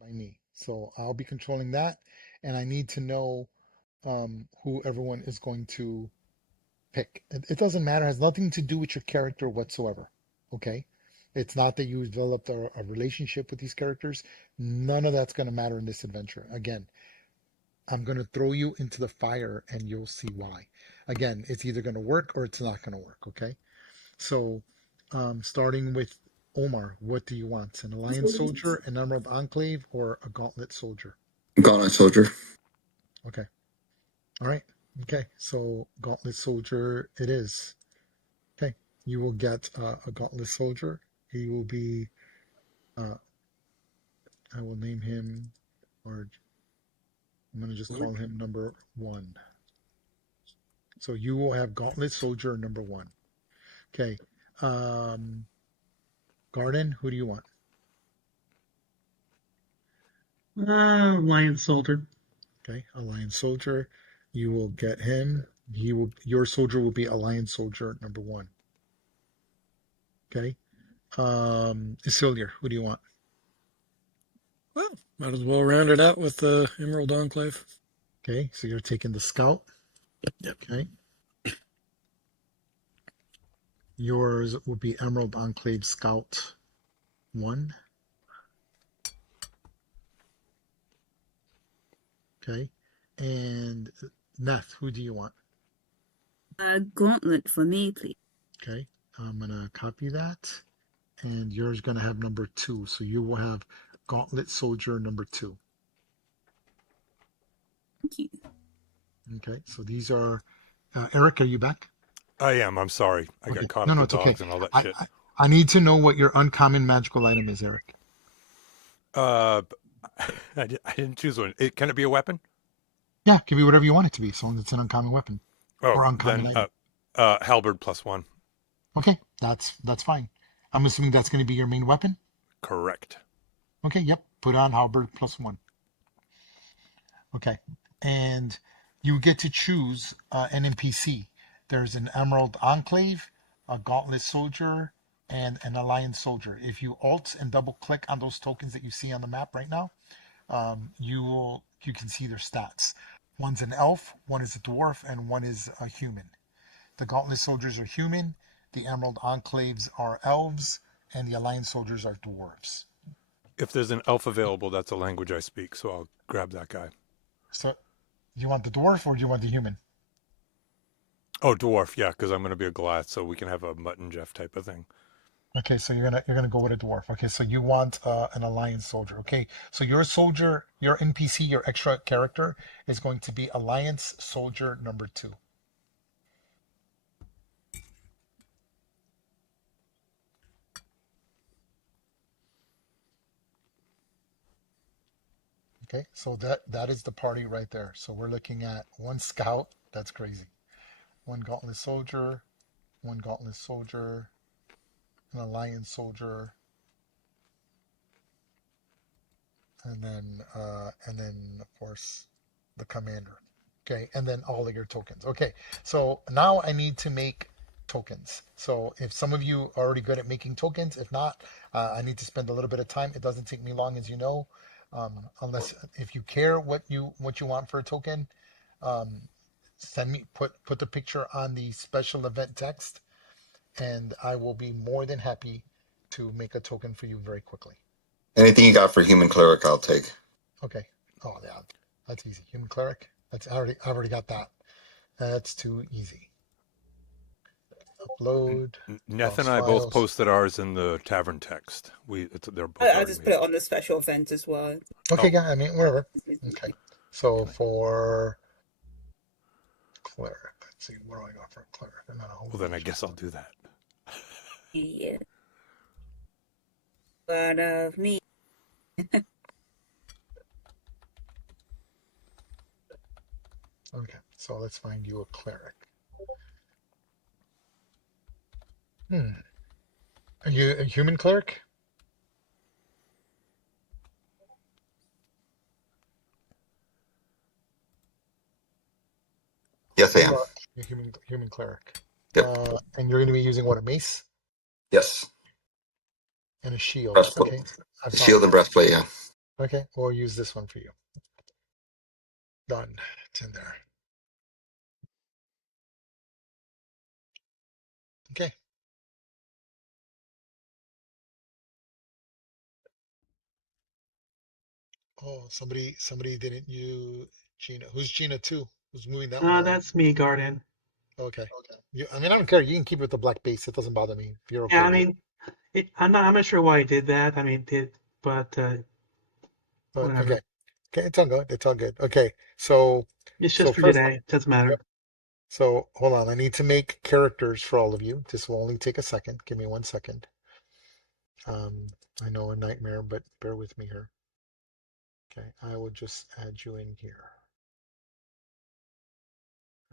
by me. So I'll be controlling that, and I need to know who everyone is going to pick. It doesn't matter, it has nothing to do with your character whatsoever. Okay? It's not that you developed a relationship with these characters. None of that's going to matter in this adventure. Again, I'm going to throw you into the fire and you'll see why. Again, it's either going to work or it's not going to work. Okay? So, starting with Omar, what do you want? An Alliance soldier, an Emerald Enclave, or a Gauntlet soldier? Gauntlet soldier. Okay. All right. Okay. So, Gauntlet soldier it is. Okay. You will get a Gauntlet soldier. He will be, uh, I will name him, or I'm going to just call him number one. So, you will have Gauntlet soldier number one. Okay. Garden, who do you want? Lion soldier. Okay, Alliance soldier. You will get him. He will. Your soldier will be Alliance soldier number one. Okay. Isildur, who do you want? Well, might as well round it out with the Emerald Enclave. Okay, so you're taking the scout. Yep. Okay. Yours will be Emerald Enclave Scout 1. Okay. And Neth, who do you want? Gauntlet for me, please. Okay. I'm going to copy that. And yours going to have number 2. So you will have Gauntlet Soldier number 2. Thank you. Okay. So these are... Eric, are you back? I am. I'm sorry. I got caught No, up no, with it's dogs okay. and all that shit. I need to know what your uncommon magical item is, Eric. I didn't choose one. Can it be a weapon? Yeah, it can be whatever you want it to be, as long as it's an uncommon weapon or uncommon then item. halberd +1. Okay, that's fine. I'm assuming that's going to be your main weapon. Correct. Okay, yep. Put on halberd +1. Okay, and you get to choose an NPC. There's an Emerald Enclave, a Gauntlet Soldier, and an Alliance Soldier. If you alt and double click on those tokens that you see on the map right now, you can see their stats. One's an elf, one is a dwarf, and one is a human. The Gauntlet Soldiers are human, the Emerald Enclaves are elves, and the Alliance Soldiers are dwarves. If there's an elf available, that's a language I speak, so I'll grab that guy. So, you want the dwarf or do you want the human? Oh, dwarf, yeah, because I'm going to be a Goliath, so we can have a Mutton Jeff type of thing. Okay, so you're gonna go with a dwarf. Okay, so you want an Alliance soldier. Okay, so your soldier, your NPC, your extra character is going to be Alliance soldier number 2. Okay, so that is the party right there. So we're looking at one scout. That's crazy. One Gauntlet soldier, one Gauntlet soldier, an Alliance soldier, and then of course the commander. Okay, and then all of your tokens. Okay, so now I need to make tokens. So if some of you are already good at making tokens, if not, I need to spend a little bit of time. It doesn't take me long, as you know, unless if you care what you want for a token, send me put the picture on the special event text, and I will be more than happy to make a token for you very quickly. Anything you got for human cleric, I'll take. Okay. Oh yeah, that's easy. Human cleric. I've already got that. That's too easy. Upload. Neth and I both posted ours in the tavern text. They're both. I just put it on the special event as well. Okay, yeah. I mean, whatever. Okay. So for cleric, let's see. What do I got for cleric? Well, then I guess I'll do that. Yeah. But me. Okay, so let's find you a cleric. Are you a human cleric? Yes, I am. You're human cleric. Yep. And you're going to be using what, a mace? Yes. And a shield. Breastplate. Okay. The shield and breastplate, yeah. Okay, we'll use this one for you. Done. It's in there. Okay. Oh, somebody didn't use Gina. Who's Gina 2? Who's moving that one around? That's me, Garden. Okay. I mean, I don't care. You can keep it with the black base. It doesn't bother me if you're Yeah, okay I with it. mean, I'm not sure why I did that. I mean, but But whatever. okay. Okay, it's all good. It's all good. Okay. So It's so just for first, today. Doesn't matter. yep. So hold on. I need to make characters for all of you. This will only take a second. Give me 1 second. I know a nightmare, but bear with me here. Okay, I will just add you in here.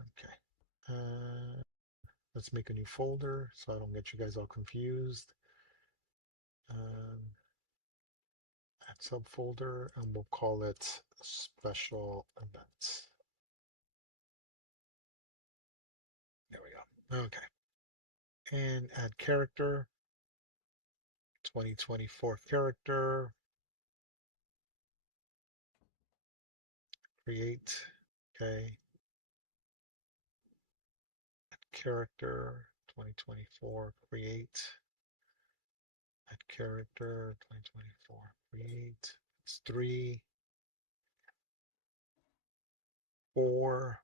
Okay. Let's make a new folder so I don't get you guys all confused. Um, Add subfolder, and we'll call it special events. There we go. Okay. And add character, 2024 character, create. Okay. Add character, 2024 create. Add character, 2024 create. It's 3, 4,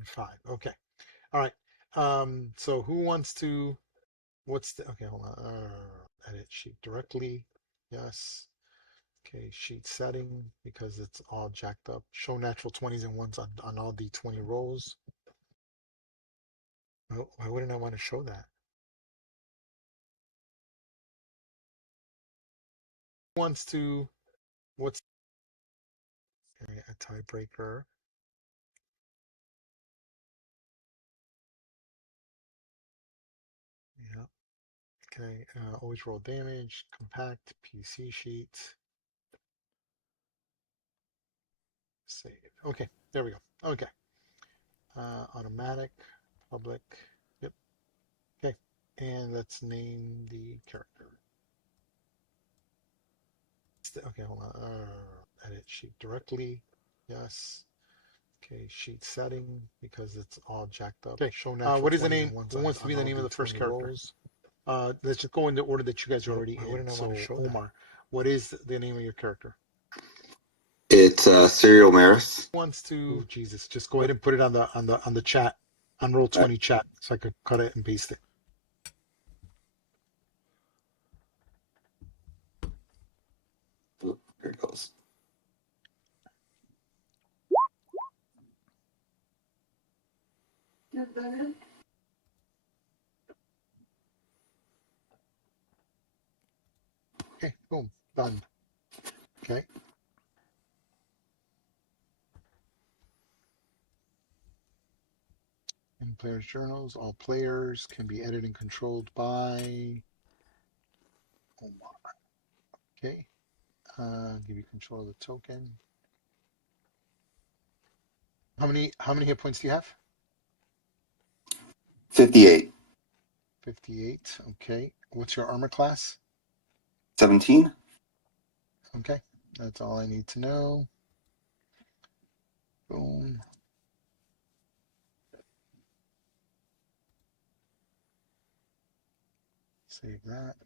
and 5. Okay. All right. So who wants to? What's the? Okay, hold on. Edit sheet directly. Yes. Okay, sheet setting because it's all jacked up. Show natural 20s and ones on all D20 rows. Oh, why wouldn't I want to show that? Who wants to? What's okay, a tiebreaker? Yeah. Okay. Always roll damage. Compact PC sheet. Save. Okay. There we go. Okay. Automatic. Public. Yep. Okay. And let's name the character. Okay, hold on. Edit sheet directly. Yes. Okay, sheet setting because it's all jacked up. Okay. Show natural what is the name? Who wants to be the name of the first character? Roles. Let's just go in the order that you guys are already in. Wouldn't I want to show Omar, what is the name of your character? It's Serial Maris. Who wants to? Oh, Jesus, just go ahead and put it on the chat, on Roll20 chat, so I could cut it and paste it. Here it goes. Okay, boom, done. Okay. In players' journals, all players can be edited and controlled by Omar. Okay. Give you control of the token. How many hit points do you have? 58. 58. Okay. What's your armor class? 17. Okay. That's all I need to know. Boom. Save that.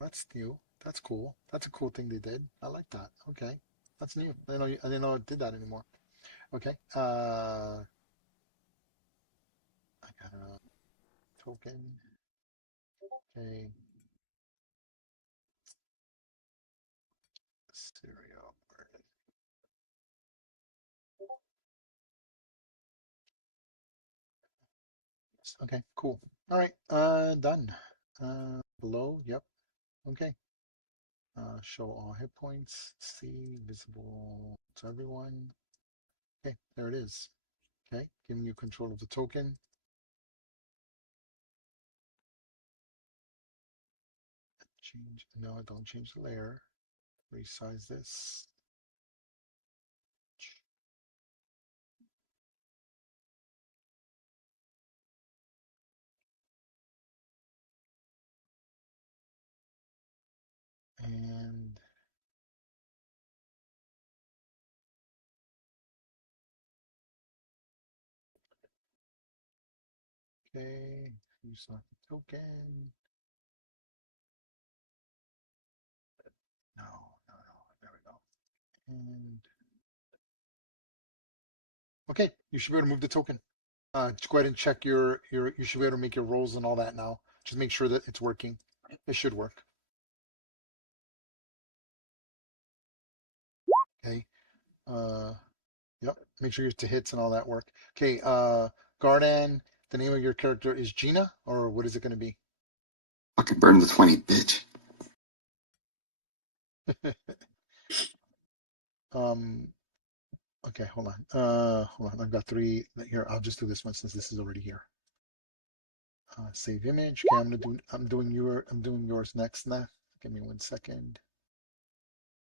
That's new. That's cool. That's a cool thing they did. I like that. Okay. That's new. I didn't know it did that anymore. Okay. I got a token. Okay. Serial. Okay, cool. All right, done. Below, yep. Okay. Show all hit points. See, visible to everyone. Okay, there it is. Okay, giving you control of the token. Change, no, don't change the layer. Resize this. Okay, you select the token. No, no, no. There we go. And okay, you should be able to move the token. Just go ahead and check you should be able to make your rolls and all that now. Just make sure that it's working. It should work. Okay. Yep. Make sure your to hits and all that work. Okay. Gardan, the name of your character is Gina, or what is it going to be? Fucking burn the 20, bitch. um. Okay. Hold on. Hold on. I've got three here. I'll just do this one since this is already here. Save image. Okay. I'm doing yours next. Now. Give me 1 second.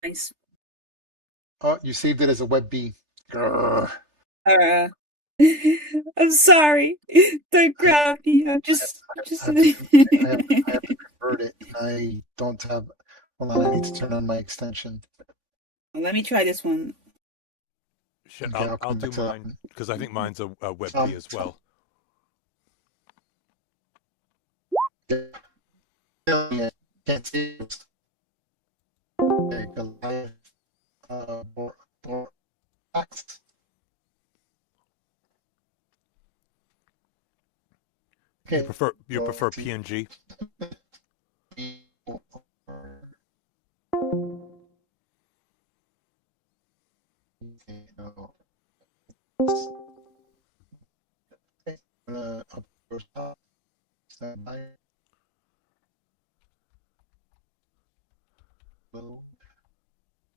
Nice. Oh, you saved it as a WebB. Grr. Uh, I'm sorry. Don't grab me. I'm just. I have I have to convert it. I don't have. Hold on, I need to turn on my extension. Let me try this one. Shit, Okay, I'll I'll come do back to that mine one. because I think mine's a WebP as well. Yeah, can't see it. Okay, Goliath, Borax. You Okay, prefer PNG? Stand by. Load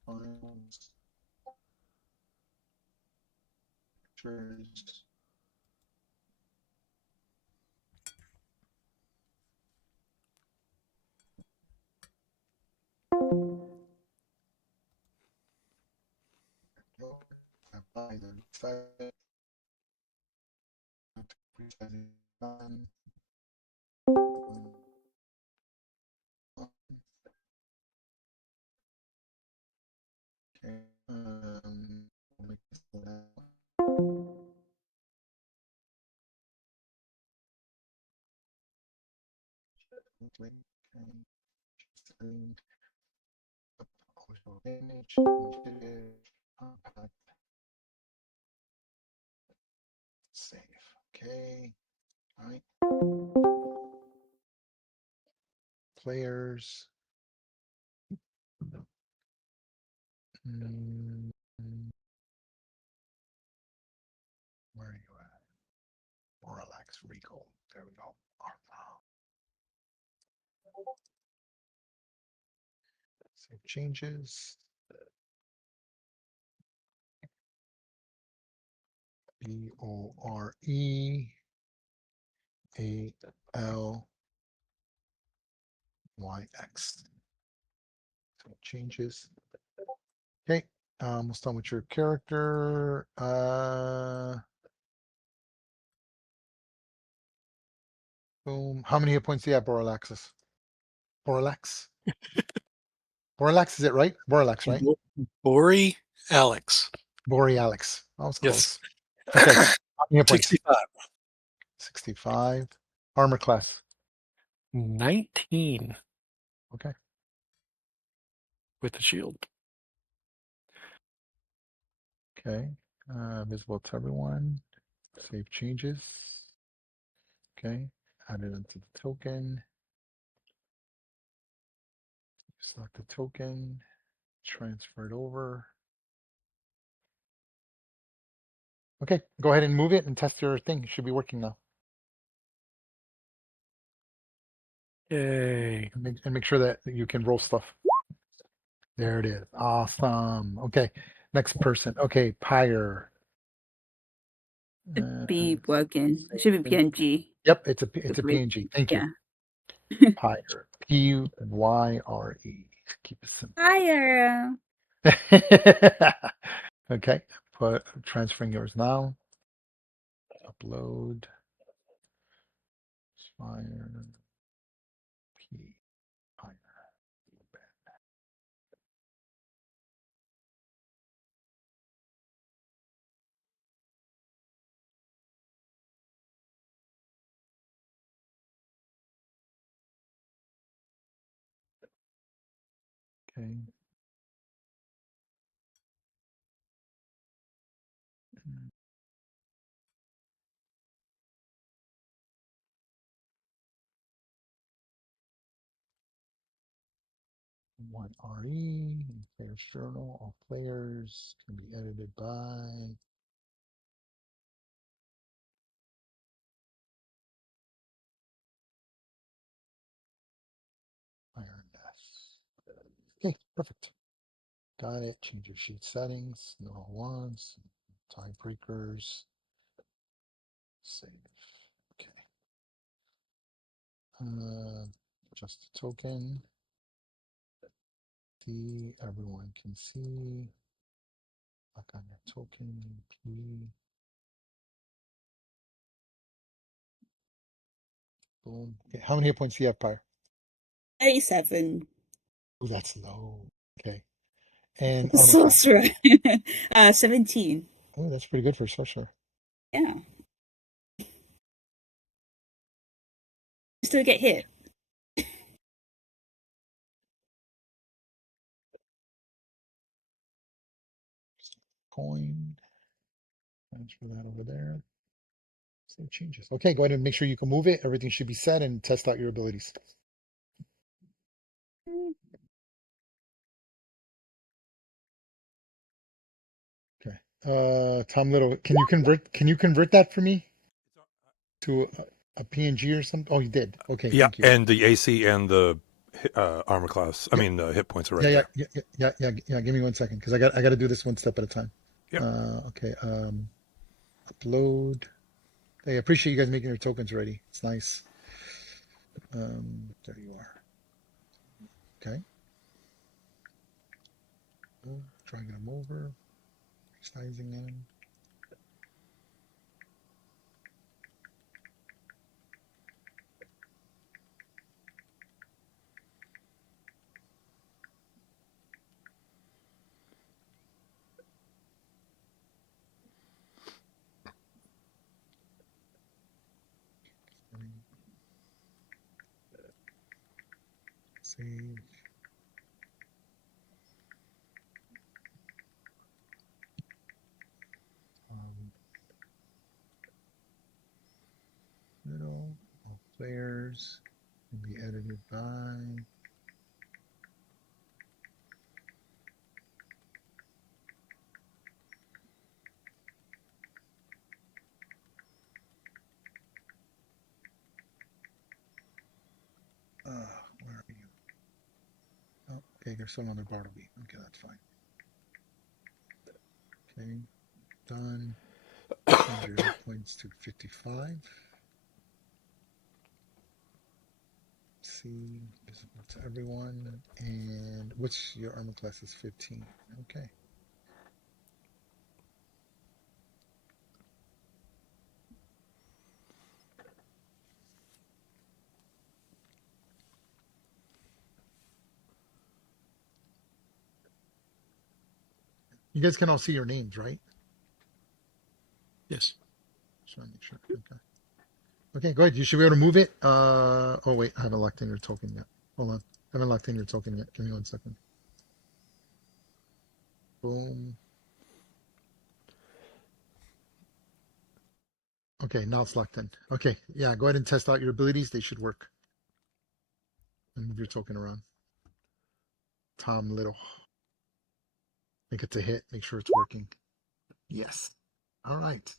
files, pictures. By the site. Done. Okay. I'll make this okay. Image, compact, save. Okay. All right. Players. Mm, where are you at? Relax, Regal. There we go. Save changes. Borealyx. Save changes. Okay. Almost done with your character. Boom. How many hit points do you have, Borealaxis? Borealax? Borealax, is it right? Borealax, right? Bori Alex. Borealyx. That was Yes. close. Okay. How many hit points? 65. 65. Armor class. 19 Okay. with the shield. Okay. Visible to everyone. Save changes. Okay. Add it into the token. Select the token. Transfer it over. Okay. Go ahead and move it and test your thing. It should be working now. Yay. And make sure that you can roll stuff. There it is. Awesome. Okay. Next person. Okay. Pyre. Should be working. It should be PNG. Yep. It's a Hopefully. PNG. Thank you. Yeah. Pyre. Pyre. Keep it simple. Higher. Okay. Put transferring yours now. Upload. Fire. P. Pyre. Okay. One RE, players journal, all players can be edited by Iron Death. Okay, perfect. Got it. Change your sheet settings. No all ones. Tiebreakers. Save. Okay. Just a token. See, everyone can see. Click on your token. P. Boom. Okay. How many hit points do you have, Pyre? 37. Oh, that's low. Okay. And armor class. Sorcerer. 17. Oh, that's pretty good for a sorcerer. Yeah. Still get hit. Coin. Transfer that over there. Save changes. Okay, go ahead and make sure you can move it. Everything should be set and test out your abilities. Okay. Tom Little, can you convert that for me to a PNG or something? Oh, you did. Okay, Yeah, thank you. and the AC and the armor class. I Yeah. mean, the hit points are right Yeah, there. yeah. Give me 1 second because I got to do this one step at a time. Yep. Okay. Upload. Hey, I appreciate you guys making your tokens ready. It's nice. There you are. Okay. Dragging them over, resizing them. Save. Middle, all players can be edited by. Where are you? Oh, okay, you're still under Bartleby. Okay, that's fine. Okay, done. Change your hit points to 55. See, visible to everyone. And what's your armor class is 15. Okay. You guys can all see your names, right? Yes. Just want to make sure. Okay. Okay, go ahead. You should be able to move it. Oh wait, I haven't locked in your token yet. Hold on. I haven't locked in your token yet. Give me 1 second. Boom. Okay, now it's locked in. Okay, yeah, go ahead and test out your abilities. They should work. And move your token around. Tom Little. Make it to hit. Make sure it's working. Yes. All right.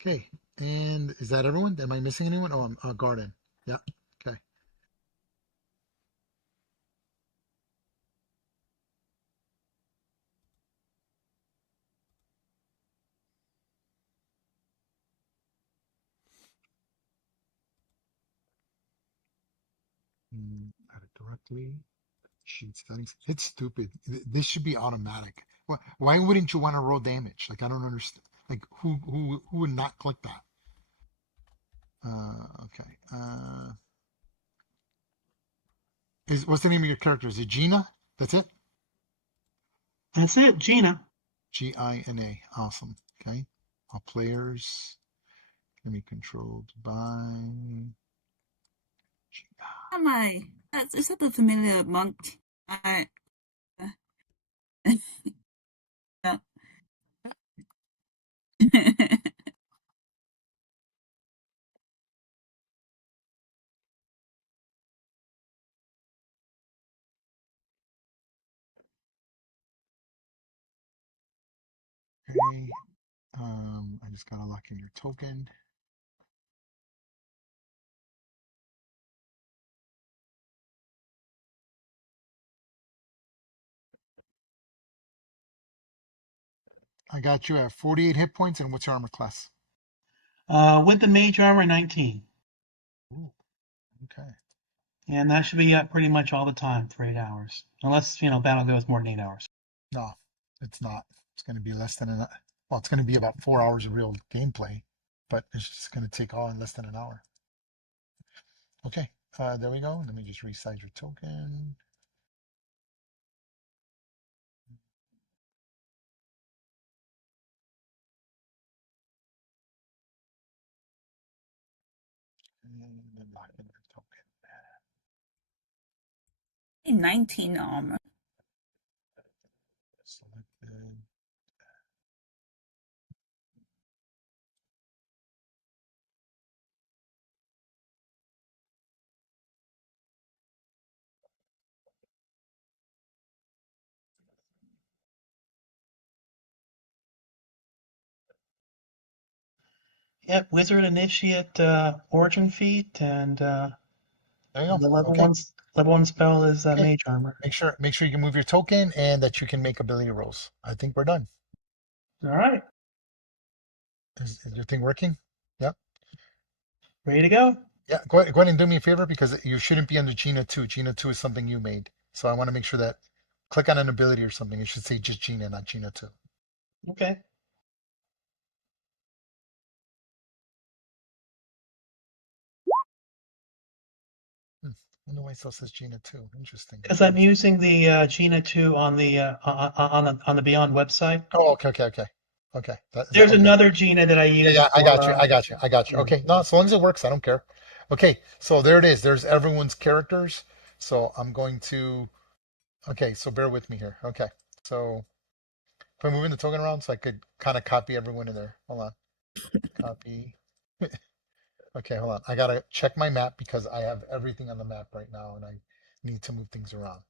Okay. And is that everyone? Am I missing anyone? Oh, I'm Garden. Yeah. Okay. Add it directly. Sheet settings. It's stupid. This should be automatic. Why wouldn't you want to roll damage? Like I don't understand. Like who would not click that? Okay. What's the name of your character? Is it Gina? That's it? That's it, Gina. Gina. Awesome. Okay. All players can be controlled by Gina. Am I? Is that the familiar monk? Yeah. Okay. I just gotta lock in your token. I got you at 48 hit points, and what's your armor class? With the mage armor, 19. Ooh, okay. And that should be up pretty much all the time for 8 hours. Unless, battle goes more than 8 hours. No, it's not. It's going to be less than well, it's going to be about 4 hours of real gameplay, but it's just going to take all in less than an hour. Okay, there we go. Let me just resize your token. And then lock in your token. 19 armor. Selected. Yep, Wizard Initiate Origin Feat, and There you go. the Okay. level one spell is Okay. Mage Armor. Make sure you can move your token and that you can make ability rolls. I think we're done. All right, Is your thing working? Yep. ready to go. Yeah, go ahead and do me a favor because you shouldn't be under Gina 2. Gina 2 is something you made. So I want to make sure that click on an ability or something. It should say just Gina, not Gina 2. Okay. I wonder why it still says Gina 2. Interesting. Because I'm using the Gina 2 on the on the Beyond website. Oh, okay. Okay. There's Okay. another Gina that I Yeah, use yeah, I got you. for. I got you. Yeah. Okay. No, as long as it works, I don't care. Okay, so there it is. There's everyone's characters. So I'm going to okay, so bear with me here. Okay. So if I'm moving the token around so I could kind of copy everyone in there. Hold on. Copy. Okay, hold on. I gotta check my map because I have everything on the map right now and I need to move things around.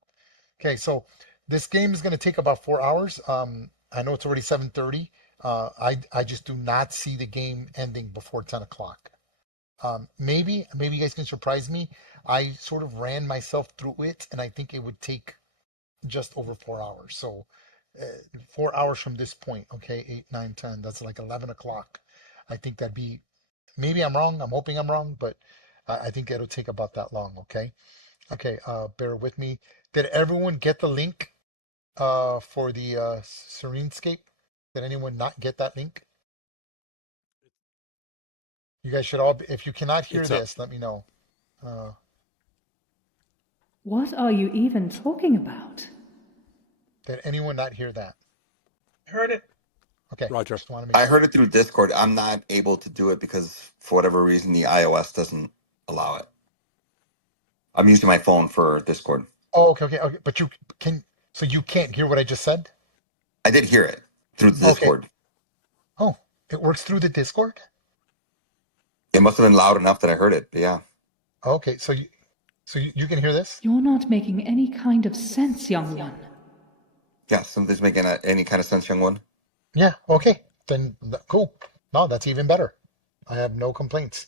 Okay, so this game is gonna take about 4 hours. I know it's already 7:30. I just do not see the game ending before 10 o'clock. Maybe you guys can surprise me. I sort of ran myself through it and I think it would take just over 4 hours. So 4 hours from this point, okay, 8, 9, 10. That's like 11 o'clock. I think that'd be maybe I'm wrong. I'm hoping I'm wrong, but I think it'll take about that long. Okay. Okay. Bear with me. Did everyone get the link for the Serenescape? Did anyone not get that link? You guys should all. If you cannot hear It's up. this, let me know. What are you even talking about? Did anyone not hear that? Heard it. Okay. Roger. Just want to make I sure. heard it through Discord. I'm not able to do it because for whatever reason the iOS doesn't allow it. I'm using my phone for Discord. Oh, okay. But you can. So you can't hear what I just said. I did hear it through the Okay. Discord. Oh, it works through the Discord. It must have been loud enough that I heard it. But yeah. Okay. So you can hear this. You're not making any kind of sense, young one. Yeah, something's making any kind of sense, young one. Yeah. Okay. Then cool. No, that's even better. I have no complaints.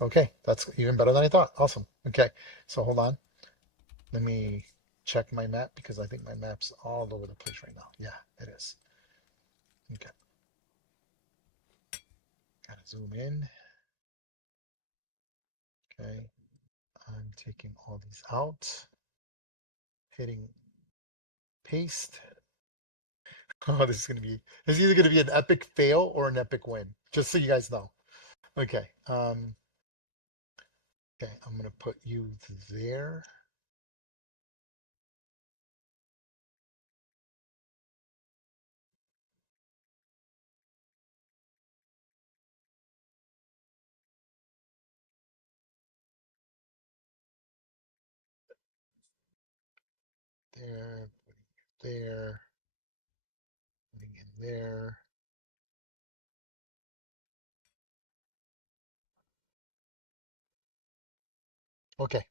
Okay, that's even better than I thought. Awesome. Okay, so hold on. Let me check my map because I think my map's all over the place right now. Yeah, it is. Okay, gotta zoom in. Okay, I'm taking all these out, hitting paste. Oh, this is either gonna be an epic fail or an epic win. Just so you guys know. Okay. Okay, I'm gonna put you there. There, there. there. Okay.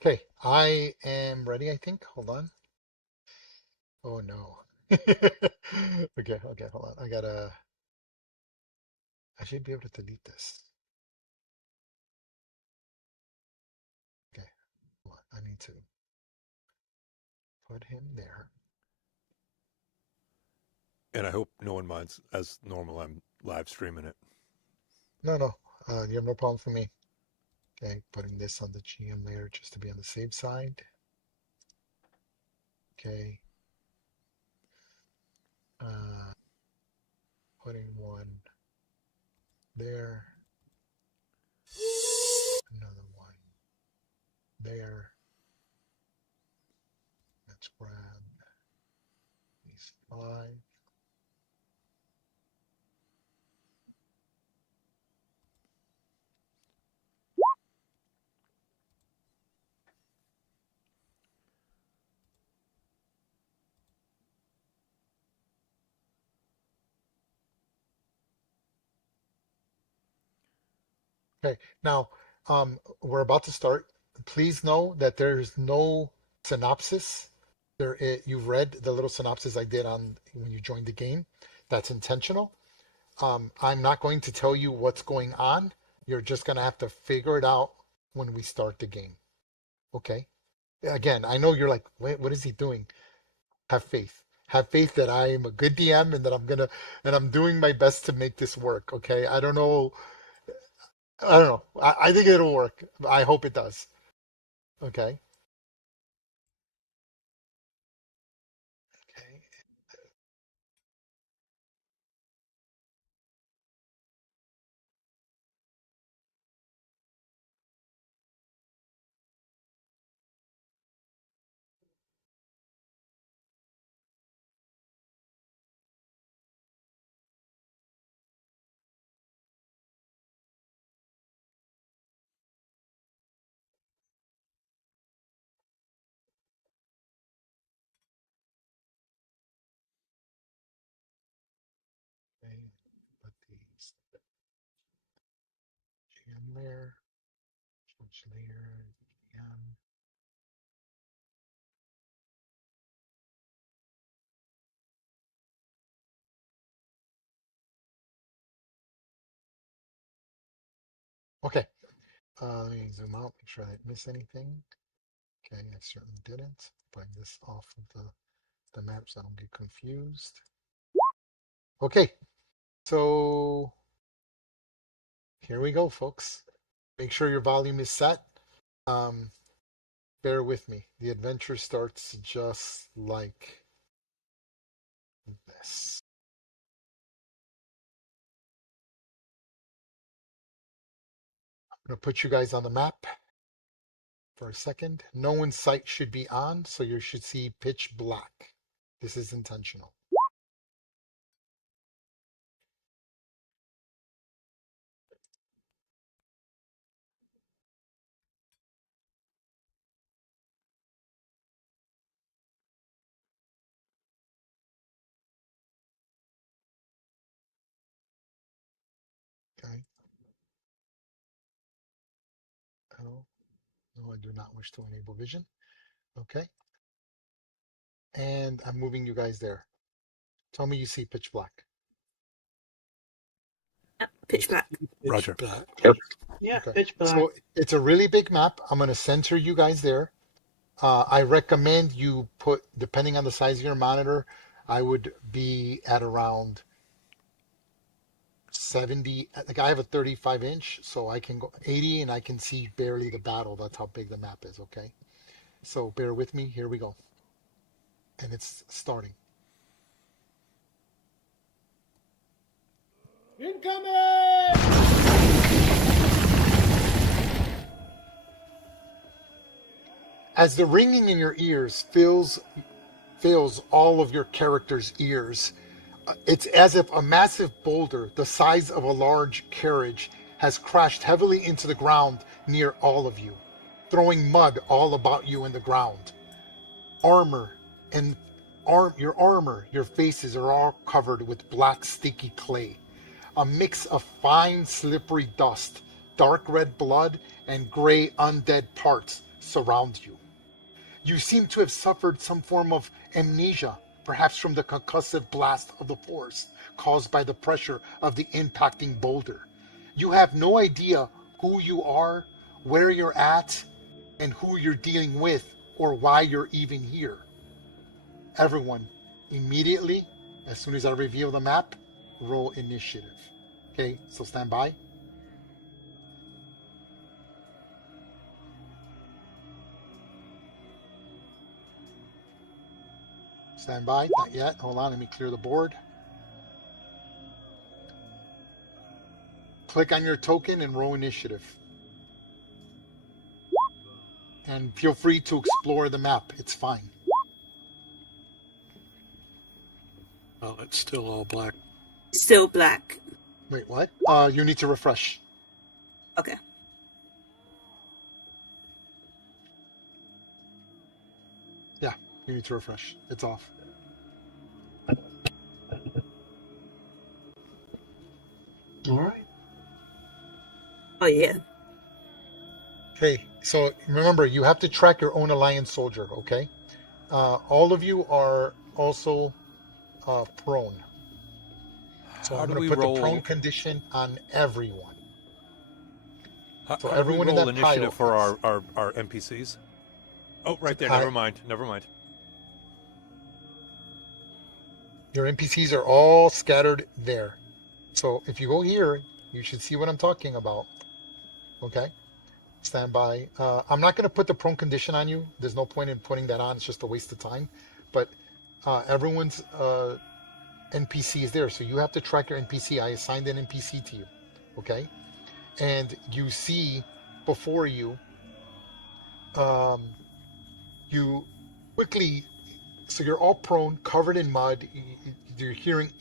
Okay. I am ready, I think. Hold on. Oh no. Okay, okay, hold on. I should be able to delete this. Okay, hold on. I need to put him there. And I hope no one minds. As normal, I'm live streaming it. No, no. You have no problem for me. Okay, putting this on the GM layer just to be on the safe side. Okay. Uh, putting one there. Another one there. Let's grab these five. Okay, now we're about to start. Please know that there's no synopsis. You've read the little synopsis I did on when you joined the game. That's intentional. I'm not going to tell you what's going on. You're just going to have to figure it out when we start the game. Okay? Again, I know you're like, wait, what is he doing? Have faith. Have faith that I am a good DM and that I'm doing my best to make this work. Okay? I don't know. I don't know. I think it'll work. I hope it does. Okay? Okay. Okay. Put these GM layer, switch layer, GM. Okay. Let me zoom out, make sure I didn't miss anything. Okay, I certainly didn't. Putting this off of the map so I don't get confused. Okay, so here we go, folks. Make sure your volume is set. Um, bear with me. The adventure starts just like this. I'm going to put you guys on the map for a second. No one's sight should be on, so you should see pitch black. This is intentional. Okay. Oh, no, I do not wish to enable vision. Okay. And I'm moving you guys there. Tell me you see pitch black. Pitch black. Roger. Black. Yeah, Okay. pitch black. So it's a really big map. I'm going to center you guys there. I recommend you put, depending on the size of your monitor, I would be at around 70. Like I have a 35 inch, so I can go 80 and I can see barely the battle. That's how big the map is, okay? So bear with me. Here we go. And it's starting. As the ringing in your ears fills all of your characters' ears, it's as if a massive boulder the size of a large carriage has crashed heavily into the ground near all of you, throwing mud all about you in the ground. Armor and Your armor, your faces are all covered with black sticky clay. A mix of fine slippery dust, dark red blood, and gray undead parts surround you. You seem to have suffered some form of amnesia, perhaps from the concussive blast of the force caused by the pressure of the impacting boulder. You have no idea who you are, where you're at, and who you're dealing with, or why you're even here. Everyone, immediately, as soon as I reveal the map, roll initiative. Okay, so stand by. Stand by, not yet. Hold on, let me clear the board. Click on your token and roll initiative. And feel free to explore the map, it's fine. Oh, it's still all black. Still black. Wait, what? You need to refresh. Okay. Yeah, you need to refresh. It's off. All right. Oh yeah. Okay, so remember, you have to track your own alliance soldier, okay? All of you are also prone. So How I'm do going we to put the roll? prone condition on everyone. How, So how do we everyone in roll that initiative pile for is- our NPCs? Oh, right there. I- Never mind. Never mind. Your NPCs are all scattered there. So if you go here, you should see what I'm talking about. Okay? Stand by. I'm not going to put the prone condition on you. There's no point in putting that on. It's just a waste of time. But everyone's NPC is there. So you have to track your NPC. I assigned an NPC to you. Okay? And you see before you, you quickly, so you're all prone, covered in mud. You're hearing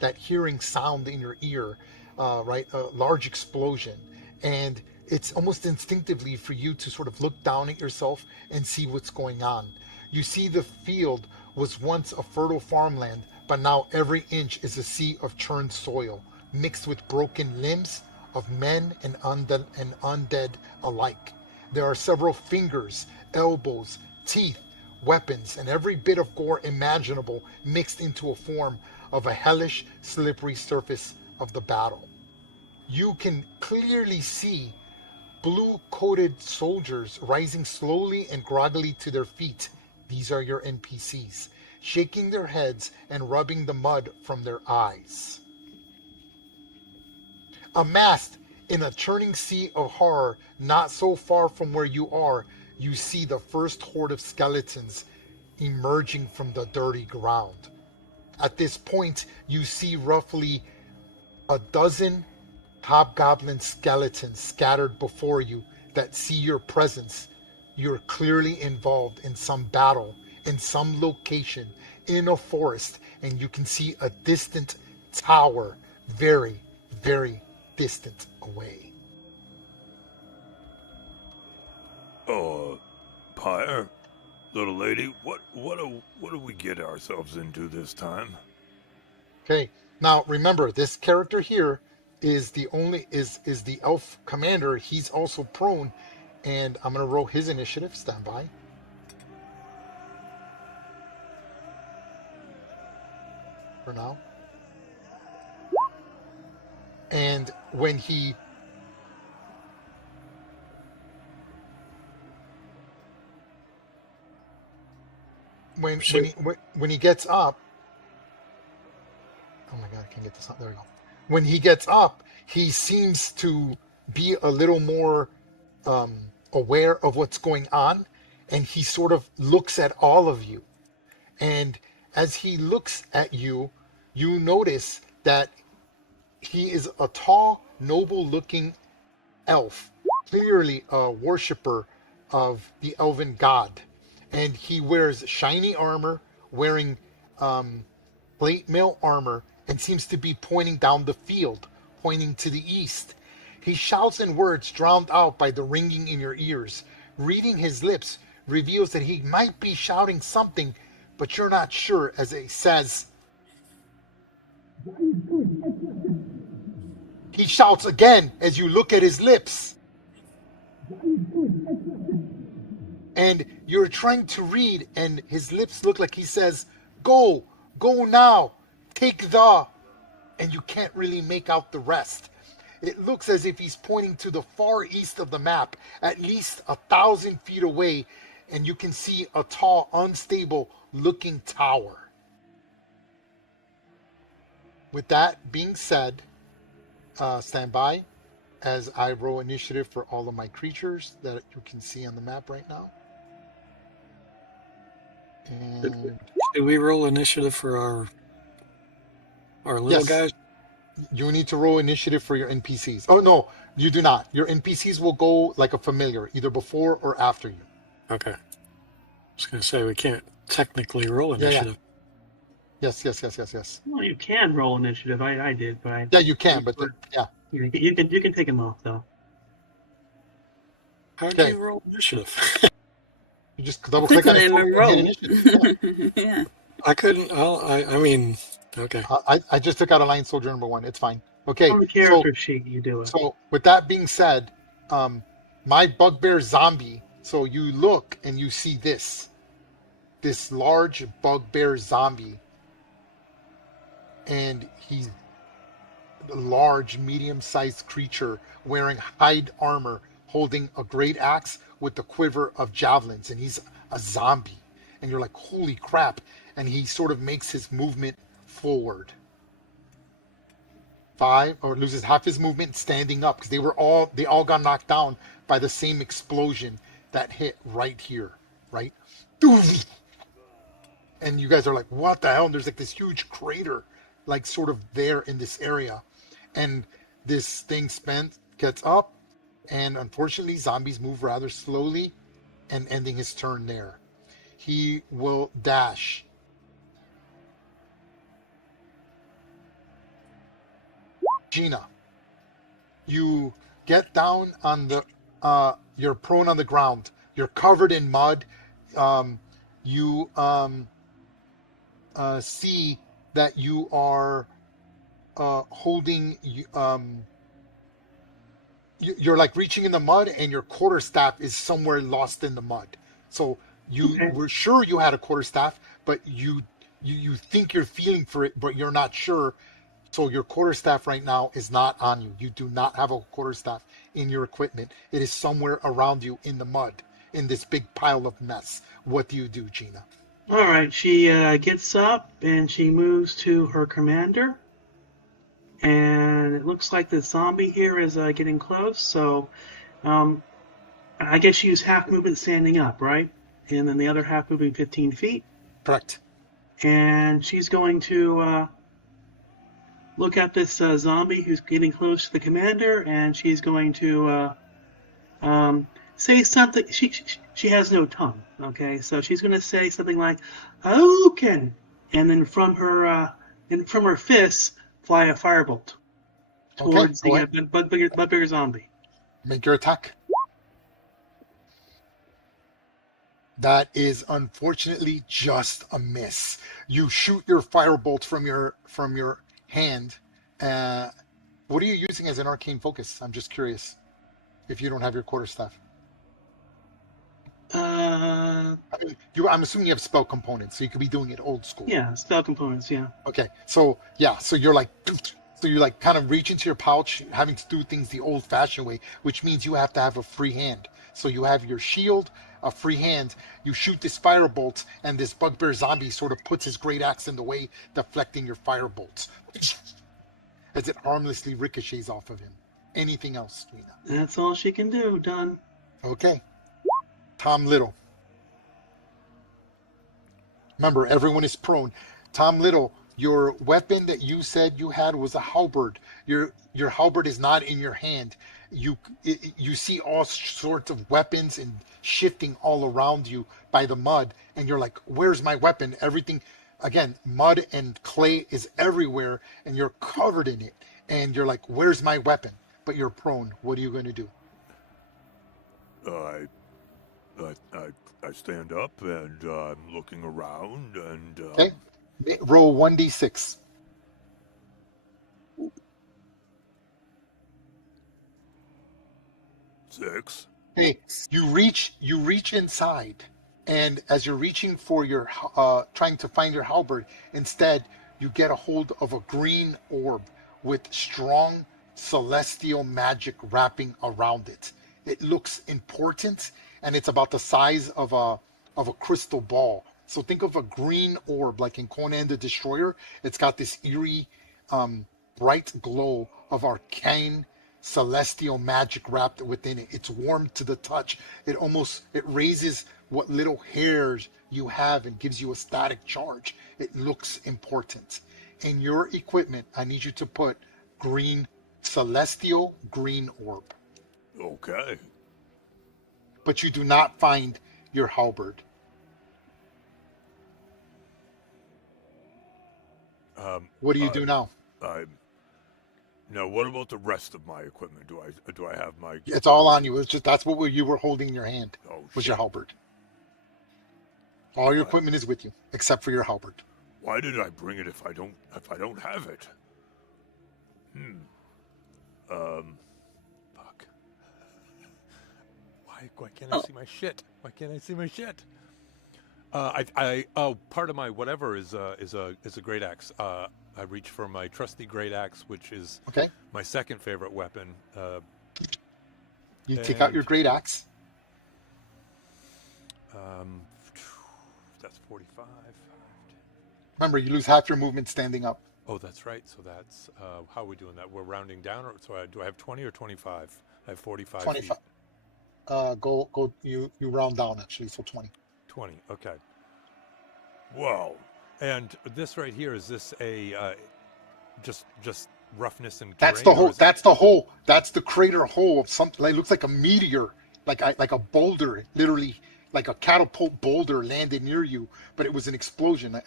that hearing sound in your ear, right? A large explosion, and it's almost instinctively for you to sort of look down at yourself and see what's going on. You see the field was once a fertile farmland, but now every inch is a sea of churned soil, mixed with broken limbs of men and undead alike. There are several fingers, elbows, teeth, weapons, and every bit of gore imaginable mixed into a form of a hellish, slippery surface of the battle. You can clearly see blue-coated soldiers rising slowly and groggily to their feet. These are your NPCs, shaking their heads and rubbing the mud from their eyes. Amassed in a churning sea of horror, not so far from where you are, you see the first horde of skeletons emerging from the dirty ground. At this point, you see roughly a dozen hobgoblin skeletons scattered before you that see your presence. You're clearly involved in some battle, in some location, in a forest, and you can see a distant tower very, very distant away. Pyre, little lady, what do we get ourselves into this time? Okay, now remember, this character here is the elf commander. He's also prone, and I'm gonna roll his initiative. Stand by. For now. And when he when he gets up, oh my god, I can't get this up. There we go. When he gets up, he seems to be a little more aware of what's going on, and he sort of looks at all of you. And as he looks at you, you notice that he is a tall, noble-looking elf, clearly a worshiper of the elven god. And he wears shiny armor, wearing plate mail armor, and seems to be pointing down the field, pointing to the east. He shouts in words drowned out by the ringing in your ears. Reading his lips reveals that he might be shouting something but you're not sure as he says. He shouts again as you look at his lips. And you're trying to read, and his lips look like he says, go now, take the, and you can't really make out the rest. It looks as if he's pointing to the far east of the map, at least 1,000 feet away, and you can see a tall, unstable looking tower. With that being said, stand by as I roll initiative for all of my creatures that you can see on the map right now. And Do we roll initiative for our little yes, guys? you need to roll initiative for your NPCs. Oh no, you do not. Your NPCs will go like a familiar, either before or after you. Okay. I was going to say we can't technically roll Yeah. initiative. Yes. Well, you can roll initiative. I did, but I. Yeah, you can, but yeah. You can take them off though. How do Okay. you roll initiative? You just double Click click on on it it and and roll. hit initiative. Yeah. Yeah. I couldn't. I mean, okay. I just took out Alliance Soldier number 1. It's fine. Okay. On the character sheet, you do it. So with that being said, my bugbear zombie. So you look and you see this large bugbear zombie, and he's a large, medium-sized creature wearing hide armor, holding a great axe with the quiver of javelins, and he's a zombie. And you're like, holy crap! And he sort of makes his movement forward. 5, or loses half his movement standing up, because they all got knocked down by the same explosion that hit right here, right? And you guys are like, what the hell? And there's like this huge crater, like sort of there in this area. And this thing gets up, and unfortunately zombies move rather slowly, and ending his turn there. He will dash. Gina, you get down on the you're prone on the ground. You're covered in mud. You see that you are holding you're like reaching in the mud, and your quarterstaff is somewhere lost in the mud. So you were sure you had a quarterstaff, but you think you're feeling for it, but you're not sure. So your quarterstaff right now is not on you. You do not have a quarterstaff in your equipment. It is somewhere around you in the mud, in this big pile of mess. What do you do, Gina? All right, she gets up and she moves to her commander. And it looks like the zombie here is getting close, so I guess she used half movement standing up, right? And then the other half moving 15 feet. Correct. And she's going to look at this zombie who's getting close to the commander, and she's going to say something. She has no tongue, okay? So she's going to say something like, "Hadouken!" And then from her fists fly a firebolt towards the bugbear zombie. Make your attack. That is unfortunately just a miss. You shoot your firebolt from your hand. What are you using as an arcane focus? I'm just curious. If you don't have your quarterstaff. I'm assuming you have spell components, so you could be doing it old school. Yeah, spell components. Yeah. Okay, so you're like, kind of reach into your pouch, having to do things the old-fashioned way, which means you have to have a free hand. So you have your shield, a free hand. You shoot this firebolt, and this bugbear zombie sort of puts his great axe in the way, deflecting your firebolts as it harmlessly ricochets off of him. Anything else, Trina? That's all she can do. Done. Okay. Tom Little. Remember, everyone is prone. Tom Little, your weapon that you said you had was a halberd. Your halberd is not in your hand. You see all sorts of weapons and shifting all around you by the mud, and you're like, where's my weapon? Everything, again, mud and clay is everywhere, and you're covered in it. And you're like, where's my weapon? But you're prone. What are you going to do? I stand up and I'm looking around and Okay. Roll 1d6. 6. Hey, you reach inside, and as you're reaching for your trying to find your halberd, instead you get a hold of a green orb with strong celestial magic wrapping around it. It looks important, and it's about the size of a crystal ball. So think of a green orb like in Conan the Destroyer. It's got this eerie, bright glow of arcane celestial magic wrapped within it. It's warm to the touch. It raises what little hairs you have and gives you a static charge. It looks important. In your equipment, I need you to put green celestial green orb. Okay. But you do not find your halberd. What do you do now? I'm now. What about the rest of my equipment? Do I have my? It's all on you. It's just that's what you were holding in your hand. Oh Was shit! your halberd. All your Why, equipment is with you, except for your halberd. why did I bring it if I don't have it? Fuck. Why can't I see my shit? Why can't I see my shit? Part of my whatever is a great axe. I reach for my trusty great axe, which is Okay. my second favorite weapon. You take out your And great axe. that's 45. Remember, you lose half your movement standing up. Oh, that's right. So that's how are we doing that? We're rounding down, or so do I have 20 or 25? I have 45 feet. 25. Go. You round down actually, so 20. 20. Okay. Whoa. And this right here, is this a just roughness and That's terrain? the hole. That's the hole. That's the crater hole of something. Like, looks like a meteor, like a boulder, literally like a catapult boulder landed near you, but it was an explosion.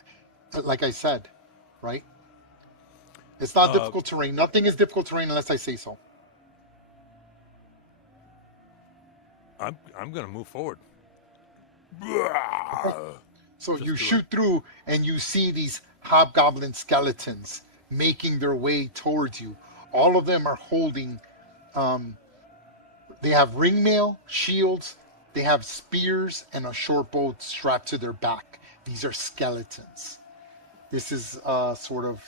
Like I said, right? It's not difficult terrain. Nothing is difficult terrain unless I say so. I'm gonna move forward. So Just you do shoot through and you see these hobgoblin skeletons making their way towards you. All of them are holding, they have ringmail, shields, they have spears, and a short bow strapped to their back. These are skeletons. This is sort of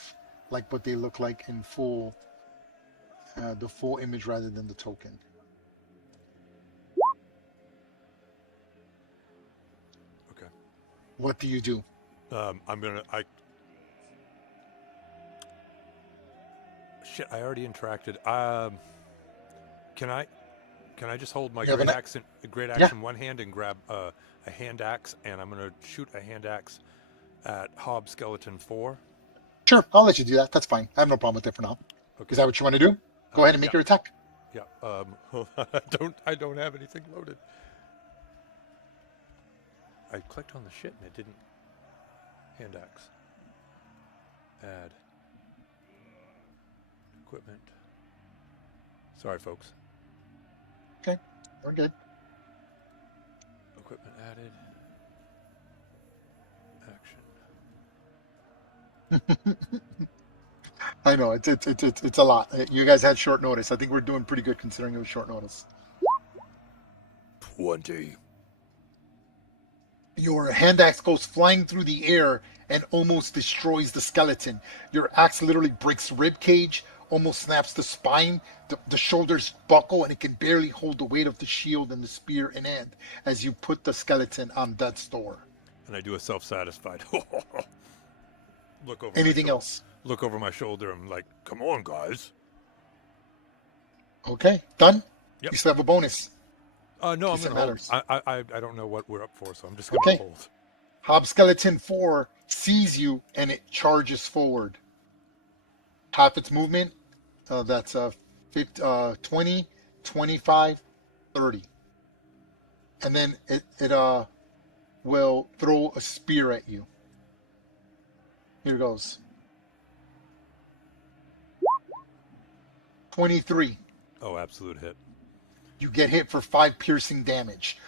like what they look like in full, the full image rather than the token. Okay. What do you do? Shit, I already interacted. Can I just hold my You have great an- axe Yeah. in one hand and grab a hand axe, and I'm gonna shoot a hand axe at Hob Skeleton 4. Sure, I'll let you do that. That's fine. I have no problem with it for now. Okay. Is that what you want to do? Go ahead and make Yeah. your attack. Yeah. I don't have anything loaded. I clicked on the shit and it didn't. Hand axe. Add. Equipment. Sorry, folks. Okay, we're good. Equipment added. Action. I know it's a lot. You guys had short notice. I think we're doing pretty good considering it was short notice. 20. Your hand axe goes flying through the air and almost destroys the skeleton. Your axe literally breaks rib cage, almost snaps the spine. The shoulders buckle and it can barely hold the weight of the shield and the spear in hand as you put the skeleton on death's door. And I do a self-satisfied. Look over. Anything else? Look over my shoulder. I'm like, come on, guys. Okay, done? Yep. You still have a bonus. No, I'm Case it gonna hold. matters. I don't know what we're up for, so I'm just gonna Okay. hold. Hob Skeleton 4 sees you and it charges forward. Half its movement, that's 20, 25, 30. And then it will throw a spear at you. Here goes. 23. Oh, absolute hit. You get hit for 5 piercing damage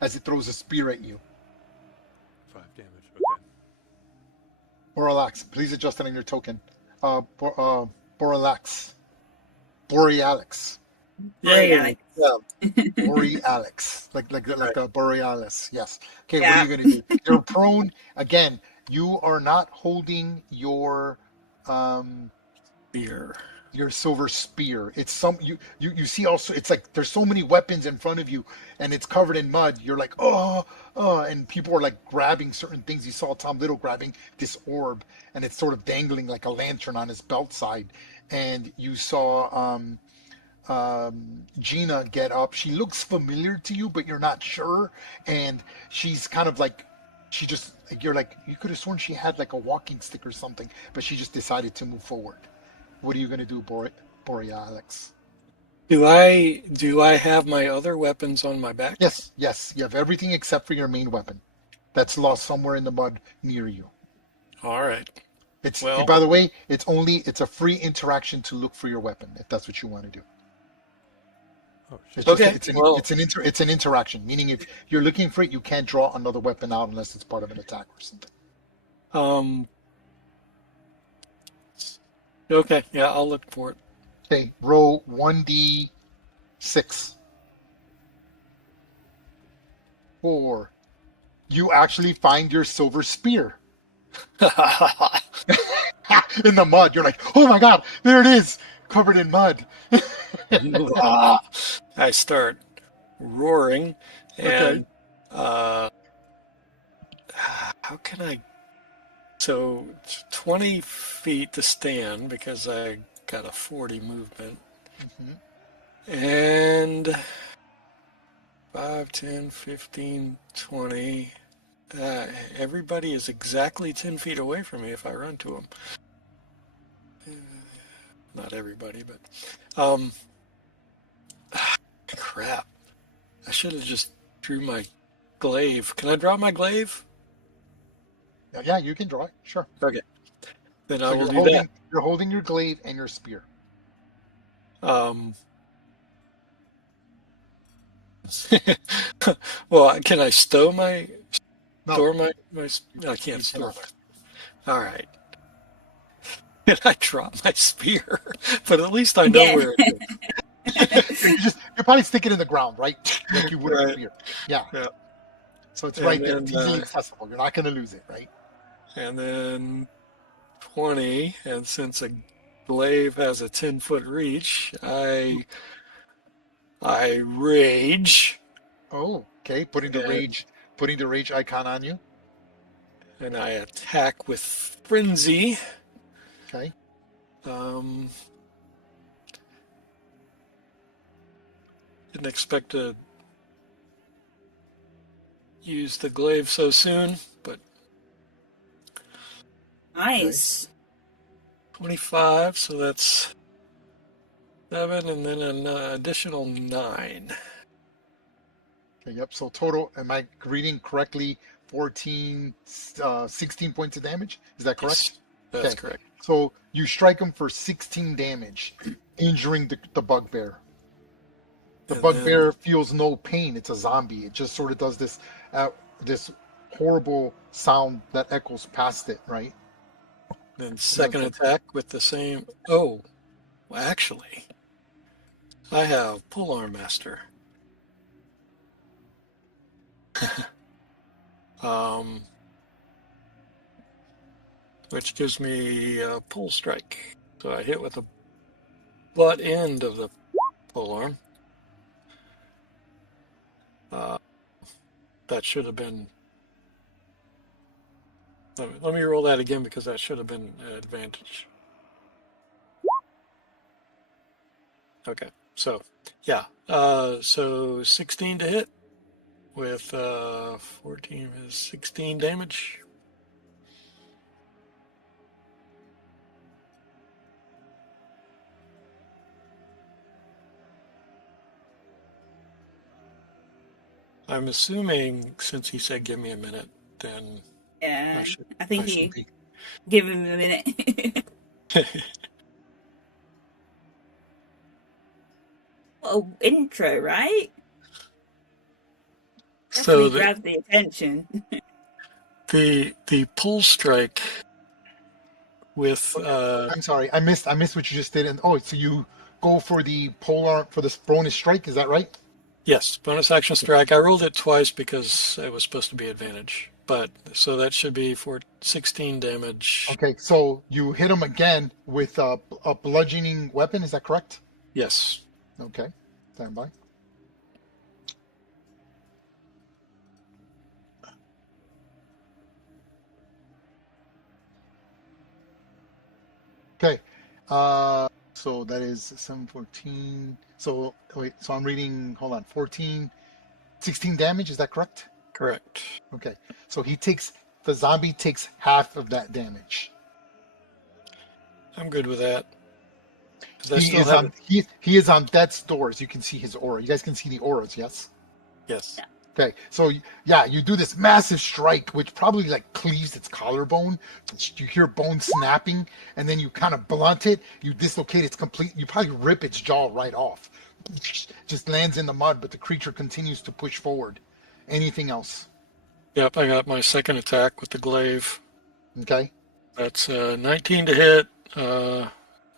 as it throws a spear at you. 5 damage. Okay. Borax, please adjust it on your token. Borax. Borealix. Right, Yay. Alex. Yeah. Borealix. Like Right. the Borealis. Yes. Okay, what Yeah. are you gonna do? You're prone. Again, you are not holding um Beer. your silver spear. It's some you see also it's like there's so many weapons in front of you and it's covered in mud. You're like, and people are like grabbing certain things. You saw Tom Little grabbing this orb and it's sort of dangling like a lantern on his belt side. And you saw Gina get up. She looks familiar to you, but you're not sure. And she's kind of like, she just, you're like, you could have sworn she had like a walking stick or something, but she just decided to move forward. What are you going to do, Borealix? Do I have my other weapons on my back? Yes, you have everything except for your main weapon that's lost somewhere in the mud near you. All right. It's, Well, by the way, it's a free interaction to look for your weapon if that's what you want to do. Oh, It's shit. just Okay, well- it's an interaction, meaning if you're looking for it, you can't draw another weapon out unless it's part of an attack or something. Okay, yeah, I'll look for it. Okay, roll 1d6. 4. You actually find your silver spear in the mud. You're like, oh my god, there it is, covered in mud. I start roaring, and how can I? So 20 feet to stand because I got a 40 movement, and 5, 10, 15, 20. Everybody is exactly 10 feet away from me if I run to them. Not everybody, but crap. I should have just drew my glaive. Can I draw my glaive? Yeah, you can draw it. Sure. Okay. Then I So will do holding, that. You're holding your glaive and your spear. Well, can I store my No, store my I can't store my. All right. Can I drop my spear? But at least I know Yeah. where it is. you probably stick it in the ground, right? Like you would a Right. spear. Yeah. Yeah. So it's And right there. then, It's easily accessible. You're not going to lose it, right? And then 20, and since a glaive has a 10-foot reach, I rage, Oh, okay. Putting the rage icon on you. and I attack with frenzy. Okay. Didn't expect to use the glaive so soon, but Nice. 25, so that's 7, and then an additional 9. Okay. Yep. So total, am I reading correctly? 14, 16 points of damage. Is that correct? Yes, that's Okay. correct. So you strike him for 16 damage, injuring the bugbear. The And bugbear feels no pain. It's a zombie. It just sort of does this horrible sound that echoes past it, right? Then second attack with the same. Oh, well, actually, I have Polearm Master. Which gives me a pull strike. So I hit with the butt end of the polearm. That should have been. Let me roll that again because that should have been an advantage. Okay, so yeah, so 16 to hit with 14 is 16 damage. I'm assuming since he said give me a minute, then Yeah. I I think should you be. give him a minute. Oh, intro, right? So Definitely grabs the attention. the pull strike with I'm sorry, I missed what you just did. And oh, so you go for the polar for this bonus strike, is that right? yes, bonus action strike. I rolled it twice because it was supposed to be advantage. But so that should be for 16 damage. Okay, so you hit him again with a bludgeoning weapon, is that correct? Yes. Okay, stand by. Okay, so that is 714. So wait, so I'm reading, hold on, 14, 16 damage, is that correct? Correct. Okay, so the zombie takes half of that damage. I'm good with that. 'Cause I He still is have on it. he is on death's doors. You can see his aura. You guys can see the auras, yes? Yes. Okay, so yeah, you do this massive strike, which probably like cleaves its collarbone. You hear bone snapping, and then you kind of blunt it. You dislocate its complete. You probably rip its jaw right off. Just lands in the mud, but the creature continues to push forward. Anything else? Yep, I got my second attack with the glaive. Okay, That's 19 to hit. and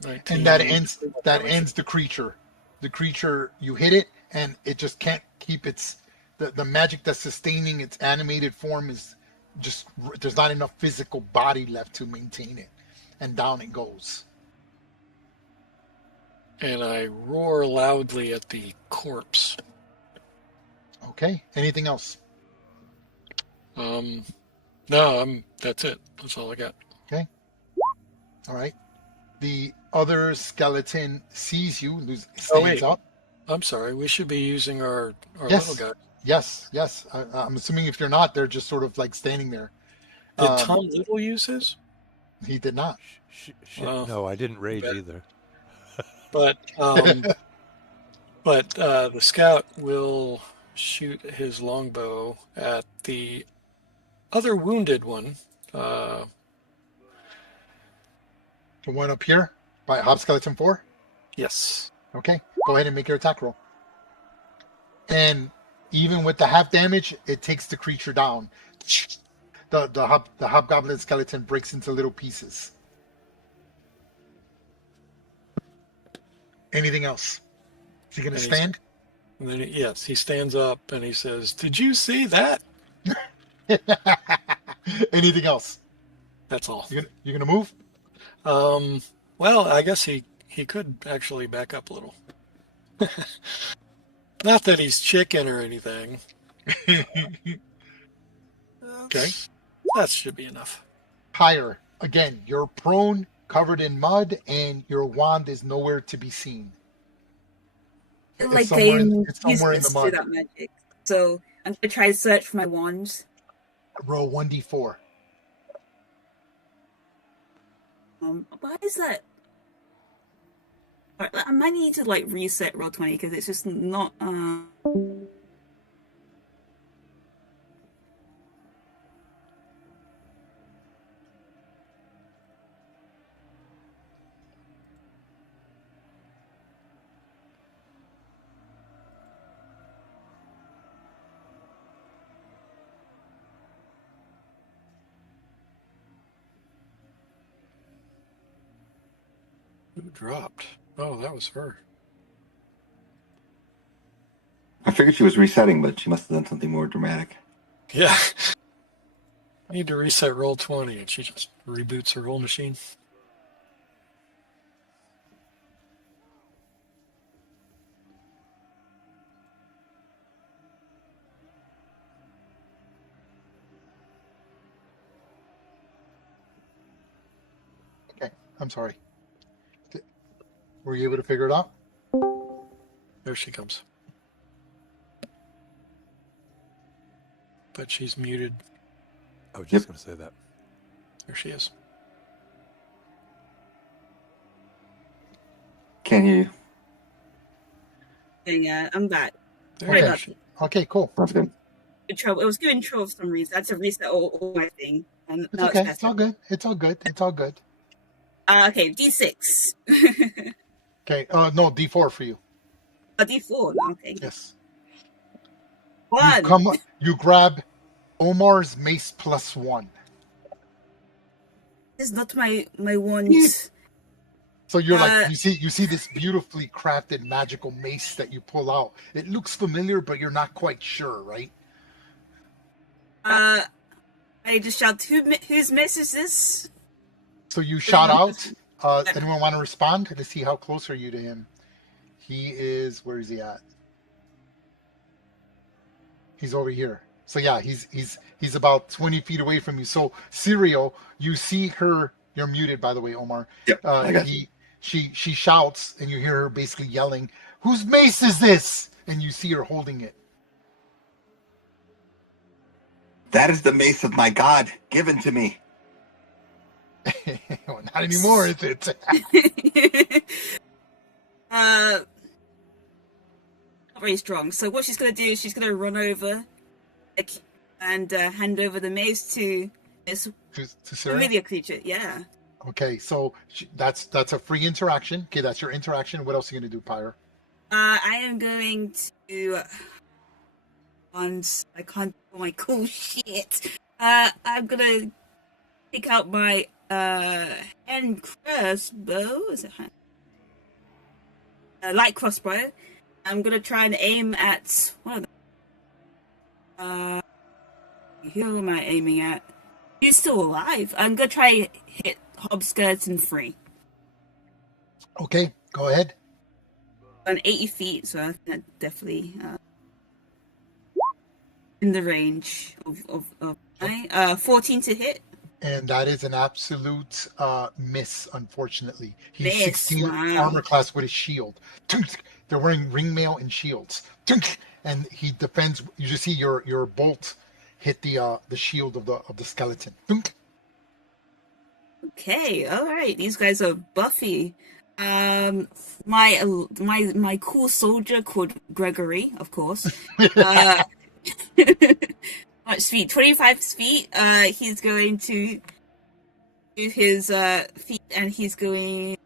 19 that damage. ends the creature. The creature, you hit it, and it just can't keep its the magic that's sustaining its animated form is just there's not enough physical body left to maintain it, and down it goes. And I roar loudly at the corpse. Okay, anything else? No, that's it. That's all I got. Okay, all right. The other skeleton sees you, Oh stands wait, up. I'm sorry. We should be using our little Yes, guy. yes. I'm assuming if you're not, they're just sort of like standing there. Did Um, Tom Little use his? he did not. Shit, Well, no, I didn't rage bad. either. But the scout will shoot his longbow at the other wounded one. The one up here by Hob Skeleton 4. Yes. Okay, go ahead and make your attack roll. And even with the half damage, it takes the creature down. The hobgoblin skeleton breaks into little pieces. Anything else? Is he gonna And stand? And then yes, he stands up and he says, "Did you see that?" Anything else? That's all. You're gonna move? Well, I guess he could actually back up a little. Not that he's chicken or anything. Okay. That should be enough. Higher. Again, you're prone, covered in mud, and your wand is nowhere to be seen. Like It's somewhere in the useless to mud. that magic. So I'm gonna try to search for my wand. Roll 1d4. Why is that? I might need to like reset roll 20 because it's just not. Who dropped? Oh, that was her. I figured she was resetting, but she must have done something more dramatic. Yeah. I need to reset roll 20, and she just reboots her roll machine. Okay, I'm sorry. Were you able to figure it out? There she comes. But she's muted. I was just going to say that. There she is. Can't hear you. Yeah, I'm back. There Okay. Okay, cool. Sounds good. Trouble. It was giving trouble for some reason. I had to reset all my thing. And It's now okay. it's It's all good. It's all good. It's all good. Okay, D6. Okay. No, D4 for you. A D4. Okay. Yes. One. You grab Omar's mace +1. This is not my wand. So you're like, Uh, you see this beautifully crafted magical mace that you pull out. It looks familiar, but you're not quite sure, right? I just shout, whose mess is this? So you shout out. Anyone want to respond to see how close are you to him? He is, where is he at? He's over here. So yeah, he's about 20 feet away from you. So Serial, you see her. You're muted, by the way, Omar. Yep, I got you. She shouts, and you hear her basically yelling, "Whose mace is this?" And you see her holding it. That is the mace of my god, given to me. Well, not anymore, is it? Not very strong. So what she's gonna do is she's gonna run over and hand over the mace to this to Sarah? familiar creature. Yeah. Okay, so that's a free interaction. Okay, that's your interaction. What else are you gonna do, Pyre? I am going to. Once I can't do my cool shit. I'm gonna pick out my hand crossbow. Is it hand? Light crossbow. I'm gonna try and aim at one of them. Who am I aiming at? He's still alive. I'm gonna try hit Hobskirton 3. Okay, go ahead. On 80 feet, so I think that definitely in the range of 14 to hit. And that is an absolute miss, unfortunately. He's Miss, 16 wow. armor class with his shield. They're wearing ringmail and shields. And he defends. You just see your bolt hit the shield of the skeleton. Okay, all right. These guys are buffy. My cool soldier called Gregory, of course. Much feet, 25 feet. He's going to do his feet, and he's going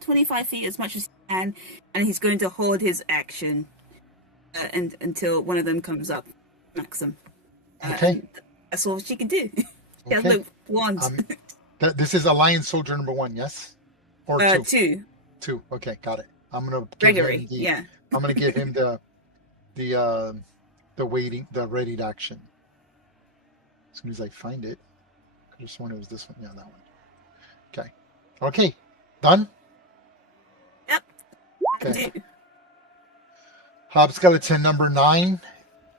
25 feet as much as he can, and he's going to hold his action until one of them comes up, smacks them. Okay. That's all she can do. She has Okay. no wand. This is Alliance Soldier number 1, yes? Or 2? 2. 2. Okay, got it. I'm gonna give Gregory, him the, yeah. I'm gonna give him the readied action. As soon as I find it. I just sworn it was this one. Yeah, that one. Okay. Okay. Done? Yep. Okay. Hobskeleton number 9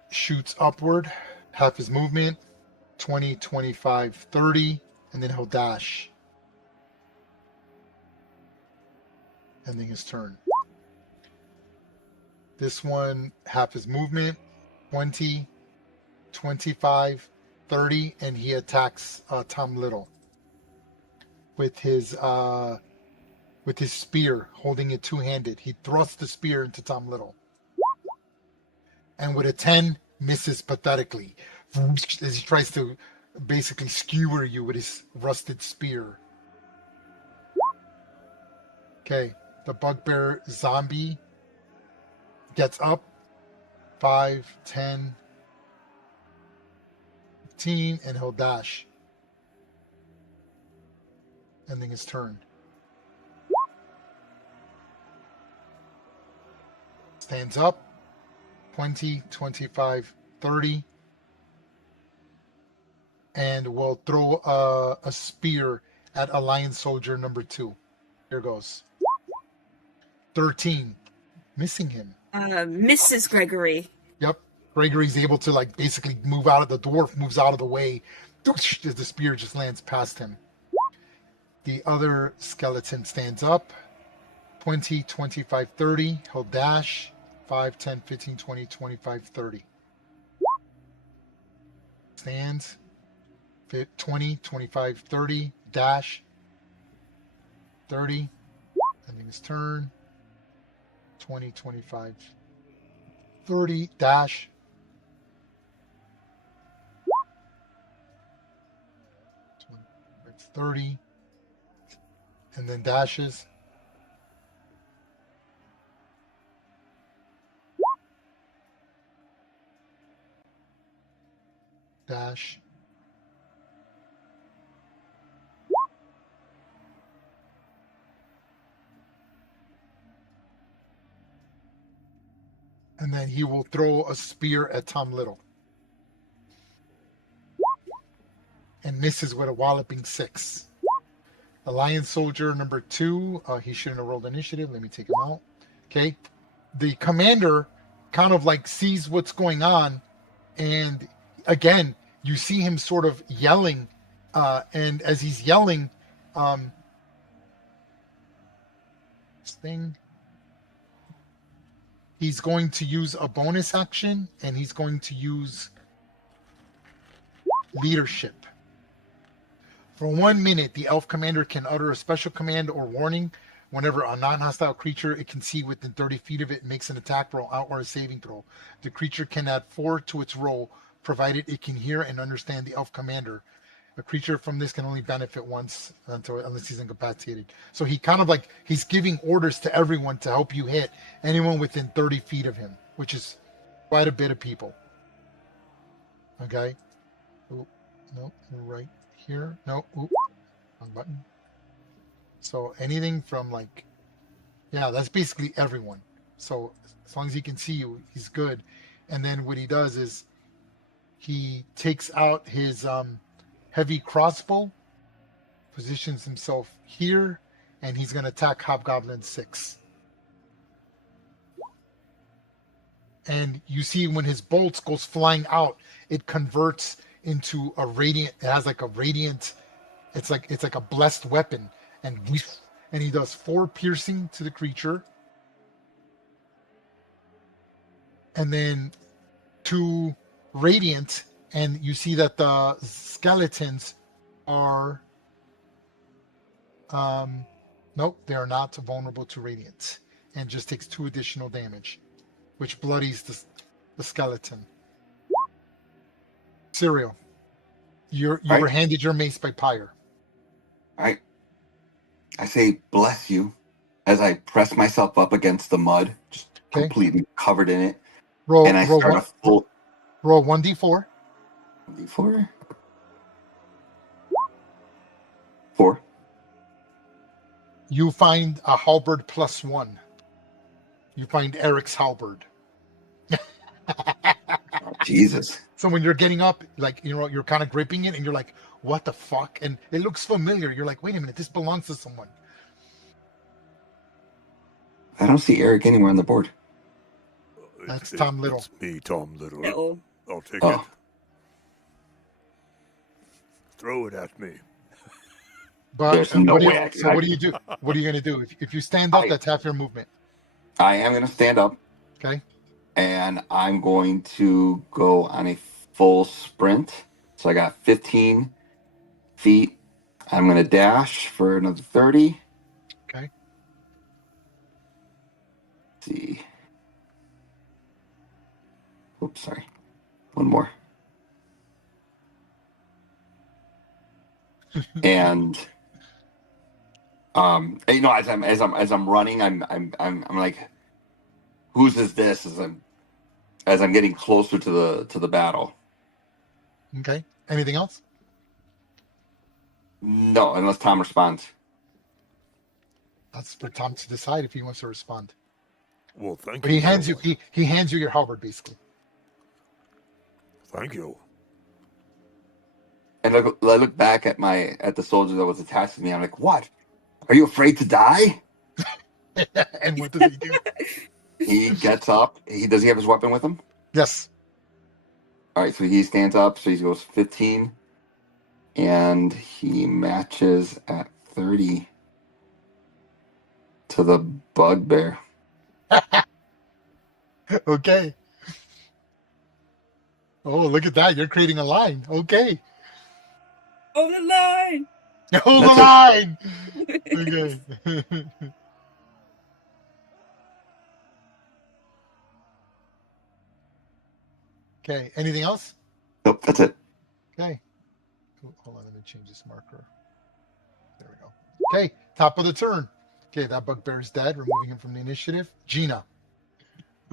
shoots upward, half his movement, 20, 25, 30, and then he'll dash. Ending his turn. This one, half his movement, 20, 25, 30, and he attacks Tom Little with his spear, holding it two-handed. He thrusts the spear into Tom Little. And with a 10, misses pathetically as he tries to basically skewer you with his rusted spear. Okay, the bugbear zombie gets up. 5, 10, 15, and he'll dash. Ending his turn. Stands up. 20, 25, 30. And we'll throw a spear at Alliance Soldier number 2. Here goes. 13. Missing him. Mrs. Gregory. Yep. Gregory's able to basically move out of the dwarf, moves out of the way as the spear just lands past him. The other skeleton stands up. 20, 25, 30. He'll dash. 5, 10, 15, 20, 25, 30. Stands. 20, 25, 30. Dash. 30. Ending his turn. 20, 25, 30. Dash. 30. And then dashes. dash. And then he will throw a spear at Tom Little. And misses with a walloping 6. Alliance Soldier number 2, he shouldn't have rolled initiative. Let me take him out. Okay. The commander kind of like sees what's going on. And again, you see him sort of yelling. And as he's yelling, this thing, he's going to use a bonus action, and he's going to use leadership. For 1 minute, the elf commander can utter a special command or warning whenever a non-hostile creature it can see within 30 feet of it makes an attack roll out or a saving throw. The creature can add 4 to its roll, provided it can hear and understand the elf commander. A creature from this can only benefit once unless he's incapacitated. So he kind of like, he's giving orders to everyone to help you hit anyone within 30 feet of him, which is quite a bit of people. Okay. Oh, no, right here. No, wrong button. So anything from like, yeah, that's basically everyone. So as long as he can see you, he's good. And then what he does is he takes out his heavy crossbow, positions himself here, and he's going to attack Hobgoblin 6. And you see when his bolts goes flying out, it converts into a radiant. It has like a radiant. It's like a blessed weapon, and he does 4 piercing to the creature, and then 2 radiant. And you see that the skeletons are, nope, they are not vulnerable to radiant, and just takes 2 additional damage, which bloodies the skeleton. Serial, you were handed your mace by Pyre. All right. I say bless you as I press myself up against the mud, just completely covered in it. Roll 1d4. 1d4. 4. You find a halberd +1. You find Eric's halberd. Oh, Jesus. So when you're getting up, like, you're kind of gripping it and you're like, what the fuck? And it looks familiar. You're like, wait a minute, this belongs to someone. I don't see Eric anywhere on the board. That's Tom Little. It's me, Tom Little. Little. I'll take it. Throw it at me. But There's no way I can. So what do you do? What are you going to do? If you stand up, that's half your movement. I am going to stand up. Okay. And I'm going to go on a full sprint. So I got 15 feet. I'm going to dash for another 30. Okay. Let's see. Oops, sorry. One more. And as I'm running, I'm like, whose is this? As I'm getting closer to the battle. Okay. Anything else? No, unless Tom responds. That's for Tom to decide if he wants to respond. Well, thank But you. he hands you your halberd, basically. Thank you. And I look back at the soldier that was attached to me. I'm like, what? Are you afraid to die? And what does he do? He gets up. Does he have his weapon with him? Yes. All right, so he stands up. So he goes 15. And he matches at 30 to the bugbear. Okay. Oh, look at that. You're creating a line. Okay. Hold the line. Hold the line. Okay. Okay. Anything else? Nope, that's it. Okay. Ooh, hold on. Let me change this marker. There we go. Okay. Top of the turn. Okay. That bugbear is dead. Removing him from the initiative. Gina.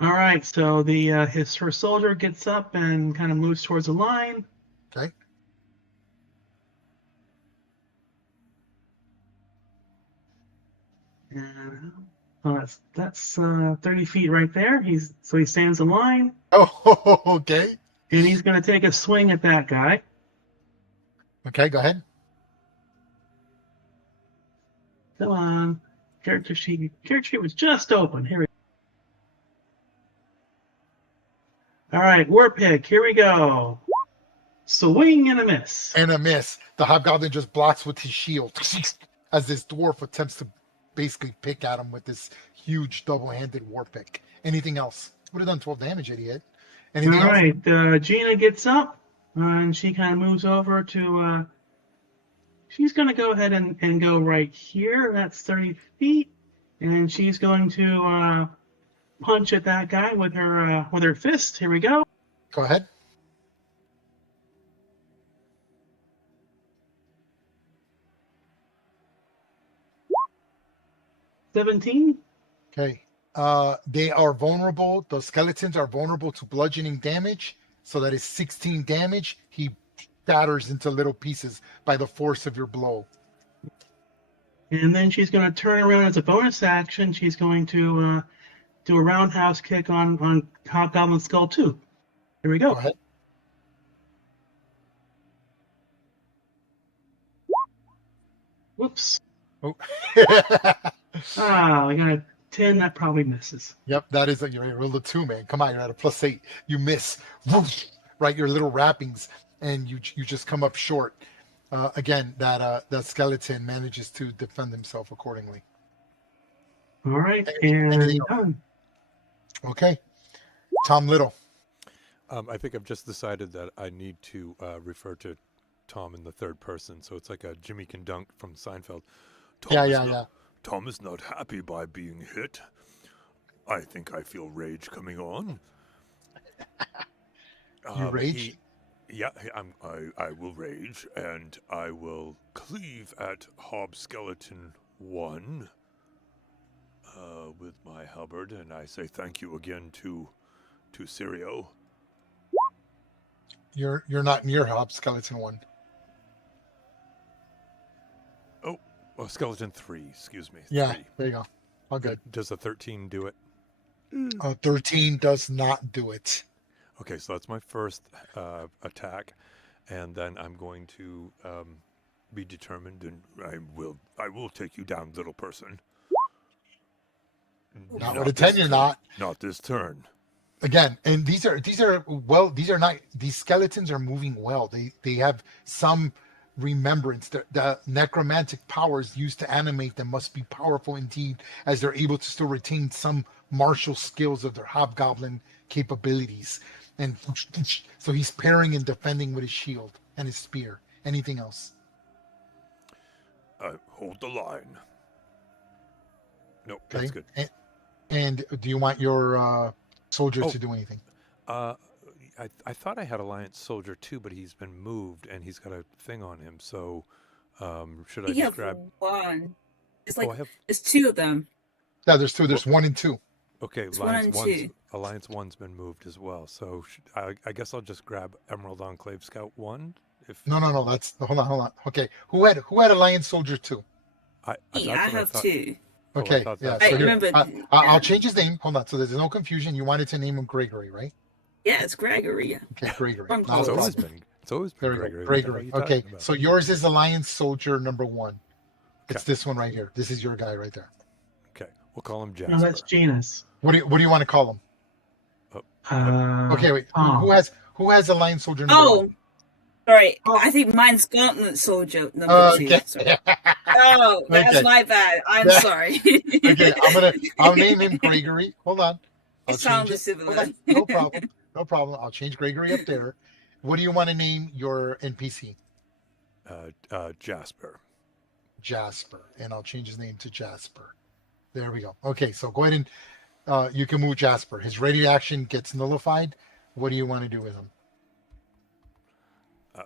All right, so her soldier gets up and kind of moves towards the line. Okay. And that's 30 feet right there. He stands in line, Oh, okay. and he's going to take a swing at that guy. Okay, go ahead. Come on, character sheet. Character sheet was just open. Here we go. All right, War Pig. Here we go. Swing and a miss. And a miss. The hobgoblin just blocks with his shield as this dwarf attempts to basically pick at him with this huge double-handed war pick. Anything else? Would have done 12 damage, idiot. Anything All else? right, Gina gets up, and she kind of moves over to. She's going to go ahead and go right here. That's 30 feet, and she's going to punch at that guy with her fist. Here we go. Go ahead. $17. Okay. They are vulnerable. The skeletons are vulnerable to bludgeoning damage. So that is 16 damage. He shatters into little pieces by the force of your blow. And then she's going to turn around as a bonus action. She's going to do a roundhouse kick on Hobgoblin Skull 2. Here we go. Go ahead. Whoops. Oh. I got a 10. That probably misses. Yep, that is you're a roll of 2, man. Come on, you're at a +8. You miss. Whoosh, right, your little wrappings, and you just come up short. Again, that skeleton manages to defend himself accordingly. All right, Anything and done. Okay. Tom Little. I think I've just decided that I need to refer to Tom in the third person, so it's like a Jimmy Can Dunk from Seinfeld. Yeah. Tom is not happy by being hit. I think I feel rage coming on. You rage? I will rage, and I will cleave at Hob Skeleton 1 with my halberd, and I say thank you again to Sirio. You're not near Hob Skeleton 1. Oh, Skeleton 3, excuse me. Yeah, 3. there you go. All good. Does a 13 do it? 13 does not do it. Okay, so that's my first attack, and then I'm going to be determined, and I will take you down, little person. Not with a 10, you're not. Not this turn. Again, and these skeletons are moving well. They have some remembrance. The necromantic powers used to animate them must be powerful indeed, as they're able to still retain some martial skills of their hobgoblin capabilities. And so he's parrying and defending with his shield and his spear. Anything else? Hold the line. No, Okay. that's good. And do you want your soldiers to do anything? I thought I had Alliance Soldier too, but he's been moved and he's got a thing on him. So should I You just have grab? one. It's Oh, like I have. there's 2 of them. Yeah, there's 2. There's 1 and 2. Okay, It's 1 and 2. Alliance 1's been moved as well. So I guess I'll just grab Emerald Enclave Scout 1. If No. That's hold on. Okay, who had Alliance Soldier 2? I have 2. Okay, thought yeah. that- I So here, remember. I'll change his name. Hold on. So there's no confusion. You wanted to name him Gregory, right? Yeah, it's Gregory. Yeah. Okay, Gregory. From Not It's a always problem. been. It's always There been we go. Gregory. What the hell are Gregory. you Okay, talking about? so yours is Alliance Soldier number 1. It's Okay. this one right here. This is your guy right there. Okay, we'll call him Jasper. No, that's Janus. What do you want to call him? Okay, wait. Tom. Who has Alliance Soldier number Oh, 1? sorry. Oh. I think mine's Gauntlet Soldier number 2. Okay. Sorry. Oh, that's Okay. my bad. I'm Yeah. sorry. Okay, I'll name him Gregory. Hold on. I'll It sounds change similar. Hold on. No problem. I'll change Gregory up there. What do you want to name your NPC? Jasper. Jasper. And I'll change his name to Jasper. There we go. Okay, so go ahead and you can move Jasper. His ready action gets nullified. What do you want to do with him?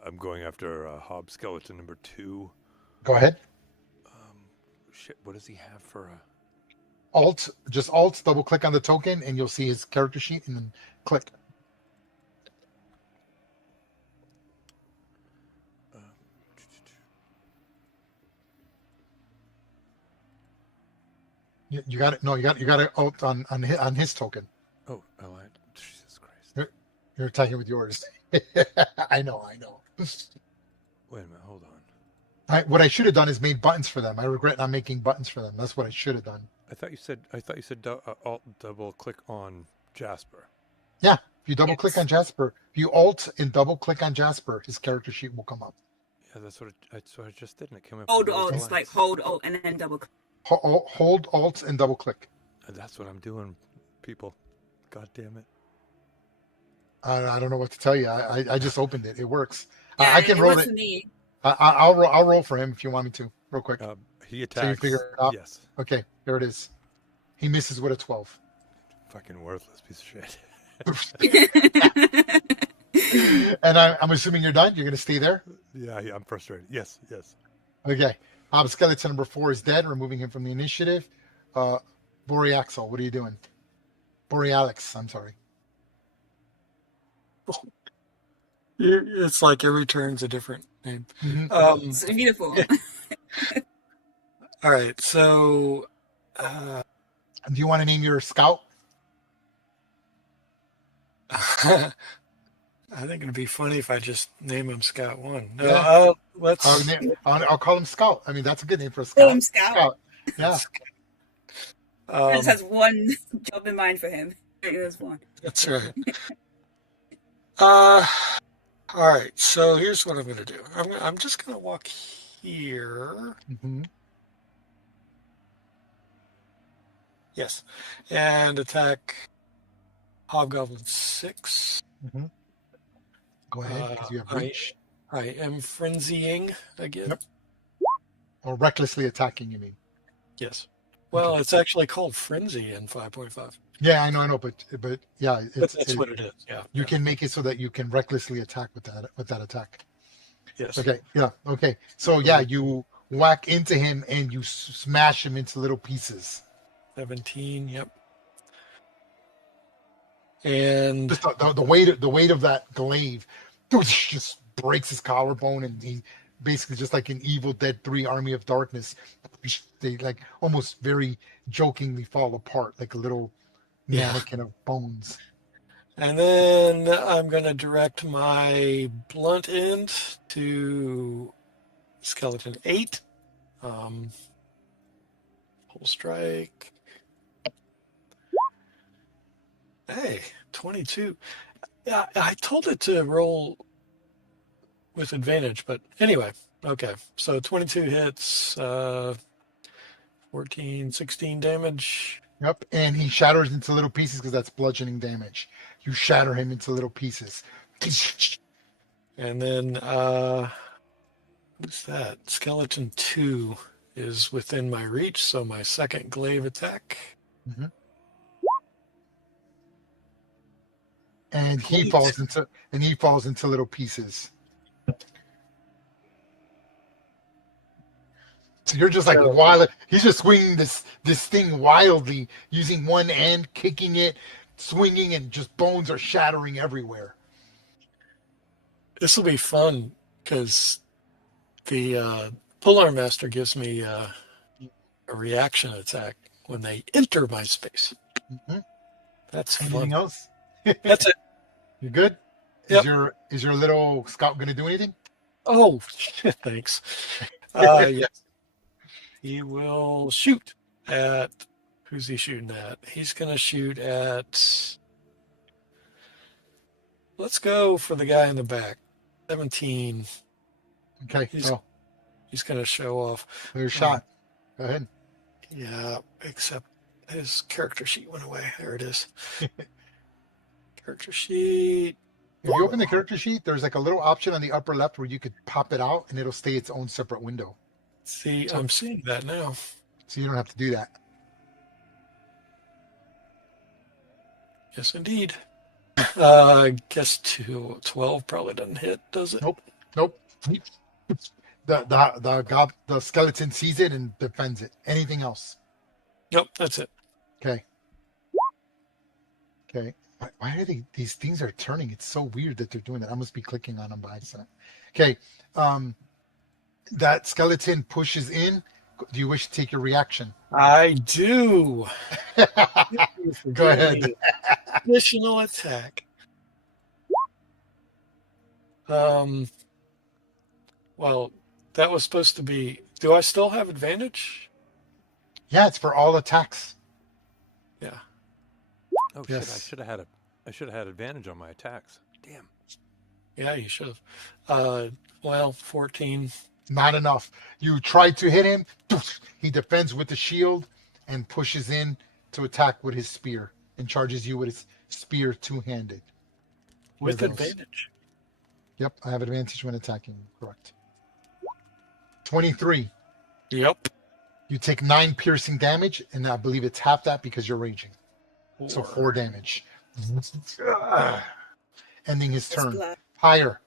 I'm going after Hob Skeleton number 2. Go ahead. Shit, what does he have for a? Alt, double click on the token and you'll see his character sheet and then click. You got it. No, you got it out on his token. Oh, Jesus Christ. You're attacking with yours. I know. Wait a minute, hold on. What I should have done is made buttons for them. I regret not making buttons for them. That's what I should have done. I thought you said alt double click on Jasper. Yeah, if you double click Yes. on Jasper, if you alt and double click on Jasper, his character sheet will come up. Yeah, that's what I just did, and it came up. Hold with alt, those it's like lines. hold alt and then double click. Hold alt and double click. And that's what I'm doing, people. God damn it. I don't know what to tell you. I just opened it. It works. Yeah, I can it roll works it. for me. I'll roll for him if you want me to, real quick. He So you attacks. figure it out. Yes. Okay, there it is. He misses with a 12. Fucking worthless piece of shit. And I'm assuming you're done. You're going to stay there. Yeah, I'm frustrated. Yes. Okay. Skeleton number 4 is dead. Removing him from the initiative. Boreaxel, what are you doing? Borealix, I'm sorry. It's like every turn's a different name. Mhm. It's beautiful. All right, so Do you want to name your scout? I think it'd be funny if I just name him Scout One. No, Yeah. let's. I'll call him Scout. I mean, that's a good name for a Call scout. him Scout. Yeah. I just has one job in mind for him. There's one. That's right. All right. So here's what I'm going to do. I'm just going to walk here. Mm-hmm. Yes, and attack Hobgoblin 6. Mm-hmm. Go ahead, because you have reach. I am frenzying again. Yep. Or recklessly attacking, you mean? Yes. Well, it's actually called frenzy in 5.5. Yeah, I know, but yeah, But that's what it is. Yeah. You can make it so that you can recklessly attack with that attack. Yes. Okay, yeah, okay. So yeah, you whack into him and you smash him into little pieces. 17. Yep. And Just the weight of that glaive just breaks his collarbone, and he basically, just like in Evil Dead 3 Army of Darkness, they like almost very jokingly fall apart like a little mannequin of bones. And then I'm going to direct my blunt end to Skeleton 8. Full strike. Hey, 22. Yeah, I told it to roll with advantage, but anyway, okay. So 22 hits, 14, 16 damage. Yep, and he shatters into little pieces because that's bludgeoning damage. You shatter him into little pieces. And then, who's that? Skeleton 2 is within my reach, so my second glaive attack. Mm-hmm. And he falls into little pieces. So you're just like wild. He's just swinging this thing wildly, using one hand, kicking it, swinging, and just bones are shattering everywhere. This will be fun because the Polearm Master gives me a reaction attack when they enter my space. Mm-hmm. That's Anything fun. else? That's it. You good? Yep. Is your little scout going to do anything? Oh, thanks. Yes. He will shoot at. Who's he shooting at? He's going to shoot at. Let's go for the guy in the back. 17. Okay. He's going to show off. Your shot. Go ahead. Yeah, except his character sheet went away. There it is. Character sheet. If you open the character sheet, there's like a little option on the upper left where you could pop it out and it'll stay its own separate window. See, I'm seeing that now. So you don't have to do that. Yes, indeed. I guess 12 probably doesn't hit, does it? Nope. The skeleton sees it and defends it. Anything else? Nope, that's it. Okay. Why are these things are turning? It's so weird that they're doing that. I must be clicking on them by accident. Okay. That skeleton pushes in Do you wish to take your reaction? I do. Go ahead. Additional attack. Well, that was supposed to be. Do I still have advantage? Yeah, it's for all attacks. Yeah. Oh shit! Yes. I should have had advantage on my attacks. Damn. Yeah, you should have. Well, 14. Not enough. You try to hit him. He defends with the shield and pushes in to attack with his spear and charges you with his spear two-handed. With Here goes. advantage. Yep, I have advantage when attacking. Correct. 23. Yep. You take 9 piercing damage, and I believe it's half that because you're raging. So 4 damage. Ending his turn. Glad. Higher.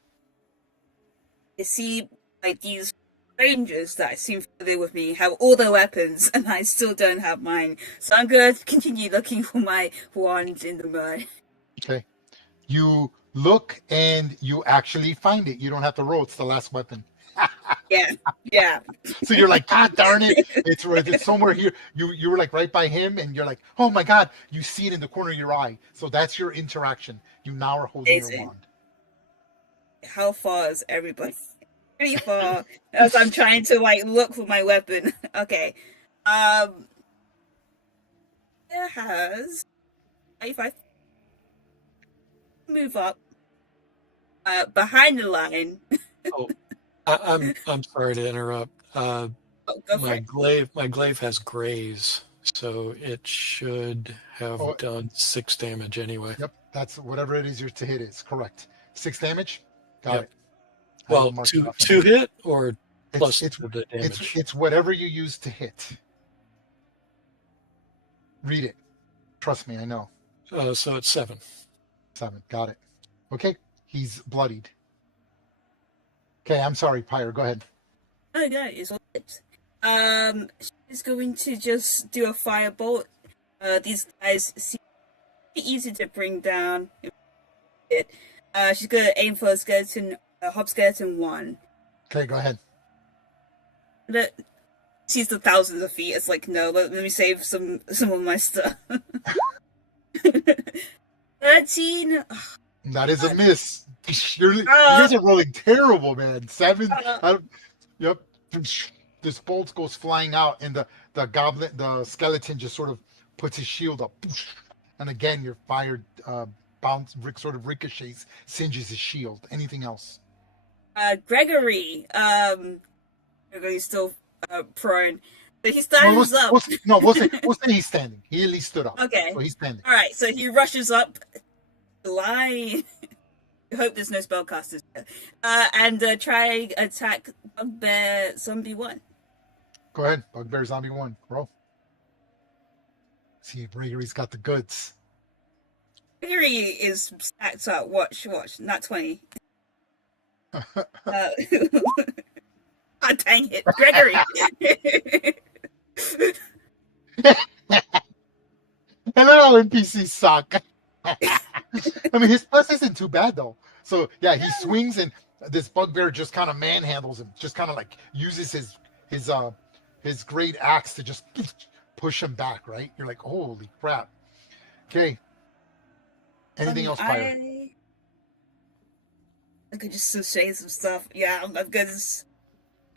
I see, like, these strangers that seem familiar with me have all their weapons, and I still don't have mine. So I'm going to continue looking for my wand in the mud. Okay. You look, and you actually find it. You don't have to roll. It's the last weapon. Yeah. So you're like, God darn it. It's somewhere here. You were like right by him, and you're like, oh my God. You see it in the corner of your eye. So that's your interaction. You now are holding your Amazing. wand. How far is everybody? Pretty far. As I'm trying to like look for my weapon. Okay. It has if I move up behind the line. Oh, I'm sorry to interrupt. Go for My glaive has graze, so it should have done 6 damage anyway. Yep. That's whatever it is you're to hit is correct. 6 damage. Got Yep. it. Well, two hit or plus it's the damage. it's whatever you use to hit. Read it. Trust me, I know. So it's 7. 7. Got it. Okay. He's bloodied. Okay, I'm sorry, Pyre. Go ahead. Oh no, it's all it. She's going to just do a firebolt. These guys seem easy to bring down. She's gonna aim for a skeleton, hobskeleton 1. Okay, go ahead. She's the thousands of feet. It's like, no, let me save some of my stuff. 13. That is a miss. You guys are rolling terrible, man. 7. Yep. This bolt goes flying out, and the skeleton just sort of puts his shield up, and again your fire sort of ricochets, singes his shield. Anything else? Gregory's still prone, but he stands up. We'll say he's standing. He at least stood up. Okay, so he's standing. All right, so he rushes up the line. I hope there's no spellcasters there. And try attack Bugbear Zombie 1. Go ahead, Bugbear Zombie 1. Roll. See if Gregory's got the goods. Gregory is stacked up. Watch. Not 20. Oh, dang it, Gregory. Hello, NPC suck. I mean, his plus isn't too bad though. So yeah, he swings, and this Bugbear just kind of manhandles him. Just kind of like uses his great axe to just push him back. Right? You're like, holy crap. Okay. Anything else, Pyre? I could just say some stuff. Yeah, I'm gonna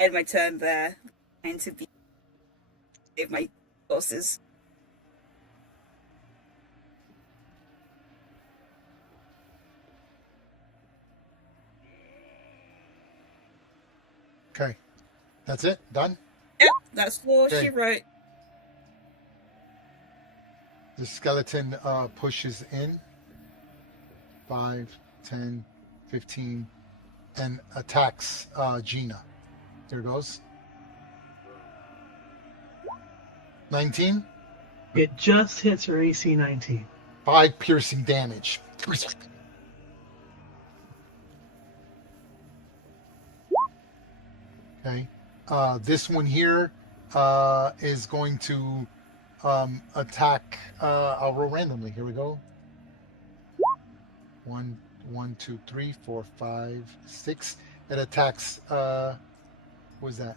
end my turn there. Trying to save my bosses. Okay. That's it? Done? Yep, that's all she wrote. The skeleton pushes in. 5, 10, 15, and attacks Gina. There goes. 19. It just hits her AC 19. 5 piercing damage. Okay. This one here is going to attack. I'll roll randomly. Here we go. 1, 2, 3, 4, 5, 6. It attacks. What was that?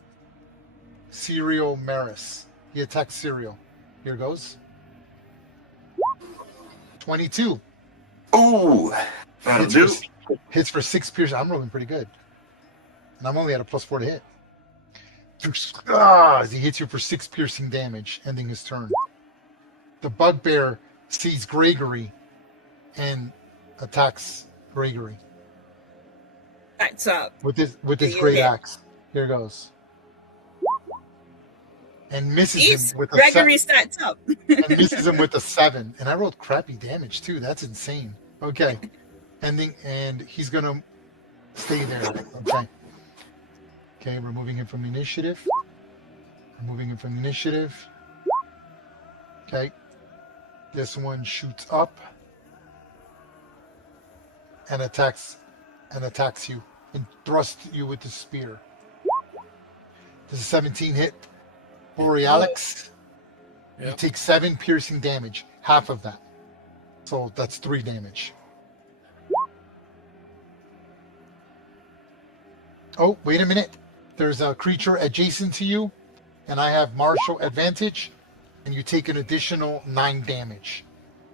Serial Maris. He attacks Serial. Here goes. 22. Ooh, that'll do. Hits for 6 piercing. I'm rolling pretty good. And I'm only at a +4 to hit. As he hits you for 6 piercing damage, ending his turn. The bugbear sees Gregory and attacks Gregory Backs up. with his You great hit. axe. Here goes. And misses Jeez, him with a Gregory stacked up. and misses him with a 7. And I rolled crappy damage too. That's insane. Okay. And he's gonna stay there. Okay. Okay, removing him from the initiative. Removing him from the initiative. Okay. This one shoots up and attacks you and thrusts you with the spear. This is 17 hit. Borealix. You Yep. take 7 piercing damage, half of that. So that's 3 damage. Oh, wait a minute. There's a creature adjacent to you, and I have martial advantage, and you take an additional 9 damage.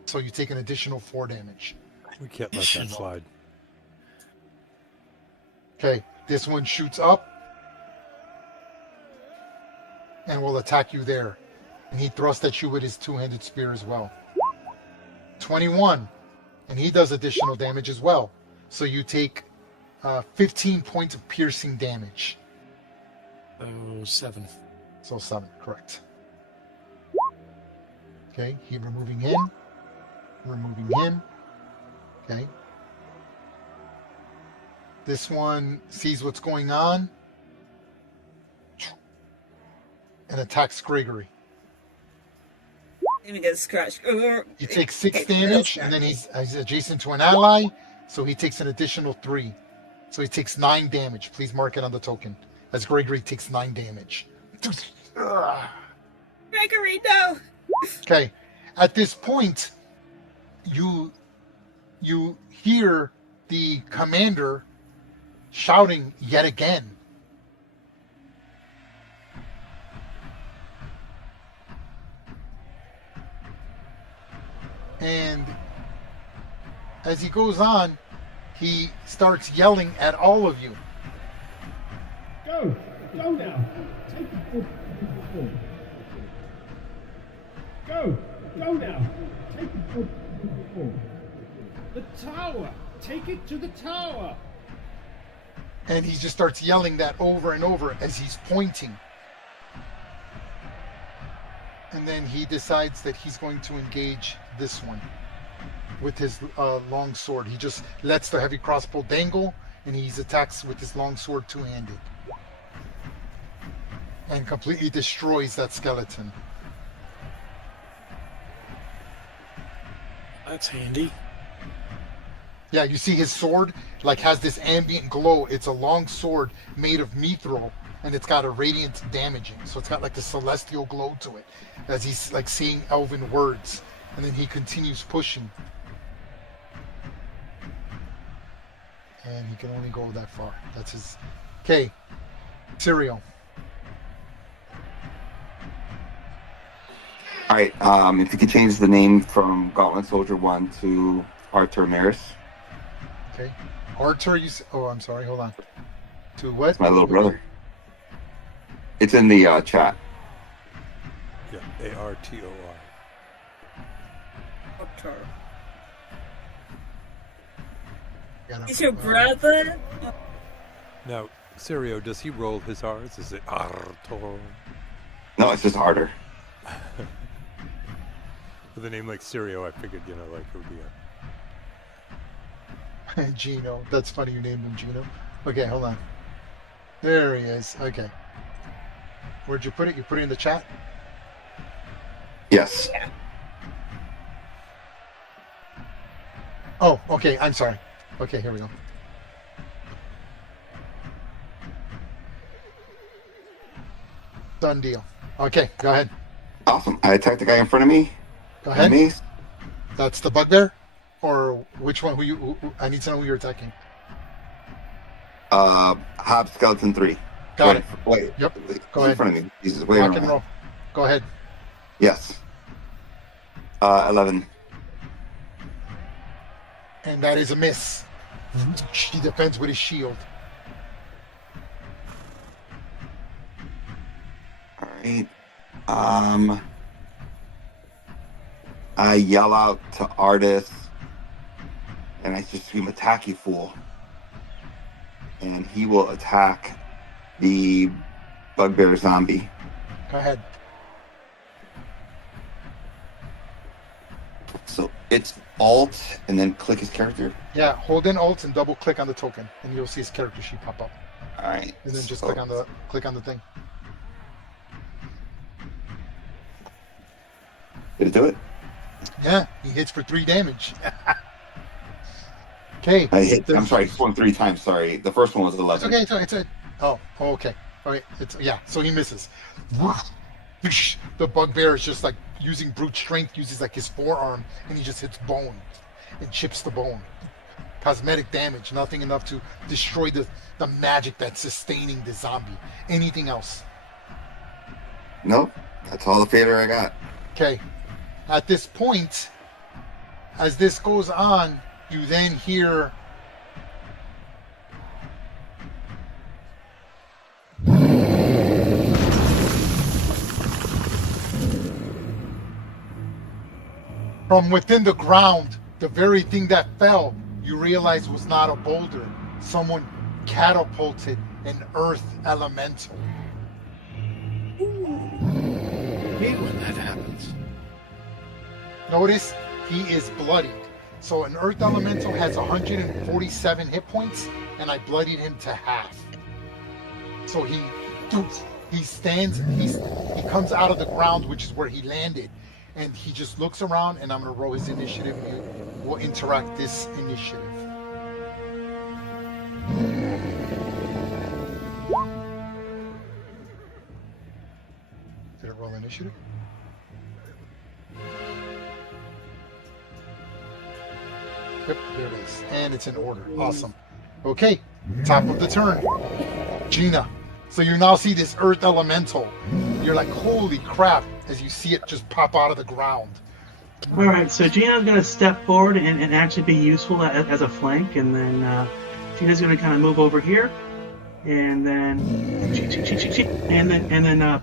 So you take an additional 4 damage. We can't let that slide. Okay, this one shoots up and will attack you there. And he thrusts at you with his 2-handed spear as well. 21, and he does additional damage as well. So you take 15 points of piercing damage. Oh, 7. So 7, correct. Okay, removing him. Removing him. Okay. This one sees what's going on and attacks Gregory. Even get scratched. He takes 6 damage, and then he's adjacent to an ally, so he takes an additional 3. So he takes 9 damage. Please mark it on the token, as Gregory takes 9 damage. Gregory, no. Okay, at this point, you hear the commander shouting yet again. And as he goes on, he starts yelling at all of you. Go now. Take it. Go now. Take it. The tower. Take it to the tower. And he just starts yelling that over and over as he's pointing. And then he decides that he's going to engage this one with his long sword. He just lets the heavy crossbow dangle, and he attacks with his long sword 2-handed. And completely destroys that skeleton. That's handy. Yeah, you see his sword has this ambient glow. It's a long sword made of mithril, and it's got a radiant damaging. So it's got the celestial glow to it as he's saying elven words. And then he continues pushing. And he can only go that far. That's his... Okay. Serial. All right. If you could change the name from Gauntlet Soldier 1 to Arthur Maris. Okay. Arthur, oh, I'm sorry. Hold on. To what? My little brother. It's in the chat. Yeah, Artor. Is your brother? Now, Sirio, does he roll his R's? Is it Artor? No, it's just Arthur. With a name like Sirio, I figured, it would be a... Gino. That's funny you named him Gino. Okay, hold on. There he is. Okay. Where'd you put it? You put it in the chat? Yes. Oh, okay. I'm sorry. Okay, here we go. Done deal. Okay, go ahead. Awesome. I attacked the guy in front of me. Go ahead. Mace. That's the bugbear? Or which one? I need to know who you're attacking. Hob Skeleton 3. Got it. Wait. Yep. He's Go in ahead. front of me. Jesus, wait. Rock and roll. Go ahead. Yes. 11. And that is a miss. He defends with his shield. All right. I yell out to Artis, and I just scream, "Attack, you fool!" And he will attack the bugbear zombie. Go ahead. So it's Alt and then click his character. Yeah, hold in Alt and double click on the token, and you'll see his character sheet pop up. All right. And then just so- click on the thing. Did it do it? Yeah, he hits for 3 damage. Okay. I hit. I'm sorry. It's one 3 times. Sorry. The first one was 11. It's okay. It's okay. It's okay. Oh, okay. All right. So he misses. The bugbear is just like using brute strength, uses like his forearm, and he just hits bone and chips the bone. Cosmetic damage, nothing enough to destroy the magic that's sustaining the zombie. Anything else? Nope. That's all the failure I got. Okay. At this point, as this goes on, you then hear from within the ground, the very thing that fell, you realize was not a boulder. Someone catapulted an earth elemental. Hate when that happens. Notice he is bloodied. So an earth elemental has 147 hit points, and I bloodied him to half. So he stands, he comes out of the ground, which is where he landed, and he just looks around, and I'm going to roll his initiative. We'll interact this initiative. Did it roll initiative? Yep, there it is. And it's in order. Awesome. Okay, top of the turn. Gina. So you now see this earth elemental. You're like, holy crap, as you see it just pop out of the ground. All right, so Gina's going to step forward and actually be useful as a flank, and then Gina's going to kind of move over here, and then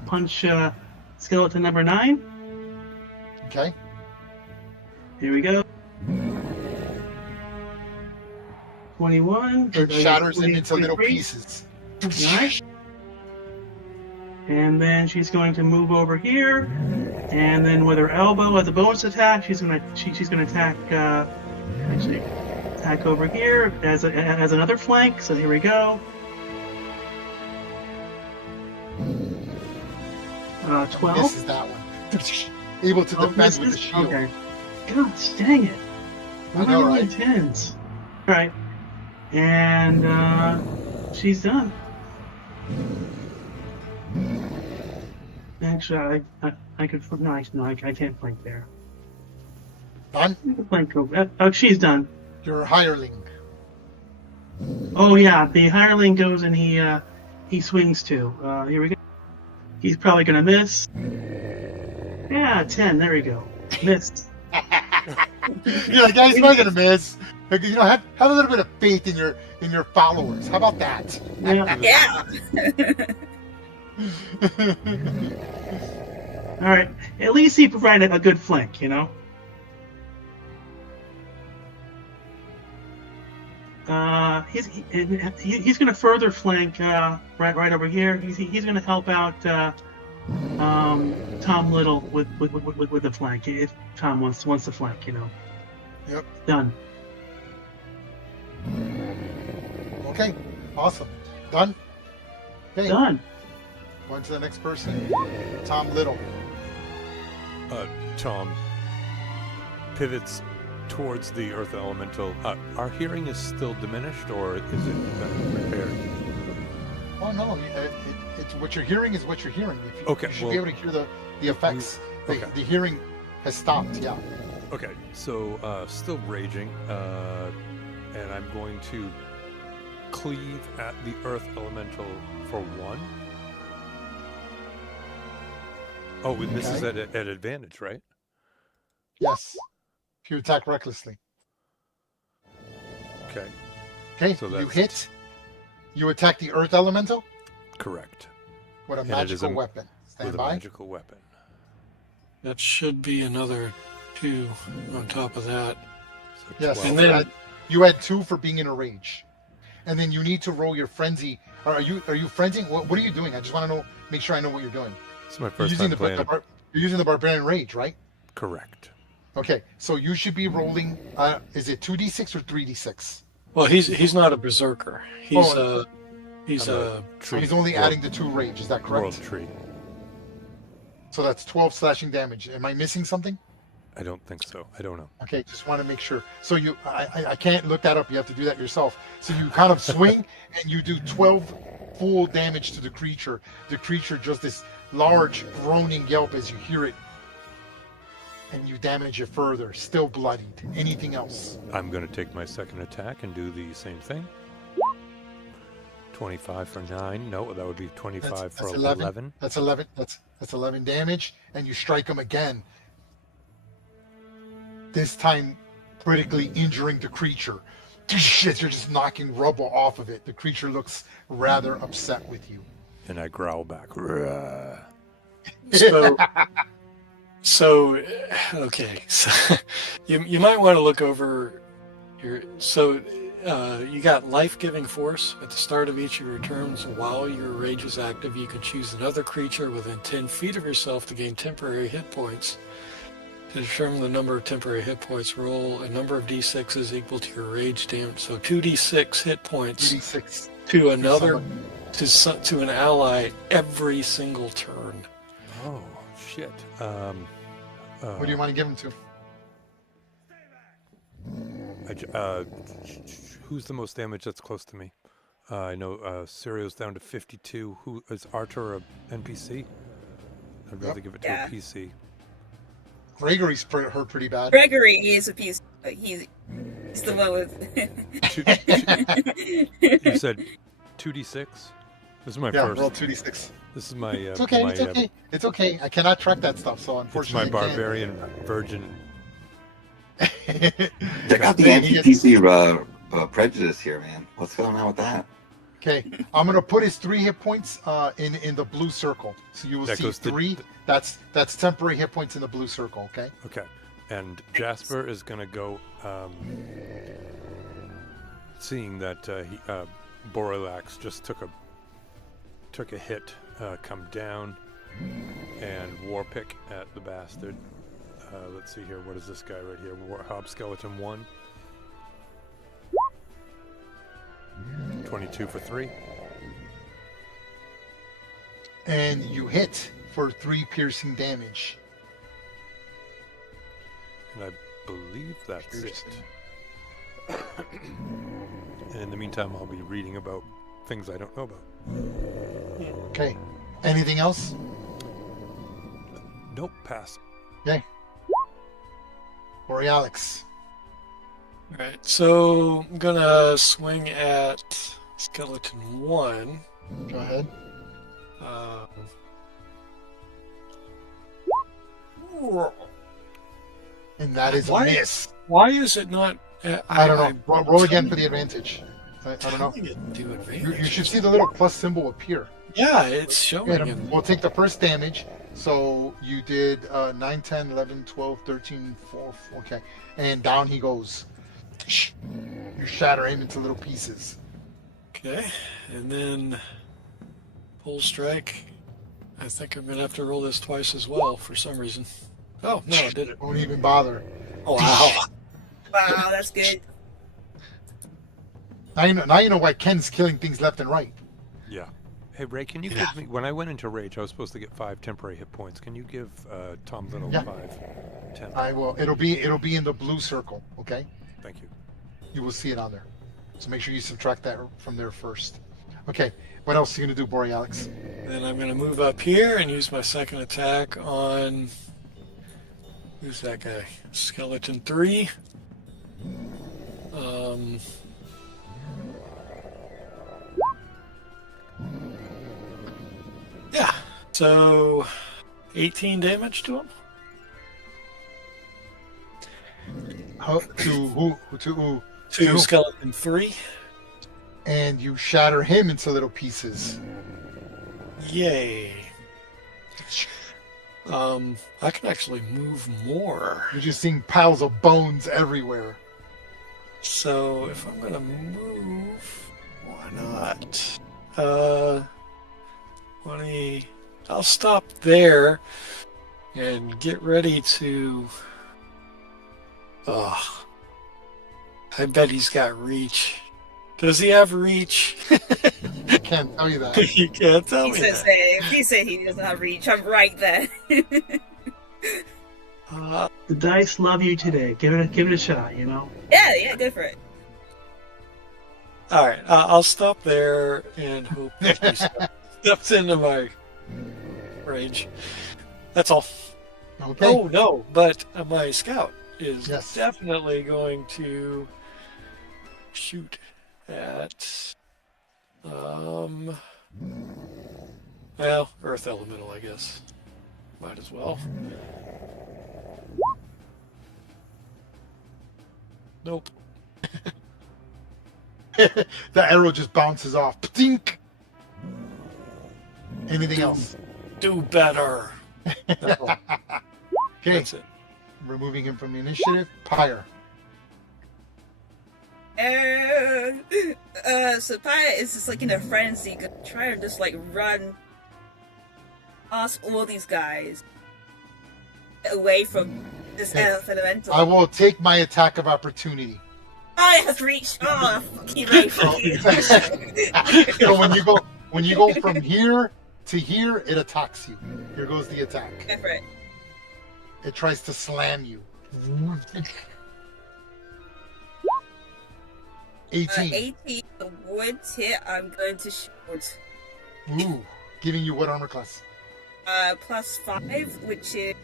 punch skeleton number 9. Okay. Here we go. 21. It shatters him into little 23. pieces. Nice. And then she's going to move over here, and then with her elbow as a bonus attack, she's gonna attack attack over here as another flank. So here we go. 12. Misses that one. Able to defend with the shield. Okay. Gosh, dang it! I know, right? 10s. All right, and she's done. Actually, I could. No, I can't flank there. Done? I can flank over. Oh, she's done. You're a hireling. Oh yeah, the hireling goes and he swings too. Here we go. He's probably gonna miss. Yeah, 10. There we go. Missed. You're like, guys, not gonna miss. Like, you know, have a little bit of faith in your followers. How about that? Yeah. All right. At least he provided a good flank, you know. He's going to further flank right over here. He's going to help out Tom Little with the flank if Tom wants to flank, you know. Yep. Done. Okay. Awesome. Done. Okay. Done. On to the next person. Tom Little. Tom pivots towards the earth elemental. Our hearing is still diminished, or is it repaired? Oh no, it's what you're hearing is what you're hearing. Okay, You should be able to hear the effects. The hearing has stopped. Yeah. Okay, so still raging, and I'm going to cleave at the earth elemental for 1. Oh, and this is Okay. at advantage, right? Yes. If you attack recklessly. Okay. Okay. So You that's hit. You attack the earth elemental correct. with a And it is magical weapon. Stand with a by. magical weapon. That should be another 2 on top of that. So Yes. 12. And then- You had 2 for being in a rage, and then you need to roll your frenzy. Or are you frenzying? What are you doing? I just want to know. Make sure I know what you're doing. It's my You're first using time playing. you're using the barbarian rage, right? Correct. Okay. So you should be rolling. Is it 2d6 or 3d6? Well, he's not a berserker. He's Oh, he's I'm a So tree. he's only world, adding the 2 rage. Is that correct? world tree. So that's 12 slashing damage. Am I missing something? I don't think so. I don't know. Okay, just want to make sure. So I can't look that up. You have to do that yourself. So you kind of swing and you do 12 full damage to the creature. The creature just this large groaning yelp as you hear it, and you damage it further. Still bloodied. Anything else? I'm going to take my second attack and do the same thing. 25 for 9. No, that would be 25 for 11. That's 11. That's 11 damage, and you strike him again. This time, critically injuring the creature. Shit, you're just knocking rubble off of it. The creature looks rather upset with you. And I growl back. "Rah." so okay. So you might want to look over your you got life-giving force at the start of each of your turns. While your rage is active, you can choose another creature within 10 feet of yourself to gain temporary hit points. To determine the number of temporary hit points, roll a number of d6s equal to your rage damage. So 2d6 hit points 2d6 to another to an ally every single turn. Oh, shit. What do you want to give him to? Who's the most damage that's close to me? I know Sirio's down to 52. Who is Artur a NPC? I'd rather give it to a PC. Gregory's hurt pretty bad. Gregory is a piece. He's the one with. You said 2d6? This is my first. Roll 2d6. This is my. It's okay. It's okay. It's okay. I cannot track that stuff, so It's unfortunately. my barbarian virgin. Check out the NPC prejudice here, man. What's going on with that? Okay, I'm gonna put his 3 hit points in the blue circle, so you will That see goes to 3. That's temporary hit points in the blue circle. Okay. Okay. And Jasper is going to go, seeing that Borilax just took a hit, come down and war pick at the bastard. Let's see here. What is this guy right here? Hob Skeleton 1. 22 for 3. And you hit for 3 piercing damage. And I believe that's Piercing. it. And in the meantime, I'll be reading about things I don't know about. Okay. Anything else? Nope, pass. Okay. Borealix. Alright, so I'm gonna swing at Skeleton 1. Go ahead. And that is a miss. Why is it not? I don't know. Roll again for the advantage. I don't know. Do advantage. You should see the little plus symbol appear. Yeah, it's showing Yeah, him. we'll take the first damage. So you did 9, 10, 11, 12, 13, 4. Okay. And down he goes. You shatter him into little pieces. Okay, and then pull strike. I think I'm gonna have to roll this twice as well for some reason. Oh no, I did it. Won't even bother. Oh wow. Wow, that's good. Now you know why Ken's killing things left and right. Yeah. Hey, Ray, can you give me... When I went into Rage, I was supposed to get 5 temporary hit points. Can you give Tom Little Yeah. 5? 10? I will. It'll be in the blue circle. Okay. Thank you. You will see it on there. So make sure you subtract that from there first. Okay. What else are you gonna do, Borealix? Then I'm gonna move up here and use my second attack on... Who's that guy? Skeleton 3. So, 18 damage to him. To who? To skeleton 3. And you shatter him into little pieces. Yay. I can actually move more. You're just seeing piles of bones everywhere. So if I'm gonna move, why not? I'll stop there and get ready to. Oh, I bet he's got reach. Does he have reach? I can't tell you that. You can't tell me that. If he said he doesn't have reach, I'm right there. The dice love you today. Give it a shot. You know. Yeah, go for it. All right, I'll stop there and hope that he steps into my range. That's all. Okay. Oh no, but my scout is Yes. definitely going to shoot at Earth Elemental, I guess. Might as well. Nope. The arrow just bounces off. Ptink! Anything else? Do better. No, Okay. that's it. Removing him from the initiative. Pyre. So Pia is just like in a frenzy, trying to just like run past all these guys away from this Earth Elemental. I will take my attack of opportunity. Oh, it has reached. Oh, fuck you, Ray, fuck you. So when you go from here to here, it attacks you. Here goes the attack. Go for it. It tries to slam you. 18. 18 would hit. I'm going to shoot. Ooh, giving you what armor class? +5, which is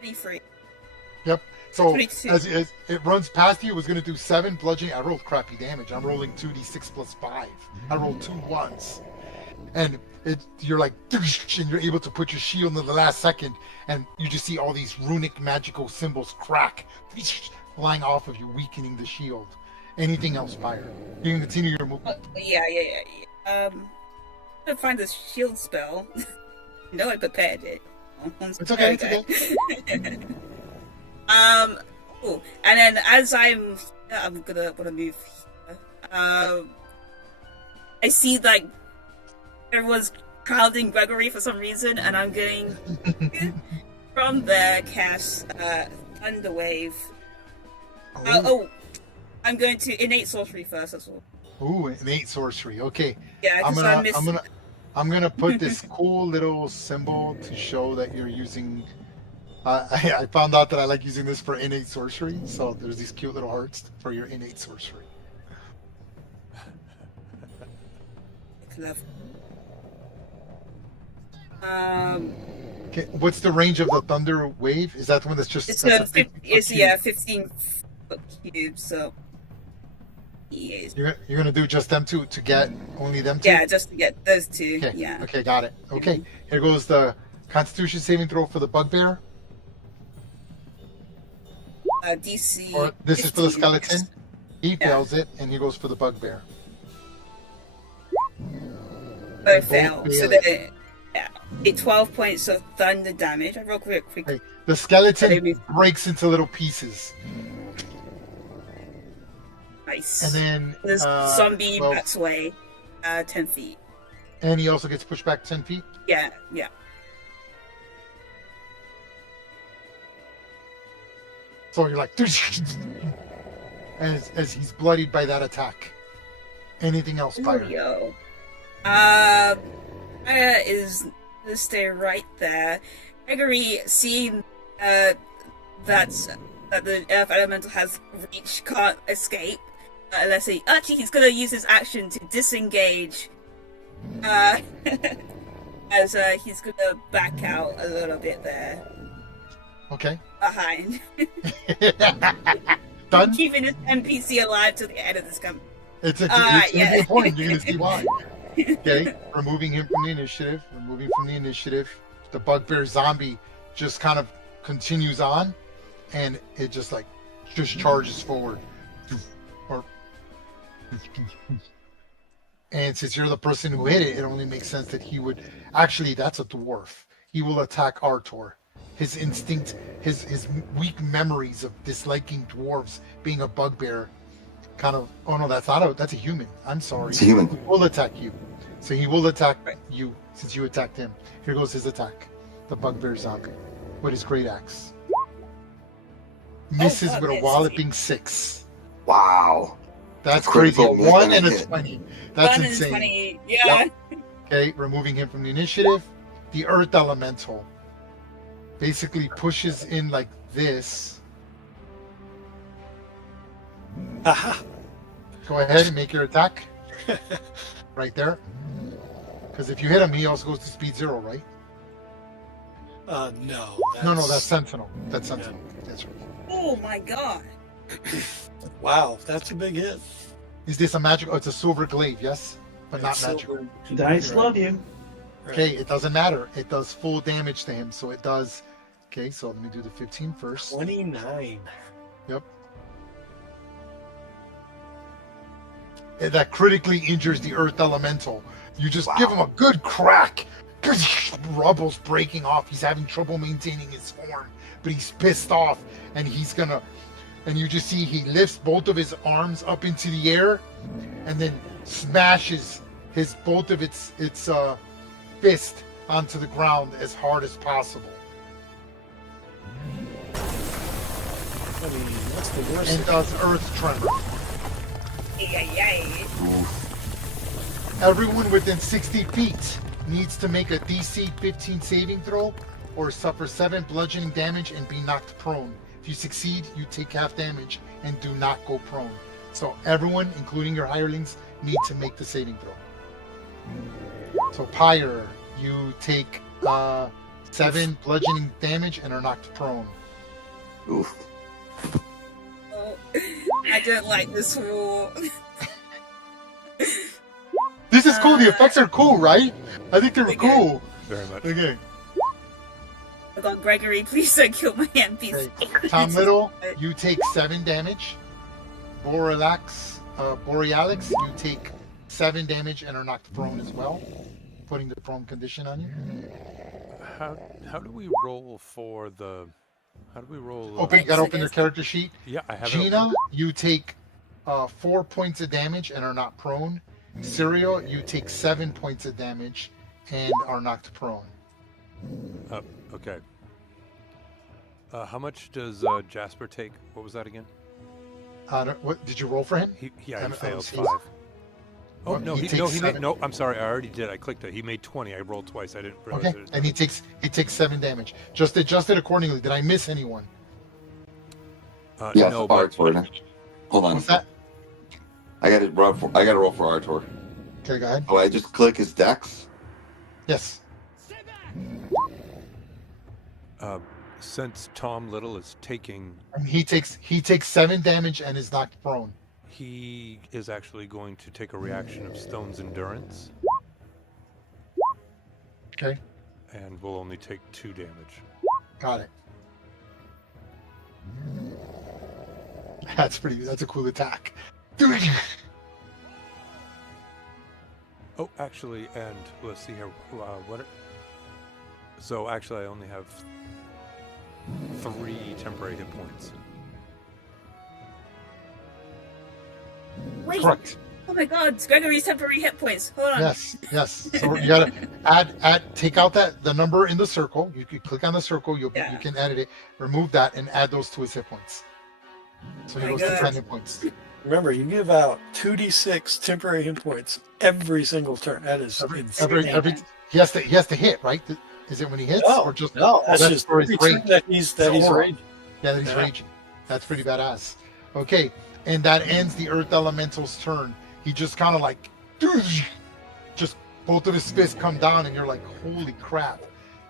23. Yep. So 22. as it runs past you, it was going to do 7 bludgeoning. I rolled crappy damage. I'm rolling 2d6 + 5. I rolled 2 ones, and you're like, and you're able to put your shield in the last second, and you just see all these runic magical symbols crack, flying off of you, weakening the shield. Anything else, Pyre? You can continue your movement. Yeah. I'm gonna find this shield spell. No, I prepared it. It's okay. It's okay. Cool. And then as I'm gonna move here. I see like everyone's crowding Gregory for some reason, and I'm going from there cast Thunder Wave. I'm going to innate sorcery first as well. Ooh, innate sorcery. Okay. Yeah, I'm gonna put this cool little symbol to show that you're using. I found out that I like using this for innate sorcery, so there's these cute little hearts for your innate sorcery. Love. Okay, what's the range of the thunder wave? Is that the one that's just? It's 15 foot cube, so. Yes. You're gonna do just them two to get only them two? Yeah, just to get those two. Okay. Yeah. Okay, got it. Okay, here goes the Constitution saving throw for the bugbear. DC. Or this 15. Is for the 15. skeleton. He fails it, and he goes for the bugbear. Both fail. So they hit 12 points of thunder damage. I roll quick. Okay. The skeleton breaks into little pieces. Nice. And then the zombie backs away 10 feet. And he also gets pushed back 10 feet? Yeah. So you're like, as he's bloodied by that attack. Anything else, Pyre? Yo. Is gonna stay right there. Gregory, seeing that the Earth Elemental has reach, can't escape. Let's see. Actually, he's gonna use his action to disengage. As he's gonna back out a little bit there. Okay. Behind. Done? Keeping his NPC alive to the end of this campaign. It's a good point. You're gonna see why. Okay. Removing him from the initiative. the bugbear zombie just kind of continues on, and it just like just charges forward. Or, and since you're the person who hit it, it only makes sense that he would. Actually, that's a dwarf. He will attack Artor. His instinct, his weak memories of disliking dwarves being a bugbear, kind of. Oh no, that's a human. I'm sorry. It's a human. He will attack you. So he will attack you since you attacked him. Here goes his attack. The bugbear zombie with his great axe. Misses with a walloping 6. Wow. That's crazy. A critical 1 and a hit. 20. That's 1 insane. and 20. Yeah. Yep. Okay, removing him from the initiative. The Earth Elemental basically pushes in like this. Aha! Go ahead and make your attack. Right there. Because if you hit him, he also goes to speed 0, right? No. No, that's Sentinel. That's Sentinel. That's right. Oh my god. Wow, that's a big hit. Is this a magic? Oh, it's a silver glaive, yes? But not It's magical. silver. Dice Right. love you. Okay, it doesn't matter. It does full damage to him, so it does. Okay, so let me do the 15 first. 29. Yep. That critically injures the Earth Elemental. You just give him a good crack. Rubble's breaking off. He's having trouble maintaining his form, but he's pissed off, and he's gonna. And you just see he lifts both of his arms up into the air, and then smashes both of its fist onto the ground as hard as possible. I mean, what's the worst? And does Earth Tremor. Yay. Everyone within 60 feet needs to make a DC 15 saving throw or suffer 7 bludgeoning damage and be knocked prone. If you succeed, you take half damage and do not go prone. So everyone, including your hirelings, need to make the saving throw. So Pyre, you take 7 bludgeoning damage and are knocked prone. Oof. Oh, I don't like this rule. This is cool. The effects are cool, right? I think they're Okay. cool. Very much. Okay. Oh god, Gregory, please don't kill my NPC. Okay. Tom Little, you take 7 damage. Borealix, you take 7 damage and are knocked prone as well, putting the prone condition on you. How do we roll for the? How do we roll? Open, you gotta open your character sheet. Yeah, I have. Gina, you take 4 points of damage and are not prone. Serial, you take 7 points of damage and are knocked prone. Okay. How much does Jasper take? What was that again? What did you roll for him? He I failed don't see 5. Oh Well, no, he he takes made 7. no. I'm sorry, I already did. I clicked it. He made 20. I rolled twice. I didn't realize Okay, it. and he takes 7 damage. Just adjusted accordingly. Did I miss anyone? Yeah, no, for but Artor. Hold on. What's that? I got to roll for Artor. Okay, go ahead. Oh, I just click his dex. Yes. since Tom Little is taking, He takes 7 damage and is knocked prone. he is actually going to take a reaction of Stone's Endurance Okay, and will only take 2 damage. got it. That's a cool attack. Oh, actually, and let's see here. So actually, I only have 3 temporary hit points. Wait. Correct. Oh my god, it's Gregory's temporary hit points. Hold on. Yes. So you gotta take out the number in the circle. You can click on the circle. You can edit it. Remove that and add those to his hit points. So he My goes to God. 10 hit points. Remember, you give out 2d6 temporary hit points every single turn. That is insane. Every he has to hit, right? Is it when he hits or just no? That's just for his every turn rage? that he's aura. raging. Yeah, that he's raging. That's pretty badass. Okay, and that ends the Earth Elemental's turn. He just kind of like, just both of his fists come down, and you're like, holy crap.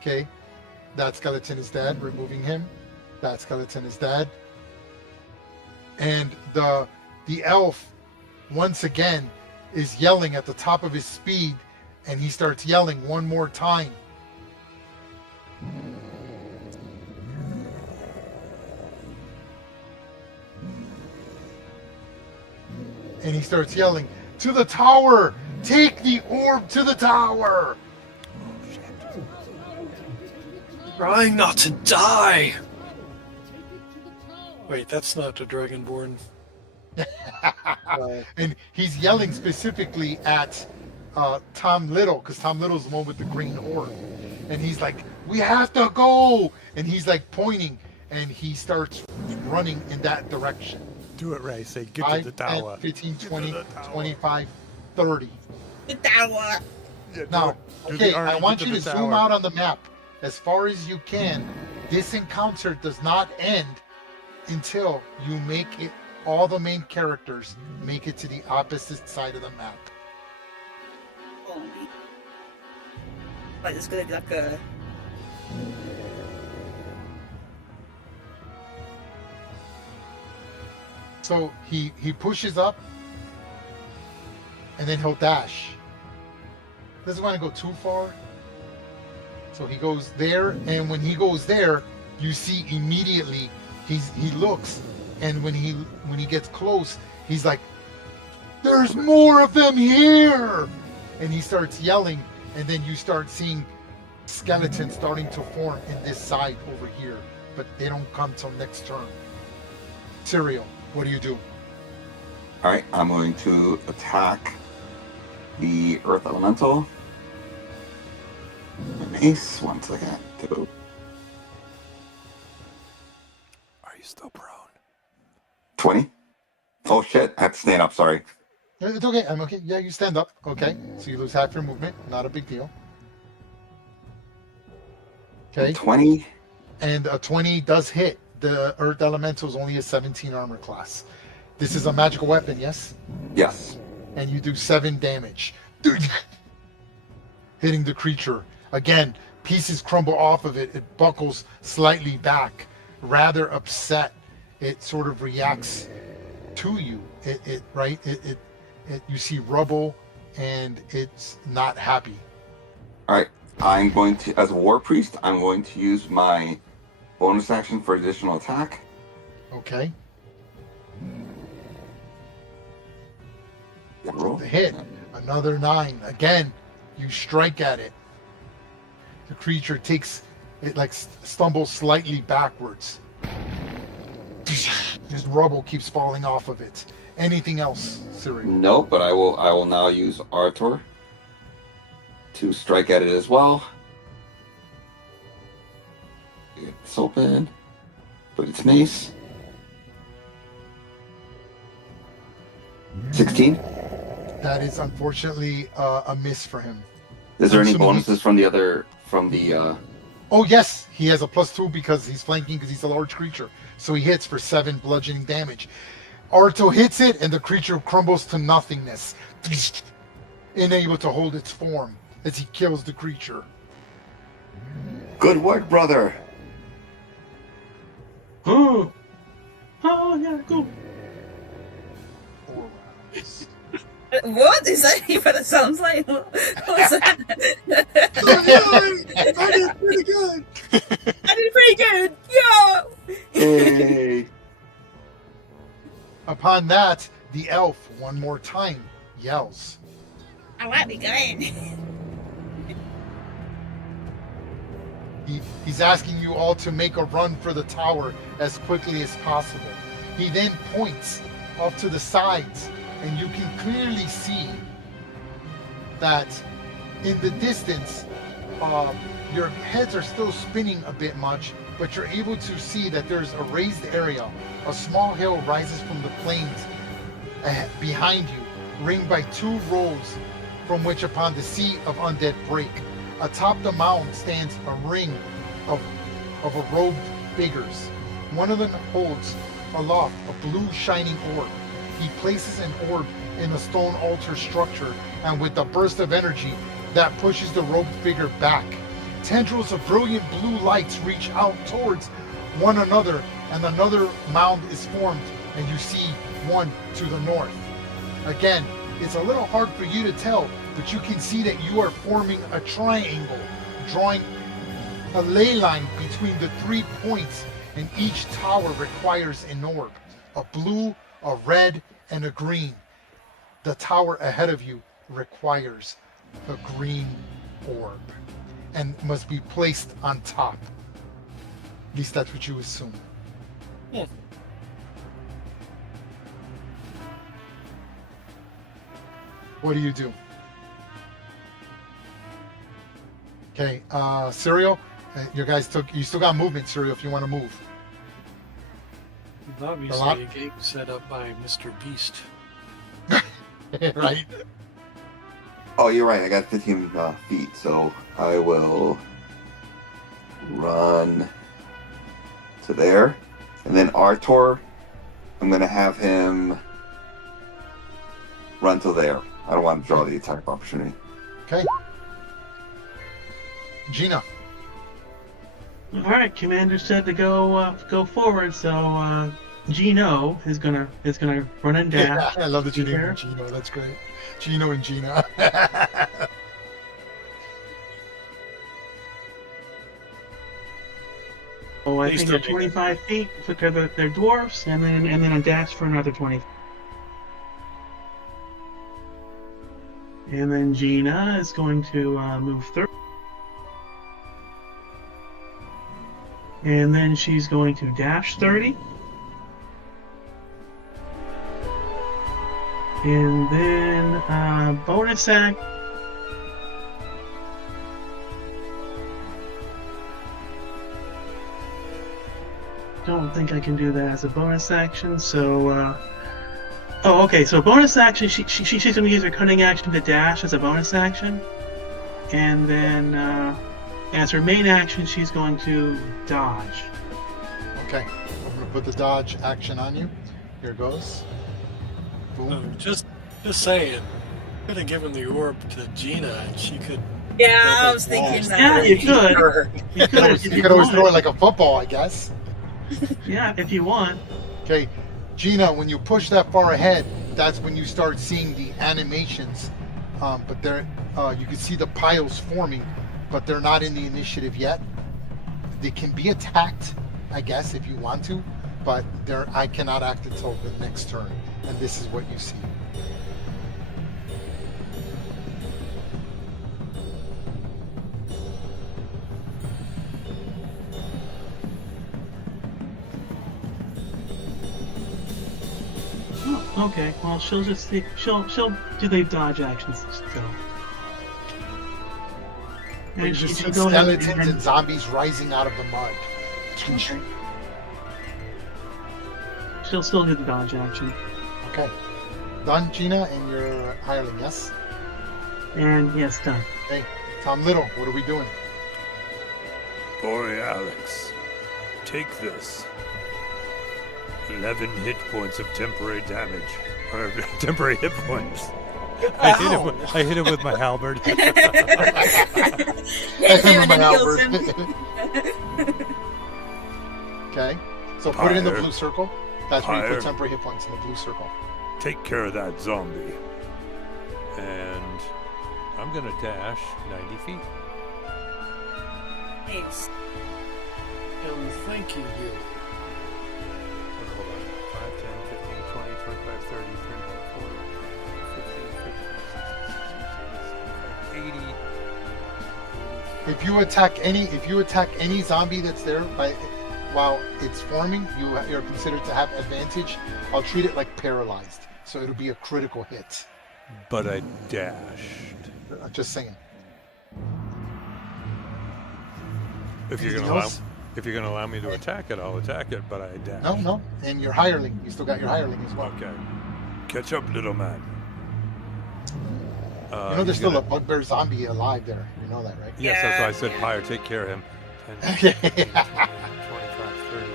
Okay, that skeleton is dead. Removing him. That skeleton is dead. And the elf, once again, is yelling at the top of his speed, and he starts yelling one more time. And he starts yelling, "To the tower! Take the orb to the tower!" Trying not to die! Wait, that's not the Dragonborn. And he's yelling specifically at Tom Little, because Tom Little's the one with the green orb. And he's like, "We have to go!" And he's like pointing, and he starts running in that direction. Do it, Ray. Say, get 5, to the tower. 10, 15, Get 20, to the tower. 25, 30. The tower. Yeah, Now, do okay, the army, I want get you the to tower. zoom out on the map as far as you can. This encounter does not end until you make it, all the main characters make it to the opposite side of the map. Holy. Like, it's gonna be like a. So he pushes up, and then he'll dash. Doesn't want to go too far. So he goes there, and when he goes there, you see immediately he looks, and when he gets close, he's like, "There's more of them here!" And he starts yelling, and then you start seeing skeletons starting to form in this side over here, but they don't come till next turn. Serial, what do you do? All right, I'm going to attack the Earth Elemental. My mace, 1 second. Two. Are you still prone? 20. Oh shit, I have to stand up, sorry. It's okay. I'm okay. Yeah, you stand up. Okay. So you lose half your movement. Not a big deal. Okay. 20. And a 20 does hit. The Earth Elemental is only a 17 armor class. This is a magical weapon, yes? Yes. And you do 7 damage. Hitting the creature. Again, pieces crumble off of it. It buckles slightly back. Rather upset. It sort of reacts to you. You see rubble, and it's not happy. All right, I'm going to, as a war priest, I'm going to use my bonus action for additional attack. Okay. Roll. The hit. Another 9. Again, you strike at it. The creature takes it, like stumbles slightly backwards. Just rubble keeps falling off of it. Anything else, Cyril? No, but I will now use Arthur to strike at it as well. Get this open. Put its mace. 16. That is unfortunately a miss for him. Is there any Assuming bonuses from the Oh yes, he has a +2 because he's flanking, because he's a large creature. So he hits for 7 bludgeoning damage. Arto hits it, and the creature crumbles to nothingness, unable to hold its form as he kills the creature. Good work, brother. Oh, yeah, cool. What is that even what it sounds like? What was that? I did pretty good. I did pretty good. Yeah. Hey. Upon that, the elf, one more time, yells. I might be going. He's asking you all to make a run for the tower as quickly as possible. He then points off to the sides, and you can clearly see that in the distance, your heads are still spinning a bit much, but you're able to see that there's a raised area. A small hill rises from the plains behind you, ringed by 2 roads from which upon the sea of undead break. Atop the mound stands a ring of a robed figures. One of them holds aloft a blue shining orb. He places an orb in a stone altar structure, and with a burst of energy that pushes the robed figure back, tendrils of brilliant blue lights reach out towards one another, and another mound is formed, and you see one to the north. Again, it's a little hard for you to tell, but you can see that you are forming a triangle, drawing a ley line between the 3 points, and each tower requires an orb, a blue, a red, and a green. the tower ahead of you requires a green orb and must be placed on top. At least that's what you assume. Yeah. What do you do? Okay, Serial, you guys you still got movement, Serial, if you want to move. Obviously, a gate set up by Mr. Beast. Right? Oh, you're right. I got 15 feet, so I will run to there. And then Artor, I'm going to have him run to there. I don't want to draw the attack opportunity. Okay. Gina. All right, Commander said to go forward, so Gino is gonna run and dash. I love that you named Gino. That's great. Gino and Gina. Oh, I think they're 25 feet because they're dwarfs, and then a dash for another 20. And then Gina is going to move 30. And then she's going to dash 30. And then bonus act. Don't think I can do that as a bonus action, so oh, okay, so bonus action, she's going to use her cunning action to dash as a bonus action. And then as her main action, she's going to dodge. Okay, I'm going to put the dodge action on you. Here goes. Boom. Just saying. Could have given the orb to Gina, and she could. Yeah, I was thinking that. Yeah, you could. You could always throw it like a football, I guess. Yeah, if you want. Okay, Gina, when you push that far ahead, that's when you start seeing the animations. But they're, you can see the piles forming, but they're not in the initiative yet. They can be attacked, I guess, if you want to, but I cannot act until the next turn. And this is what you see. Okay, well, she'll do the dodge actions still. You And just see she'll go ahead skeletons and zombies rising out of the mud. Okay. She'll still do the dodge action. Okay. Done, Gina, and your hireling, yes? And yes, done. Okay. Tom Little, what are we doing? Borealix, take this. 11 hit points of temporary damage. Or temporary hit points. I hit him with my halberd. Hit him and then kills him. Okay. So put it in the Pyre. blue circle. That's where you Pyre. put temporary hit points in the blue circle. Take care of that zombie. And I'm going to dash 90 feet. Nice. And thank you, you. Hold on. 5, 10, 15, 20, 25, 30, 35, 40, 50, 60, 70, 80. If you attack any zombie that's there while it's forming, you're considered to have advantage. I'll treat it like paralyzed, so it'll be a critical hit. But I dashed. Just saying. If you're Anything gonna allow, else? if you're gonna allow me to attack it, I'll attack it. But I dashed. No. And your hireling, you still got your hireling as well. Okay. Catch up, little man. You know there's still a bugbear zombie alive there. You know that, right? Yes, that's why I said Pyre, take care of him. 10, 15, 20, 25, 30, 35, 40,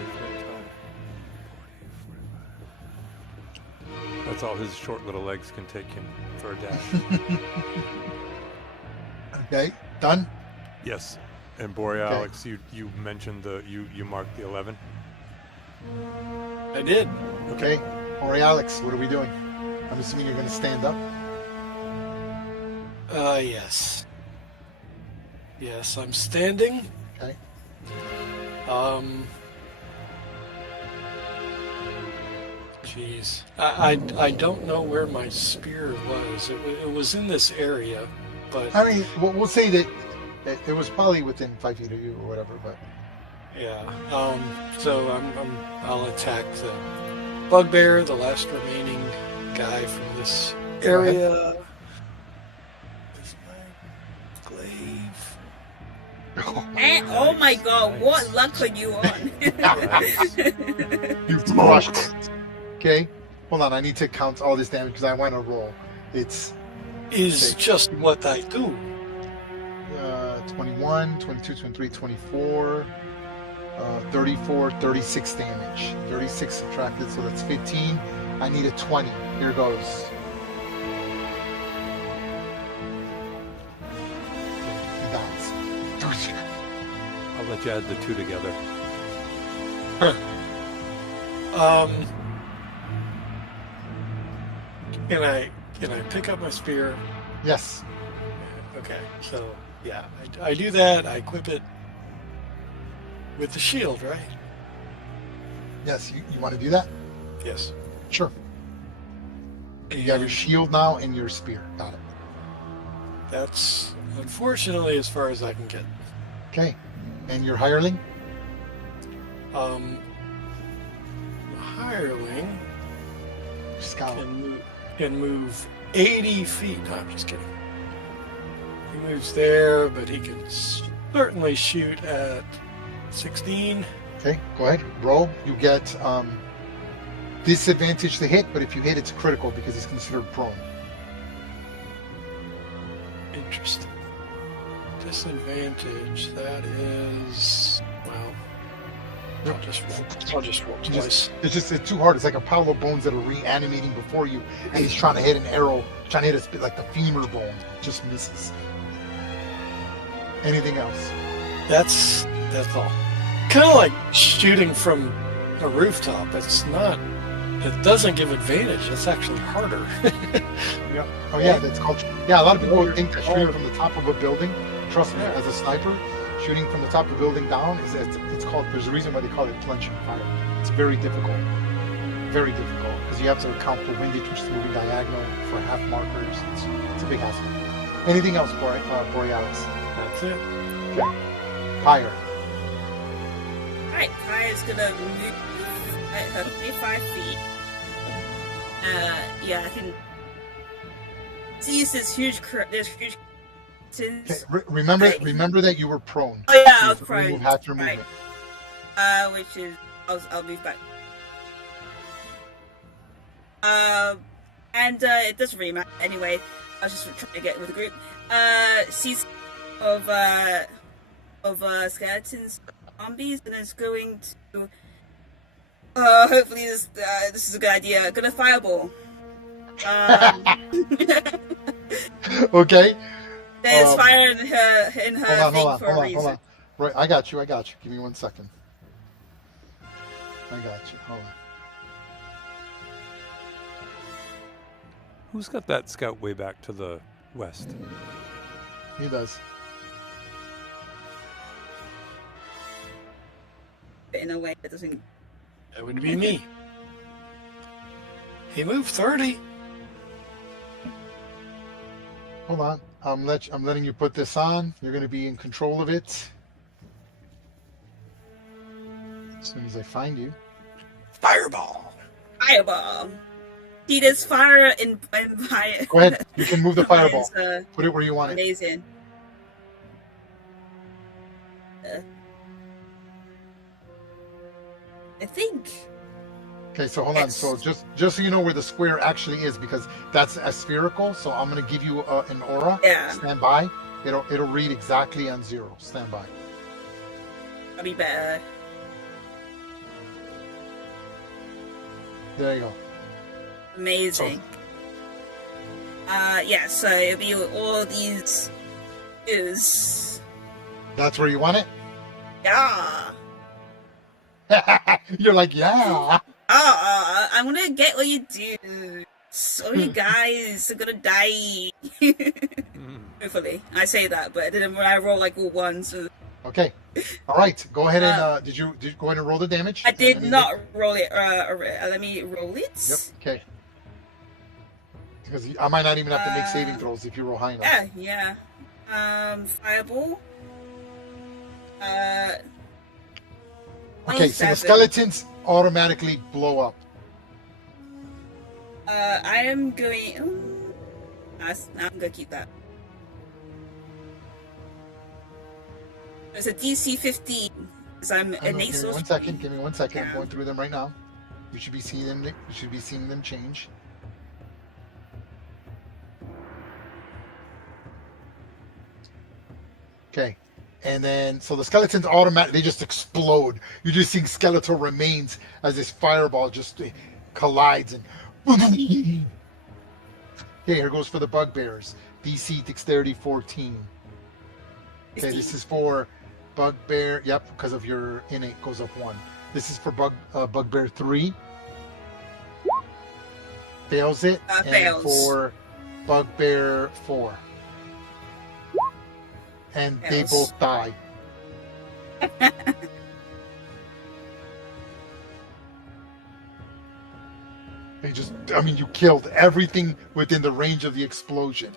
45. That's all his short little legs can take him for a dash. Okay, done? Yes. And Borealix, you mentioned you marked the 11. I did. Okay. Alex, what are we doing? I'm assuming you're going to stand up. Yes. Yes, I'm standing. Okay. Jeez. I don't know where my spear was. It was in this area, but I mean, we'll say that it was probably within 5 feet of you or whatever. But yeah. So I'll attack the bugbear, the last remaining guy from this area. With my glaive. Oh my god, what luck are you on? you crushed it. Okay, hold on. I need to count all this damage because I want to roll. It's Is just what I do. 21, 22, 23, 24, 34, 36 damage. 36 subtracted, so that's 15. I need a 20. Here goes. He dies. I'll let you add the two together. Can I pick up my spear? Yes. Okay, so yeah, I do that. I equip it with the shield, right? Yes, you want to do that? Yes. Sure. You have your shield now and your spear. Got it. That's unfortunately as far as I can get. Okay. And your hireling? The hireling Scout. can move 80 feet. No, I'm just kidding. He moves there, but he can certainly shoot at 16. Okay, go ahead. Roll. You get disadvantage to hit, but if you hit, it's critical because he's considered prone. Interesting. Disadvantage. That is I'll just roll twice. It's too hard. It's like a pile of bones that are reanimating before you, and he's trying to hit an arrow, trying to hit a spit like the femur bone. Just misses. Anything else? That's all. Kind of like shooting from a rooftop. It doesn't give advantage. It's actually harder. Yeah. Oh yeah, that's called. Yeah, a lot of people think that shooting from the top of a building. Trust me, as a sniper, shooting from the top of a building down it's called. There's a reason why they call it plunging fire. It's very difficult, because you have to account for wind just moving diagonal for half markers. It's a big hassle. Anything else, Borealis? That's it. Okay. Fire. Alright, Kaya's gonna move at her 25 feet. Yeah, I can see this huge Okay. Remember that you were prone. Oh yeah, So I was you prone. remove half your Right. movement. Which is I'll move back. And it doesn't really matter anyway. I was just trying to get with the group. Sees of skeletons, zombies, and it's going to. Hopefully this is a good idea. I'm gonna fireball. Okay. There's fire in her thing for a reason. Hold on. Right, I got you. Give me 1 second. I got you. Hold on. Who's got that scout way back to the west? He does. In a way that doesn't. That would be me. He moved 30. Hold on. I'm letting you put this on. You're going to be in control of it. As soon as I find you. Fireball. Fireball. See, there's fire in fire. Go ahead. You can move the fireball. It's, Put it where you want it. amazing. I think. Okay, so hold on. So just so you know where the square actually is, because that's a spherical. So I'm going to give you an aura. Yeah. Stand by. It'll read exactly on 0. Stand by. That'll be better. There you go. Amazing. Yeah, so it'll be all these is. That's where you want it? Yeah. You're like, yeah. I'm gonna get what you do. So you guys are gonna die. Hopefully. I say that, but then when I roll like all ones. Okay. All right. Go ahead and did you go ahead and roll the damage? I did not roll it. Let me roll it. Yep. Okay. Because I might not even have to make saving throws if you roll high enough. Yeah. Fireball. Okay, so the skeletons automatically blow up. I am going. I'm gonna keep that. It's a DC 15. Because I'm an Give me 1 second. Give me 1 second. I'm going through them right now. You should be seeing them. You should be seeing them change. Okay, and then so the skeletons automatically they just explode. You're just seeing skeletal remains as this fireball just collides and. Okay, here goes for the bugbears. DC Dexterity 14. Okay, this is for bugbear. Yep, because of your innate goes up 1. This is for bugbear 3. Fails it. And fails. For bugbear 4. And they both die. They just, I mean, you killed everything within the range of the explosion.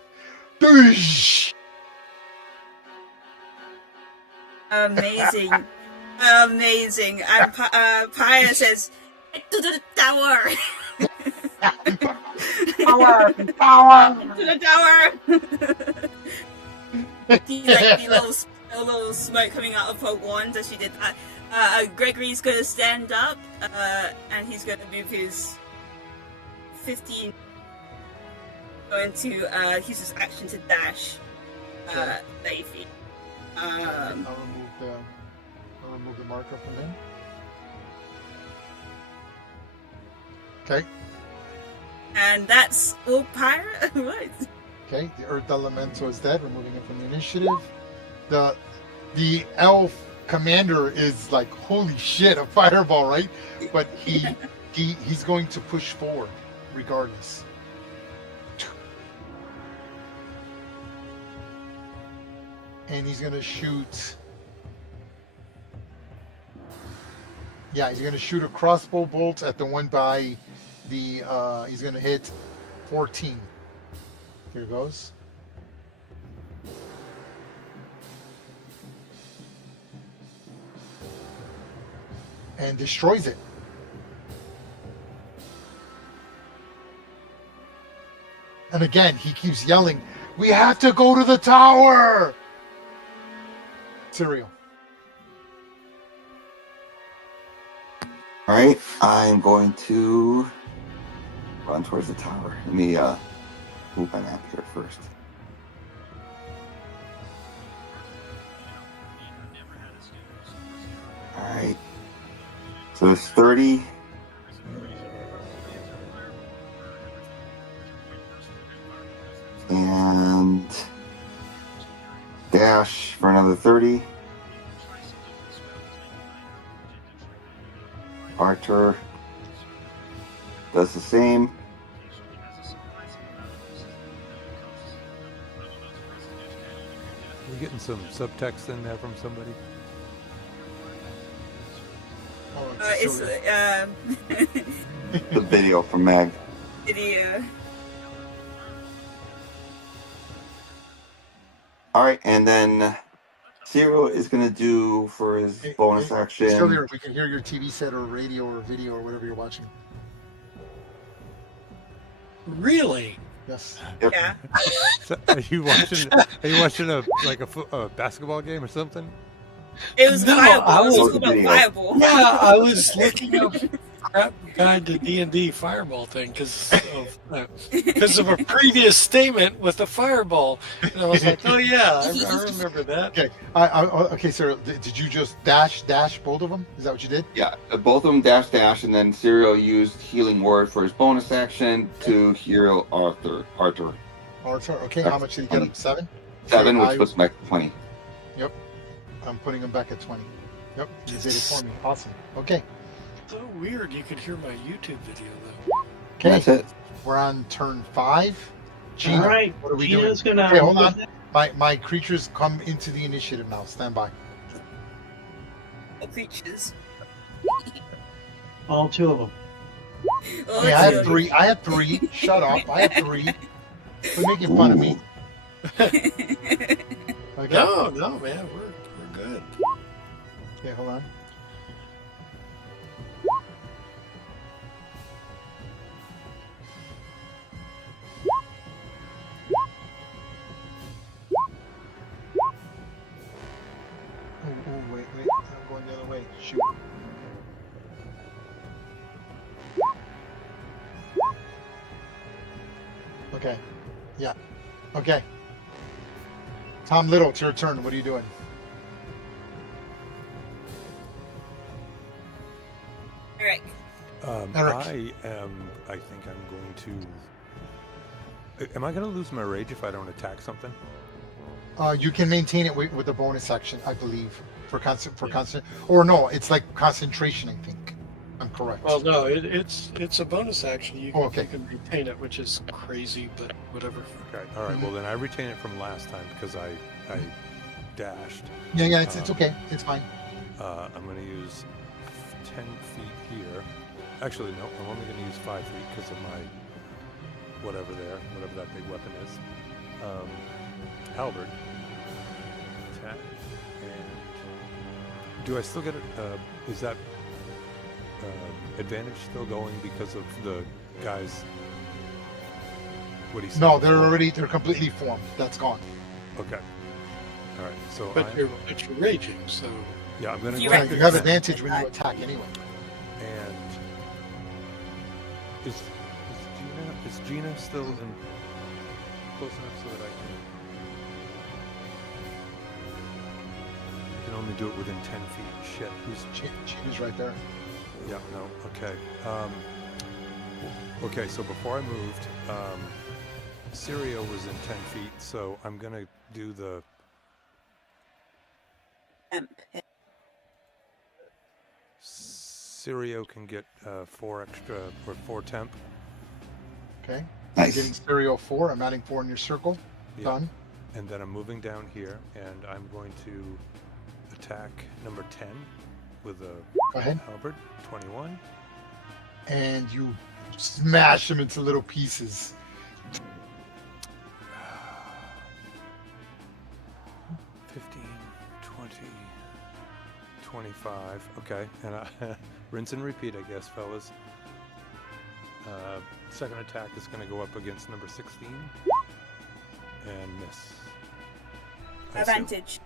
Amazing. Amazing. And Pyre says, to the tower. Power! To the tower. See, like the little smoke coming out of her wand as she did that. Gregory's gonna stand up, and he's gonna move his 15. Going to use his action to dash 30 feet. I'll remove the marker from him. Okay. And that's all Pyre. Right. Okay, the Earth Elemental is dead, removing it from the initiative. The elf commander is like, holy shit, a fireball, right? But he's going to push forward regardless. And he's going to shoot. Yeah, he's going to shoot a crossbow bolt at the one by the. He's going to hit 14. Here goes. And destroys it. And again, he keeps yelling, "We have to go to the tower!" Cereal. All right, I'm going to run towards the tower. Let me move my map here first. All right, so it's 30. And dash for another 30. Archer does the same. You getting some subtext in there from somebody? It's The video from Mag. video. All right, and then Zero is going to do for his bonus action. Still here. We can hear your TV set or radio or video or whatever you're watching. Really? Yes. Yep. Yeah. So are you watching a basketball game or something? It was No, Fireball. I It was was- about Fireball. Yeah, I was looking up crap guide to D&D fireball thing because of a previous statement with the fireball, and I was like, oh yeah, I remember that. Okay. Okay, sir. Did you just dash both of them? Is that what you did? Yeah, both of them dash, and then Serial used Healing Word for his bonus action to heal Arthur. Arthur. Okay. How much did you get him? 7? 7, So which puts back 20. Yep. I'm putting him back at 20. Yep. You did it for me. Awesome. Okay. So weird, you could hear my YouTube video though. Okay. That's it. We're on turn 5. Gina, All right, what are we Gina's doing? gonna. Okay, hold on. My creatures come into the initiative now. Stand by. creatures. All 2 of them. Oh, Yeah, I two have of 3. I have 3. Shut up. I have 3. Quit making fun of me. Okay. No, man, we're good. Okay, hold on. Oh, wait. I'm going the other way. Shoot. Okay. Yeah. Okay. Tom Little, it's your turn. What are you doing? Eric. Eric. I think I'm going to. Am I going to lose my rage if I don't attack something? You can maintain it with the bonus action, I believe, for constant. Or no, it's like concentration. I think I'm correct. Well, no, it's a bonus action. You okay. can retain it, which is crazy, but whatever. Okay. All right. Well, then I retain it from last time because I dashed. Yeah. It's okay. It's fine. I'm going to use 10 feet here. Actually, no. I'm only going to use 5 feet because of my whatever that big weapon is. Halberd. Attack. And do I still get it? Is that advantage still going because of the guys? What he said? No, they're completely formed. That's gone. Okay. All right. So But you're raging, so yeah, I'm going to You have advantage when you attack anyway. And is Gina still in close enough so that I can only do it within 10 feet? Shit, who's Gina's right there. Yeah, no, okay. Okay, so before I moved, Syrio was in 10 feet, so I'm gonna do the Syrio can get 4 extra, or 4 temp. Okay. Nice. Getting stereo 4. I'm adding 4 in your circle. Yeah. Done. And then I'm moving down here, and I'm going to attack number 10 with a Go ahead. halberd. 21. And you smash them into little pieces. 15, 20, 25. Okay, and rinse and repeat, I guess, fellas. Second attack is going to go up against number 16 and miss. Advantage.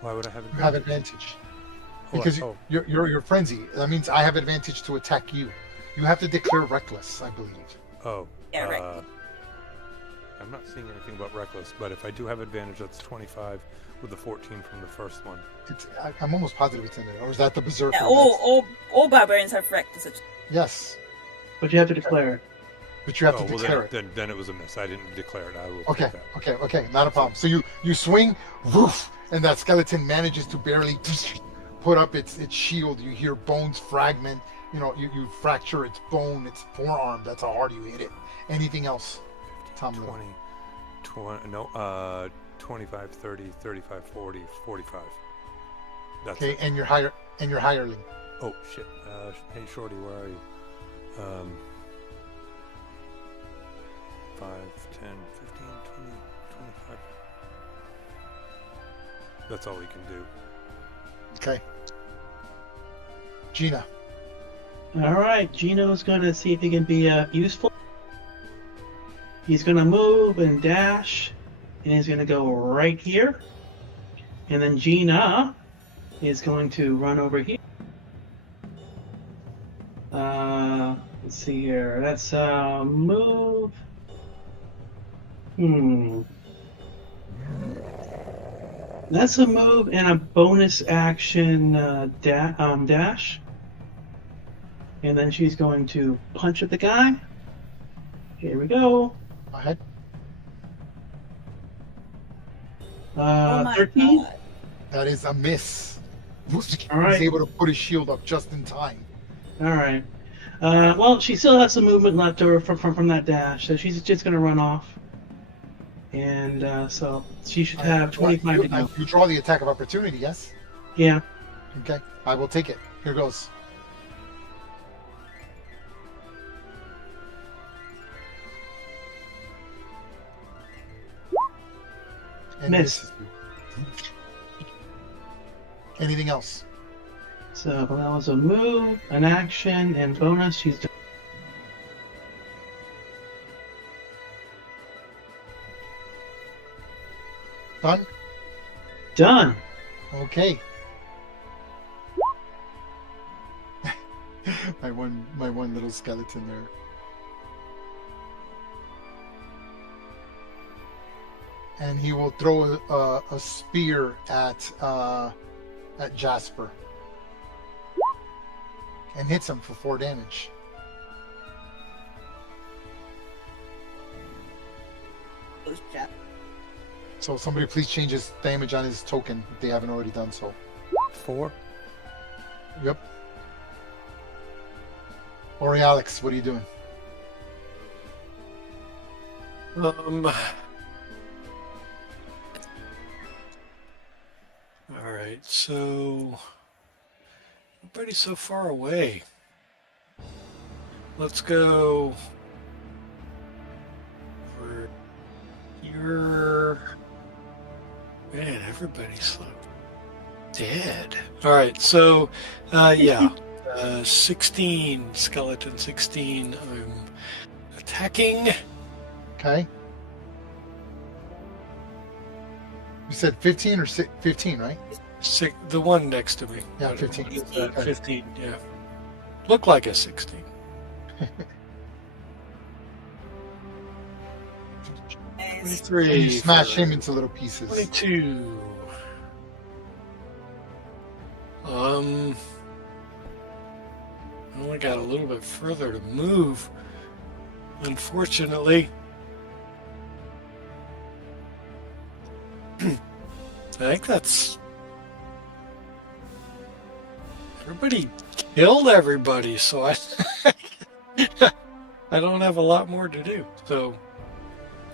Why would I have advantage? You have advantage. Because you're frenzy. That means I have advantage to attack you. You have to declare reckless, I believe. Oh. Yeah, right. I'm not seeing anything about reckless, but if I do have advantage, that's 25 with the 14 from the first one. I'm almost positive it's in there. Or is that the berserker? Yeah, all barbarians have reckless. Yes. But you have to declare it. But you have to declare it. Then it was a miss. I didn't declare it. I will Okay, take that. okay, not a problem. So you swing, woof, and that skeleton manages to barely put up its shield. You hear bones fragment. You fracture its bone, its forearm. That's how hard you hit it. Anything else? 20, 25, 30, 35, 40, 45. That's okay, it. and your hireling. Oh shit. Hey Shorty, where are you? 5, 10, 15, 20, 25. That's all he can do. Okay. Gina. All right, Gino's going to see if he can be useful. He's going to move and dash, and he's going to go right here. And then Gina is going to run over here. Let's see here. That's move. That's a move and a bonus action dash. And then she's going to punch at the guy. Here we go. Go ahead. Oh my 13. God. That is a miss. All right. He's able to put his shield up just in time. All right. Well, she still has some movement left over from that dash, so she's just going to run off. And so she should have 25 to go. You draw the attack of opportunity, yes? Yeah. Okay, I will take it. Here goes. And Miss. Anything else? So that was a move, an action, and bonus. She's done. Done? Done. Okay. my one little skeleton there. And he will throw a spear at Jasper. And hits him for 4 damage. So somebody please change his damage on his token if they haven't already done so. 4. Yep. Alex, what are you doing? All right, so everybody's so far away. Let's go for your man. Everybody's so dead. All right, so yeah, 16 skeleton. 16. I'm attacking. Okay. You said 15 or 15, right? The one next to me. Yeah, 15. What is that? Okay. 15, yeah. Looked like a 16. Nice. 23. And you smash him into little pieces. 22. I only got a little bit further to move, unfortunately. I think that's... Everybody killed everybody, so I I don't have a lot more to do. So,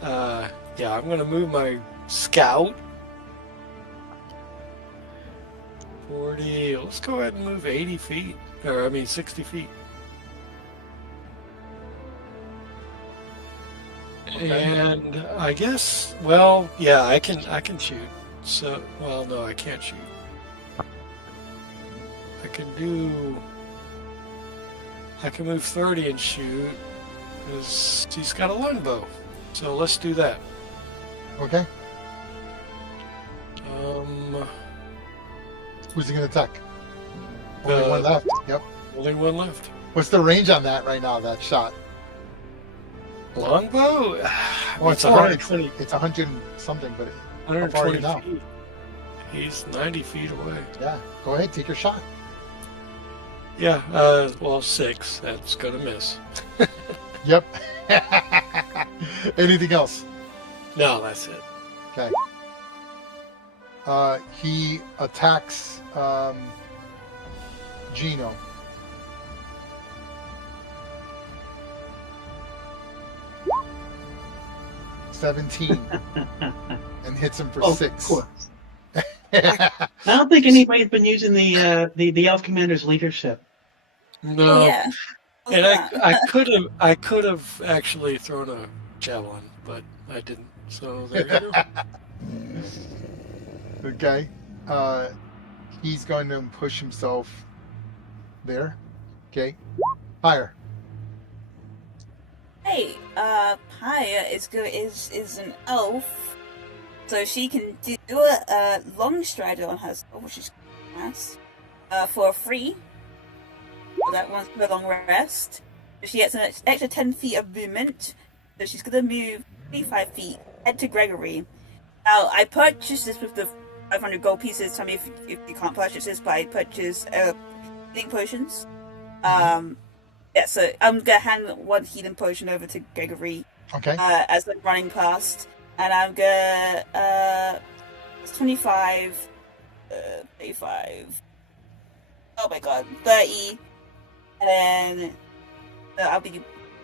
yeah, I'm going to move my scout. 40, let's go ahead and move 80 feet, or I mean 60 feet. Okay. And I guess, well, yeah, I can shoot. So, well, no, I can't shoot. I can move 30 and shoot, because he's got a longbow. So let's do that. Okay. Who's he going to attack? Only one left. Yep. Only one left. What's the range on that right now, that shot? Longbow? Oh, It's 120. It's 100 and something, but how far are you 120 now? feet. He's 90 feet away. Yeah, go ahead, take your shot. Yeah, well, 6. That's gonna miss. Yep. Anything else? No, that's it. Okay. He attacks Gino. $17 and hits him for Oh, 6. of course. I don't think anybody's been using the elf commander's leadership. No, Oh, yeah. and I could have actually thrown a javelin, but I didn't. So there you go. Okay. He's going to push himself there. Okay. Higher. Hey, Paya is an elf, so she can do a long strider on herself, which is nice. For free. So that one's for a long rest. So she gets an extra 10 feet of movement. So she's gonna move 25 feet, head to Gregory. Now, I purchased this with the 500 gold pieces. Tell me if you can't purchase this, but I purchased healing potions. Yeah, so I'm gonna hand one healing potion over to Gregory Okay. as I'm running past, and I'm gonna 25, 35. Oh my god, 30, and then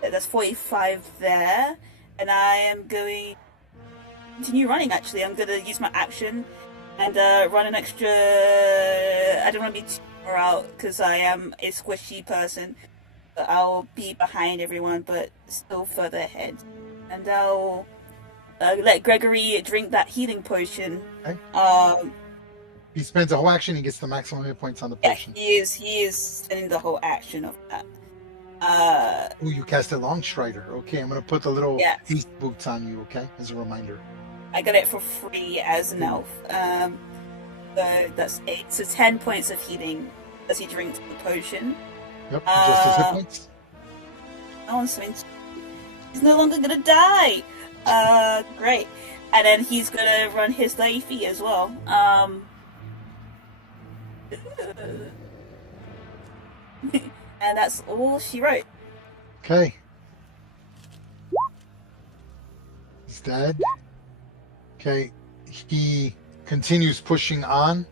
that's 45 there, and I am going continue running. Actually, I'm gonna use my action and run an extra. I don't want to be too far out because I am a squishy person. But I'll be behind everyone, but still further ahead, and I'll let Gregory drink that healing potion. Okay. Um, He spends a whole action. He gets the maximum hit points on the yeah, potion. he is spending the whole action of that. Oh, you cast a long strider. Okay, I'm gonna put the little Yeah. haste boots on you. Okay, as a reminder. I got it for free as an elf. So that's 8. So 10 points of healing as he drinks the potion. Yep, just his hit points. Oh, so he's no longer gonna die. Great. And then he's gonna run his 30 feet as well. And that's all she wrote. Okay. He's dead. Okay, he continues pushing on.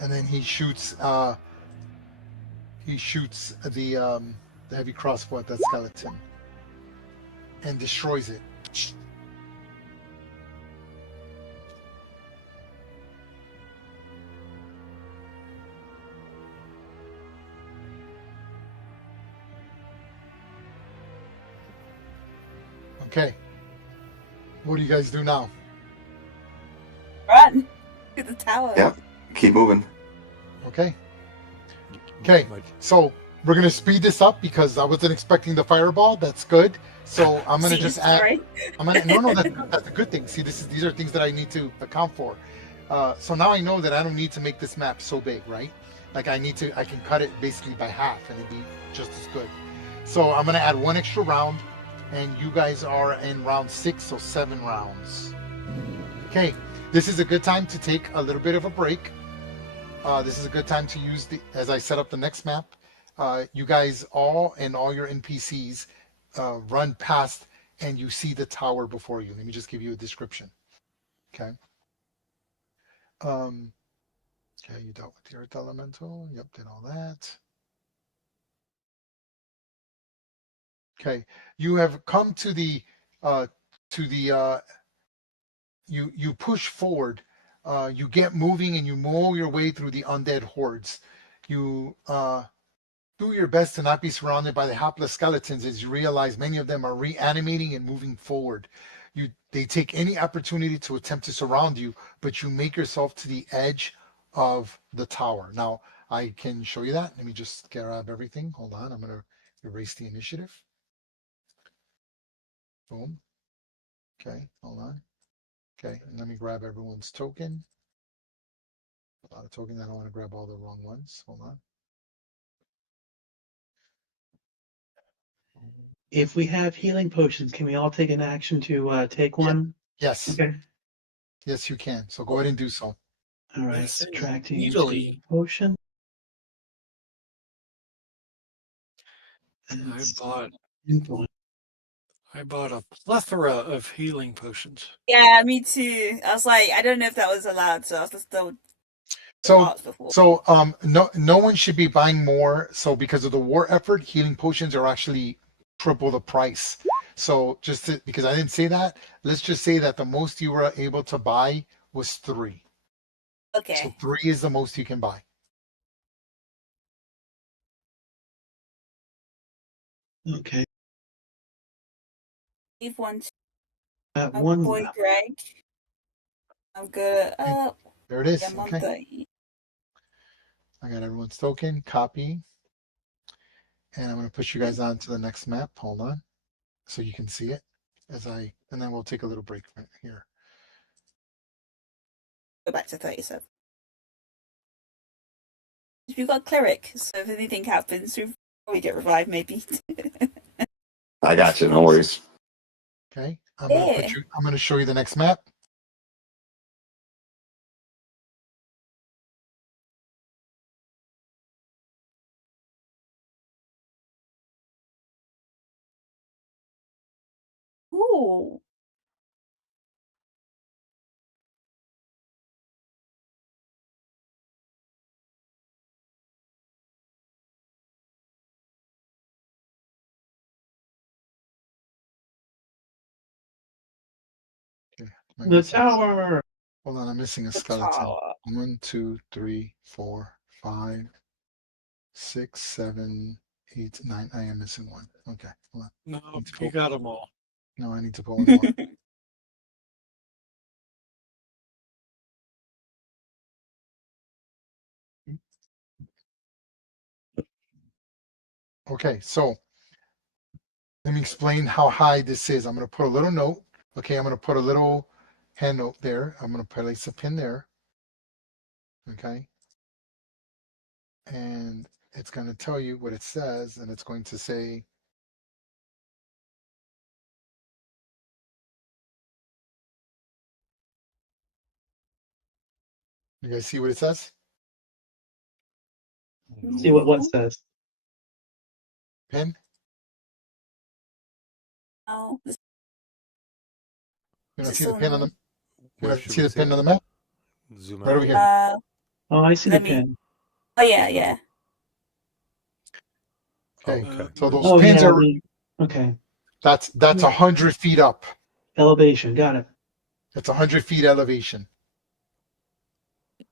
And then he shoots the heavy crossbow at that skeleton and destroys it. Okay. What do you guys do now? Run to the tower. Yep. Keep moving. Okay. Okay. So we're gonna speed this up because I wasn't expecting the fireball. That's good. So I'm gonna just add. Sorry. No. That's a good thing. See, these are things that I need to account for. So now I know that I don't need to make this map so big, right? Like I can cut it basically by half and it'd be just as good. So I'm gonna add one extra round, and you guys are in round 6, so 7 rounds. Okay. This is a good time to take a little bit of a break. This is a good time to use as I set up the next map. You guys all your NPCs run past and you see the tower before you. Let me just give you a description. Okay. Okay, you dealt with the earth elemental. Yep, did all that. Okay, you have come to the you push forward. You get moving and you mow your way through the undead hordes. You do your best to not be surrounded by the hapless skeletons as you realize many of them are reanimating and moving forward. They take any opportunity to attempt to surround you, but you make yourself to the edge of the tower. Now, I can show you that. Let me just grab everything. Hold on. I'm going to erase the initiative. Boom. Okay, hold on. Okay, and let me grab everyone's token. A lot of tokens. I don't want to grab all the wrong ones. Hold on. If we have healing potions, can we all take an action to take one? Yes. Okay. Yes, you can. So go ahead and do so. All right. Yes, Subtracting easily. potion. I bought Influence. I bought a plethora of healing potions. Yeah, me too. I was like, I don't know if that was allowed, so I was just still before. No one should be buying more. So because of the war effort, healing potions are actually triple the price. So because I didn't say that, let's just say that the most you were able to buy was 3. Okay. So 3 is the most you can buy. Okay. Leave one to my one boy Greg. I'm good. There it is. Yeah, okay. I got everyone's token. Copy. And I'm going to push you guys on to the next map. Hold on. So you can see it and then we'll take a little break right here. Go back to 37. We've got cleric, so if anything happens, we probably get revived, maybe. I got you. No worries. Okay. I'm going to show you the next map. Ooh. The tower. Hold on, I'm missing a The skeleton. tower. 1, 2, 3, 4, 5, 6, 7, 8, 9. I am missing one. Okay, hold on. No, Need to you pull- got them all. No, I need to pull one more. Okay, so let me explain how high this is. I'm going to put a little note. Okay, I'm going to put a little hand note there. I'm going to place a pin there. Okay. And it's going to tell you what it says, and it's going to say, you guys see what it says? See what says. Pin? Oh, You don't this see the pin on the, on. you Where don't should see we the see pin it? on the map? Zoom Right out. over here. Oh, I see the Let me- pin. Oh yeah. Okay. Okay. So those Oh pins yeah. are, Okay. that's 100 feet up. Elevation. Got it. It's 100 feet elevation.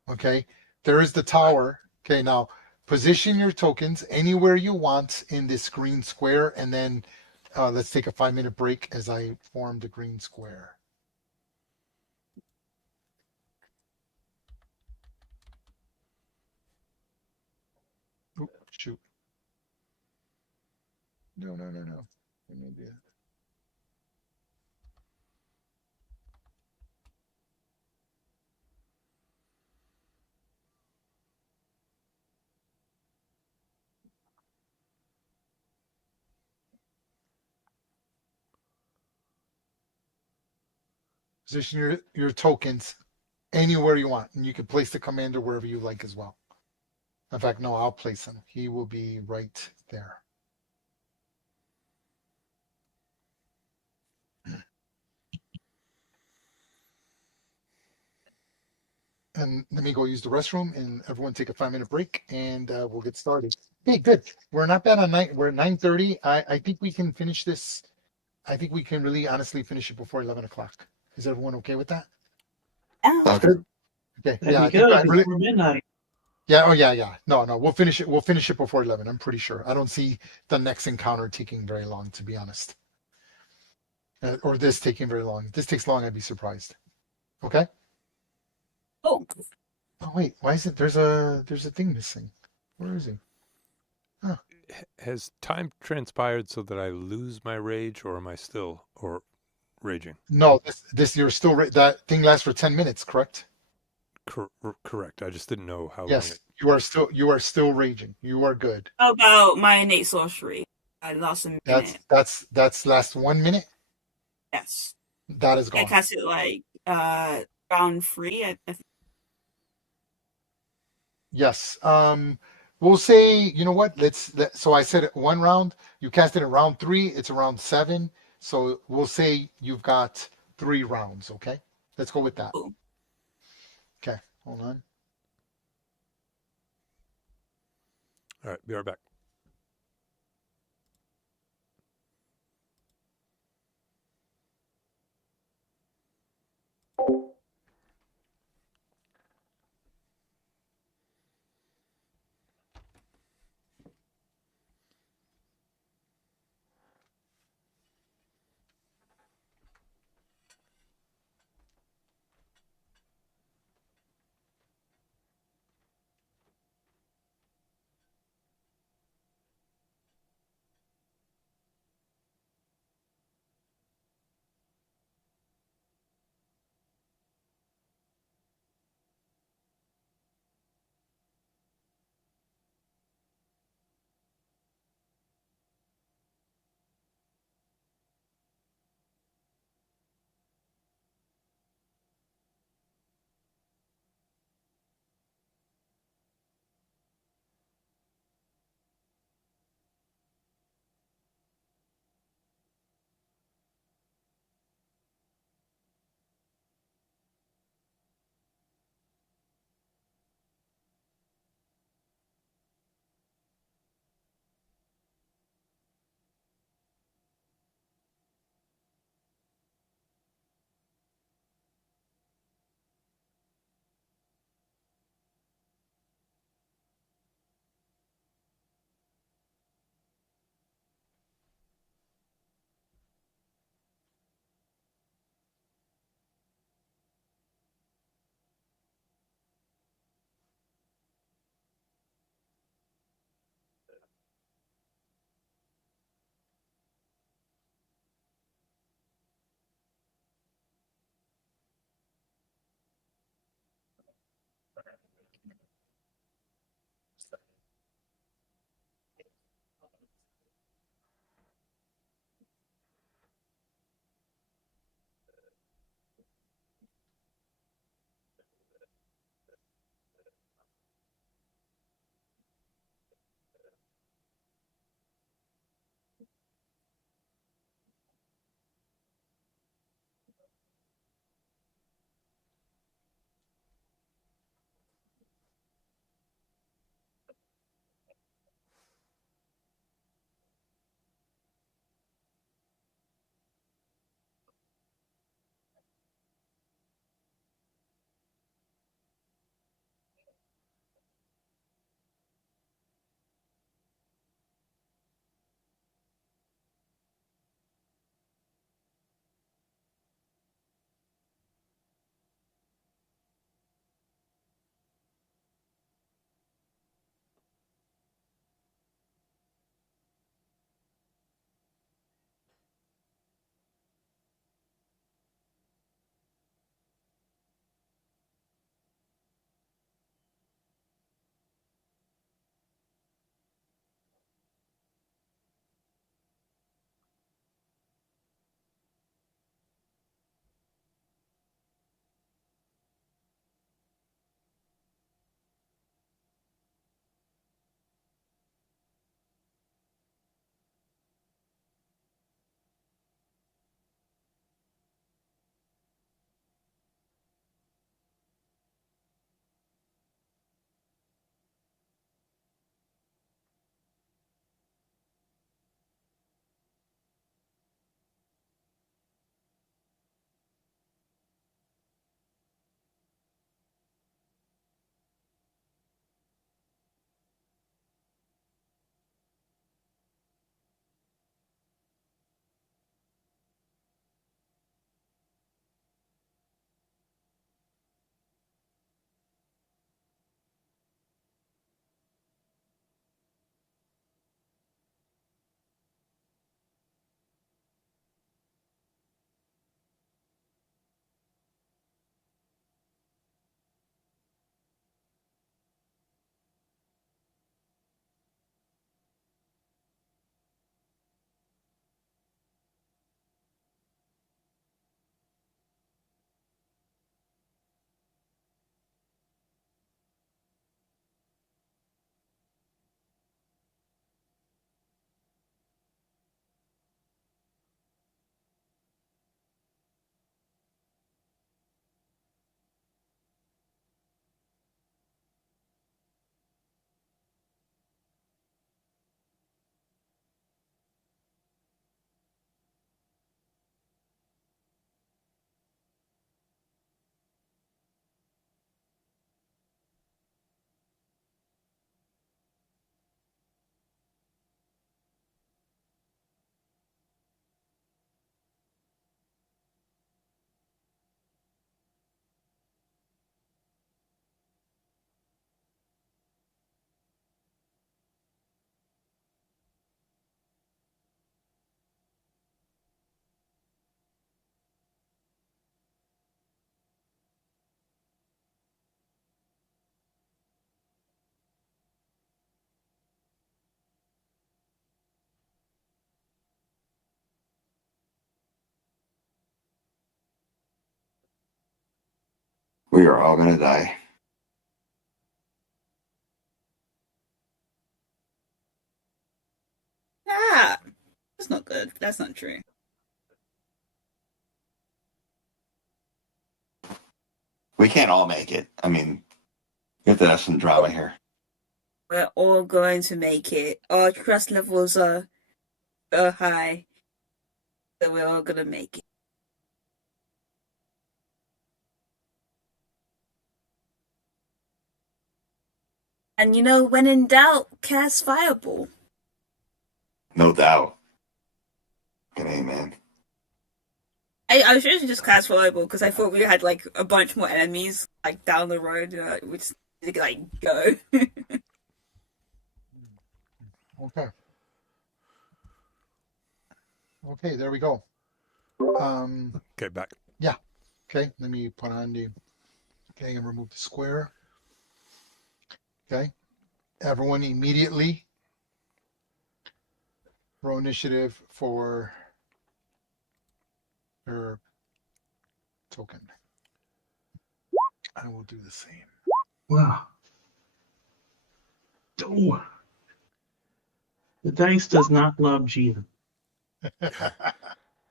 Okay. There is the tower. Okay. Now position your tokens anywhere you want in this green square, and then let's take a 5-minute break as I form the green square. Oop, shoot. No. Let me do it. Position your tokens anywhere you want, and you can place the commander wherever you like as well. In fact, no, I'll place him. He will be right there. And let me go use the restroom, and everyone take a 5-minute break, and we'll get started. Hey, good. We're not bad on night. We're at 9:30. I think we can finish this. I think we can really honestly finish it before 11 o'clock. Is everyone okay with that? Yeah. Good. Okay. That'd Yeah, be I think good I really. before midnight. Yeah. Oh, yeah. No. We'll finish it. We'll finish it before 11. I'm pretty sure. I don't see the next encounter taking very long, to be honest. Or this taking very long. If this takes long, I'd be surprised. Okay. Oh, Oh wait, why is it? There's a thing missing. Where is he? Huh. Has time transpired so that I lose my rage, or am I still raging? No, this you're still that thing lasts for 10 minutes, correct? Correct. I just didn't know how long Yes, it. you are still raging. You are good. how about my innate sorcery? I lost a That's minute. that's last 1 minute. Yes. That is I gone. cast it like round 3. I think. Yes. We'll say, you know what? So I said it 1 round. You cast it in round 3. It's around 7. So we'll say you've got 3 rounds. Okay. Let's go with that. Cool. Okay. Hold on. All right. Be right back. We are all gonna die. Ah, that's not good. That's not true. We can't all make it. I mean, we have to have some drama here. We're all going to make it. Our trust levels are so high that we're all gonna make it. And when in doubt, cast Fireball. No doubt. Good amen. I should have just cast Fireball because I thought we had like a bunch more enemies like down the road. We just need to like go. Okay. Okay, there we go. Okay, back. Yeah. Okay, let me put on the. Okay, and remove the square. Okay, everyone immediately roll initiative for your token. I will do the same. Wow. Oh. The dice does not love Gina.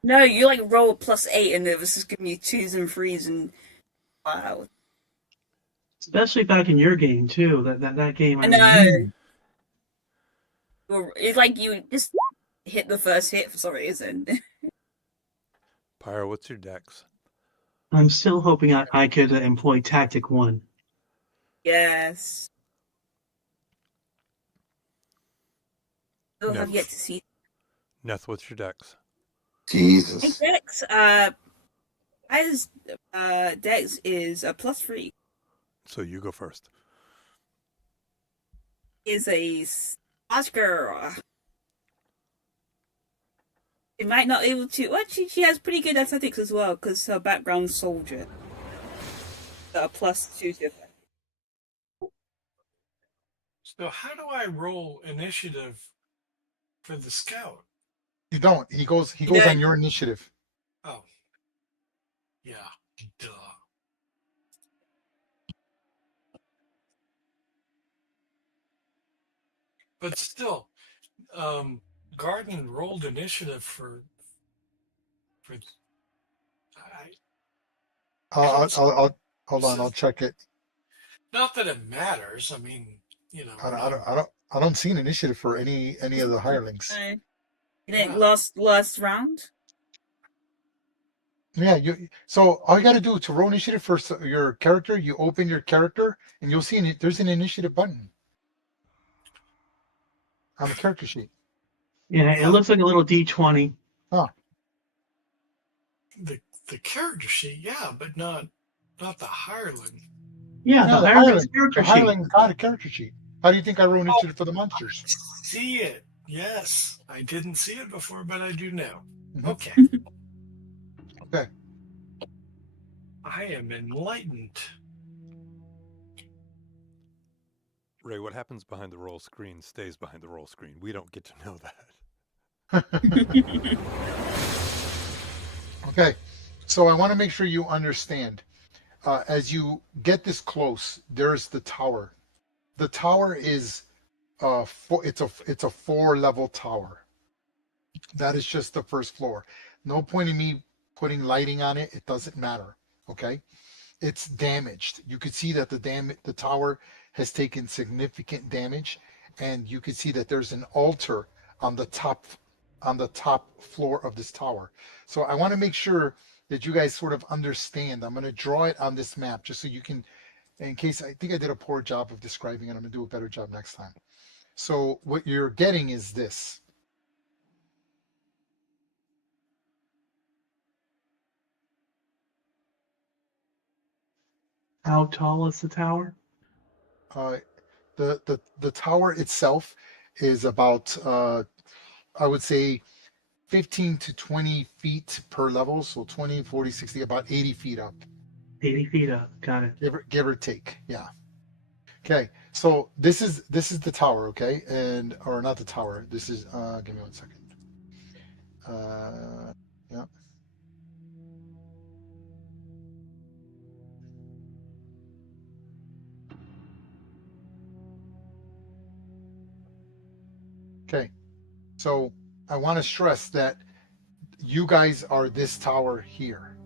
No, you like roll +8 and it was just giving you 2s and 3s and wow. Especially back in your game too. That game. I I mean, know. It's like you just hit the first hit for some reason. Pyro, what's your dex? I'm still hoping I could employ Tactic 1. Yes. Still have Neth. yet to see. Neth, what's your dex? Jesus. Dex, as Dex is a +3. So you go first. Is a smart girl. She might not be able to. Well, she has pretty good athletics as well because her background's soldier. So a +2 to attack. So how do I roll initiative for the scout? You don't. He goes don't. on your initiative. Oh. Yeah. Duh. But still, Garden rolled initiative for I, I don't see, I'll hold this on. I'll is check it. not that it matters. I mean, whatever. I don't see an initiative for any of the hirelings. Didn't Yeah. last round. Yeah, so all you got to do to roll initiative for your character, you open your character and you'll see there's an initiative button on the character sheet. Yeah, it Yeah. looks like a little D20. Oh, The character sheet, yeah, but not the hireling. Yeah, yeah, the hireling's the character sheet. hireling got a character sheet. How do you think I roll initiative for the monsters? See it. Yes. I didn't see it before, but I do now. Mhm. Okay. Okay. I am enlightened. Ray, what happens behind the roll screen stays behind the roll screen. We don't get to know that. Okay, so I want to make sure you understand. As you get this close, there's the tower. The tower is it's a 4-level tower. That is just the first floor. No point in me putting lighting on it. It doesn't matter. Okay, it's damaged. You could see that the tower has taken significant damage, and you could see that there's an altar on the top floor of this tower. So I want to make sure that you guys sort of understand. I'm going to draw it on this map just so you can, in case I think I did a poor job of describing it, I'm going to do a better job next time. So what you're getting is this. How tall is the tower? Uh, the tower itself is about I would say 15 to 20 feet per level, so 20, 40, 60, about 80 feet up, 80 feet up. Got it. give or take. Yeah. Okay, so this is the tower, okay, and or not the tower. This is give me 1 second. Yeah. Okay, so I want to stress that you guys are this tower here.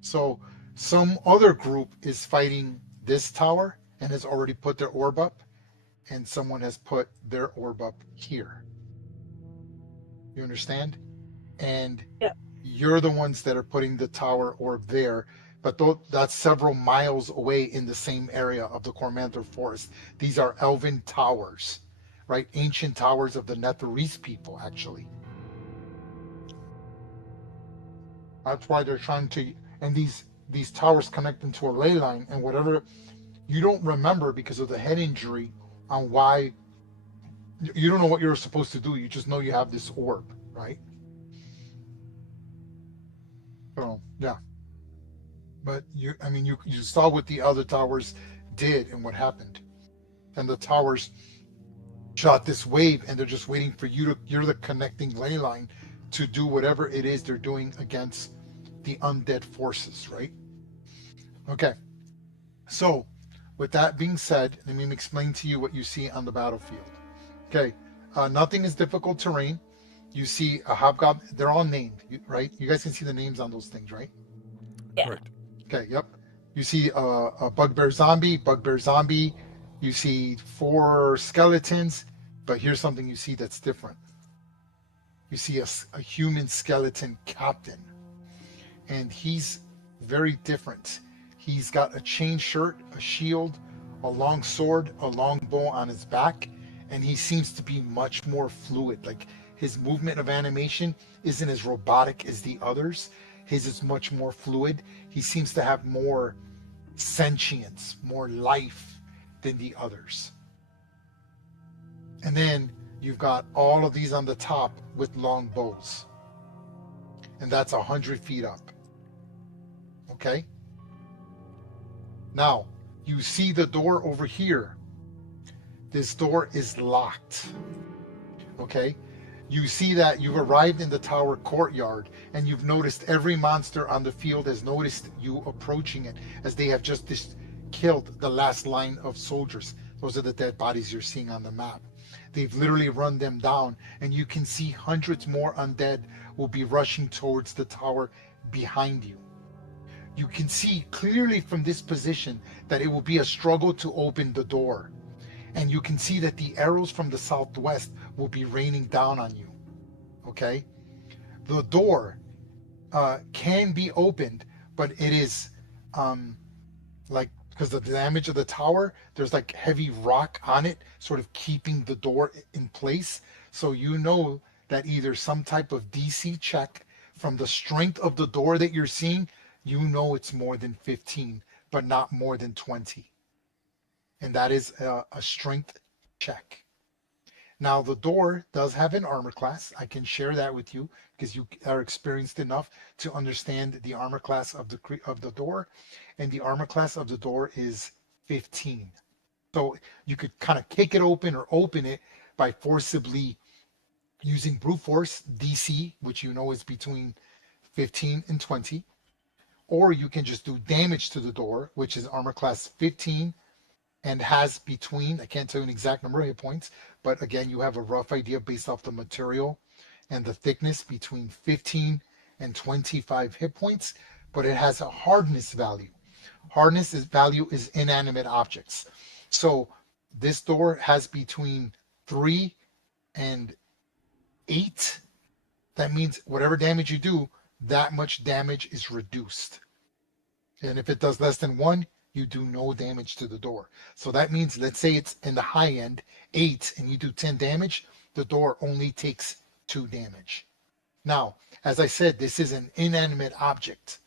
So some other group is fighting this tower and has already put their orb up, and someone has put their orb up here. You understand? And Yeah. you're the ones that are putting the tower orb there, but that's several miles away in the same area of the Cormanther Forest. These are elven towers, right? Ancient towers of the Netherese people, actually. That's why they're trying to, and these towers connect into a ley line, and whatever you don't remember because of the head injury on why you don't know what you're supposed to do. You just know you have this orb, right? So yeah, but I mean, you saw what the other towers did and what happened, and the towers shot this wave, and they're just waiting for you to. You're the connecting ley line to do whatever it is they're doing against the undead forces, right? Okay. So, with that being said, let me explain to you what you see on the battlefield. Okay, nothing is difficult terrain. You see a hobgoblin. They're all named, right? You guys can see the names on those things, right? Yeah. Right. Okay, yep. You see a bugbear zombie. You see 4 skeletons, but here's something you see that's different. You see a human skeleton captain, and he's very different. He's got a chain shirt, a shield, a long sword, a long bow on his back, and he seems to be much more fluid. Like his movement of animation isn't as robotic as the others. His is much more fluid. He seems to have more sentience, more life than the others. And then you've got all of these on the top with long bows. And that's 100 feet up. Okay? Now, you see the door over here. This door is locked. Okay? You see that you've arrived in the tower courtyard, and you've noticed every monster on the field has noticed you approaching it, as they have just killed the last line of soldiers. Those are the dead bodies you're seeing on the map. They've literally run them down, and you can see hundreds more undead will be rushing towards the tower behind you. You can see clearly from this position that it will be a struggle to open the door. And you can see that the arrows from the southwest will be raining down on you. Okay? The door can be opened, but it is like, because of the damage of the tower, there's like heavy rock on it, sort of keeping the door in place. So you know that either some type of DC check from the strength of the door that you're seeing, you know it's more than 15, but not more than 20. And that is a strength check. Now, the door does have an armor class. I can share that with you because you are experienced enough to understand the armor class of the door. And the armor class of the door is 15. So you could kind of kick it open or open it by forcibly using brute force DC, which you know is between 15 and 20. Or you can just do damage to the door, which is armor class 15 and has between, I can't tell you an exact number of hit points, but again, you have a rough idea based off the material and the thickness, between 15 and 25 hit points, but it has a hardness value. Hardness value is inanimate objects. So this door has between 3 and 8. That means whatever damage you do, that much damage is reduced. And if it does less than 1, you do no damage to the door. So that means, let's say it's in the high end, 8, and you do 10 damage, the door only takes 2 damage. Now, as I said, this is an inanimate object.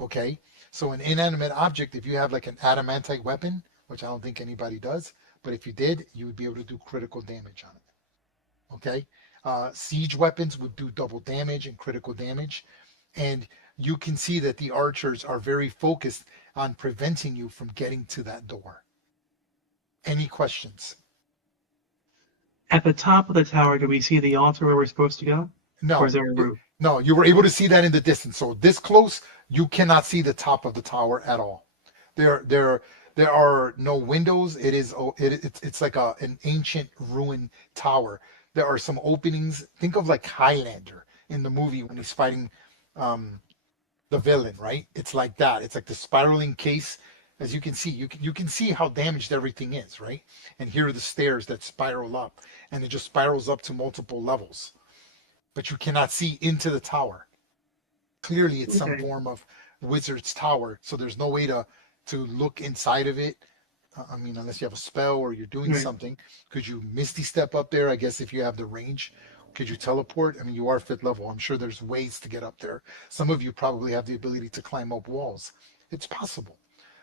Okay? So an inanimate object, if you have like an adamantite weapon, which I don't think anybody does, but if you did, you would be able to do critical damage on it. Okay? Siege weapons would do double damage and critical damage. And you can see that the archers are very focused on preventing you from getting to that door. Any questions? At the top of the tower, do we see the altar where we're supposed to go? No. Or is there a roof? No, you were able to see that in the distance. So this close, you cannot see the top of the tower at all. There are no windows. It's like an ancient ruined tower. There are some openings. Think of like Highlander in the movie when he's fighting um, the villain, right? It's like that. It's like the spiraling case. As you can see, you can see how damaged everything is, right? And here are the stairs that spiral up, and it just spirals up to multiple levels. But you cannot see into the tower. Clearly, it's some Okay. form of wizard's tower, so there's no way to look inside of it. I mean, unless you have a spell or you're doing Right. something. Could you misty step up there? I guess if you have the range, could you teleport? I mean, you are fifth level. I'm sure there's ways to get up there. Some of you probably have the ability to climb up walls. It's possible.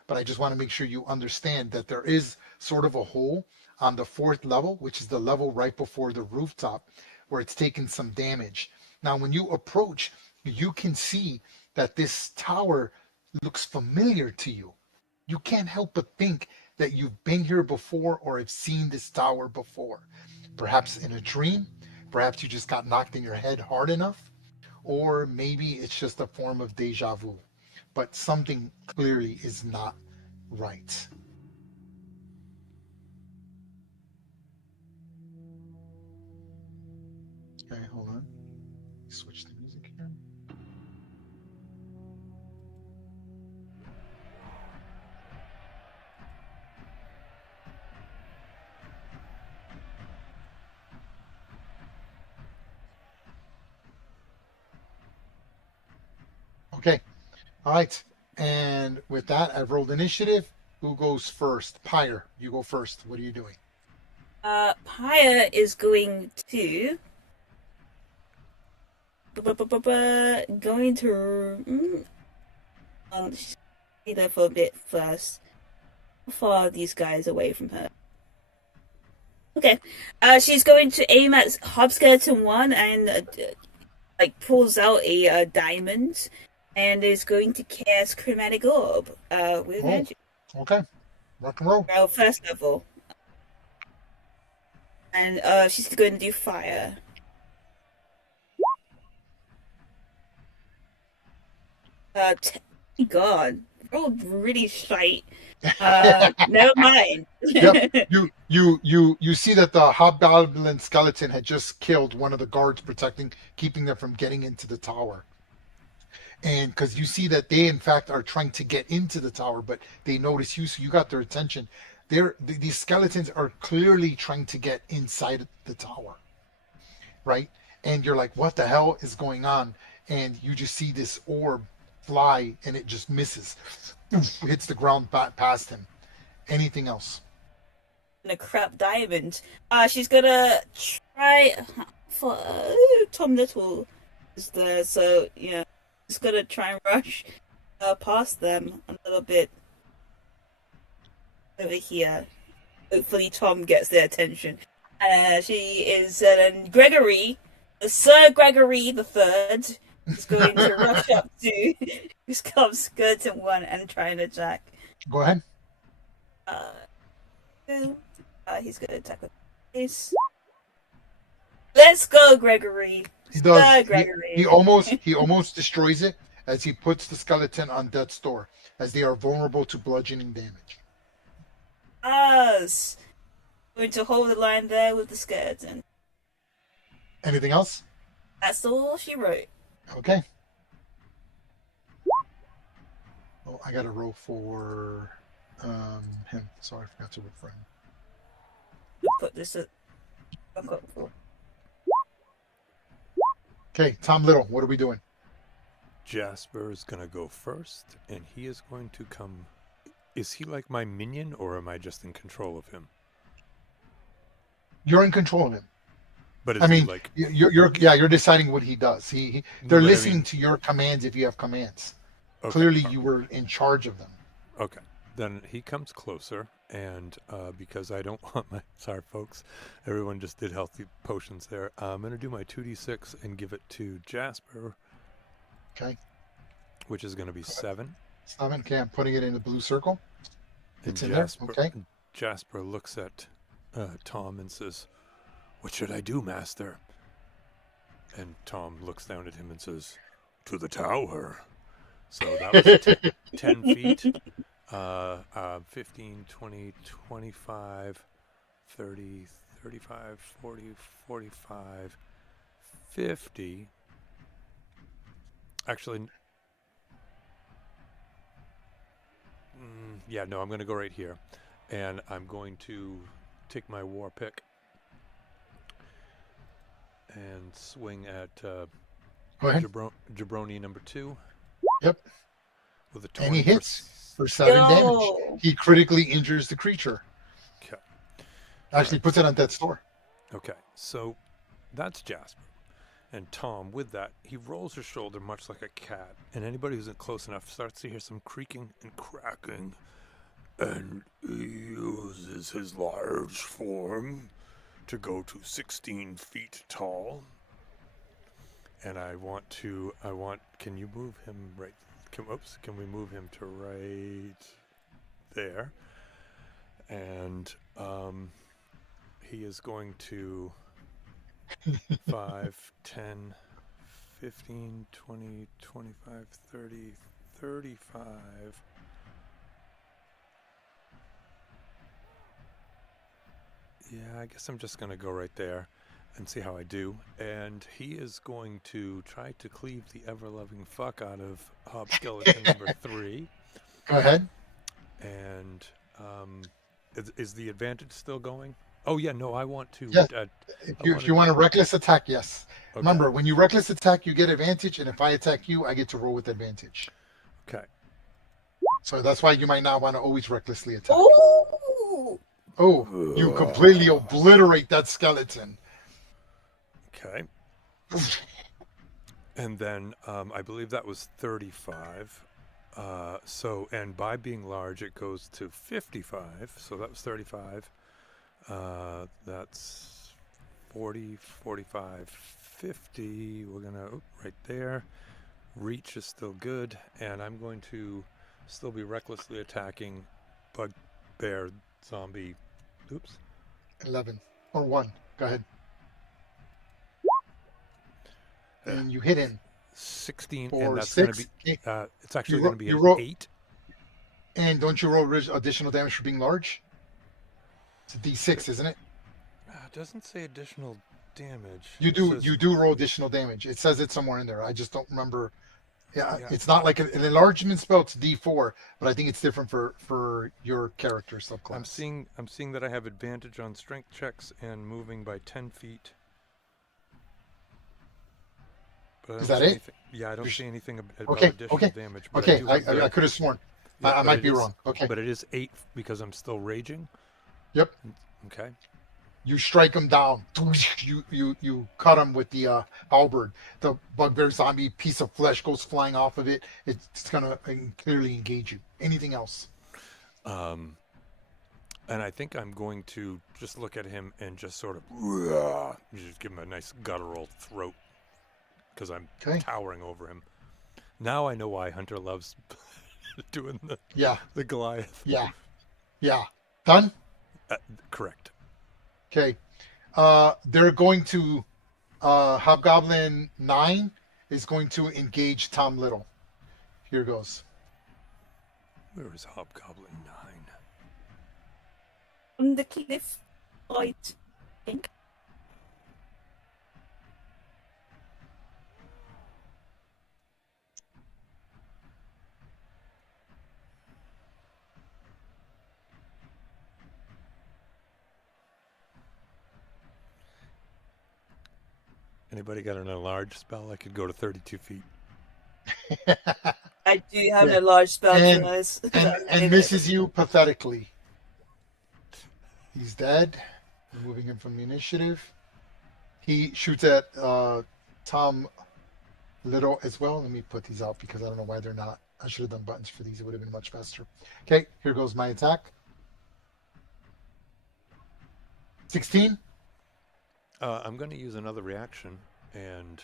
But I just want to make sure you understand that there is sort of a hole on the fourth level, which is the level right before the rooftop, where it's taken some damage. Now, when you approach, you can see that this tower looks familiar to you. You can't help but think that you've been here before or have seen this tower before. Perhaps in a dream, perhaps you just got knocked in your head hard enough, or maybe it's just a form of deja vu. But something clearly is not right. Okay, hold on. Switch the music here. Okay, all right. And with that, I've rolled initiative. Who goes first? Pyre, you go first. What are you doing? Paya is going to going to stay there for a bit first. How far are these guys away from her? Okay. She's going to aim at Hobskeleton 1 and like pulls out a diamond and is going to cast Chromatic Orb with Oh, magic. okay. Rock and roll. Well, first level. And she's going to do fire. God, rolled really shite. Never mind. Yep. You see that the hobgoblin skeleton had just killed one of the guards keeping them from getting into the tower. And because you see that they in fact are trying to get into the tower, but they notice you, so you got their attention. These skeletons are clearly trying to get inside the tower, right? And you're like, what the hell is going on? And you just see this orb fly, and it just misses, hits the ground past him. Anything else? A crap diamond. She's gonna try for Tom Little is there, so yeah, she's gonna try and rush past them a little bit over here. Hopefully, Tom gets their attention. She is Gregory, Sir Gregory the Third, is going to rush up to Skeleton 1 and try and attack. Go ahead. He's going to attack with this. Let's go, Gregory. He does. Sir Gregory. He almost destroys it as he puts the skeleton on death's door, as they are vulnerable to bludgeoning damage. Us. Going to hold the line there with the skeleton. Anything else? That's all she wrote. Okay. Oh, I got a roll for him. Sorry, I forgot to roll for him. Put this at. Okay, Tom Little, what are we doing? Jasper is going to go first, and he is going to come. Is he like my minion, or am I just in control of him? You're in control of him. But is I he mean, like you're deciding what he does. They're No, but I listening mean- to your commands if you have commands. Okay, Clearly, you were in charge of them. Okay, then he comes closer, and because I don't want my sorry folks, everyone just did healthy potions there. I'm gonna do my 2d6 and give it to Jasper, Okay, which is gonna be 7. 7. Okay, I'm putting it in the blue circle. And It's in there. Okay. Jasper looks at Tom and says, "What should I do, Master?" And Tom looks down at him and says, "To the tower." So that was 10 feet. 15, 20, 25, 30, 35, 40, 45, 50. Actually, yeah, no, I'm going to go right here. And I'm going to take my war pick and swing at Go ahead. Jabroni number 2 Yep. with a And he 20 hits for 7 damage. Yo! He critically injures the creature. Okay. Actually, Right. puts it on death's door. Okay, so that's Jasper. And Tom, with that, he rolls his shoulder much like a cat, and anybody who's close enough starts to hear some creaking and cracking. And he uses his large form to go to 16 feet tall. And can you move him right? Can we move him to right there? And he is going to 5, 10, 15, 20, 25, 30, 35. Yeah, I guess I'm just going to go right there and see how I do. And he is going to try to cleave the ever-loving fuck out of Hob Skeleton number 3. Go ahead. And is the advantage still going? Oh, yeah, no, I want to... Yes. If you want a reckless attack, yes. Okay. Remember, when you reckless attack, you get advantage, and if I attack you, I get to roll with advantage. Okay. So that's why you might not want to always recklessly attack. Ooh! Oh, you completely obliterate that skeleton. Okay. And then I believe that was 35. And by being large, it goes to 55. So that was 35. That's 40, 45, 50. We're going to, right there. Reach is still good. And I'm going to still be recklessly attacking bugbear zombie. Oops. 11 or 1. Go ahead. And you hit him. 16, for and that's going to 6. be. It's actually You going to be you an roll- 8. And don't you roll additional damage for being large? It's a D6, isn't it? It doesn't say additional damage. You It do. says- You do roll additional damage. It says it somewhere in there. I just don't remember. Yeah, Yeah. it's not like an enlargement spell. It's D4, but I think it's different for your character subclass. I'm seeing that I have advantage on strength checks and moving by 10 feet. But I Is don't that see it? anything- Yeah, I don't see anything about Okay, additional okay, damage. But Okay, do I have could have sworn. Yeah, I but might it be is- wrong. Okay. But it is 8 because I'm still raging. Yep. Okay. You strike him down. You cut him with the halberd. The bugbear zombie piece of flesh goes flying off of it. It's gonna clearly engage you. Anything else? And I think I'm going to just look at him and just sort of just give him a nice guttural throat because I'm Okay. towering over him. Now I know why Hunter loves doing Yeah. the Goliath. Yeah. Done. Correct. Okay. They're going to Hobgoblin 9 is going to engage Tom Little. Here goes. Where is Hobgoblin 9? On the cliff, I think. Anybody got an enlarge spell? I could go to 32 feet. I do have Yeah. a large spell And- size. and misses you pathetically. He's dead. Removing him from the initiative. He shoots at Tom Little as well. Let me put these out because I don't know why they're not. I should have done buttons for these. It would have been much faster. Okay, here goes my attack. 16. I'm going to use another reaction and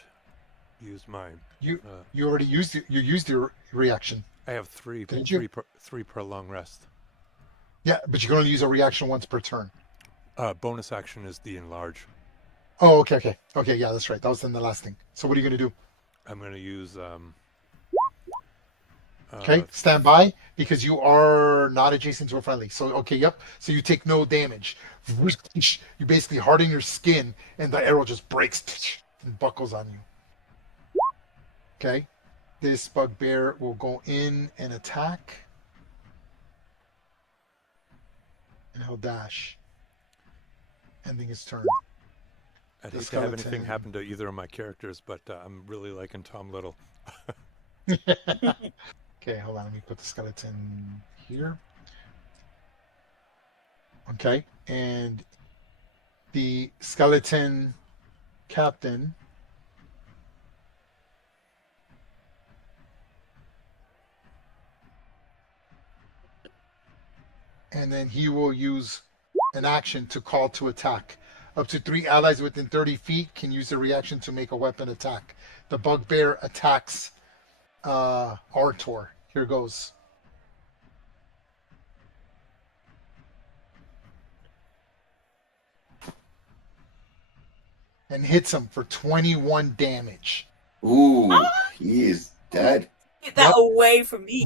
use my. You already used it. You used your reaction. I have three Didn't you? three per long rest. Yeah, but you can only use a reaction once per turn. Bonus action is the enlarge. Oh, okay. Yeah, that's right. That was in the last thing. So what are you going to do? I'm going to use Okay, stand by because you are not adjacent to a friendly. So, okay, yep. So you take no damage. You basically harden your skin, and the arrow just breaks and buckles on you. Okay, this bugbear will go in and attack, and he'll dash, ending his turn. I'd The hate to have anything skeleton. happen to either of my characters, but I'm really liking Tom Little. Okay, hold on. Let me put the skeleton here. Okay, and the skeleton captain and then he will use an action to call to attack. Up to 3 allies within 30 feet can use a reaction to make a weapon attack. The bugbear attacks Artor. Here goes. And hits him for 21 damage. Ooh, he is dead. Get that away from me.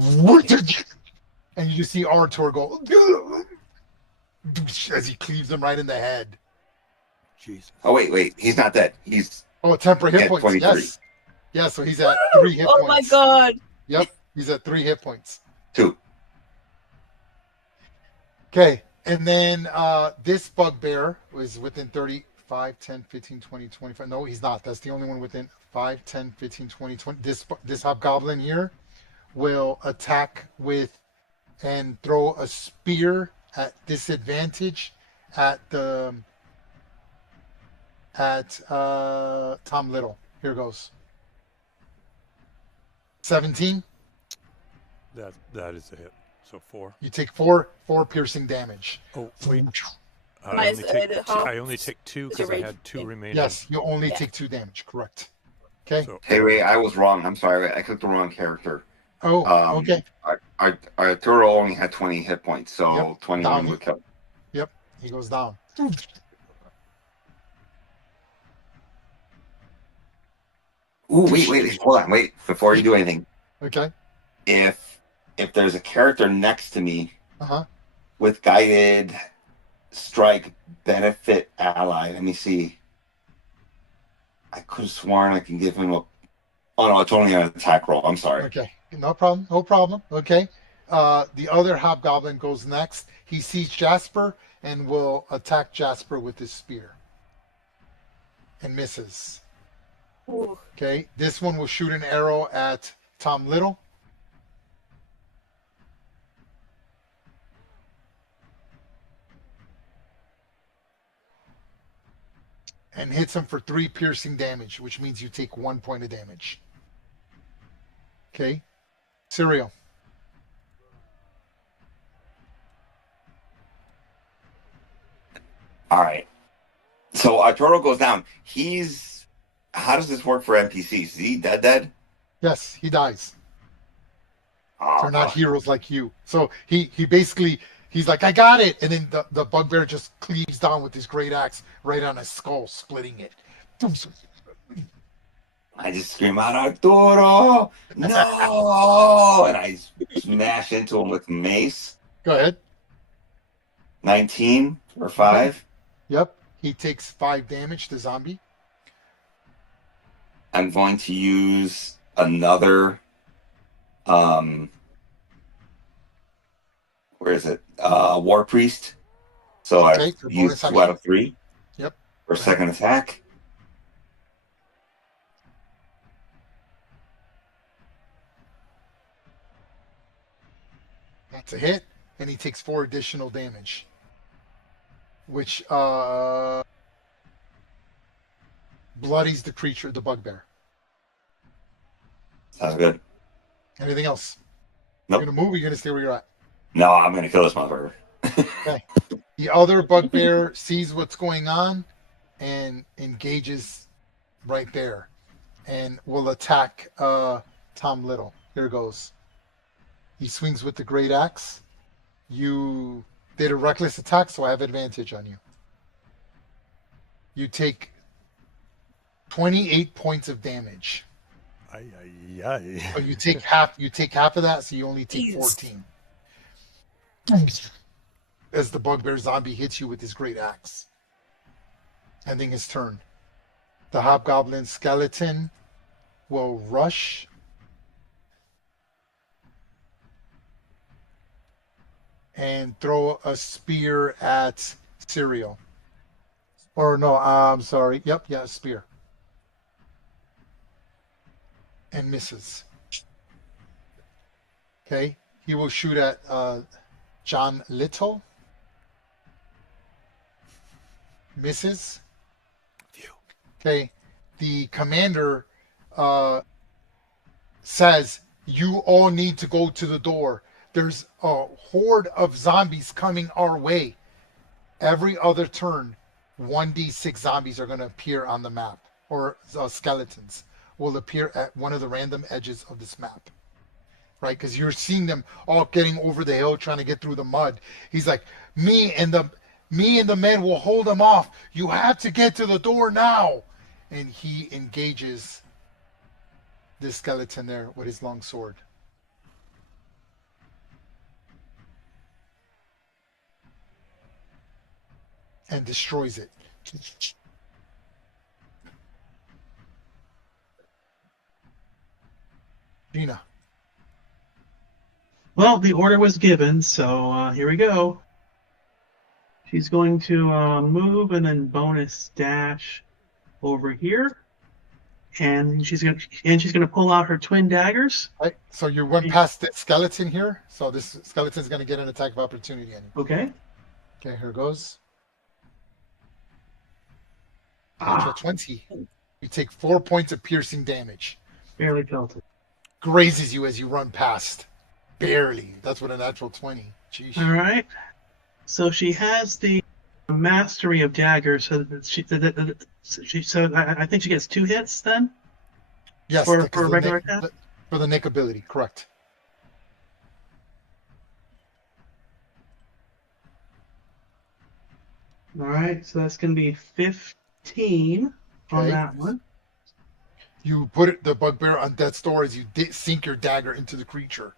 And you just see Artor go as he cleaves him right in the head. Jesus. Oh wait, he's not dead. He's temporary hit at points. 23. Yes. Yeah, so he's at 3 hit points. Oh my god. Yep, he's at 3 hit points. 2. Okay, and then this bugbear was within 30, 5, 10, 15, 20, 25. No, he's not. That's the only one within 5, 10, 15, 20, 20. This hobgoblin here will attack with and throw a spear at disadvantage at Tom Little. Here goes. 17. That is a hit. So 4. You take four piercing damage. Oh wait. Nice, I only take 2 because I had 2 remaining. Yes, you only take 2 damage. Correct. Okay. So, Hey, wait, I was wrong. I'm sorry. I clicked the wrong character. Oh, okay. Arturo only had 20 hit points, so Yep, 21 down. would kill. Yep, he goes down. Ooh, wait, hold on, wait, before you do anything. Okay. If there's a character next to me Uh-huh. with guided strike benefit ally, let me see. I could have sworn I can give him a. Oh no, it's only an attack roll. I'm sorry. Okay. No problem. No problem. Okay. The other hobgoblin goes next. He sees Jasper and will attack Jasper with his spear. And misses. Ooh. Okay. This one will shoot an arrow at Tom Little. And hits him for 3 piercing damage, which means you take 1 point of damage. Okay. Serial. All right. So Arturo goes down. How does this work for NPCs? Is he dead? Yes, he dies. Oh, They're not heroes like you. So he basically, he's like, I got it. And then the bugbear just cleaves down with his great axe right on his skull, splitting it. I just scream out, Arturo! No! And I smash into him with mace. Go ahead. 19 or 5. Yep. He takes 5 damage to zombie. I'm going to use another where is it? War Priest. So Okay, I've for used bonus 2 out of action. 3 Yep. for second attack. That's a hit. And he takes 4 additional damage. Which bloodies the creature, the bugbear. Sounds good. Anything else? Nope. You're gonna move or you're gonna stay where you're at? No, I'm going to kill this motherfucker. Okay. The other bugbear sees what's going on and engages right there and will attack Tom Little. Here goes. He swings with the great axe. You did a reckless attack, so I have advantage on you. You take 28 points of damage. Ay, ay, ay. So you take half. You take half of that, so you only take Jesus. 14. As the bugbear zombie hits you with his great axe, ending his turn. The hobgoblin skeleton will rush and throw a spear at Serial. Or no, I'm sorry. Yep, yeah, a spear. And misses. Okay. He will shoot at John Little. Misses. Phew. Okay. The commander says, "You all need to go to the door. There's a horde of zombies coming our way." Every other turn, 1d6 zombies are going to appear on the map, or skeletons will appear at one of the random edges of this map, right? Because you're seeing them all getting over the hill, trying to get through the mud. He's like, me and the men will hold them off. You have to get to the door now. And he engages this skeleton there with his long sword. And destroys it. Gina. Well, the order was given, so here we go. She's going to move and then bonus dash over here, and she's gonna pull out her twin daggers. Right. So you went past the skeleton here. So this skeleton's going to get an attack of opportunity. Okay. Okay, here goes. Natural 20. You take 4 points of piercing damage. Barely felt it. Grazes you as you run past. Barely. That's what a natural 20. Jeez. All right. So she has the mastery of daggers. So I think she gets 2 hits then. Yes, for because a regular attack. For the nick ability, correct. All right. So that's going to be 15 on Okay. that one. You put the bugbear on death's door as you sink your dagger into the creature.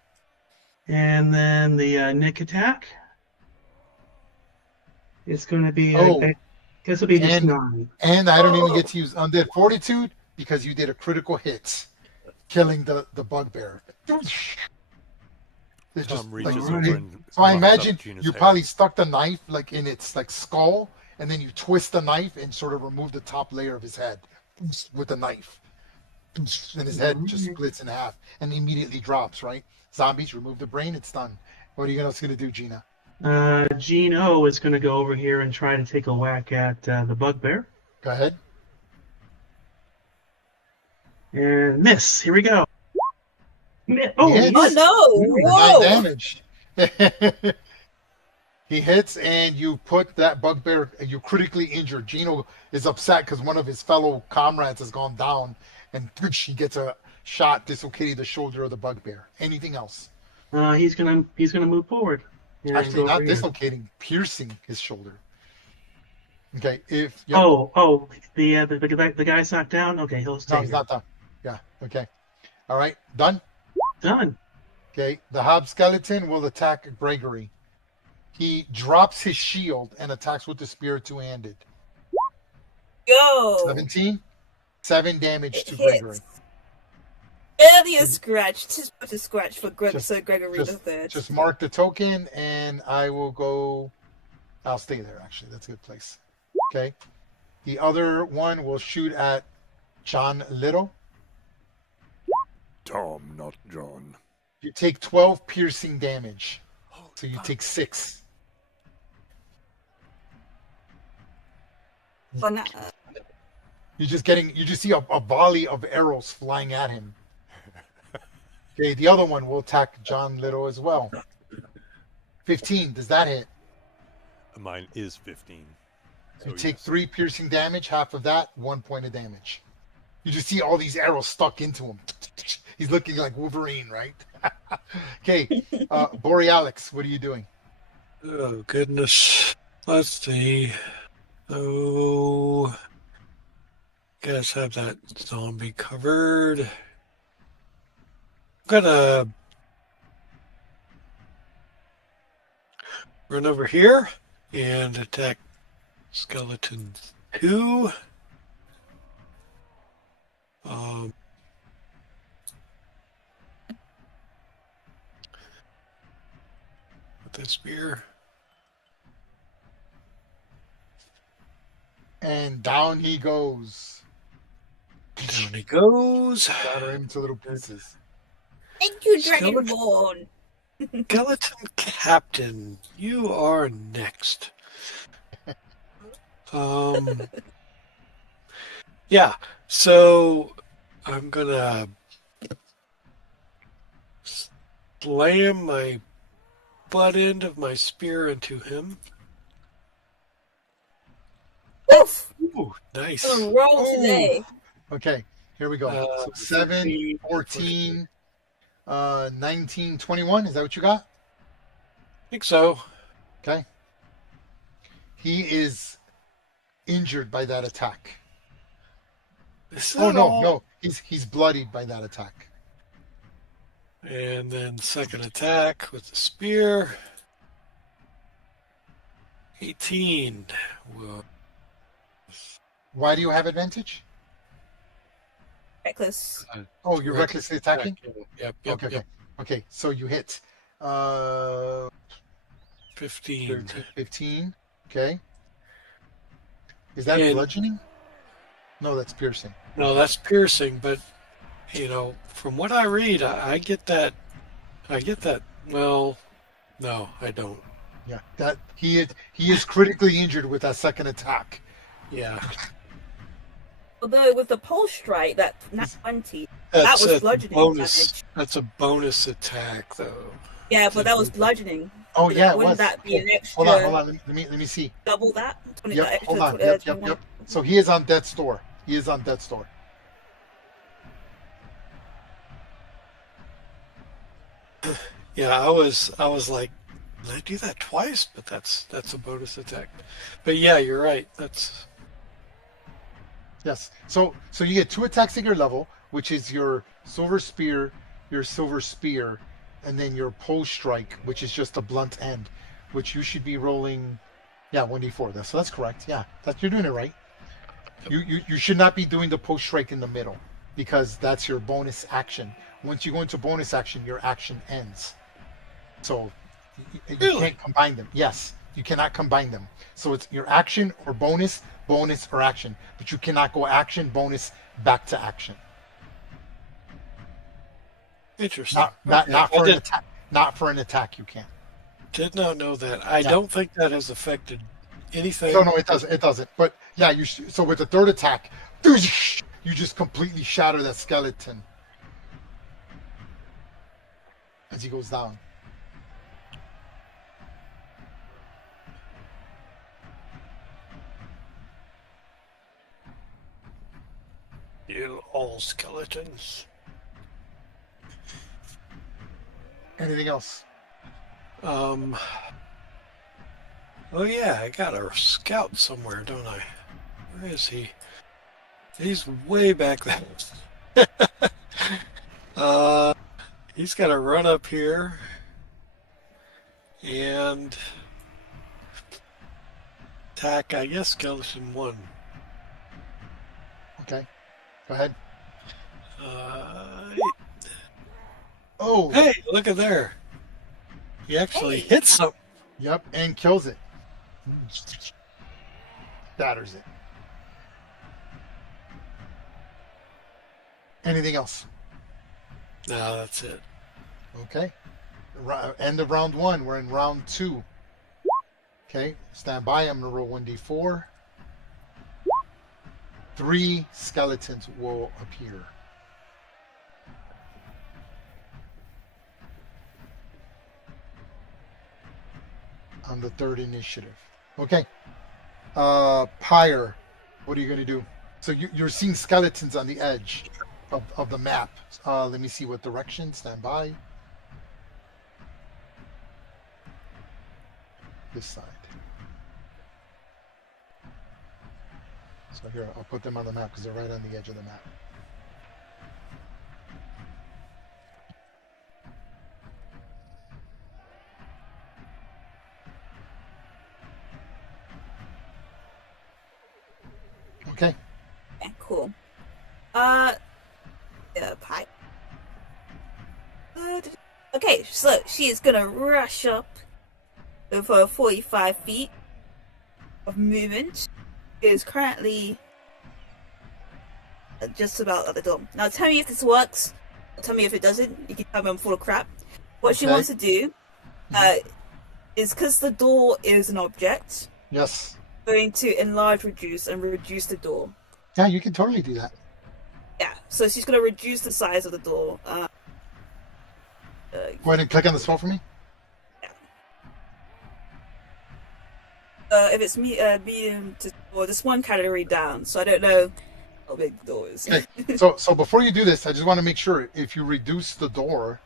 And then the nick attack. It's going to be. Oh. I guess it'll be just And- 9. And I don't even get to use undead fortitude because you did a critical hit, killing the bugbear. It's just Tom reaches like, over and so I locks up imagine Gina's you hair. probably stuck the knife like in its like skull, and then you twist the knife and sort of remove the top layer of his head with the knife, and his head just splits in half and immediately drops. Right? Zombies, remove the brain, it's done. What are you else gonna do, Gina? Gene O is going to go over here and try to take a whack at the bugbear. Go ahead. And miss. Here we go. Oh, Yes. Oh no! Nine Whoa! damage. He hits, and you put that bugbear. You critically injured. Gino is upset because one of his fellow comrades has gone down, and he gets a shot dislocating the shoulder of the bugbear. Anything else? he's gonna move forward. And Actually, go not over here. dislocating, piercing his shoulder. Okay. Yep. Oh, the guy's not down. Okay, he'll stay. No, he's here. not done. Yeah. Okay. All right. Done. Done. Okay. The hob skeleton will attack Gregory. He drops his shield and attacks with the spear two-handed. Go! 17. 7 damage It to hits. Gregory. Barely a scratch. Just about a scratch for Just- Gregory the Third. Just mark the token, and I will go. I'll stay there, actually. That's a good place. Okay. The other one will shoot at John Little. Tom, not John. You take 12 piercing damage. Oh, So you take 6. Fun. You just see a volley of arrows flying at him. Okay, the other one will attack John Little as well. 15, does that hit? Mine is 15. You So take yes. 3 piercing damage, half of that, 1 point of damage. You just see all these arrows stuck into him. He's looking like Wolverine, right? Okay, Borealix, what are you doing? Oh, goodness. Let's see. Oh, guess have that zombie covered. gonna run over here and attack skeleton 2. With the spear. And down he goes. Down he goes. Shatter him to little pieces. Thank you, Skeleton- Dragonborn. Skeleton Captain, you are next. Yeah, so I'm gonna slam my butt end of my spear into him. Oof. Ooh, nice. Gonna roll today. Okay, here we go. So 7, 15, 14, 19, 21. Is that what you got? I think so. Okay. He is injured by that attack. Is Oh that no, all? no. He's bloodied by that attack. And then second attack with the spear. 18. Whoa. Why do you have advantage? Reckless. Oh, you're recklessly attacking? Yep, Okay, yep. okay. So you hit 15. 13, 15. Okay. Is that And- bludgeoning? No, that's piercing. No, that's piercing, but from what I read, I get that. Well, no, I don't. Yeah, that he is critically injured with that second attack. Yeah, Although with the pulse strike, that not 20. that's was a bludgeoning bonus. damage. That's a bonus attack, though. Yeah, but that was bludgeoning. Oh yeah, it Wouldn't was. that be an extra? Hold on. Let me see. Double that. 20, Yep, extra hold on. 20, Yep. 21. So he is on death's door. Yeah, I was like, did I do that twice? But that's a bonus attack. But yeah, you're right. That's Yes. So you get 2 attacks at your level, which is your silver spear, and then your pole strike, which is just a blunt end, which you should be rolling. Yeah, 1d4. So that's correct. Yeah, you're doing it right. You should not be doing the pole strike in the middle because that's your bonus action. Once you go into bonus action, your action ends. So you Really? can't combine them. Yes, you cannot combine them. So it's your action or bonus or action, but you cannot go action, bonus, back to action. interesting. Not Okay. for I an did, attack. Not for an attack, you can't. did not know that. I Yeah. don't think that has affected anything. No, it doesn't. It doesn't. But yeah, so with the third attack, you just completely shatter that skeleton as he goes down. You all skeletons. Anything else? Oh yeah, I got a scout somewhere, don't I? Where is he? He's way back there. He's got to run up here and attack, I guess, skeleton 1. Okay, go ahead. Uh, Oh, hey, look at there. He actually hits something. yep, and kills it. Shatters it. Anything else? No, that's it. Okay. End of round 1. We're in round 2. Okay, stand by. I'm going to roll 1d4. 3 skeletons will appear. On the 3rd initiative. Okay. Pyre, what are you going to do? So you're seeing skeletons on the edge of the map. Let me see what direction. Stand by. This side. So here, I'll put them on the map because they're right on the edge of the map. cool. Yeah, pipe. Okay, so she is gonna rush up with her 45 feet of movement. It is currently just about at the door. Now tell me if this works. Tell me if it doesn't. You can tell me I'm full of crap. What she Okay. wants to do is, because the door is an object, Yes. going to enlarge, reduce, and reduce the door. Yeah, you can totally do that. Yeah, so she's going to reduce the size of the door. Go ahead and click on the spell for me. If it's medium to, or this one category down, so I don't know how big the door is. Okay. So before you do this, I just want to make sure if you reduce the door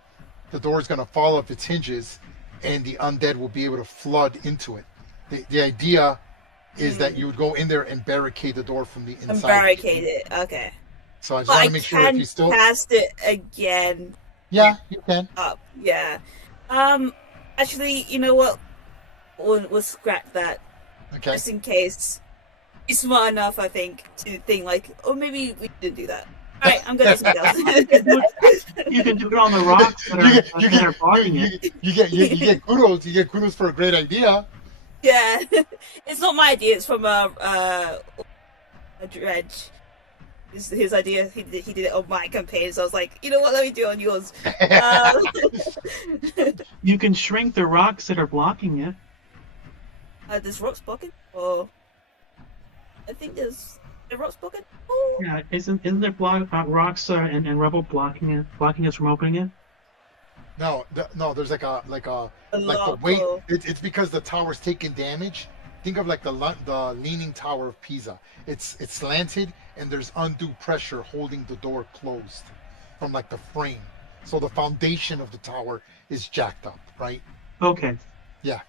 is going to fall off its hinges, and the undead will be able to flood into it. The idea is that you would go in there and barricade the door from the inside. And barricade it. Okay. So I just want to make sure if you still cast it again. Yeah, you can. Up. Yeah. Actually, you know what? We'll scrap that. Okay. Just in case. He's smart enough, I think, to think like, oh, maybe we didn't do that. All right, I'm gonna do something else. You can do it on the rocks that are blocking it. You get kudos. You get kudos for a great idea. Yeah, it's not my idea. It's from a dredge. His idea. He did it on my campaign, so I was like, you know what? Let me do it on yours. You can shrink the rocks that are blocking it. There's rocks blocking. Oh, I think there's rocks blocking. Oh. Yeah, isn't there rocks and rubble blocking us from opening it? No, there's like the weight. It's because the tower's taking damage. Think of like the leaning tower of Pisa. It's slanted, and there's undue pressure holding the door closed from like the frame. So the foundation of the tower is jacked up, right? Okay. Yeah.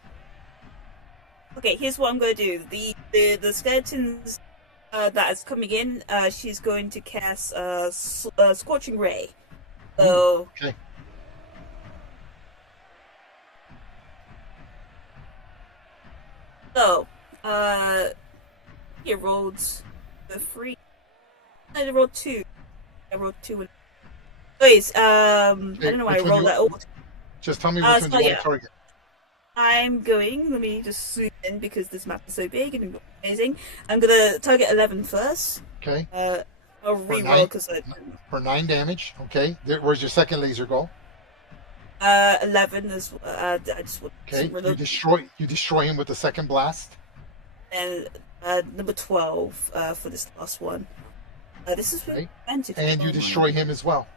Okay, here's what I'm going to do. The skeletons that is coming in, she's going to cast Scorching Ray. So, okay. So, you rolled the 3. I rolled 2. I rolled 2. Wait, I don't know why I rolled that. Just tell me which one you want to target. I'm going, let me just zoom in because this map is so big and amazing. I'm going to target 11 first. Okay. I'll re-roll because for 9 damage. Okay. Where's your second laser go? 11 is I just want you destroy him with the second blast. And number 12 for this last one. This is okay. And you destroy him as well.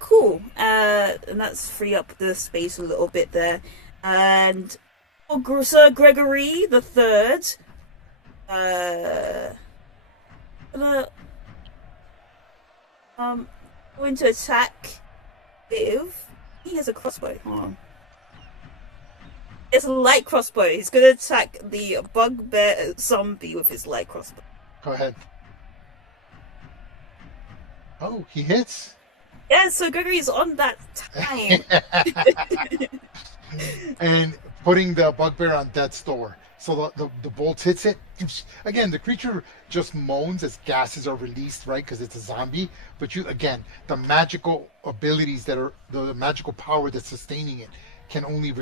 Cool. And that's free up the space a little bit there. And Sir Gregory the Third. Going to attack with. He has a crossbow. Hold on. It's a light crossbow. He's going to attack the bugbear zombie with his light crossbow. Go ahead. Oh, he hits. Yeah, so Gregory's on that time. And putting the bugbear on death's door. So the bolt hits it. Again, the creature just moans as gases are released, right? Because it's a zombie. But the magical abilities the magical power that's sustaining it can only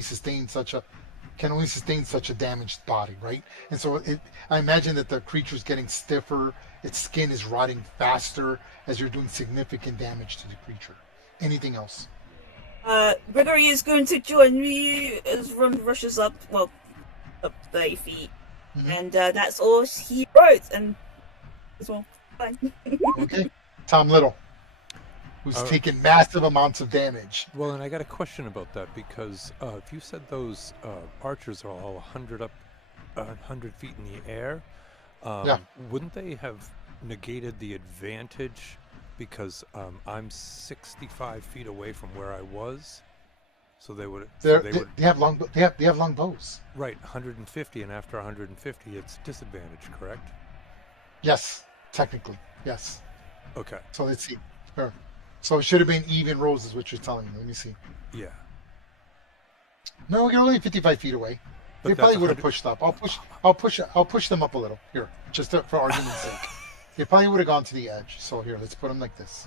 sustain such a damaged body, right? And so I imagine that the creature's getting stiffer, its skin is rotting faster as you're doing significant damage to the creature. Anything else? Gregory is going to join me as Ron rushes up 30 feet. Mm-hmm. And that's all he wrote. And as well, fine. Okay. Tom Little, who's taken massive amounts of damage. Well, and I got a question about that because if you said those archers are all 100 feet in the air, wouldn't they have negated the advantage because I'm 65 feet away from where I was? So they would. They have long bows. Right, 150, and after 150, it's disadvantage, correct? Yes, technically, yes. Okay. So let's see. Sure. So it should have been even rolls, is what you're telling me. Let me see. Yeah. No, you're only 55 feet away. They But that's probably would have 100. pushed up. I'll push them up a little here, just for argument's sake. They probably would have gone to the edge. So here, let's put them like this.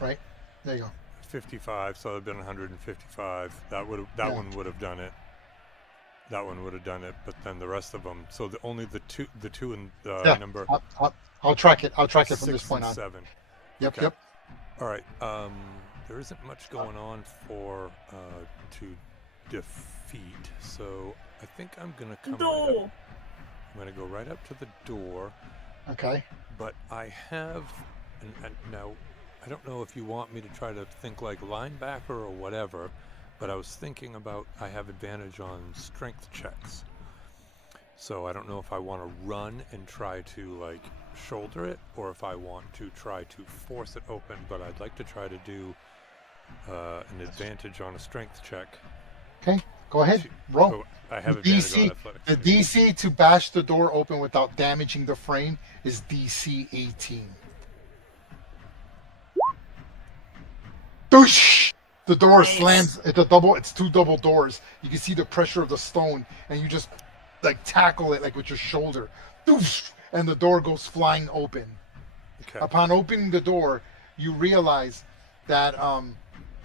Right there you go. 55, so it'd been 155. That Yeah. one would have done it. That one would have done it, but then the rest of them. So only the two in Yeah. number I'll track it. I'll track it from this 6 point and on. 7. Yep. Okay. Yep. All right. There isn't much going on for to defeat, so I think I'm gonna come. Door. I'm gonna go right up to the door. Okay. But I have, and now I don't know if you want me to try to think like linebacker or whatever, but I was thinking about I have advantage on strength checks. So I don't know if I want to run and try to like shoulder it, or if I want to try to force it open, but I'd like to try to do an advantage on a strength check. Okay. Go ahead. Roll. I have The advantage on DC, athletics. the DC to bash the door open without damaging the frame is DC 18. Doosh! The door slams. It's two double doors. You can see the pressure of the stone, and you just like tackle it like with your shoulder. Doosh! And the door goes flying open. Okay. Upon opening the door, you realize that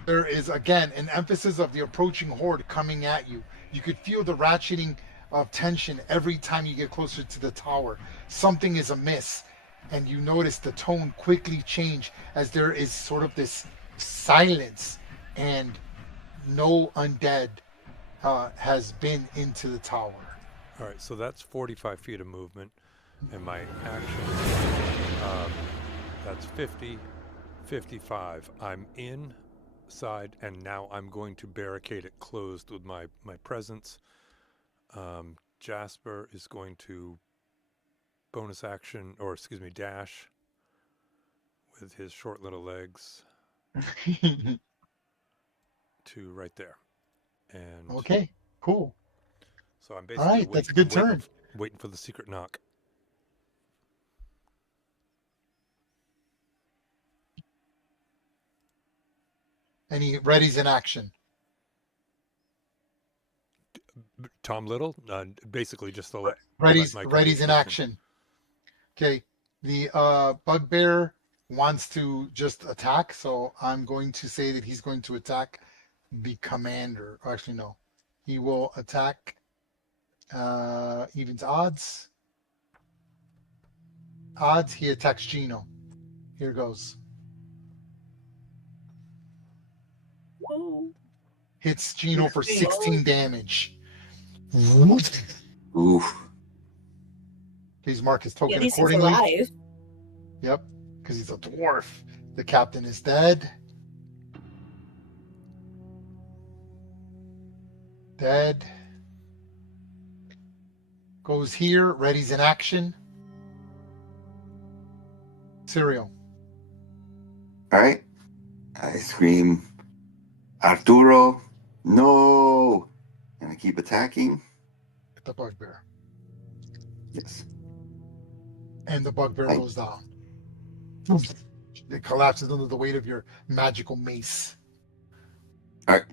there is again an emphasis of the approaching horde coming at you. You could feel the ratcheting of tension every time you get closer to the tower. Something is amiss, and you notice the tone quickly change as there is sort of this silence, and no undead has been into the tower. All right, so that's 45 feet of movement, and my action, that's 50, 55. I'm inside, and now I'm going to barricade it closed with my presence. Jasper is going to bonus action, or excuse me, dash with his short little legs to right there. And Okay, cool. so I'm All basically right, that's a good turn. waiting for the secret knock. And he readies in action. Tom Little, basically just to let Ready's my ready's in condition. action. Okay, the bugbear wants to just attack, so I'm going to say that he's going to attack the commander. Or actually, no, he will attack evens odds. Odds, he attacks Gino. Here goes. Oh. Hits Gino for 16 damage. Oof. Please mark his Yeah, token at least he's accordingly. alive. Yep, because he's a dwarf. The captain is dead. Dead. Goes here. Ready's in action. Serial. All right. I scream, Arturo, no! And I keep attacking. The bugbear. Yes. And the bugbear Right. goes down. It collapses under the weight of your magical mace. All right.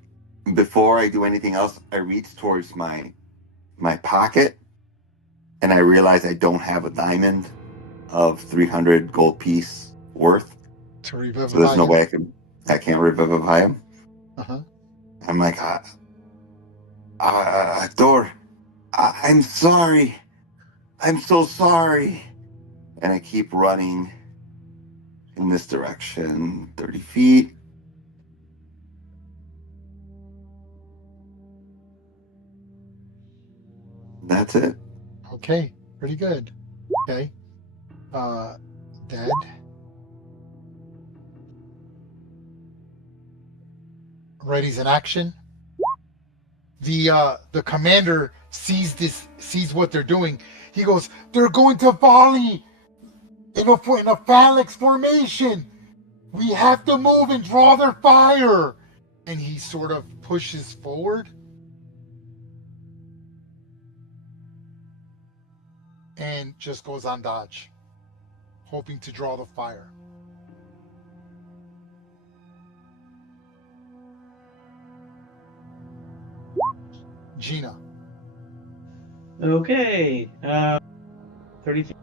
Before I do anything else, I reach towards my pocket, and I realize I don't have a diamond of 300 gold piece worth. To revivify So there's no him. way I can't revivify him. Uh-huh. I'm like, Thor, I'm sorry. I'm so sorry. And I keep running in this direction, 30 feet. That's it. Okay, pretty good. Okay. Dead. Ready's in action. The commander sees what they're doing. He goes, "They're going to volley in a phalanx formation. We have to move and draw their fire." And he sort of pushes forward and just goes on dodge, hoping to draw the fire. Gina. Okay. 30 feet.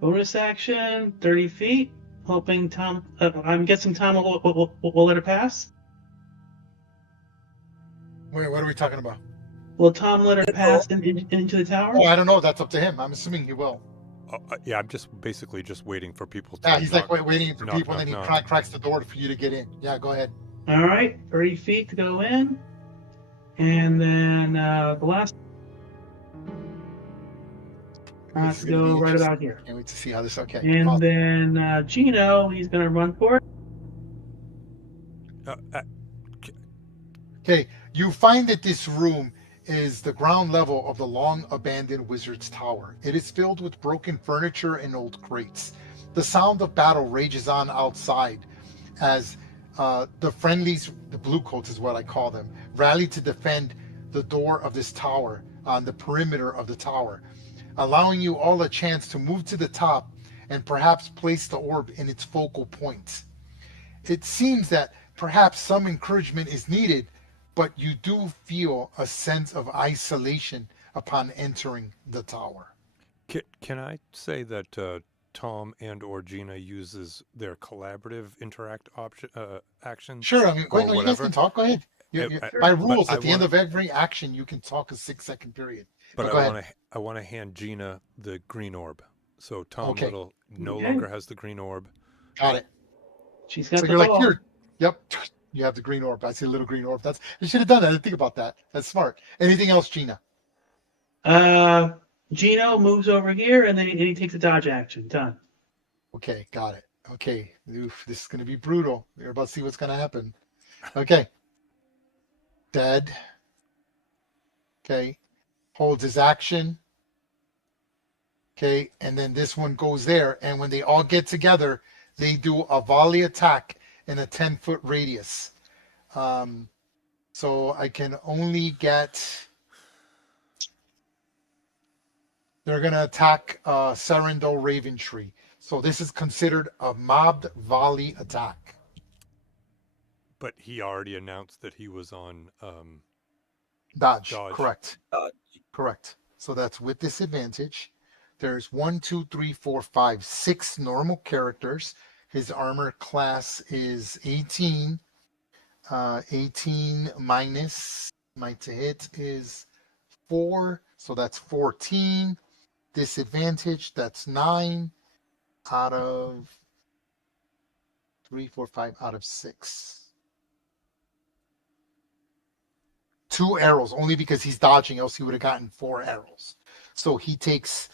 Bonus action, 30 feet. Hoping Tom. I'm guessing Tom will let her pass. Wait, what are we talking about? Will Tom let her pass into the tower? Oh, I don't know. That's up to him. I'm assuming he will. Yeah, I'm just basically just waiting for people to. Yeah, he's like waiting for knock, people, knock, and then he knock. cracks the door for you to get in. Yeah, go ahead. All right, 30 feet to go in. And then the last This is to going to be go right interesting. about here. Can't wait to see how this. Okay. And Awesome. then Gino, he's going to run for it. Okay, you find that this room is the ground level of the long abandoned wizard's tower. It is filled with broken furniture and old crates. The sound of battle rages on outside as the friendlies, the bluecoats is what I call them, rally to defend the door of this tower on the perimeter of the tower, allowing you all a chance to move to the top and perhaps place the orb in its focal point. It seems that perhaps some encouragement is needed, but you do feel a sense of isolation upon entering the tower. Can I say that Tom and or Gina uses their collaborative interact option actions? Sure, I mean, or no, you guys whatever? can talk. Go ahead. By rules, at the end of every action, you can talk a 6-second period. But go ahead. I want to hand Gina the green orb. So Tom Okay. Little no longer has the green orb. Got it. She's got So the you're ball. like, here, yep, you have the green orb. I see a little green orb. You should have done that. I didn't think about that. That's smart. Anything else, Gina? Gino moves over here, and then he takes a dodge action. Done. Okay, got it. Okay, oof, this is going to be brutal. You're about to see what's going to happen. Okay. Dead. Okay. Holds his action. Okay, and then this one goes there. And when they all get together, they do a volley attack in a 10-foot radius. So I can only get. They're going to attack Serendol Raventree. So this is considered a mobbed volley attack. But he already announced that he was on Dodge. Dodge. Correct. So that's with disadvantage. There's 1, 2, 3, 4, 5, 6 normal characters. His armor class is 18. 18 minus my to hit is 4, so that's 14. Disadvantage, that's 9 out of 3, 4, 5 out of 6. 2 arrows, only because he's dodging, else he would have gotten 4 arrows. So he takes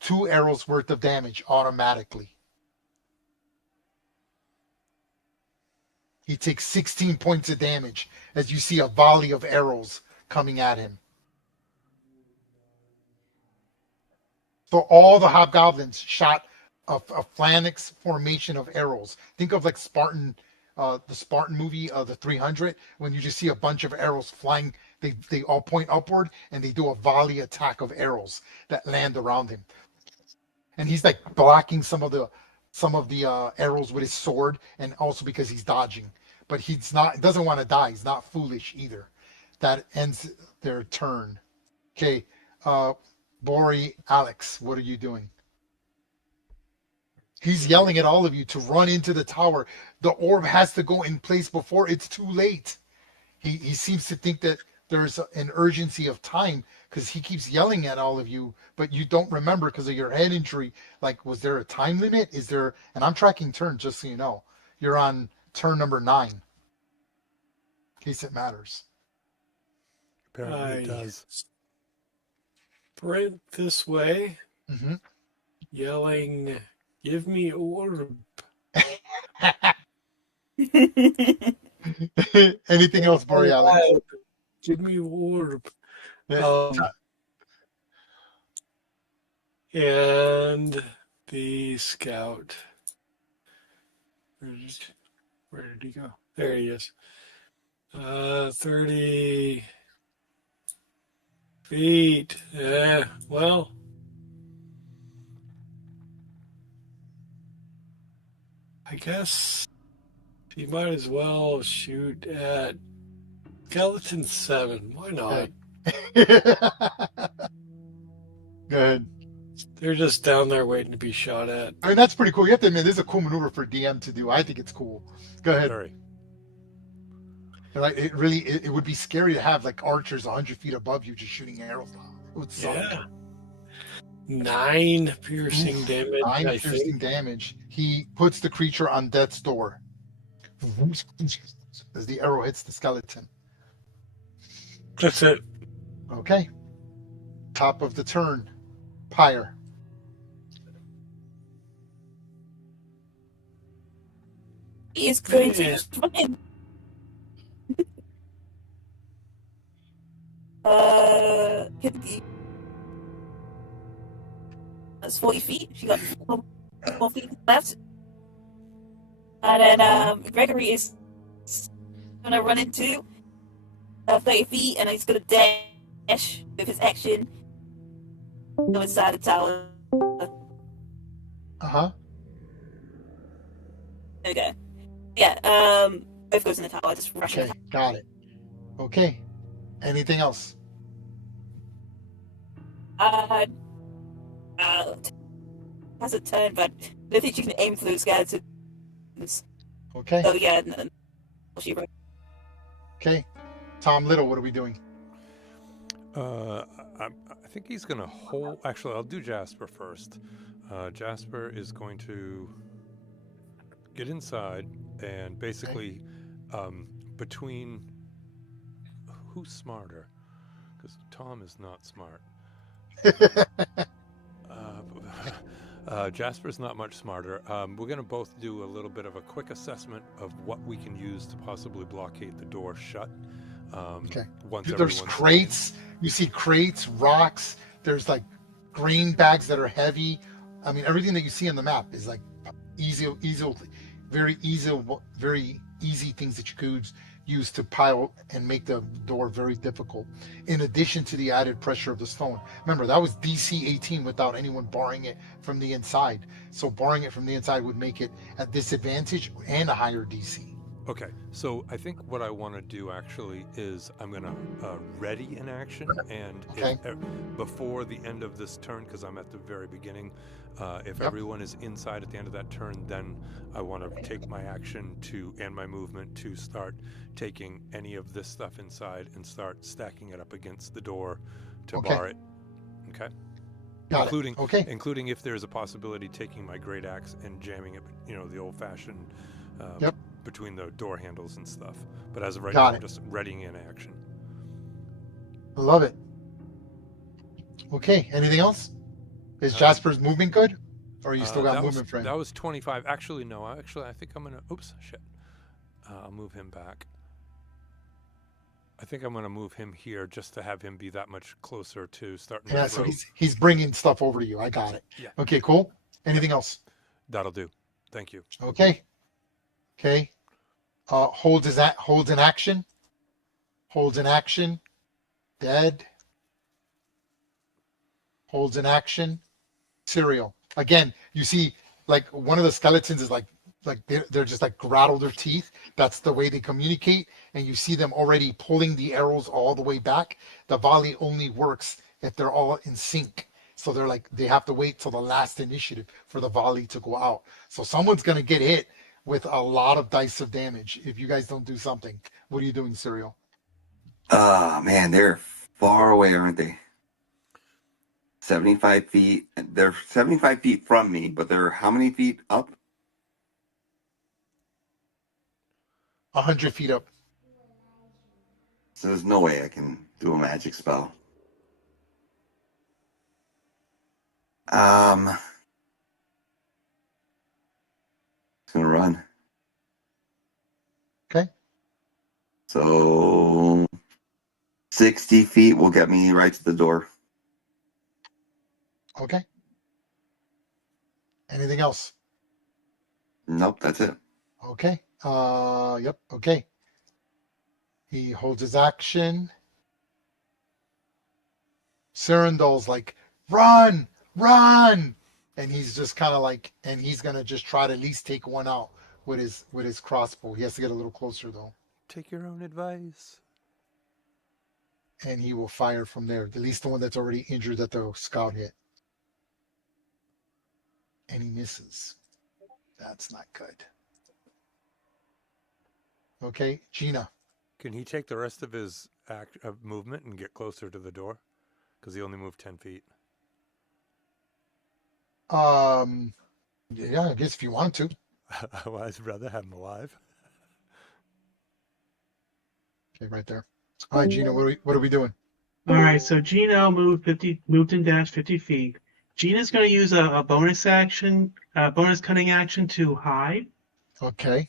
2 arrows worth of damage automatically. He takes 16 points of damage as you see a volley of arrows coming at him. So all the hobgoblins shot a phalanx formation of arrows. Think of like Spartan, the Spartan movie, the 300, when you just see a bunch of arrows flying. They all point upward and they do a volley attack of arrows that land around him. And he's like blocking some of the arrows with his sword, and also because he's dodging. But doesn't want to die. He's not foolish either. That ends their turn. Okay, Bori, Alex, what are you doing? He's yelling at all of you to run into the tower. The orb has to go in place before it's too late. He seems to think that there's an urgency of time because he keeps yelling at all of you, but you don't remember because of your head injury. Like, was there a time limit? Is there? And I'm tracking turns, just so you know. You're on turn number 9. In case it matters. Apparently it does. Sprint this way, Mm-hmm. yelling, "Give me orb." Anything else, Borealis? Give me orb. Yeah. And the scout. Where did he go? There he is. 30 feet. Well, I guess he might as well shoot at Skeleton 7. Why not? Go ahead. They're just down there waiting to be shot at. I mean, that's pretty cool. You have to admit, this is a cool maneuver for DM to do. I think it's cool. Go ahead. Very. Like, it would be scary to have like archers 100 feet above you just shooting arrows. It would suck. Yeah. 9 piercing damage. 9 I piercing think. damage. He puts the creature on death's door as the arrow hits the skeleton. That's it. Okay. Top of the turn. Pyre. He is going to run in. That's 40 feet. She got 4 feet left. And then Gregory is gonna run into 30 feet, and he's gonna dash with his action go inside the tower. Uh-huh. Okay. Yeah, both goes in the tower, just rushing Okay, the got it. Okay. Anything else? tower. Has a turn, but I don't think you can aim for those skeletons. Okay. So yeah, no, she Okay. Tom Little, what are we doing? I think he's going to hold. Actually, I'll do Jasper first. Jasper is going to get inside and basically between. Who's smarter? Because Tom is not smart. Jasper's not much smarter. We're going to both do a little bit of a quick assessment of what we can use to possibly blockade the door shut. Okay. Once There's everyone's crates. You see crates, rocks. There's like grain bags that are heavy. I mean, everything that you see on the map is like very easy things that you could use to pile and make the door very difficult. In addition to the added pressure of the stone. Remember, that was DC 18 without anyone barring it from the inside. So barring it from the inside would make it a disadvantage and a higher DC. Okay, so I think what I want to do actually is I'm going to ready an action, and Okay. before the end of this turn, because I'm at the very beginning, if Yep. everyone is inside at the end of that turn, then I want to take my action and my movement to start taking any of this stuff inside and start stacking it up against the door to Okay. bar it. Okay. Got including it. Okay. including if there's a possibility taking my great axe and jamming it, the old-fashioned. Yep. Between the door handles and stuff. But as of right Got now, it. I'm just readying in action. I love it. Okay. Anything else? Is Jasper's movement good? Or you still got movement for him? That was 25. Actually, no. I think I'm going to... Oops, shit. I'll move him back. I think I'm going to move him here just to have him be that much closer to starting Yeah, to so throw. he's bringing stuff over to you. I got it. Yeah. Okay, cool. Anything else? That'll do. Thank you. Okay. Okay. Holds an action. Holds an action. Dead. Holds an action. Cereal. Again, you see like one of the skeletons is like they're just like rattle their teeth. That's the way they communicate. And you see them already pulling the arrows all the way back. The volley only works if they're all in sync. So they're like, they have to wait till the last initiative for the volley to go out. So someone's going to get hit with a lot of dice of damage if you guys don't do something. What are you doing, Serial? Man, they're far away, aren't they? 75 feet. They're 75 feet from me, but they're how many feet up? 100 feet up. So there's no way I can do a magic spell. Just gonna run. Okay. So 60 feet will get me right to the door. Okay. Anything else? Nope, that's it. Okay. Yep. Okay. He holds his action. Cyrindol's like, run, run. And he's just kind of like, and he's going to just try to at least take one out with his crossbow. He has to get a little closer though. Take your own advice. and he will fire from there. At least the one that's already injured that the scout hit. And he misses. That's not good. Okay, Gina. Can he take the rest of his movement and get closer to the door? Because he only moved 10 feet. Yeah, I guess if you want to. I'd rather have him alive. Okay, right there. All right, Gina, what are we doing? All right, so Gino moved and dashed 50 feet. Gina's going to use a bonus action, bonus cunning action to hide. Okay,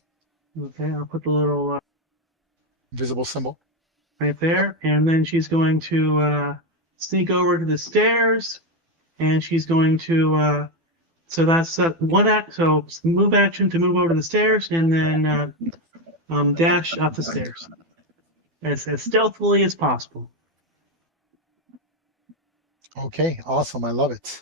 Okay, I'll put the little visible symbol. right there, and then she's going to sneak over to the stairs, and she's going to. So that's one act. So move action to move over to the stairs, and then dash up the stairs as stealthily as possible. Okay, awesome. I love it.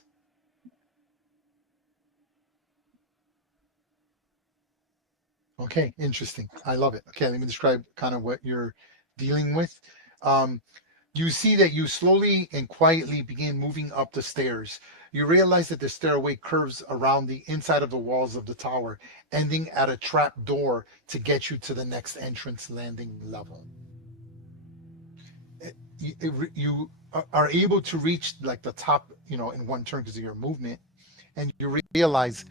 Okay, interesting. I love it. Okay, let me describe kind of what you're dealing with. You see that you slowly and quietly begin moving up the stairs. You realize that the stairway curves around the inside of the walls of the tower, ending at a trap door to get you to the next entrance landing level. You are able to reach like the top, in one turn because of your movement, and you realize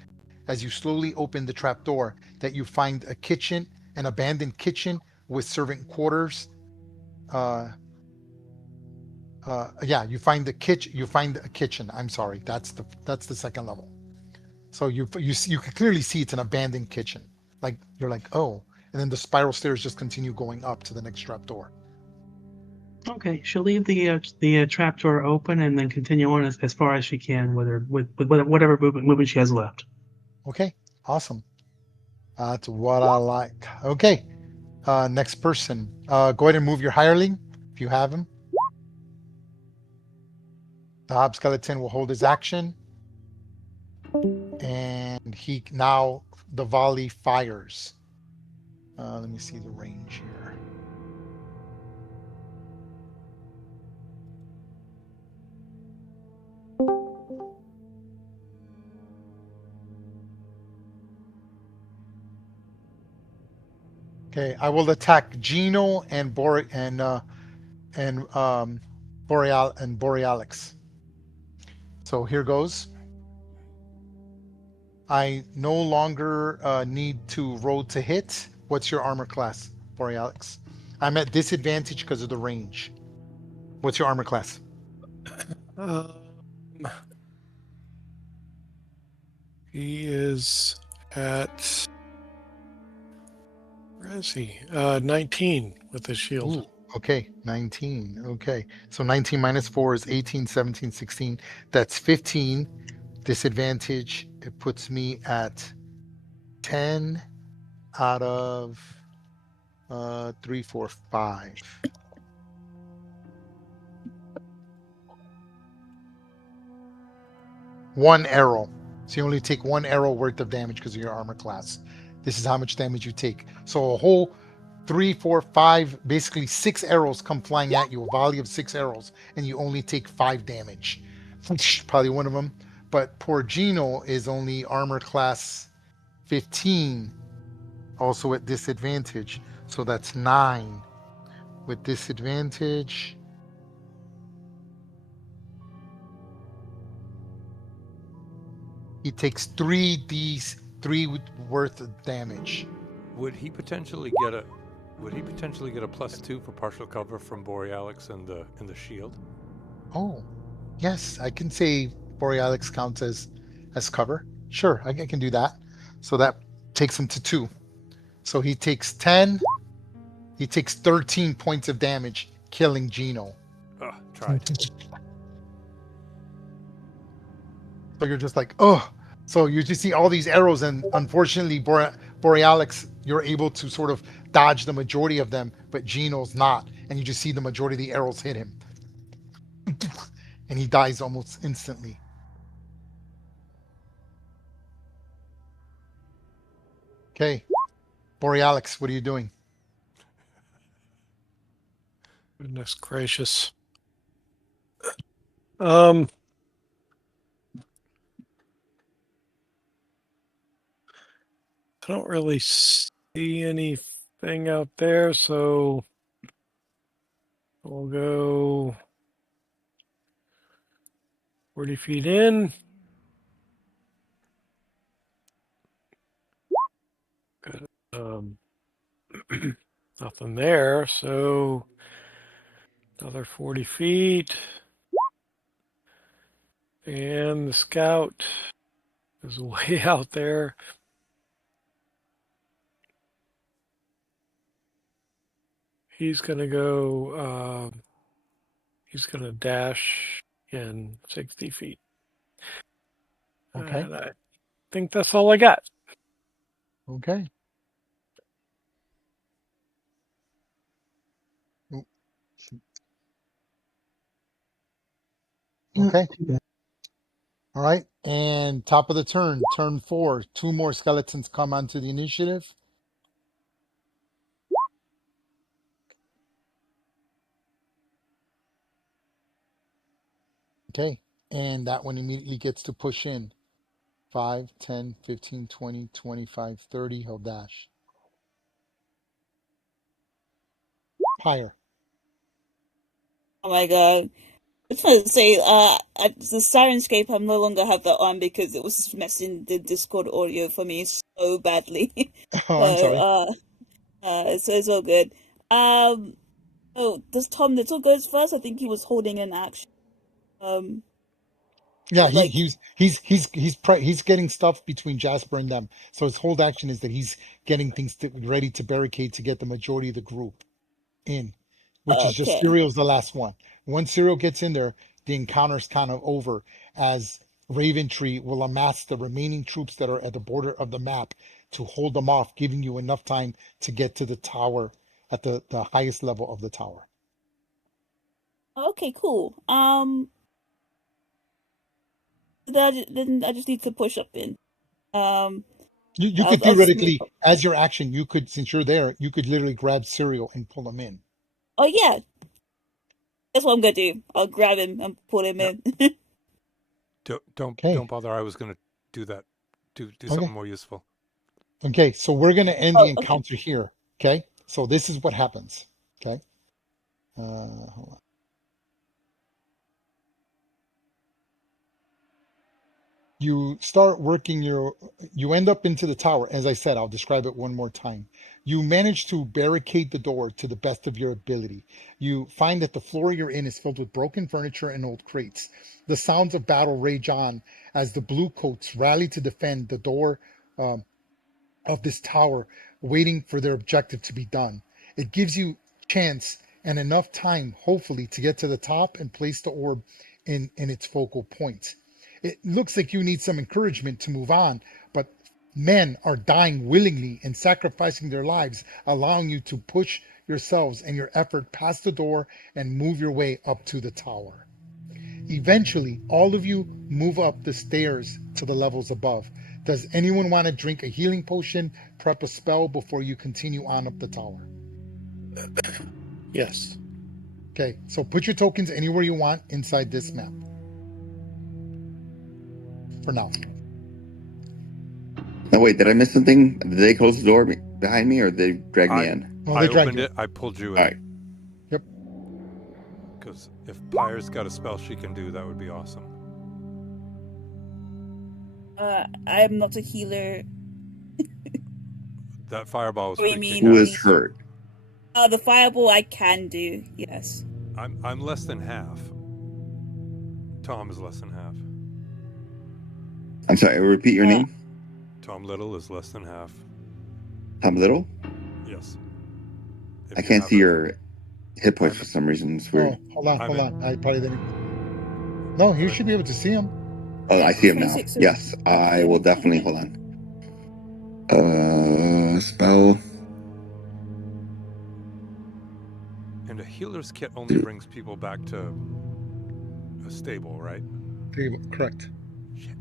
as you slowly open the trap door that you find a kitchen, an abandoned kitchen with servant quarters. Yeah, you find the kitchen. You find a kitchen. I'm sorry, that's the second level. So you can clearly see it's an abandoned kitchen. Like you're like, oh, and then the spiral stairs just continue going up to the next trap door. Okay, she'll leave the trapdoor open and then continue on as far as she can with whatever movement she has left. Okay, awesome. That's what I like. Okay, next person. Go ahead and move your hireling if you have him. The hob skeleton will hold his action, and he now the volley fires. Let me see the range here. Okay, I will attack Gino and Borealix. So here goes. I no longer need to roll to hit. What's your armor class, Borealix? I'm at disadvantage because of the range. What's your armor class? He is at, where is he? 19 with the shield. Ooh, okay, 19. Okay, so 19 minus 4 is 18, 17, 16. That's 15. Disadvantage, it puts me at 10 out of 3, 4, 5. One arrow. So you only take one arrow worth of damage because of your armor class. This is how much damage you take. So a whole 3, 4, 5, basically 6 arrows come flying at you, a volley of 6 arrows, and you only take 5 damage. Probably one of them. But poor Gino is only armor class 15, also at disadvantage. So that's 9 with disadvantage. He takes 3 worth of damage. Would he potentially get a +2 for partial cover from Borealix and the shield? Oh, yes, I can say Borealix counts as cover. Sure, I can do that. So that takes him to 2. So he takes 10. He takes 13 points of damage, killing Gino. Try. So you're just like, oh. So you just see all these arrows, and unfortunately, Borealix, you're able to sort of dodge the majority of them, but Gino's not. And you just see the majority of the arrows hit him. And he dies almost instantly. Okay. Borealix, what are you doing? Goodness gracious. I don't really see anything out there, so we'll go 40 feet in. Good. Nothing there, so another 40 feet. And the scout is way out there. He's gonna go, he's gonna dash in 60 feet. Okay. And I think that's all I got. Okay. Okay. All right. And top of the turn, turn 4. 2 more skeletons come onto the initiative. Okay. And that one immediately gets to push in. 5, 10, 15, 20, 25, 30. He'll dash. Higher. Oh my god. I just want to say, the Sirenscape, I no longer have that on because it was messing the Discord audio for me so badly. Oh, I'm So, sorry. so it's all good. Oh, does Tom Little goes first? I think he was holding an action. Yeah, Like, he's getting stuff between Jasper and them. So his whole action is that he's getting things ready to barricade to get the majority of the group in, which is just okay. Serial's the last one. Once Serial gets in there, the encounter's kind of over, as Raven Tree will amass the remaining troops that are at the border of the map to hold them off, giving you enough time to get to the tower at the highest level of the tower. Okay, cool. Then I just need to push up in. Um, You could I'll just move theoretically, up. as your action, you could, since you're there, you could literally grab Serial and pull him in. Oh yeah, that's what I'm gonna do. I'll grab him and pull him Yep. in. Don't Okay. bother. I was going to do that. Do Okay. something more useful. Okay. So we're going to end the Oh, okay. encounter here. Okay. So this is what happens. Okay. Hold on. You start working you end up into the tower. As I said, I'll describe it one more time. You manage to barricade the door to the best of your ability. You find that the floor you're in is filled with broken furniture and old crates. The sounds of battle rage on as the blue coats rally to defend the door um, of this tower, waiting for their objective to be done. It gives you chance and enough time, hopefully, to get to the top and place the orb in its focal point. It looks like you need some encouragement to move on, but men are dying willingly and sacrificing their lives, allowing you to push yourselves and your effort past the door and move your way up to the tower. Eventually, all of you move up the stairs to the levels above. Does anyone want to drink a healing potion, prep a spell before you continue on up the tower? Yes. Okay, so put your tokens anywhere you want inside this map. For now. No, wait, did I miss something? Did they close the door behind me or did they drag me in? No, I they dragged opened you. it. I pulled you in. All right. Yep. Because if Pyre's got a spell she can do, that would be awesome. I'm not a healer. That fireball was What do you pretty mean? Who kick-ass, is so hurt? The fireball I can do. Yes. I'm less than half. Tom is less than half. I'm sorry, repeat your name? Tom Little is less than half. Tom Little? Yes. If I you can't have see it- your hit points I'm- for some reason. It's weird. Oh, hold on, I'm hold in. on. I probably didn't. No, you should be able to see him. Oh, I see him now. 26. Yes, I will definitely. Hold on. Spell. And a healer's kit only brings people back to a stable, right? Correct. Shit.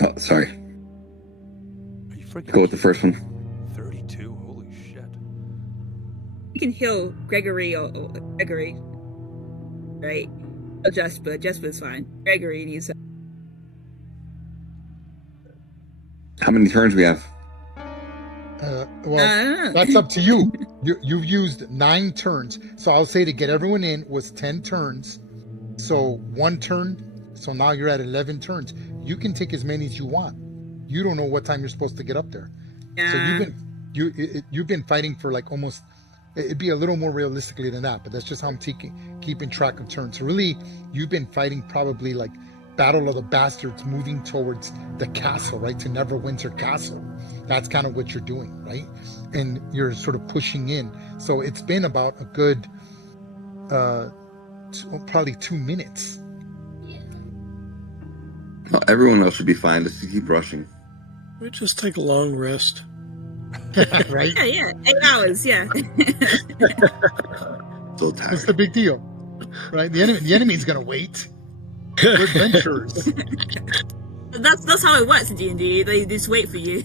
Oh, sorry. Are you freaking Go with the kidding first one. me? 32? can heal Gregory or Gregory, right? Or Jasper. Jasper's fine. Gregory needs. How many turns we have? Well, that's up to you. You've used 9 turns. So I'll say to get everyone in was 10 turns. So 1 turn. So now you're at 11 turns. You can take as many as you want. You don't know what time you're supposed to get up there. Yeah. So you've been fighting for like almost. It'd be a little more realistically than that, but that's just how I'm keeping track of turns. So really, you've been fighting probably like Battle of the Bastards, moving towards the castle, right? To Neverwinter Castle. That's kind of what you're doing, right? And you're sort of pushing in. So it's been about a good, probably 2 minutes. Well, everyone else should be fine. Let's keep rushing. We just take a long rest. Right? Yeah. 8 hours, yeah. So tired. What's the big deal? Right? The enemy's gonna wait. We're adventurers. That's how it works in D&D. They just wait for you.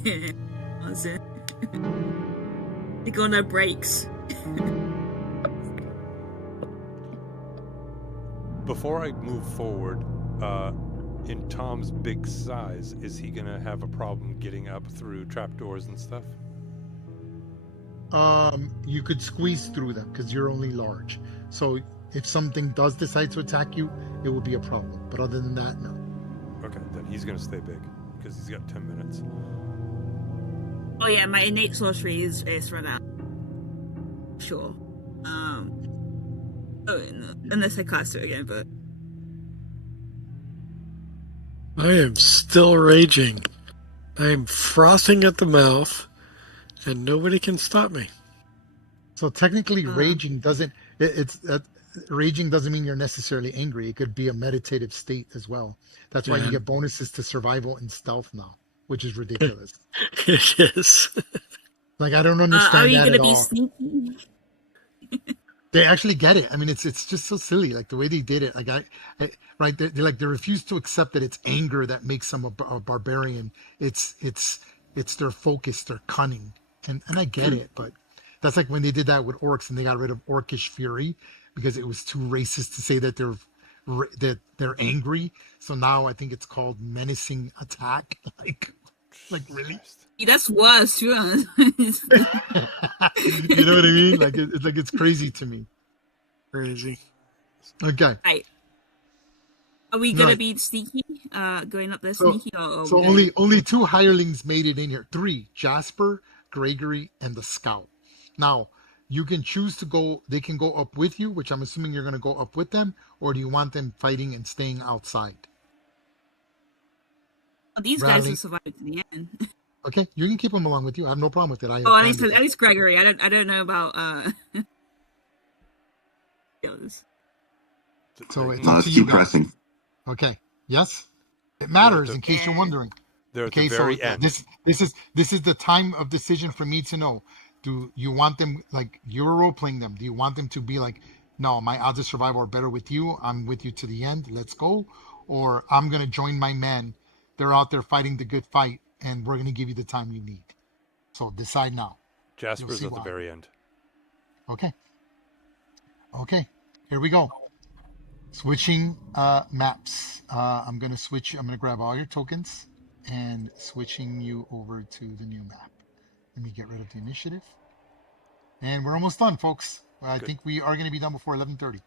They go on their breaks. Before I move forward, in Tom's big size, is he gonna have a problem getting up through trapdoors and stuff? You could squeeze through them because you're only large. So if something does decide to attack you, it will be a problem. But other than that, no. Okay, then he's gonna stay big because he's got 10 minutes. Oh yeah, my innate sorcery is run out. Sure. Unless I cast it again, but I am still raging. I am frothing at the mouth, and nobody can stop me. So technically, raging doesn't. Raging doesn't mean you're necessarily angry. It could be a meditative state as well. That's why you get bonuses to survival and stealth now, which is ridiculous. It is. Like, I don't understand are you that gonna at be all. sneaky? They actually get it. I mean, it's just so silly, like the way they did it. Like right? They refuse to accept that it's anger that makes them a barbarian. It's their focus, their cunning, and I get it, but that's like when they did that with orcs and they got rid of orcish fury because it was too racist to say that they're angry. So now I think it's called menacing attack. Like really? That's worse, too. You know what I mean? Like it's crazy to me. Crazy. Okay. Right. Are we gonna be sneaky? Going up there sneaky, or so only 2 hirelings made it in here. 3: Jasper, Gregory, and the Scout. Now you can choose to go. They can go up with you, which I'm assuming you're going to go up with them, or do you want them fighting and staying outside? These guys will survive to the end. Okay, you can keep them along with you. I have no problem with it. At least Gregory. I don't know about the others. So let's keep pressing. Okay. Yes, it matters. In case you're wondering. They're at the very end. This is the time of decision for me to know. Do you want them, like, you're role playing them? Do you want them to be like, no, my odds of survival are better with you. I'm with you to the end. Let's go. Or I'm gonna join my men. They're out there fighting the good fight, and we're gonna give you the time you need. So decide now. Jasper's at the very end. Okay. Here we go. Switching maps. I'm gonna grab all your tokens and switching you over to the new map. Let me get rid of the initiative. And we're almost done, folks. I think we are going to be done before 11:30.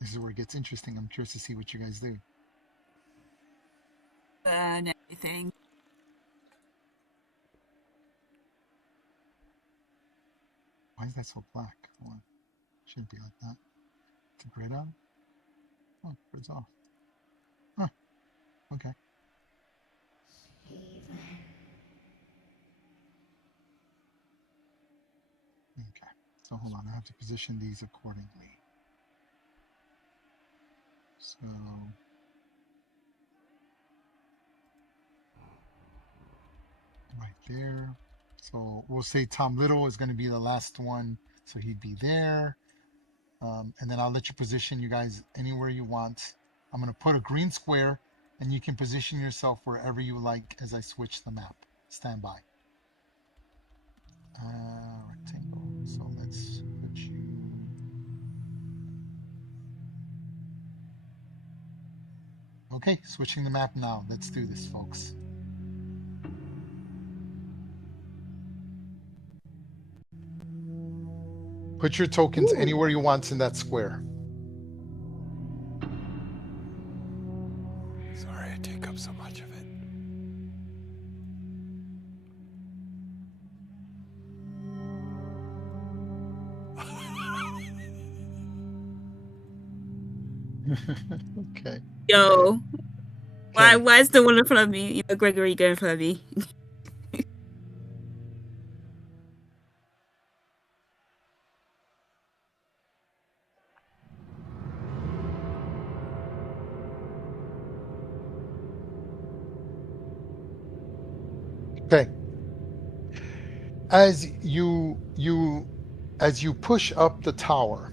This is where it gets interesting. I'm curious to see what you guys do. And everything. Why is that so black? Hold on. Shouldn't be like that. Is the grid on? Oh, grid's off. Huh. Okay. Okay. So hold on. I have to position these accordingly. So right there. So we'll say Tom Little is going to be the last one. So he'd be there. And then I'll let you position you guys anywhere you want. I'm going to put a green square and you can position yourself wherever you like as I switch the map. Stand by. Rectangle. So let's put you. Okay, switching the map now. Let's do this, folks. Put your tokens anywhere you want in that square. Sorry I take up so much of it. Okay. Yo, Okay. why is the one in front of me? Gregory, go in front of me. Okay. As you push up the tower,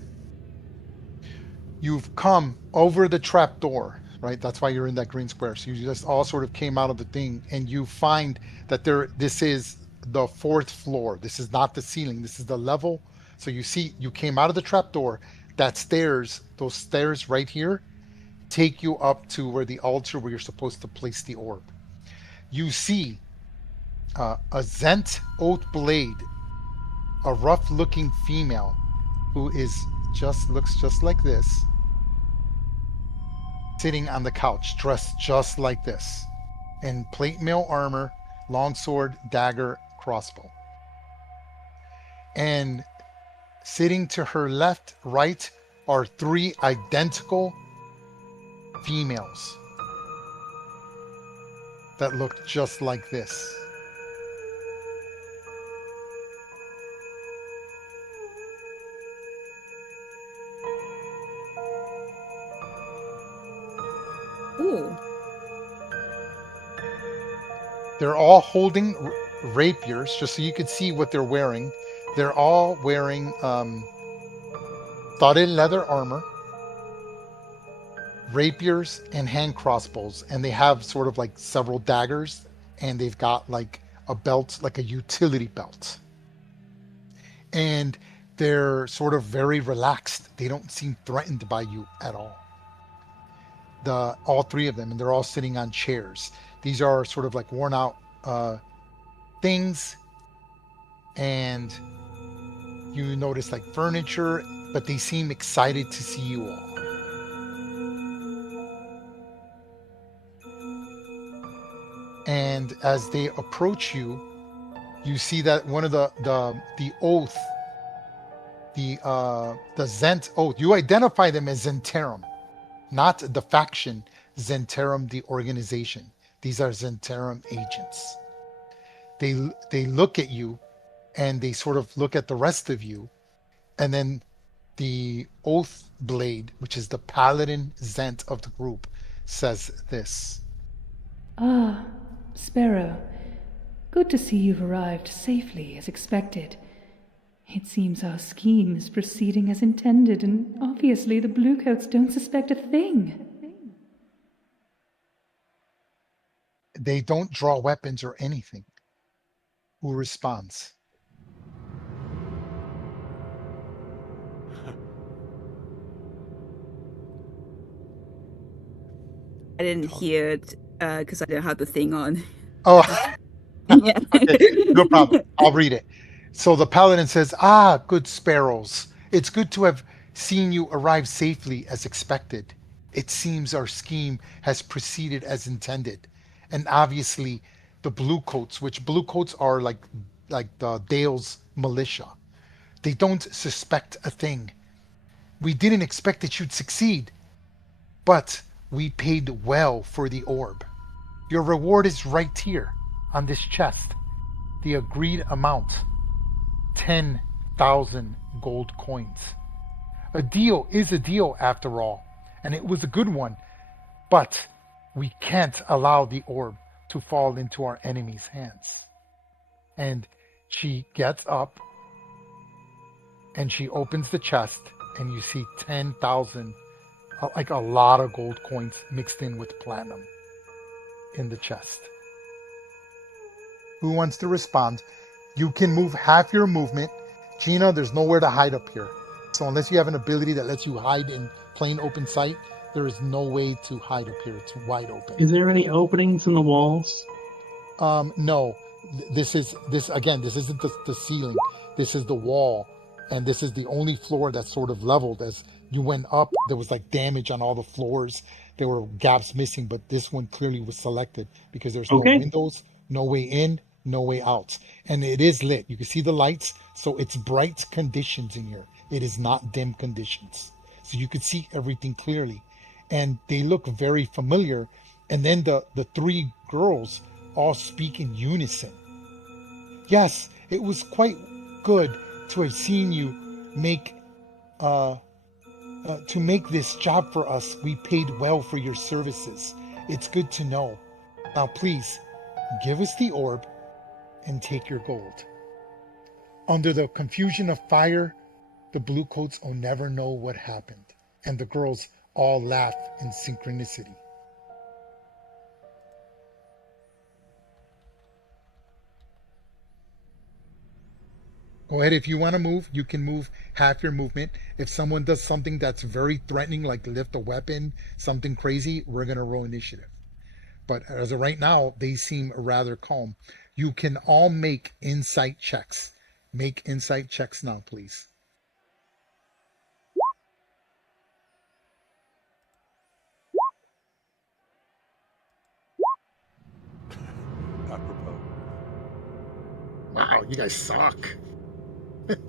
you've come over the trap door, right? That's why you're in that green square. So you just all sort of came out of the thing, and you find that this is the 4th floor. This is not the ceiling. This is the level. So you see, you came out of the trap door. Those stairs right here, take you up to where the altar where you're supposed to place the orb. You see a Zent Oath Blade, a rough-looking female who looks just like this, sitting on the couch, dressed just like this, in plate mail armor, longsword, dagger, crossbow. And sitting to her left, right, are 3 identical females that look just like this. Ooh. They're all holding rapiers, just so you can see what they're wearing. They're all wearing studded leather armor, rapiers, and hand crossbows, and they have sort of like several daggers, and they've got like a belt, like a utility belt. And they're sort of very relaxed. They don't seem threatened by you at all. All 3 of them, and they're all sitting on chairs. These are sort of like worn out things, and you notice like furniture, but they seem excited to see you all. And as they approach you, you see that one of the oath, the Zent oath, you identify them as Zentarum, not the faction, Zentarum the organization. These are Zentarum agents. They look at you, and they sort of look at the rest of you, and then the Oath Blade, which is the paladin Zent of the group, says this. Ah, Sparrow. Good to see you've arrived safely as expected. It seems our scheme is proceeding as intended, and obviously the Bluecoats don't suspect a thing. They don't draw weapons or anything. Who responds? I didn't hear it because I didn't have the thing on. Oh, Yeah. okay, no problem. I'll read it. So the paladin says, "Ah, good sparrows. It's good to have seen you arrive safely as expected. It seems our scheme has proceeded as intended. And obviously the bluecoats, which bluecoats are like the Dale's militia, they don't suspect a thing. We didn't expect that you'd succeed, but we paid well for the orb. Your reward is right here on this chest. The agreed amount, 10,000 gold coins. A deal is a deal after all, and it was a good one, but we can't allow the orb to fall into our enemy's hands." And she gets up and she opens the chest, and you see 10,000, like a lot of gold coins mixed in with platinum in the chest. Who wants to respond? You can move half your movement. Gina, there's nowhere to hide up here. So unless you have an ability that lets you hide in plain open sight, there is no way to hide up here. It's wide open. Is there any openings in the walls? No. This isn't the ceiling. This is the wall. And this is the only floor that's sort of leveled. As you went up, there was like damage on all the floors. There were gaps missing, but this one clearly was selected because there's no Okay. windows, no way in, no way out. And it is lit. You can see the lights. So it's bright conditions in here. It is not dim conditions. So you could see everything clearly. And they look very familiar. And then the three girls all speak in unison. Yes, it was quite good to have seen you make to make this job for us. We paid well for your services. It's good to know. Now please, give us the orb and take your gold. Under the confusion of fire, the bluecoats will never know what happened, and the girls all laugh in synchronicity. Go ahead, if you want to move, you can move half your movement. If someone does something that's very threatening, like lift a weapon, something crazy, we're going to roll initiative. But as of right now, they seem rather calm. You can all make insight checks. Make insight checks now, please. Apropos. Wow, you guys suck.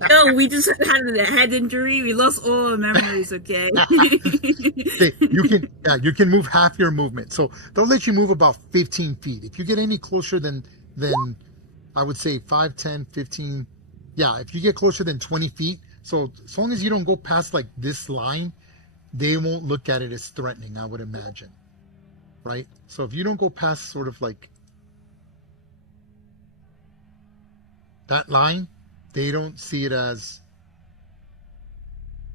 No, we just had a head injury. We lost all our memories, okay? Okay, you can move half your movement. So they'll let you move about 15 feet. If you get any closer than I would say 5, 10, 15. Yeah, if you get closer than 20 feet, so as long as you don't go past like this line, they won't look at it as threatening, I would imagine. Right? So if you don't go past sort of like that line, they don't see it as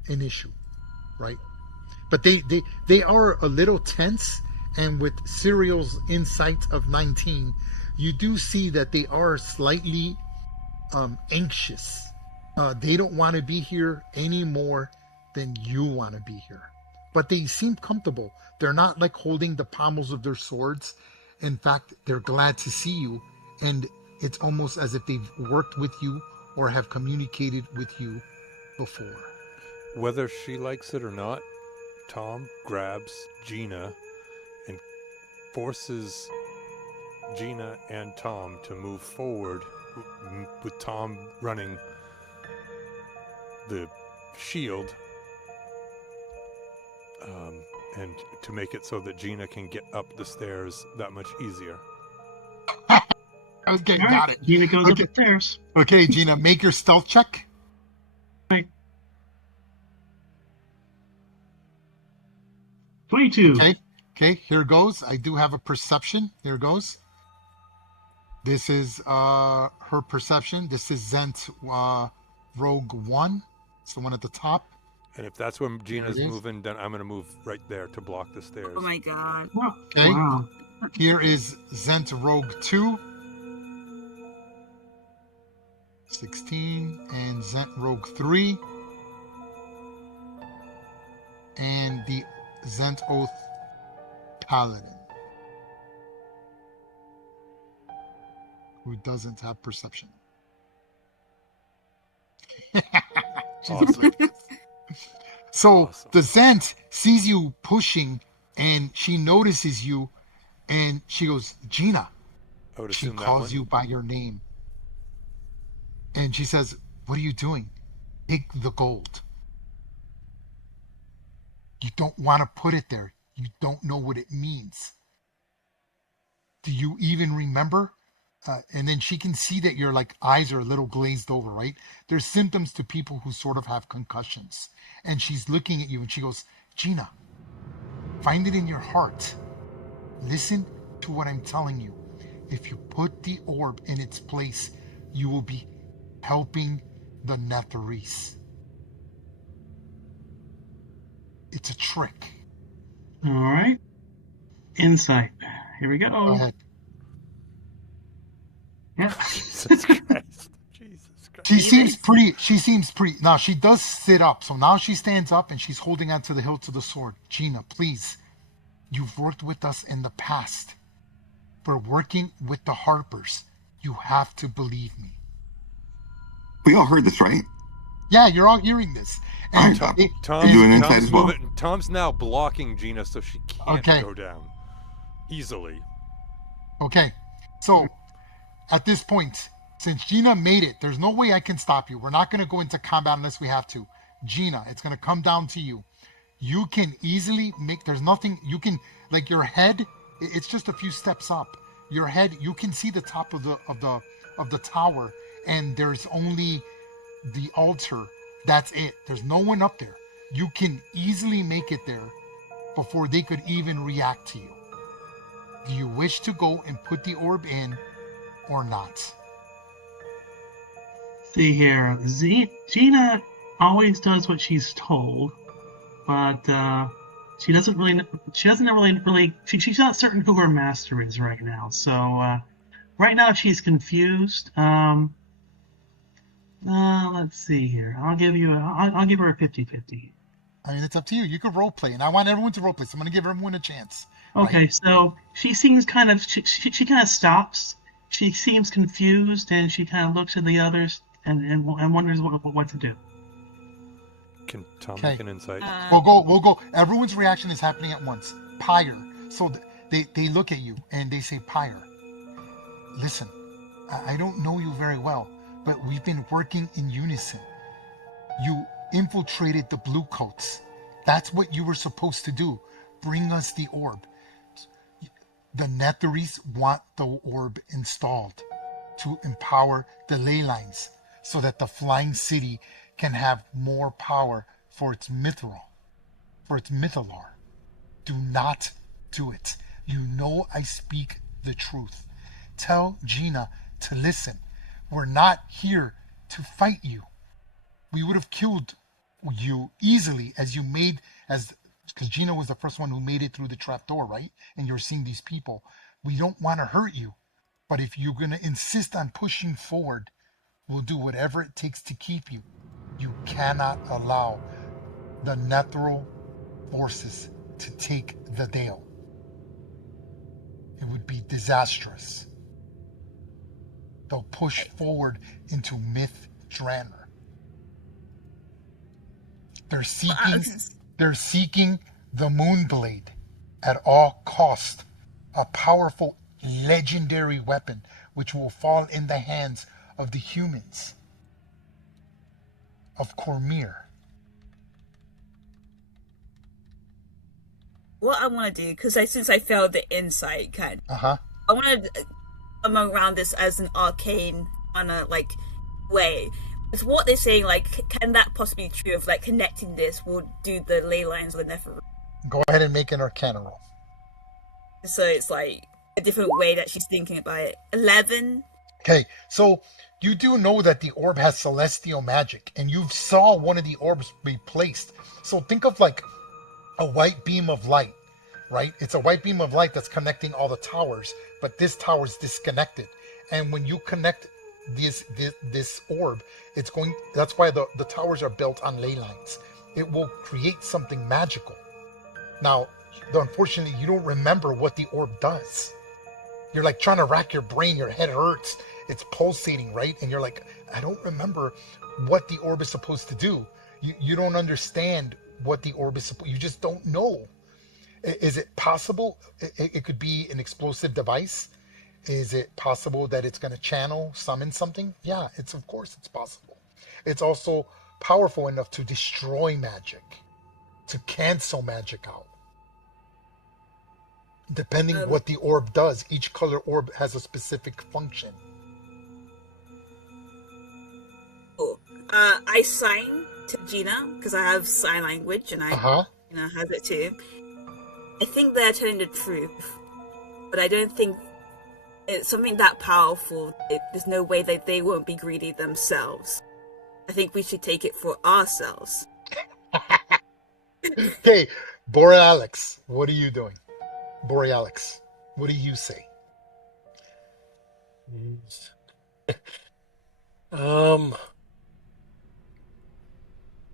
an issue, right? But they are a little tense, and with Serial's insight of 19, you do see that they are slightly anxious. They don't want to be here any more than you want to be here. But they seem comfortable. They're not like holding the pommels of their swords. In fact, they're glad to see you, and it's almost as if they've worked with you or have communicated with you before. Whether she likes it or not, Tom grabs Gina and forces Gina and Tom to move forward, with Tom running the shield, and to make it so that Gina can get up the stairs that much easier. Okay, All got right, it. Gina goes up Okay. the stairs. Okay, Gina, make your stealth check. Right. 22. Okay, here goes. I do have a perception. Here goes. This is her perception. This is Zent Rogue 1. It's the one at the top. And if that's when Gina's There it is. moving, then I'm going to move right there to block the stairs. Oh my god. Okay. Wow. Here is Zent Rogue 2. 16. And Zent Rogue 3. And the Zent Oath Paladin, who doesn't have perception. Awesome. So Awesome. the Zent sees you pushing, and she notices you, and she goes, Gina. I would She assume that calls one. you by your name. And she says, what are you doing? Take the gold. You don't want to put it there. You don't know what it means. Do you even remember? And then she can see that your like eyes are a little glazed over, right? There's symptoms to people who sort of have concussions. And she's looking at you and she goes, Gina, find it in your heart. Listen to what I'm telling you. If you put the orb in its place, you will be helping the Netherese. It's a trick. All right. Insight. Here we go. Go ahead. Yeah. Jesus Christ. She even. seems pretty. She seems pretty. Now she does sit up. So now she stands up and she's holding onto the hilt of the sword. Gina, please. You've worked with us in the past. We're working with the Harpers. You have to believe me. We all heard this, right? Yeah, you're all hearing this. And All right, it- Tom's, doing insight Tom's as well? moving. Tom's now blocking Gina so she can't Okay. go down easily. okay. So at this point, since Gina made it, there's no way I can stop you. We're not going to go into combat unless we have to. Gina, it's going to come down to you. You can easily make. There's nothing you can like your head. It's just a few steps up. Your head. You can see the top of the tower, and there's only the altar. That's it. There's no one up there. You can easily make it there before they could even react to you. Do you wish to go and put the orb in or not? See here, Gina always does what she's told, but she doesn't really. She's not certain who her master is right now. So right now she's confused. Let's see here. I'll give her a 50-50. I mean, it's up to you. You could role play, and I want everyone to role play. So I'm going to give everyone a chance. Okay, Right? so she seems kind of she kind of stops. She seems confused, and she kind of looks at the others and wonders what to do. Can Tom Okay. make an insight? We'll go. Everyone's reaction is happening at once. Pyre. So they look at you and they say, Pyre, listen, I don't know you very well, but we've been working in unison. You infiltrated the blue coats. That's what you were supposed to do. Bring us the orb. The Netherese want the orb installed to empower the ley lines so that the flying city can have more power for its mithril, for its mythallar. Do not do it. You know I speak the truth. Tell Gina to listen. We're not here to fight you. We would have killed you easily because Gina was the first one who made it through the trapdoor, right? And you're seeing these people. We don't want to hurt you. But if you're going to insist on pushing forward, we'll do whatever it takes to keep you. You cannot allow the natural forces to take the Dale. It would be disastrous. They'll push forward into Myth Draenor. They're seeking the Moonblade at all cost, a powerful legendary weapon which will fall in the hands of the humans of Cormyr. What I want to do, because since I failed the insight kind, Uh-huh. I want to come around this as an arcane kind of like way. It's what they're saying, like, can that possibly be true of like connecting this will do the ley lines of the Netherese? Go ahead and make an Arcana roll. So it's like a different way that she's thinking about it. 11. Okay, so you do know that the orb has celestial magic, and you saw one of the orbs be placed. So think of like a white beam of light, right? It's a white beam of light that's connecting all the towers, but this tower is disconnected. And when you connect this orb, it's going. That's why the towers are built on ley lines. It will create something magical. Now, unfortunately, you don't remember what the orb does. You're like trying to rack your brain. Your head hurts. It's pulsating, right? And you're like, I don't remember what the orb is supposed to do. You don't understand what the orb is supposed. You just don't know. Is it possible? It could be an explosive device. Is it possible that it's going to summon something? Yeah, of course it's possible. It's also powerful enough to destroy magic, to cancel magic out. Depending what the orb does, each color orb has a specific function. Cool. I sign to Gina because I have sign language and Gina has it too. I think they're telling the truth, but I don't think it's something that powerful. There's no way that they won't be greedy themselves. I think we should take it for ourselves. Okay, Borealix, what are you doing? Borealix, what do you say?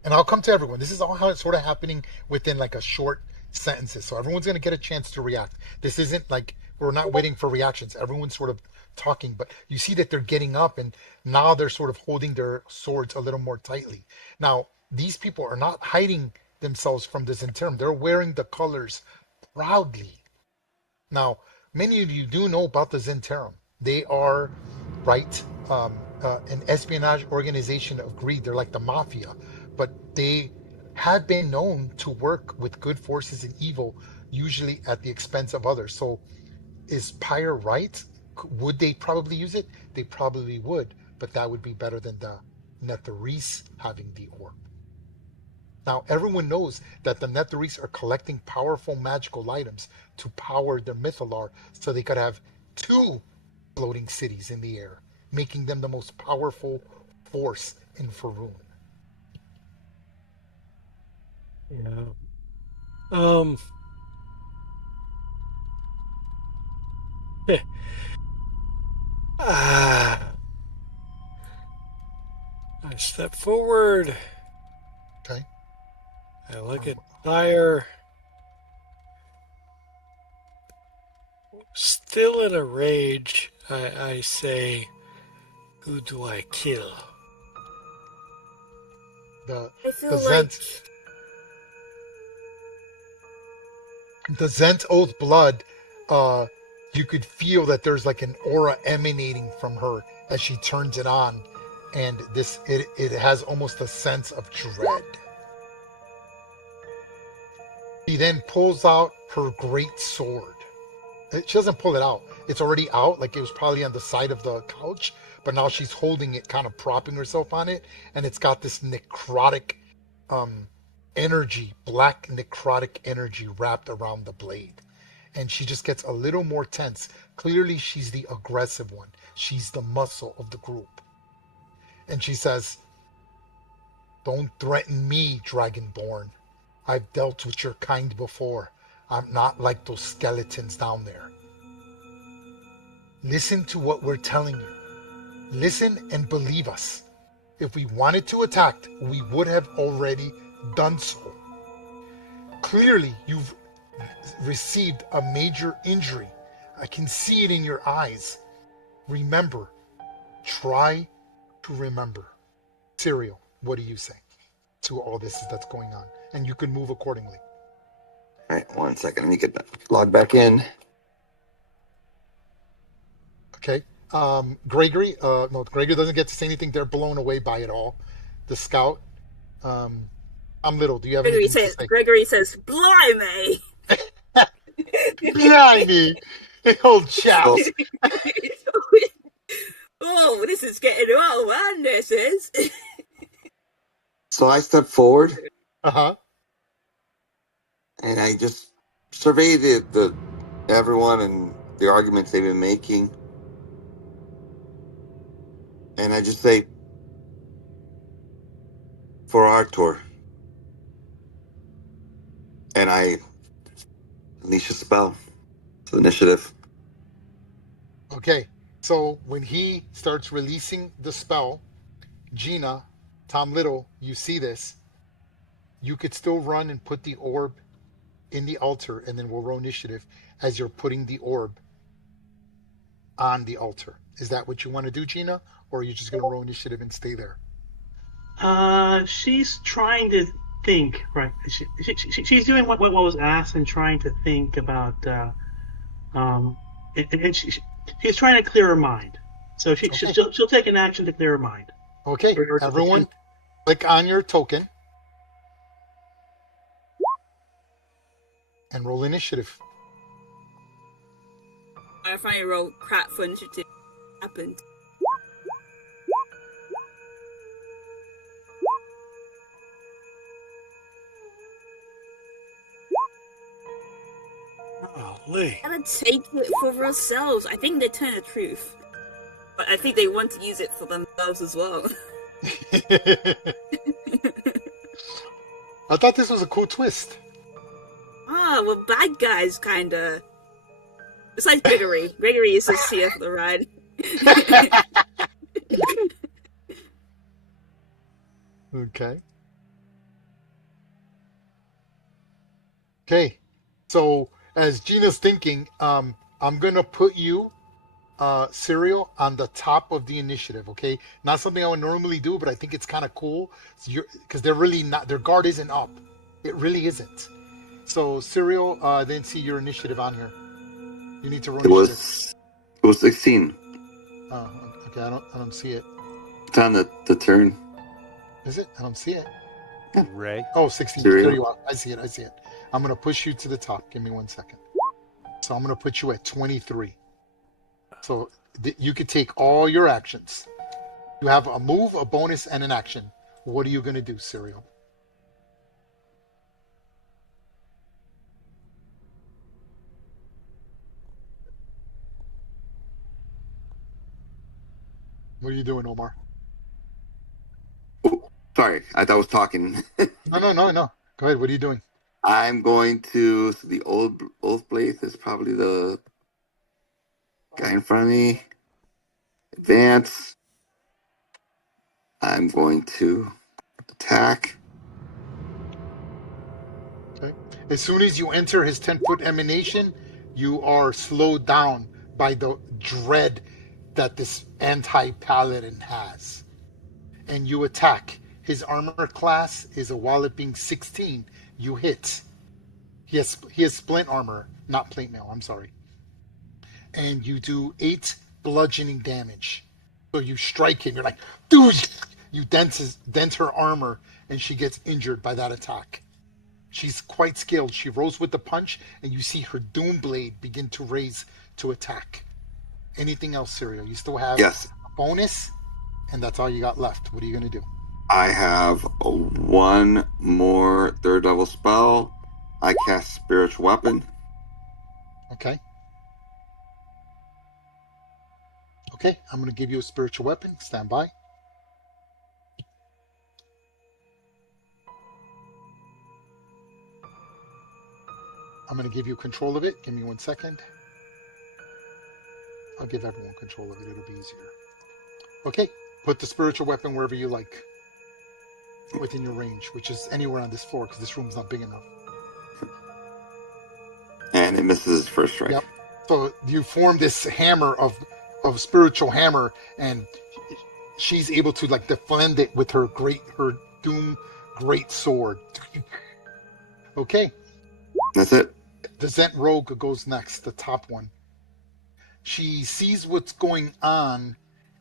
And I'll come to everyone. This is all how it's sort of happening within like a short sentences. So everyone's going to get a chance to react. This isn't like we're not waiting for reactions. Everyone's sort of talking, but you see that they're getting up and now they're sort of holding their swords a little more tightly. Now, these people are not hiding themselves from this interim. They're wearing the colors proudly. Now, many of you do know about the Zentarum. They are, right, an espionage organization of greed. They're like the mafia, but they had been known to work with good forces and evil, usually at the expense of others. So, is Pyre right? Would they probably use it? They probably would, but that would be better than the Netherese having the orb. Now, everyone knows that the Netherese are collecting powerful magical items to power their Mythalar so they could have two floating cities in the air, making them the most powerful force in Faerun. Yeah. I step forward. Okay? I look at Tyre. Still in a rage, I say, who do I kill? The I the feel like Zent the Zent Oath blood, you could feel that there's like an aura emanating from her as she turns it on, and it has almost a sense of dread. She then pulls out her great sword. She doesn't pull it out. It's already out, like it was probably on the side of the couch, but now she's holding it, kind of propping herself on it, and it's got this necrotic energy, black necrotic energy wrapped around the blade. And she just gets a little more tense. Clearly, she's the aggressive one. She's the muscle of the group. And she says, "Don't threaten me, Dragonborn. I've dealt with your kind before. I'm not like those skeletons down there. Listen to what we're telling you. Listen and believe us. If we wanted to attack, we would have already done so. Clearly, you've received a major injury. I can see it in your eyes. Remember. Try to remember." Cyril, what do you say to all this that's going on? And you can move accordingly. All right, 1 second. Let me get log back in. Okay. Gregory, no, Gregory doesn't get to say anything. They're blown away by it all. The scout, I'm Little. Do you have anything to say? Gregory says, "Blimey!" Blimey, old chaps. Oh, this is getting out of hand, this is. So I step forward Uh-huh. and I just survey the everyone and the arguments they've been making. And I just say, for Artur. And I unleash a spell. So initiative. Okay. So when he starts releasing the spell, Gina, Tom Little, you see this. You could still run and put the orb in the altar, and then we'll roll initiative as you're putting the orb on the altar. Is that what you want to do, Gina? Or are you just going to roll initiative and stay there? She's trying to think, right? She's doing what was asked and trying to think about, and she's trying to clear her mind. So she'll take an action to clear her mind. Okay, everyone, click on your token and roll initiative. I finally rolled crap for initiative. Happened. Golly. Gotta take it for ourselves. I think they're telling the truth. But I think they want to use it for themselves as well. I thought this was a cool twist. Well, bad guys, kinda. Besides Gregory. Gregory is just here for the ride. Okay. Okay. So as Gina's thinking, I'm gonna put you, Serial, on the top of the initiative. Okay. Not something I would normally do, but I think it's kind of cool. So you're because they're really not. Their guard isn't up. It really isn't. So Serial, then see your initiative on here. You need to roll It initiative. was 16. Oh, okay. I don't see it. It's on the turn. Is it? I don't see it. Ray. Oh, 16. Serial. There you are. I see it. I see it. I'm gonna push you to the top. Give me 1 second. So I'm gonna put you at 23. So you could take all your actions. You have a move, a bonus, and an action. What are you gonna do, Serial? What are you doing, Omar? Oh, sorry, I thought I was talking. No. Go ahead. What are you doing? I'm going to. So the old blade is probably the guy in front of me. Advance. I'm going to attack. Okay. As soon as you enter his 10-foot emanation, you are slowed down by the dread that this anti-paladin has. And you attack. His armor class is a walloping 16. You hit. He has splint armor, not plate mail, I'm sorry. And you do 8 bludgeoning damage. So you strike him, you're like, dude! You dent her armor, and she gets injured by that attack. She's quite skilled. She rolls with the punch, and you see her doom blade begin to raise to attack. Anything else, Serial? You still have Yes. a bonus, and that's all you got left. What are you going to do? I have one more third level spell. I cast Spiritual Weapon. Okay. Okay, I'm going to give you a spiritual weapon. Stand by. I'm going to give you control of it. Give me 1 second. I'll give everyone control of it. It'll be easier. Okay, put the spiritual weapon wherever you like. Within your range, which is anywhere on this floor because this room's not big enough. And it misses his first strike. Yep. So you form this hammer of spiritual hammer, and she's able to like defend it with her doom great sword. Okay. That's it. The Zent Rogue goes next, the top one. She sees what's going on,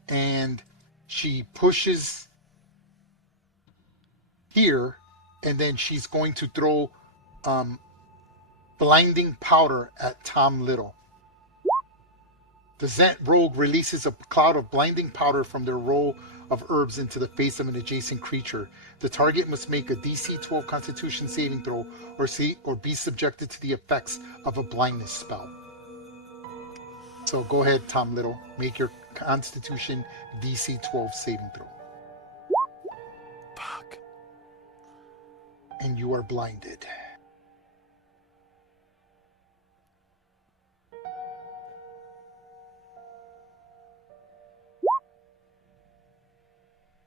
and she pushes here, and then she's going to throw blinding powder at Tom Little. The Zent Rogue releases a cloud of blinding powder from their roll of herbs into the face of an adjacent creature. The target must make a DC 12 Constitution saving throw or be subjected to the effects of a blindness spell. So go ahead, Tom Little. Make your Constitution DC 12 saving throw. Fuck. And you are blinded.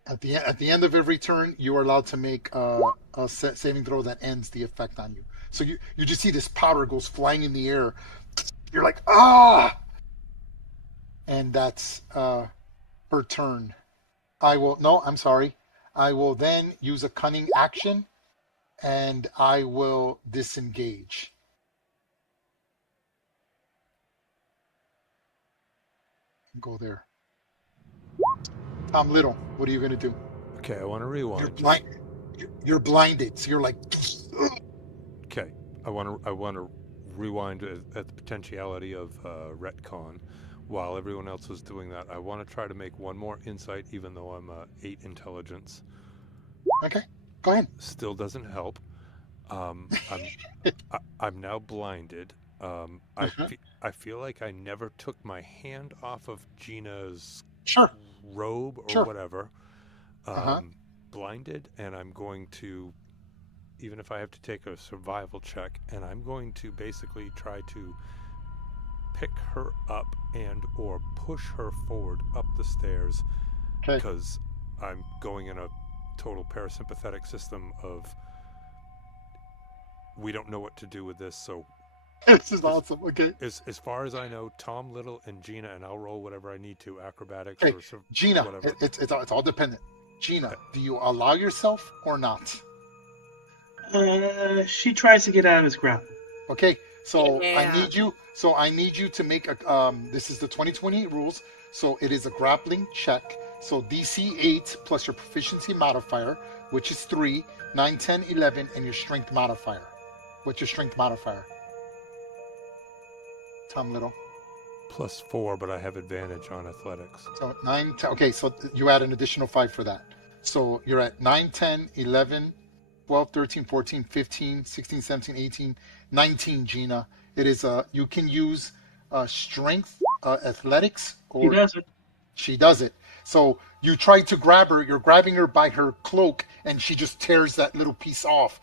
At the end of every turn, you are allowed to make a saving throw that ends the effect on you. So you just see this powder goes flying in the air. You're like, ah! And that's her turn. I'm sorry. I will then use a cunning action, and I will disengage. Go there. Tom Little, what are you going to do? Okay, I want to rewind. You're blinded, so you're like. Okay, I want to rewind at the potentiality of retcon. While everyone else is doing that, I want to try to make one more insight, even though I'm 8 intelligence. Okay, go ahead. Still doesn't help. I'm now blinded. I feel like I never took my hand off of Gina's robe or whatever. Blinded, and I'm going to, even if I have to take a survival check, and I'm going to basically try to pick her up and or push her forward up the stairs, because I'm going in a total parasympathetic system of we don't know what to do with this. So This is awesome. Okay. as far as I know, Tom Little and Gina, and I'll roll whatever I need to, acrobatics Okay, or Gina, whatever. it's all dependent. Gina, do you allow yourself or not? She tries to get out of his grapple. Okay, so I Yeah. need you. So I need you to make a. This is the 2028 rules. So it is a grappling check. So DC 8 plus your proficiency modifier, which is 3, 9, 10, 11, and your strength modifier. What's your strength modifier? Tom Little. +4, but I have advantage on athletics. So 9, 10. Okay, so you add an additional 5 for that. So you're at 9, 10, 11, 12, 13, 14, 15, 16, 17, 18, 19, Gina. It is you can use strength, athletics, He or does it. she does it. So you try to grab her, you're grabbing her by her cloak, and she just tears that little piece off,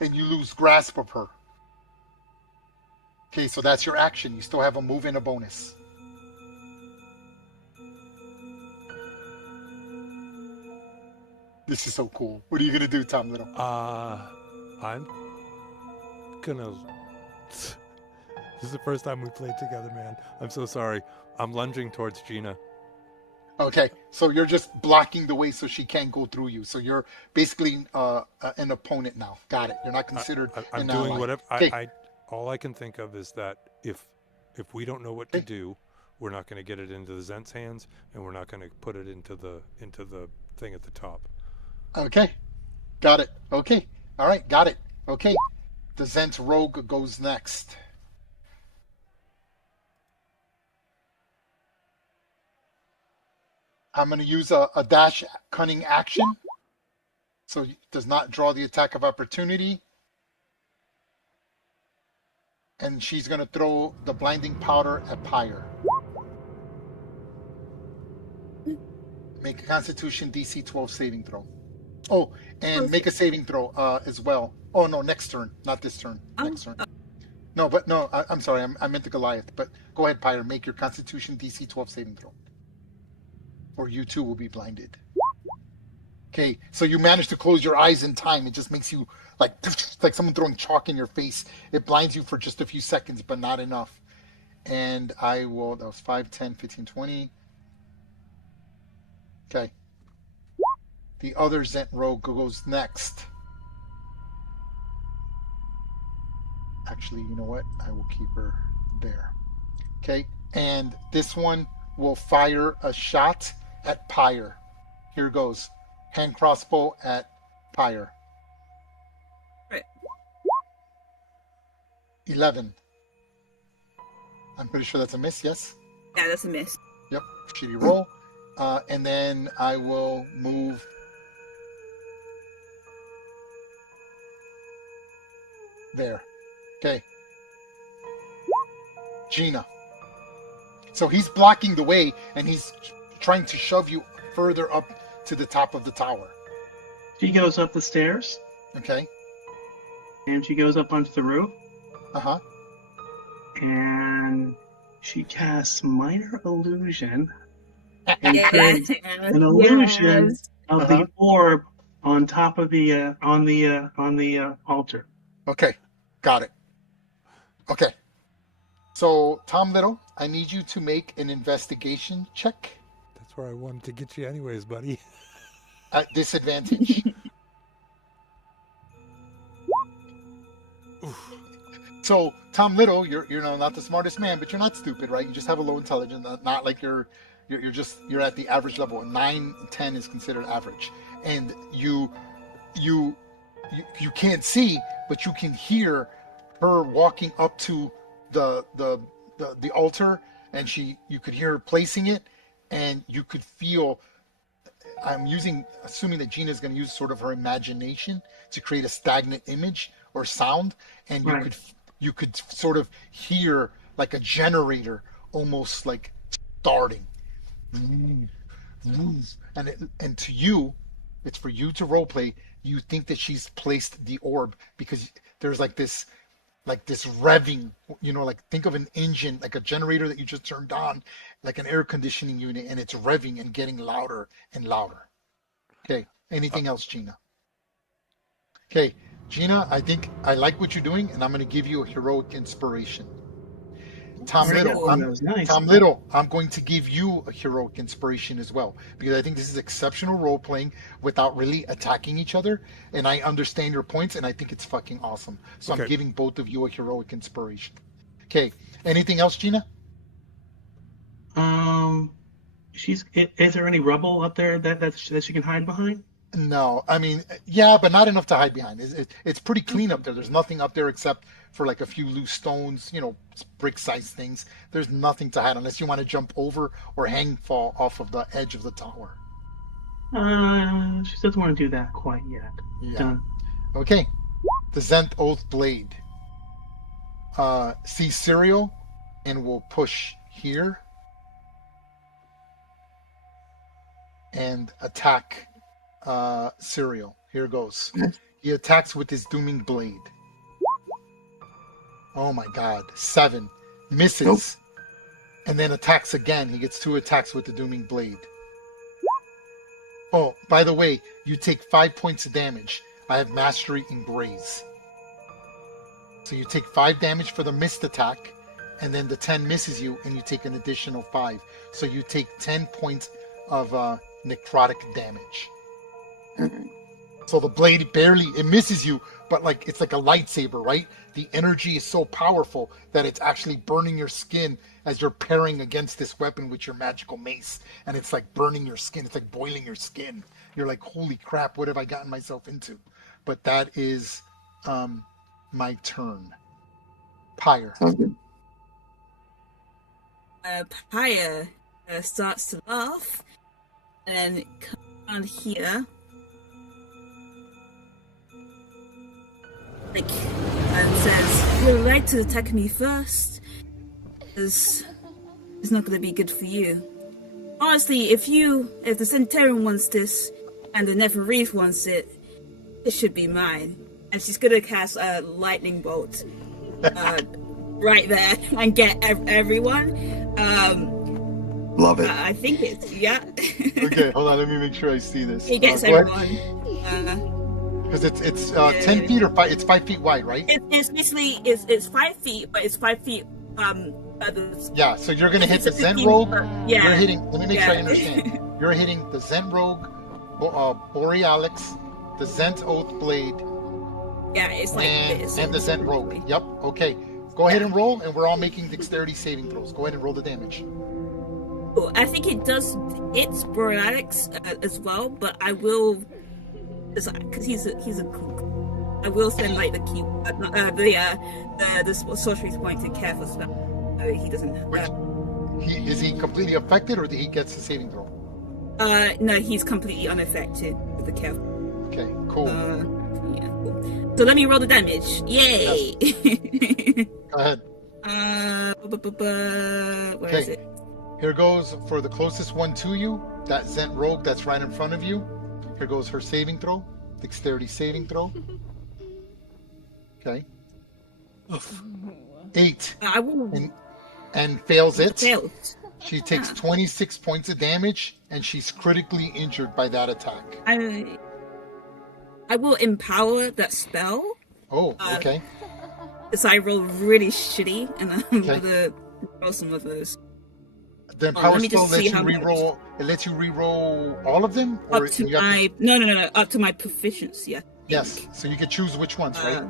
and you lose grasp of her. Okay, so that's your action. You still have a move and a bonus. This is so cool. What are you gonna do, Tom Little? I'm gonna. This is the first time we played together, man. I'm so sorry. I'm lunging towards Gina. Okay, so you're just blocking the way so she can't go through you. So you're basically an opponent now. Got it. You're not considered I'm an doing ally. whatever. Okay. All I can think of is that if we don't know what to do, we're not going to get it into the Zent's hands, and we're not going to put it into the thing at the top. Okay, got it. Okay, all right, got it. Okay, the Zent Rogue goes next. I'm going to use a dash cunning action, so it does not draw the attack of opportunity. And she's going to throw the blinding powder at Pyre. Make a Constitution DC 12 saving throw. Oh, and make a saving throw as well. Oh no, next turn, not this turn. Next turn. No, but no, I'm sorry, I meant the Goliath. But go ahead, Pyre, make your Constitution DC 12 saving throw, or you too will be blinded. Okay, so you managed to close your eyes in time. It just makes you like someone throwing chalk in your face. It blinds you for just a few seconds, but not enough. And I will, that was 5, 10, 15, 20. Okay. The other Zent Rogue goes next. Actually, you know what? I will keep her there. Okay, and this one will fire a shot at Pyre. Here goes. Hand crossbow at Pyre. Right. 11. I'm pretty sure that's a miss, yes? Yeah, that's a miss. Yep, shitty roll. And then I will move there. Okay. Gina. So he's blocking the way, and he's trying to shove you further up to the top of the tower. She goes up the stairs, Okay. and she goes up onto the roof, Uh-huh. and she casts Minor Illusion and Yes, creates an illusion yes. of Uh-huh. the orb on top of the on the altar. Okay. Got it. Okay. So, Tom Little, I need you to make an investigation check That's where I wanted to get you, anyways, buddy. at disadvantage. So, Tom Little, you're not the smartest man, but you're not stupid, right? You just have a low intelligence, not like you're at the average level. 9, 10 is considered average, and you can't see, but you can hear her walking up to the altar, and you could hear her placing it, and you could feel. Assuming that Gina's going to use sort of her imagination to create a stagnant image or sound, and Right. you could sort of hear like a generator almost like starting. And to you, it's for you to role play. You think that she's placed the orb because there's like this revving, like think of an engine, like a generator that you just turned on, like an air conditioning unit, and it's revving and getting louder and louder. Okay. Anything else, Gina? Okay. Gina, I think I like what you're doing, and I'm going to give you a heroic inspiration. Tom Very good. Little, Oh, I'm that was nice. Tom Little. I'm going to give you a heroic inspiration as well because I think this is exceptional role playing without really attacking each other, and I understand your points, and I think it's fucking awesome. So I'm Okay. giving both of you a heroic inspiration. Okay. Anything else, Gina? Is there any rubble up there that she can hide behind? No, I mean, yeah, but not enough to hide behind. It's pretty clean up there. There's nothing up there except for like a few loose stones, brick-sized things. There's nothing to hide unless you want to jump over or hang fall off of the edge of the tower. She doesn't want to do that quite yet. Yeah. Done. Okay. The Zent Oath Blade. See Serial, and we'll push here and attack Serial. Here goes. He attacks with his Dooming Blade. Oh my god. 7. Misses. Nope. And then attacks again. He gets 2 attacks with the Dooming Blade. Oh, by the way, you take 5 points of damage. I have Mastery in Graze. So you take 5 damage for the missed attack, and then the 10 misses you, and you take an additional 5. So you take 10 points of necrotic damage. So the blade it misses you, but it's like a lightsaber, right? The energy is so powerful that it's actually burning your skin as you're parrying against this weapon with your magical mace. And it's like burning your skin. It's like boiling your skin. You're like, holy crap, what have I gotten myself into? But that is my turn. Pyre. Sounds good. Pyre starts to laugh and then comes down here. And says, "You would like to attack me first, because it's not going to be good for you. Honestly, if the Centurion wants this and the Neferreef wants it, it should be mine." And she's going to cast a lightning bolt right there and get everyone. Love it. I think it's Okay, hold on. Let me make sure I see this. He gets Go ahead. everyone. Because it's 10 feet or 5. It's 5 feet wide, right? It's basically it's 5 feet, but it's 5 feet. Yeah. So you're gonna hit the Zen 15 Rogue. Yeah. You're hitting. Let me make sure I Yeah. understand. You're hitting the Zen Rogue, Borealix, the Zent Oath Blade, Yeah, it's like this. and the Zen Rogue. Yep. Okay. Go ahead and roll, and we're all making dexterity saving throws. Go ahead and roll the damage. Cool. I think it does hit Borealix as well, but I will, because he's a cook. I will send the key, the sorcery's point to care for spell. He doesn't. Is he completely affected, or did he get the saving throw? No, he's completely unaffected with the care. Okay. Cool. Yeah. Cool. So let me roll the damage. Yay! Go ahead. Where is it? Here goes for the closest one to you. That Zent Rogue that's right in front of you. Here goes her saving throw. Dexterity saving throw. Okay. 8. I will. And fails it. Failed. She takes 26 points of damage, and she's critically injured by that attack. I will empower that spell. Oh, okay. Because I roll really shitty, and I'm Okay. gonna roll some of those. The let power me spell just lets see you how much. re-roll. It lets you re-roll all of them, Up or to you have my no, up to my proficiency. I think. yes. So you can choose which ones, right?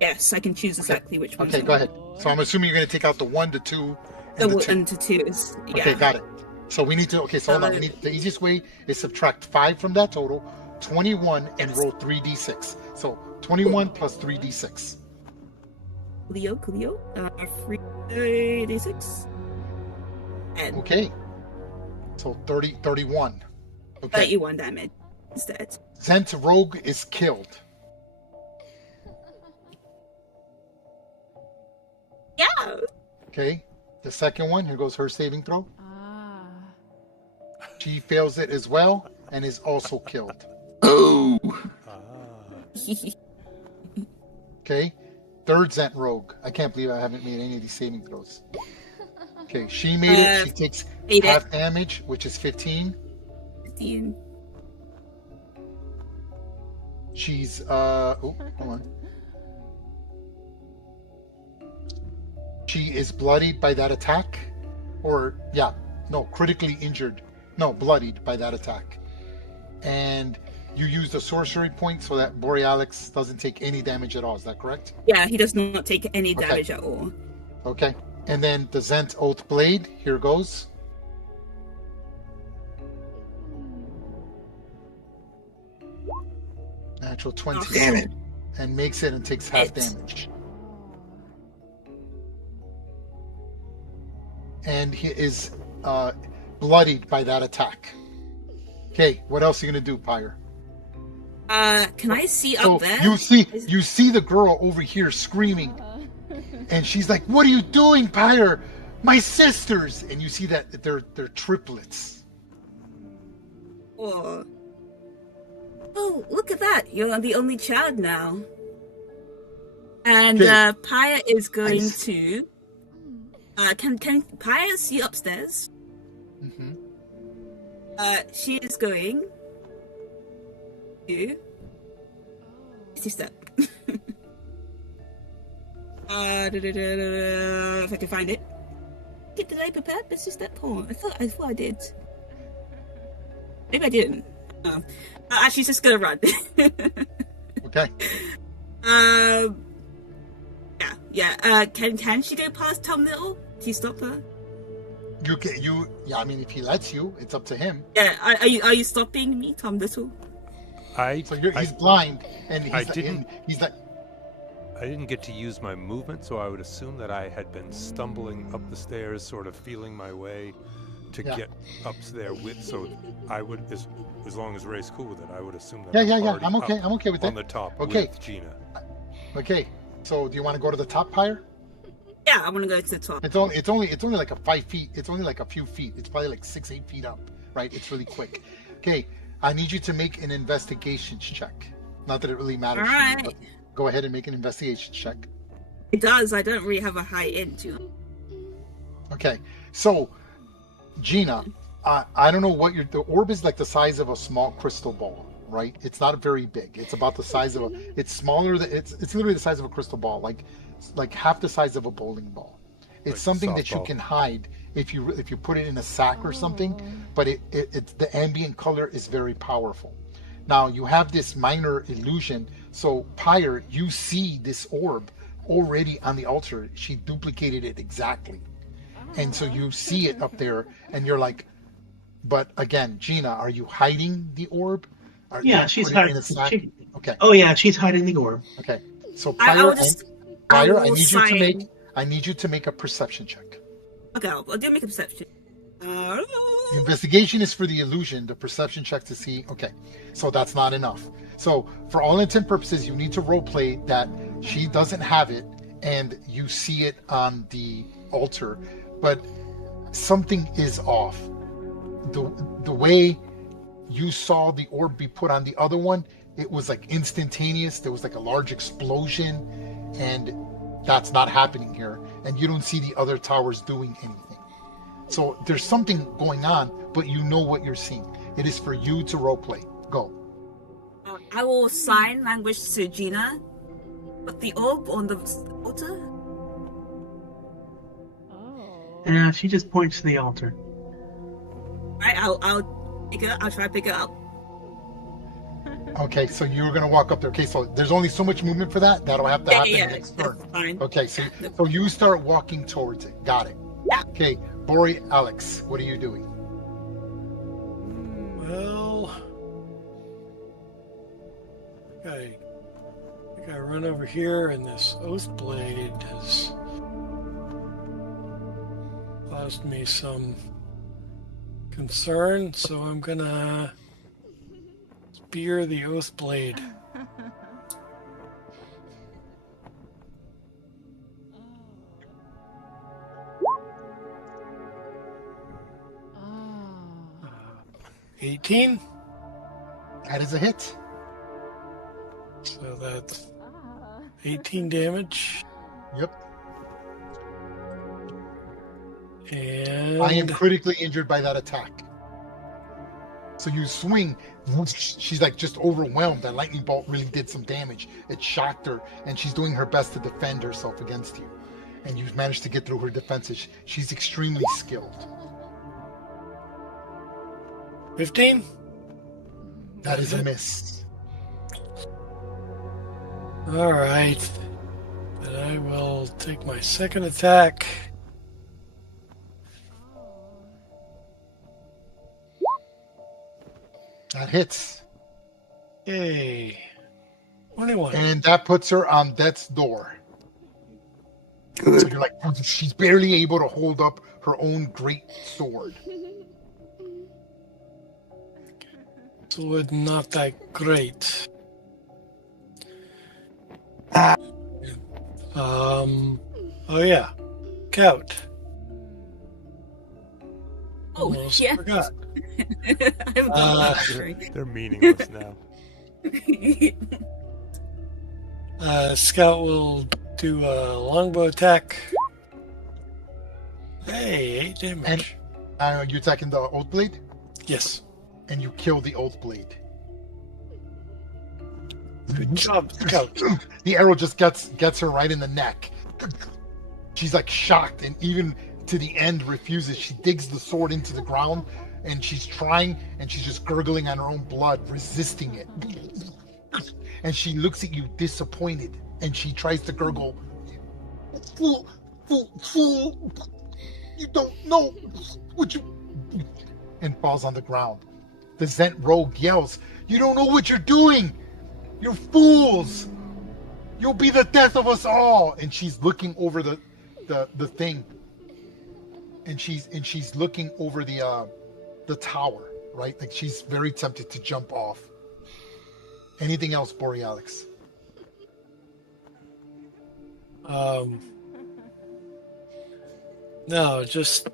Yes, I can choose exactly which ones. Okay, go ahead. So I'm assuming you're going to take out the 1, the 2, and the 2. And to 2 is yeah. Okay, got it. So we need to. Okay, so hold on. We need the easiest way is subtract 5 from that total, 21, and roll 3d6. So 21 plus 3d6. Coolio. 3d6. And Okay. So 31. Okay. 31 damage instead. Zent Rogue is killed. Yeah. Okay. The second one, here goes her saving throw. She fails it as well and is also killed. Oh. Okay. Third Zent Rogue. I can't believe I haven't made any of these saving throws. Okay, she made it. She takes half damage, which is 15. 15. She's hold on. She is bloodied by that attack, or yeah, no, critically injured. No, bloodied by that attack. And you used a sorcery point so that Borealix doesn't take any damage at all. Is that correct? Yeah, he does not take any Okay. damage at all. Okay. And then the Zent Oath Blade. Here goes. Natural 20. Damn it. And makes it and takes half Hit. damage. And he is bloodied by that attack. Okay, what else are you gonna do, Pyre? Can I see So up there? you see the girl over here screaming, and she's like, "What are you doing, Pyre? My sisters!" And you see that they're triplets. Oh. Oh, look at that! You're the only child now. And Okay. Paya is going Nice. to. Can Paya see upstairs? Mm-hmm. She is going to. Misty step. If I can find it. Did I prepare Misty step? Oh, I thought I did. Maybe I didn't. Actually, she's just gonna run. Okay. Yeah. Can she go past Tom Little? Do you stop her? Yeah. I mean, if he lets you, it's up to him. Yeah. Are you stopping me, Tom Little? He's blind, and he's I like, didn't- he's like, I didn't get to use my movement, so I would assume that I had been stumbling up the stairs, sort of feeling my way to Yeah. get up there with. So I would, as long as Ray's cool with it, I would assume that. yeah. already I'm okay. up I'm okay with on that. the top Okay. with Gina. Okay. So, do you want to go to the top, Pyre? Yeah, I want to go to the top. It's only like a 5 feet. It's only like a few feet. It's probably like 6-8 feet up, right? It's really quick. Okay, I need you to make an investigation check. Not that it really matters. All to you, right. but go ahead and make an investigation check. It does. I don't really have a high end to. Okay, so Gina, I don't know what the orb is like the size of a small crystal ball, right? It's not very big. It's about the size of it's smaller than it's literally the size of a crystal ball, like half the size of a bowling ball. It's Like something that you softball. can hide if you put it in a sack or something, but it's the ambient color is very powerful. Now you have this minor illusion, so Pyre, you see this orb already on the altar. She duplicated it exactly. And so you see it up there, and you're like, but again, Gina, are you hiding the orb? Yeah, you she's put it in hiding. a sack? Okay, Oh yeah, she's hiding the orb. okay. So I Pyre, will just. I Pyre, I will need you to sign- make a perception check. Okay, I'll do make a perception. The investigation is for the illusion, the perception check to see. Okay, so that's not enough. So for all intent and purposes, you need to roleplay that she doesn't have it, and you see it on the altar, but something is off. The way you saw the orb be put on the other one, it was like instantaneous. There was like a large explosion, and that's not happening here. And you don't see the other towers doing anything. So there's something going on, but you know what you're seeing. It is for you to roleplay. Go. I will sign language to Gina. Put the orb on the altar. Yeah, she just points to the altar. Right, I'll pick it up. I'll try to pick it up. Okay, so you're gonna walk up there. Okay, so there's only so much movement for that. That'll have to happen next turn. that's fine. Okay, so you start walking towards it. Got it. Yeah. Okay, Bori, Alex, what are you doing? Well, I run over here, and this oath blade has caused me some concern, so I'm gonna spear the oath blade. Oh. 18, That is a hit. so that's 18 damage. Yep. And I am critically injured by that attack. So you swing, she's like just overwhelmed. That lightning bolt really did some damage. It shocked her, and she's doing her best to defend herself against you. And you've managed to get through her defenses. She's extremely skilled. 15? That is a miss. All right. Then I will take my second attack. That hits. Yay. 21. And that puts her on death's door. Good. So you're like, she's barely able to hold up her own great sword. So it's not that great. Ah. Oh yeah. Count. Oh, Almost yeah. forgot. I've done that. They're meaningless now. Scout will do a longbow attack. Hey, 8 damage. And you attacking the oath blade, Yes. and you kill the oath blade. Good job, Scout. The arrow just gets her right in the neck. She's like shocked, and even to the end refuses. She digs the sword into the ground, and she's trying, and she's just gurgling on her own blood, resisting it. And she looks at you disappointed, and she tries to gurgle, "Fool, fool, fool! You don't know what you..." and falls on the ground. The Zent rogue yells, "You don't know what you're doing! You're fools! You'll be the death of us all!" And she's looking over the thing, and she's looking over the tower, right? Like she's very tempted to jump off. Anything else, Borealix? No, just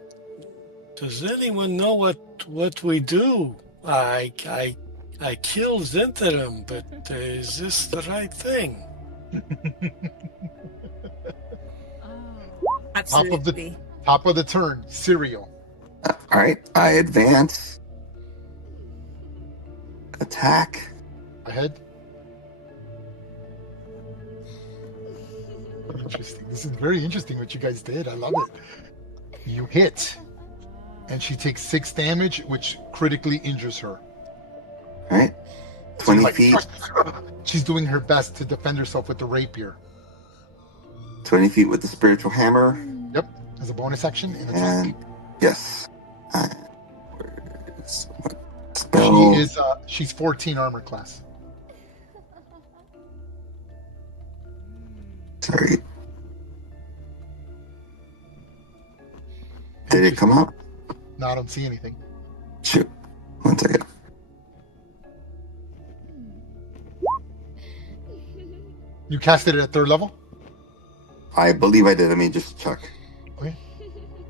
does anyone know what we do? I killed Zintherim, but is this the right thing? Absolutely. Top of the turn, Serial. All right, I advance. Attack. Ahead. Interesting. This is very interesting what you guys did. I love it. You hit, and she takes 6 damage, which critically injures her. All right, 20 like, feet. She's doing her best to defend herself with the rapier. 20 feet with the spiritual hammer. Yep, as a bonus action in attack. And yes. Where's what spell? She's 14 armor class. Sorry. Did it come up? No, I don't see anything. Shoot. 1 second. You casted it at 3rd level? I believe I did. Let me just check. Okay.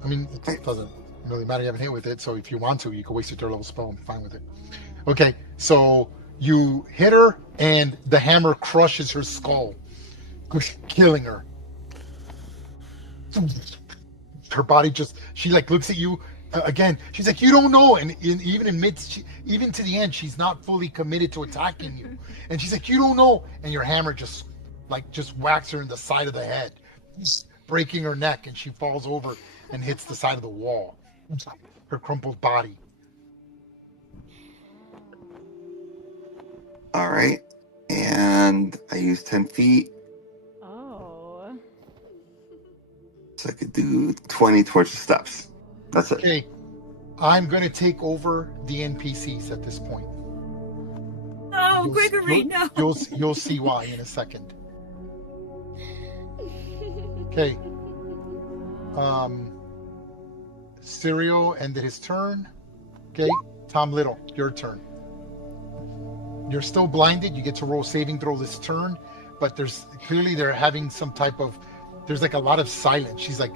I mean, it doesn't really matter. You haven't hit with it, so if you want to, you can waste your 3rd level spell and be fine with it. Okay, so you hit her, and the hammer crushes her skull, killing her. Her body just, she like looks at you again. She's like, "You don't know," and even to the end, she's not fully committed to attacking you. And she's like, "You don't know," and your hammer just whacks her in the side of the head, breaking her neck, and she falls over and hits the side of the wall. Her crumpled body. All right. And I use 10 feet. Oh. So I could do 20 towards the steps. That's it. Okay. I'm going to take over the NPCs at this point. No, Gregory, no. You'll see why in a second. Okay. Serial ended his turn. Okay. Tom Little, your turn. You're still blinded. You get to roll saving throw this turn, but they're having some type of, there's like a lot of silence. She's like,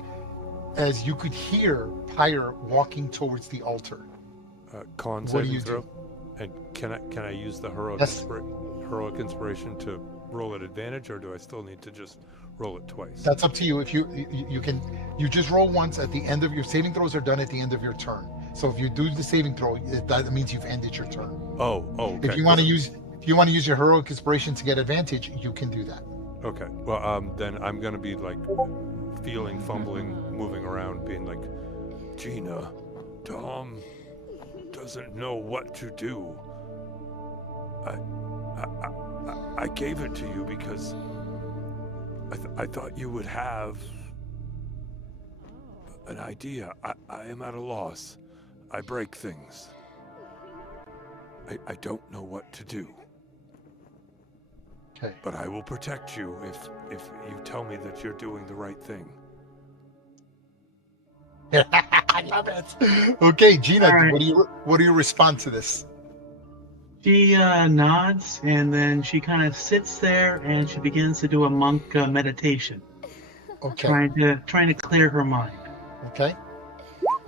as you could hear Pyre walking towards the altar. Con What do saving you throw. do? And can I use the heroic Yes. heroic inspiration to roll at advantage, or do I still need to just roll it twice? That's up to you. If you just roll once at the end of your saving throws are done at the end of your turn. So if you do the saving throw, that means you've ended your turn. Oh, okay. If you want to use your heroic inspiration to get advantage, you can do that. Okay. Well, then I'm gonna be like feeling, fumbling, moving around, being like, Gina, Tom doesn't know what to do. I gave it to you because I thought you would have an idea. I am at a loss. I break things. I don't know what to do. Okay. But I will protect you if you tell me that you're doing the right thing. I love it. Okay, Gina, All right. what do you respond to this? She nods, and then she kind of sits there, and she begins to do a monk meditation, Okay. trying to clear her mind. Okay.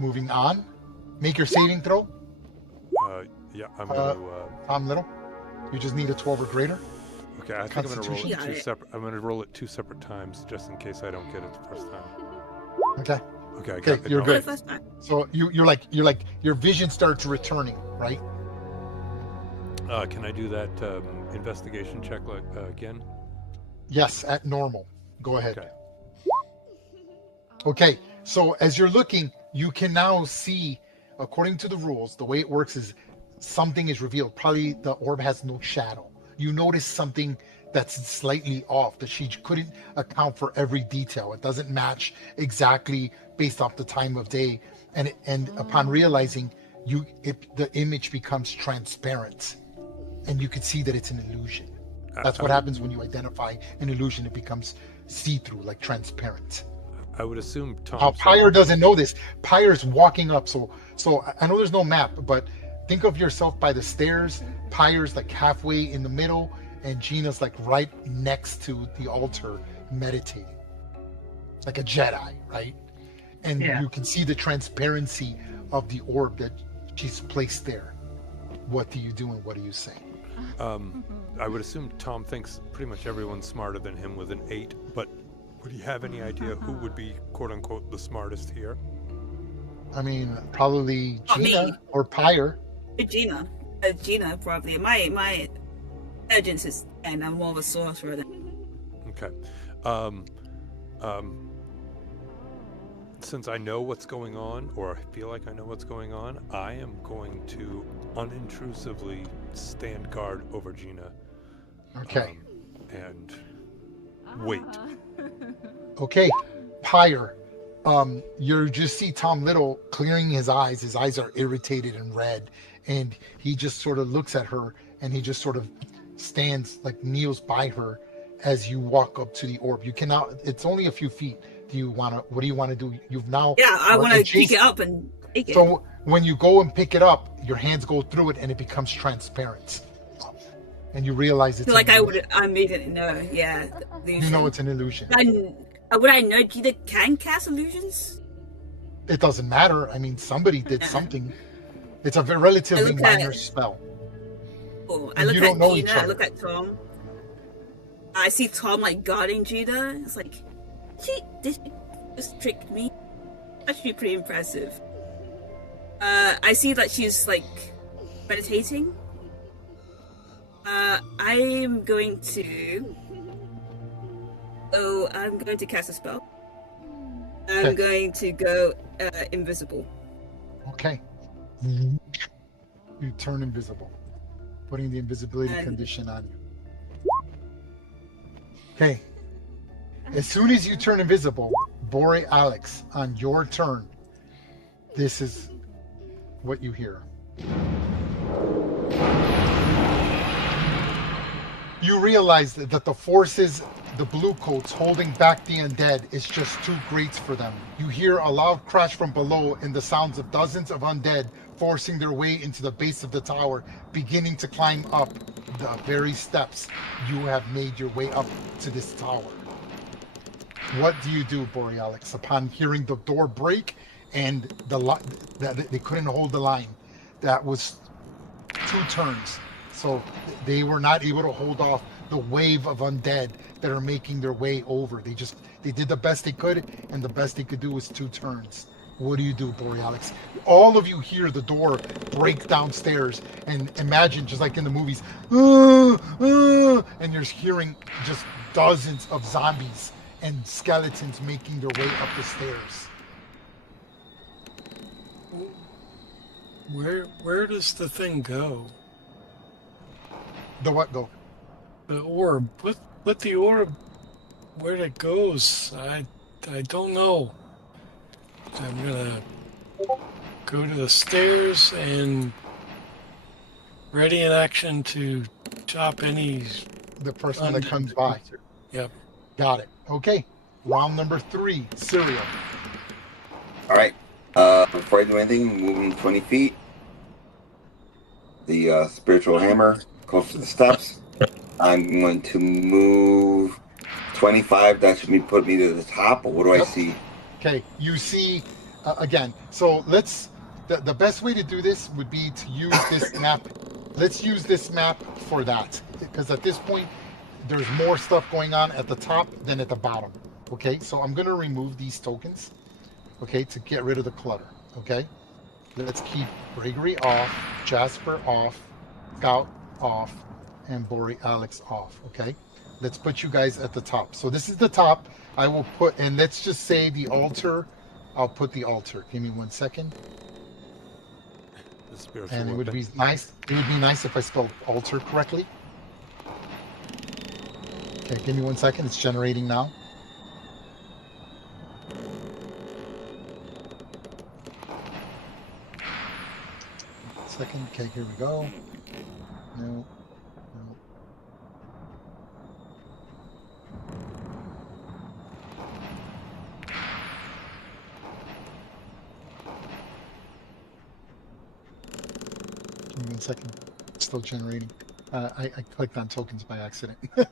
Moving on. Make your saving throw. Yeah, I'm gonna. Tom Little. You just need a 12 or greater. Okay, I think I'm gonna roll Constitution? it two separate. I'm gonna roll it 2 separate times just in case I don't get it the first time. Okay. Okay, I got Okay, the you're For the good. first time. So you're like your vision starts returning, right? Can I do that investigation check again? Yes, at normal. Go ahead. Okay. Okay, so as you're looking, you can now see, according to the rules, the way it works is something is revealed. Probably the orb has no shadow. You notice something that's slightly off, that she couldn't account for every detail. It doesn't match exactly based off the time of day. And upon realizing, the image becomes transparent, and you can see that it's an illusion. That's what happens when you identify an illusion. It becomes see-through, like transparent. I would assume Tom. How Pyre doesn't know this. Pyre's walking up, so I know there's no map, but think of yourself by the stairs. Pyre's like halfway in the middle, and Gina's like right next to the altar, meditating, like a Jedi, right? And Yeah. you can see the transparency of the orb that she's placed there. What do you do, and what do you say? I would assume Tom thinks pretty much everyone's smarter than him with an 8, but would he have any idea who would be quote unquote the smartest here? I mean, probably Not Gina me. or Pyre. Gina. Gina, probably. My intelligence is 10. I'm more of a sorcerer than. Okay. Since I know what's going on, or I feel like I know what's going on, I am going to unintrusively stand guard over Gina. Okay. And wait. Okay, Pyre. You just see Tom Little clearing his eyes. His eyes are irritated and red, and he just sort of looks at her, and he just sort of stands, like kneels by her as you walk up to the orb. You cannot. It's only a few feet. What do you want to do? You've now. Yeah, I want to adjacent- pick it up and take it. So when you go and pick it up, your hands go through it, and it becomes transparent, and you realize it's. I feel like I immediately know. Yeah. You know it's an illusion. Would I know Gina can cast illusions? It doesn't matter. I mean, somebody did something. It's a relatively minor spell. Oh, I And look you don't at know each Gina. I other. look at Tom. I see Tom like guarding Gina. It's like, this just tricked me. Actually, pretty impressive. I see that she's like meditating. I'm going to. Oh, I'm going to cast a spell. I'm Okay. going to go invisible. Okay. You turn invisible, putting the invisibility And- condition on you. Okay. As soon as you turn invisible, Bore Alex, on your turn, this is what you hear. You realize that the forces, the blue coats holding back the undead, is just too great for them. You hear a loud crash from below and the sounds of dozens of undead forcing their way into the base of the tower, beginning to climb up the very steps you have made your way up to this tower. What do you do, Borealix, upon hearing the door break and they couldn't hold the line? That was 2 turns. So they were not able to hold off the wave of undead that are making their way over. They did the best they could, and the best they could do was 2 turns. What do you do, Borealix? All of you hear the door break downstairs, and imagine, just like in the movies, and you're hearing just dozens of zombies and skeletons making their way up the stairs. Where does the thing go? The what go? The orb. What the orb? Where it goes? I don't know. I'm gonna go to the stairs and ready in action to chop any. The person that comes by. Yep. Got it. Okay. Round number 3, Serial. All right. Before I do anything, moving 20 feet. The spiritual hammer close to the steps. I'm going to move 25. That should put me to the top. Or what do I see? Okay. You see, again, so let's, the best way to do this would be to use this map. Let's use this map for that. Because at this point, there's more stuff going on at the top than at the bottom. Okay. So I'm going to remove these tokens. Okay. To get rid of the clutter. Okay. Let's keep Gregory off, Jasper off, Scout off, and Borealix off, okay? Let's put you guys at the top. So this is the top. I will put, and let's just say the altar. I'll put the altar. Give me 1 second. The spiritual And it would weapon. be nice. It would be nice if I spelled altar correctly. Okay, give me 1 second. It's generating now. Second. Okay, here we go. No. Give me 1 second. It's still generating. I clicked on tokens by accident. I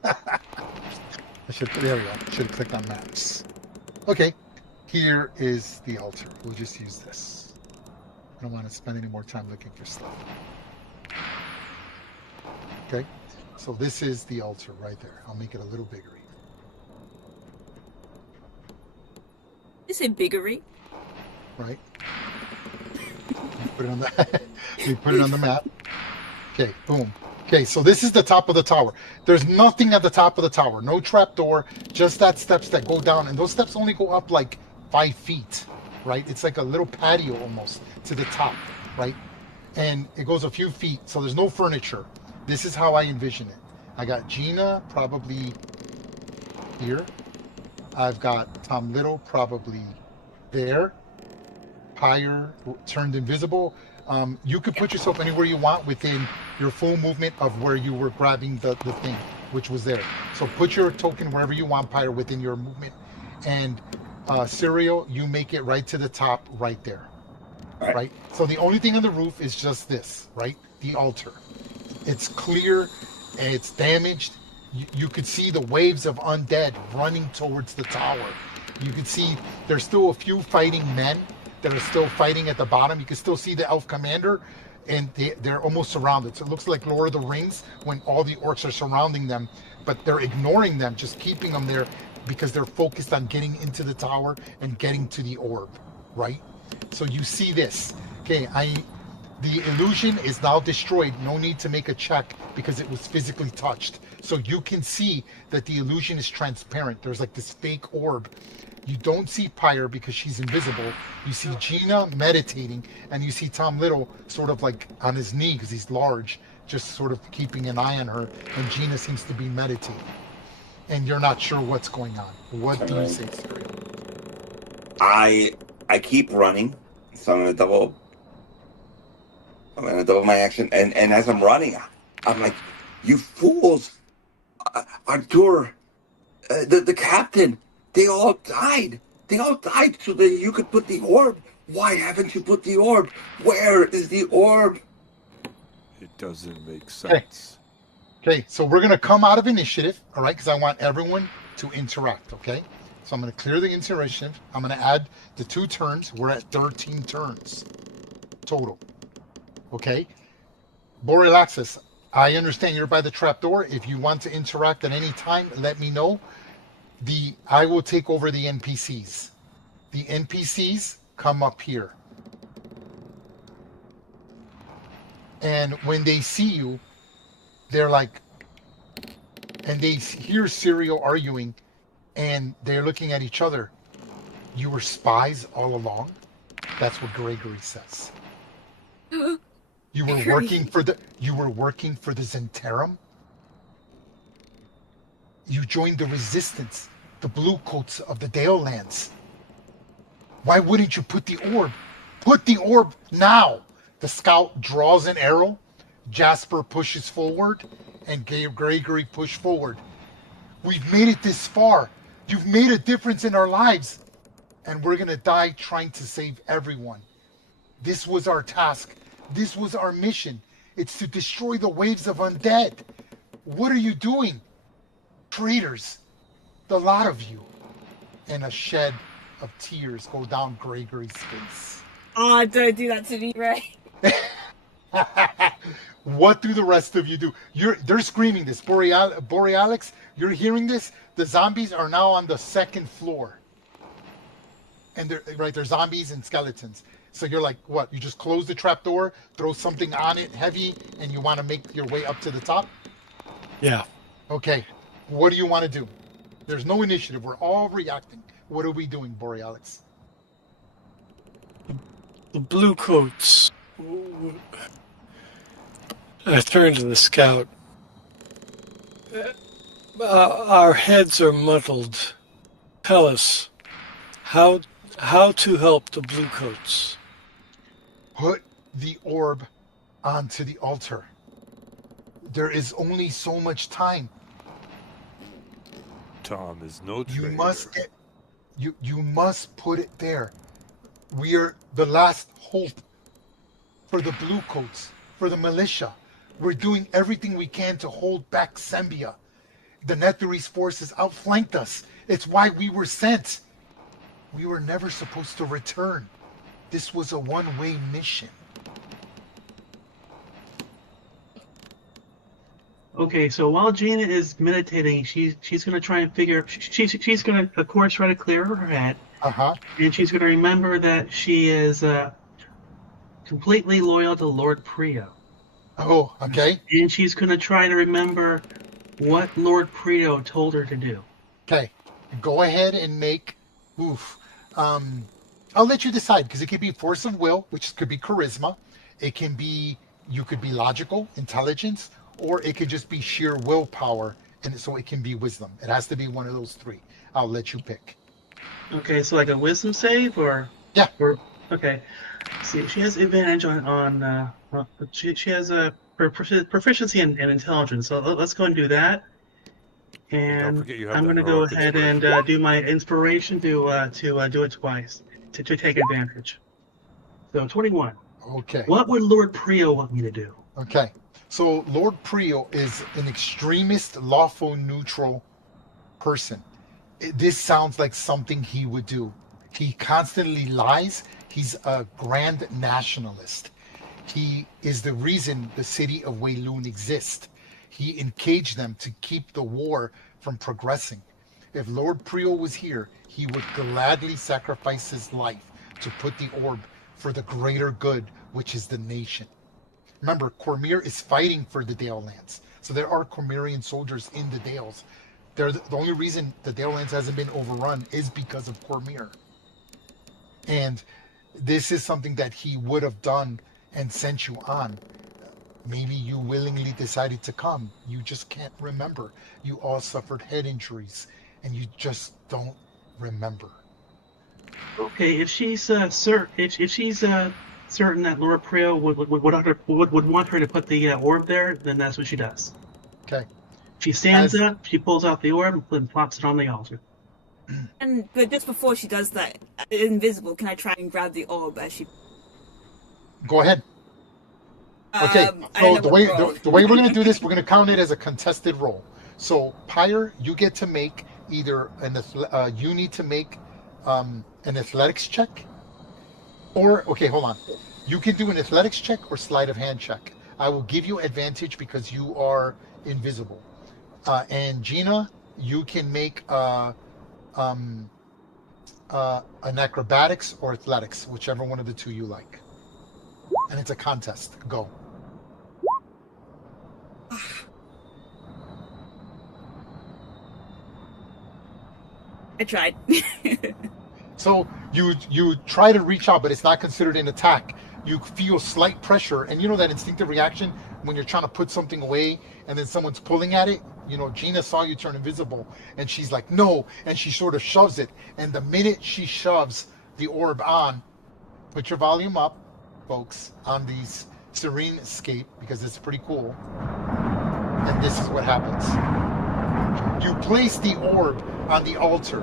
should. There we go. Should have clicked on maps. Okay. Here is the altar. We'll just use this. I don't want to spend any more time looking for stuff. Okay, so this is the altar right there. I'll make it a little bigger. You say biggery? Right? Put it on the. We put it on the map. Okay, boom. Okay, so this is the top of the tower. There's nothing at the top of the tower. No trapdoor. Just that steps that go down, and those steps only go up like 5 feet. Right? It's like a little patio almost to the top, right? And it goes a few feet, so there's no furniture. This is how I envision it. I got Gina probably here. I've got Tom Little probably there. Pyre turned invisible. You could put yourself anywhere you want within your full movement of where you were grabbing the thing, which was there. So put your token wherever you want, Pyre, within your movement. And Serial, you make it right to the top right there. Right? So the only thing on the roof is just this, right? The altar. It's clear and it's damaged. You could see the waves of undead running towards the tower. You could see there's still a few fighting men that are still fighting at the bottom. You can still see the elf commander, and they're almost surrounded. So it looks like Lord of the Rings when all the orcs are surrounding them, but they're ignoring them, just keeping them there because they're focused on getting into the tower and getting to the orb, right? So you see this. Okay, the illusion is now destroyed. No need to make a check because it was physically touched. So you can see that the illusion is transparent. There's like this fake orb. You don't see Pyre because she's invisible. You see Gina meditating, and you see Tom Little sort of like on his knee because he's large, just sort of keeping an eye on her, and Gina seems to be meditating. And you're not sure what's going on. What do you say, Serial? I keep running, so I'm gonna double my action, and as I'm running, I'm like, you fools, Artur, the captain, they all died so that you could put the orb. Why haven't you put the orb? Where is the orb? It doesn't make sense. Okay, so we're going to come out of initiative, all right, because I want everyone to interact, okay? So I'm going to clear the initiative. I'm going to add the 2 turns. We're at 13 turns total, okay? Borealaxis, I understand you're by the trapdoor. If you want to interact at any time, let me know. I will take over the NPCs. The NPCs come up here. And when they see you, they're like, and they hear Serial arguing, and they're looking at each other. You were spies all along? That's what Gregory says. You were working for the Zentarum? You joined the resistance, the bluecoats of the Dale lands. Why wouldn't you put the orb? Put the orb now! The scout draws an arrow, Jasper pushes forward, and Gregory pushed forward. We've made it this far. You've made a difference in our lives. And we're gonna die trying to save everyone. This was our task. This was our mission. It's to destroy the waves of undead. What are you doing? Traitors. The lot of you. And a shed of tears go down Gregory's face. Oh, don't do that to me, Ray. What do the rest of you do? They're screaming this. Borealix, you're hearing this? The zombies are now on the second floor. And they're zombies and skeletons. So you're like, what? You just close the trap door, throw something on it heavy, and you want to make your way up to the top? Yeah. Okay. What do you want to do? There's no initiative. We're all reacting. What are we doing, Borealix? The blue coats. I turn to the scout. Our heads are muddled. Tell us how to help the blue coats. Put the orb onto the altar. There is only so much time. Tom is no traitor. You must put it there. We are the last hope for the bluecoats, for the militia. We're doing everything we can to hold back Sembia. The Netherese forces outflanked us. It's why we were sent. We were never supposed to return. This was a one-way mission. Okay, so while Gina is meditating, she's going to try and figure. She's going to, of course, try to clear her head. And she's going to remember that she is completely loyal to Lord Prio. Oh, okay. And she's going to try to remember what Lord Prio told her to do. Okay, go ahead and make. I'll let you decide, because it could be force of will, which could be charisma. It can be, you could be logical, intelligence, or it could just be sheer willpower, and so it can be wisdom. It has to be one of those three. I'll let you pick. Okay, so like a wisdom save, or yeah, or okay. See, she has advantage on she has a proficiency in intelligence. So let's go and do that. And I'm going to go ahead and do my inspiration to do it twice to take advantage. So 21. Okay. What would Lord Prio want me to do? Okay. So Lord Prio is an extremist, lawful, neutral person. This sounds like something he would do. He constantly lies. He's a grand nationalist. He is the reason the city of Wayloon exists. He encaged them to keep the war from progressing. If Lord Prio was here, he would gladly sacrifice his life to put the orb for the greater good, which is the nation. Remember, Cormyr is fighting for the Dale lands. So there are Cormyrian soldiers in the Dales. The only reason the Dale lands hasn't been overrun is because of Cormyr. And this is something that he would have done and sent you on. Maybe you willingly decided to come. You just can't remember. You all suffered head injuries, and you just don't remember. Okay, if she's certain that Lord Prio would want her to put the orb there, then that's what she does. Okay. She stands up, she pulls out the orb, and plops it on the altar. But just before she does that, invisible, can I try and grab the orb as she... Go ahead. Okay, so the way we're going to do this, we're going to count it as a contested roll. So, Pyre, you get to make either you need to make an athletics check, or, okay, hold on. You can do an athletics check or sleight of hand check. I will give you advantage because you are invisible. And Gina, you can make an acrobatics or athletics, whichever one of the two you like. And it's a contest. Go. I tried. So you try to reach out, but it's not considered an attack. You feel slight pressure, and you know that instinctive reaction when you're trying to put something away and then someone's pulling at it. You know, Gina saw you turn invisible, and she's like, no, and she sort of shoves it. And the minute she shoves the orb on, put your volume up, folks, on these Serene Escape, because it's pretty cool. And this is what happens. You place the orb on the altar.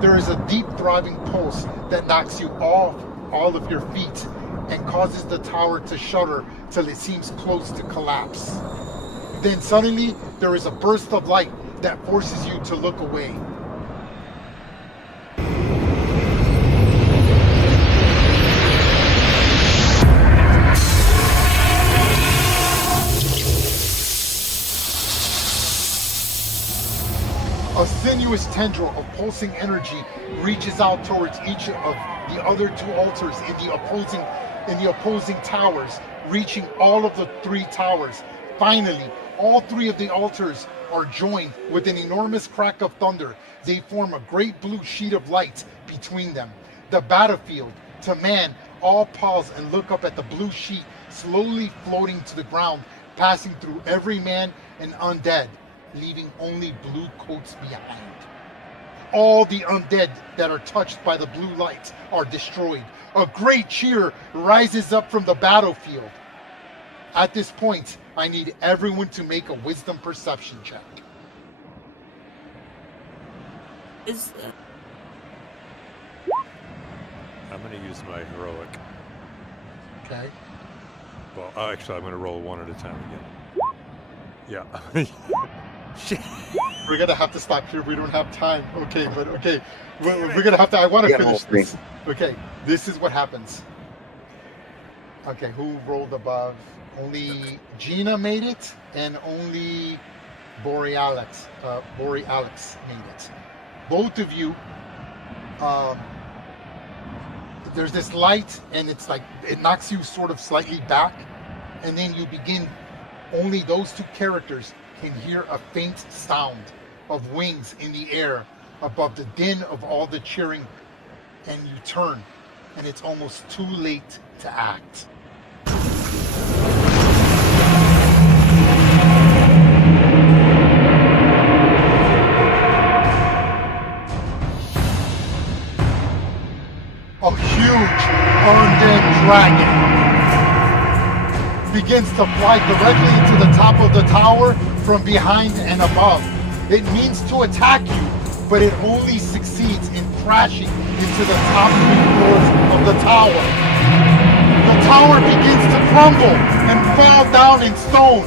There is a deep throbbing pulse that knocks you off all of your feet and causes the tower to shudder till it seems close to collapse. Then suddenly there is a burst of light that forces you to look away. A sinuous tendril of pulsing energy reaches out towards each of the other two altars in the opposing towers, reaching all of the three towers. Finally, all three of the altars are joined with an enormous crack of thunder. They form a great blue sheet of light between them. The battlefield, to man, all pause and look up at the blue sheet slowly floating to the ground, passing through every man and undead, leaving only blue coats behind. All the undead that are touched by the blue light are destroyed. A great cheer rises up from the battlefield. At this point, I need everyone to make a wisdom perception check. I'm going to use my heroic. Okay. Well, actually, I'm going to roll one at a time again. Yeah. Shit. We're gonna have to stop here. We don't have time. Okay, but okay, we're gonna have to. I want to finish this. Okay, this is what happens. Okay, who rolled above? Only Gina made it, and only Borealis made it. Both of you. There's this light, and it's like it knocks you sort of slightly back, and then you begin. Only those two characters can hear a faint sound of wings in the air above the din of all the cheering, and you turn, and it's almost too late to act. A huge undead dragon begins to fly directly into the top of the tower from behind and above. It means to attack you, but it only succeeds in crashing into the top three floors of the tower. The tower begins to crumble and fall down in stone.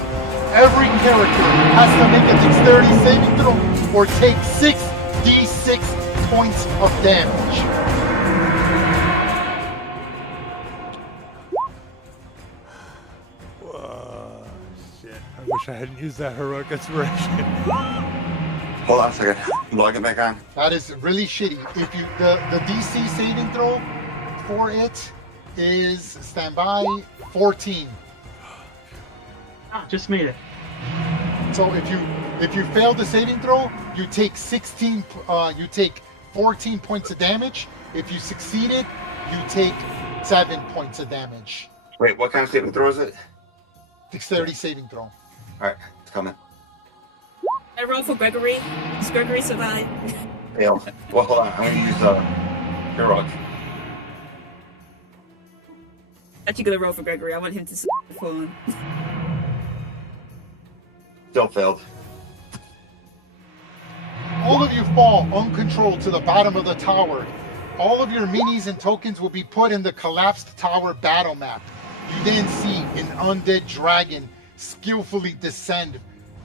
Every character has to make a dexterity saving throw or take 6d6 points of damage. I wish I hadn't used that heroic inspiration. Hold on a second. Log it back on. That is really shitty. If you the DC saving throw for it is standby 14. Ah, just made it. So if you fail the saving throw, you take 14 points of damage. If you succeed it, you take 7 points of damage. Wait, what kind of saving throw is it? Dexterity saving throw. Alright, it's coming. I roll for Gregory. Does Gregory survive? Fail. Well, hold on. I'm going to use heroic. Actually gonna roll for Gregory. I want him to survive. Still failed. All of you fall uncontrolled to the bottom of the tower. All of your minis and tokens will be put in the collapsed tower battle map. You then see an undead dragon skillfully descend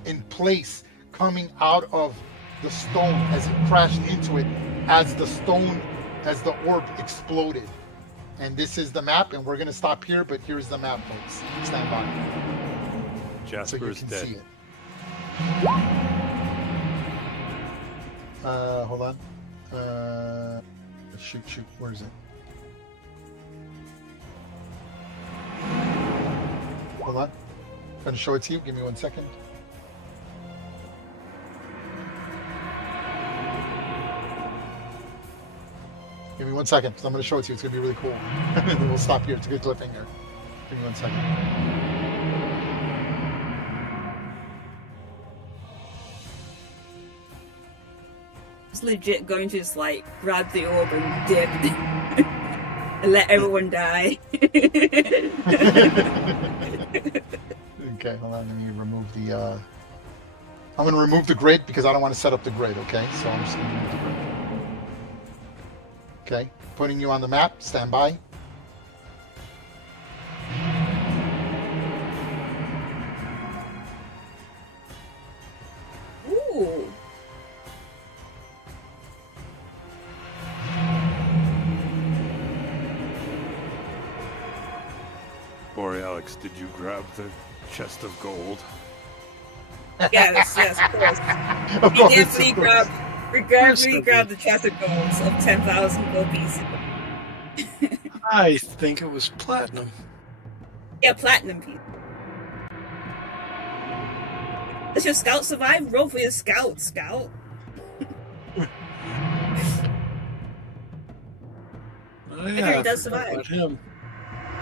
in place, coming out of the stone as it crashed into it, as the orb exploded. And this is the map, and we're going to stop here, but here's the map, folks. Stand by. Jasper's so you can dead. See it. Hold on. Shoot. Where is it? Hold on. I'm gonna show it to you. Give me 1 second. Give me 1 second, because I'm gonna show it to you. It's gonna be really cool. And then we'll stop here. It's a good cliffhanger. Give me 1 second. It's legit going to just like grab the orb and dip and let everyone die. Okay, hold on. Let me remove the. I'm gonna remove the grid because I don't want to set up the grid. Okay, so I'm just gonna remove the grid. Okay, putting you on the map. Stand by. Ooh. Borealix, did you grab the chest of gold? Yes, of course. Of He course, definitely of course. grabbed the chest of golds of 10,000 gold pieces. I think it was platinum. Yeah, platinum piece. Does your scout survive? Roll for your scout. Oh, Henry yeah, does I forgot survive. about him.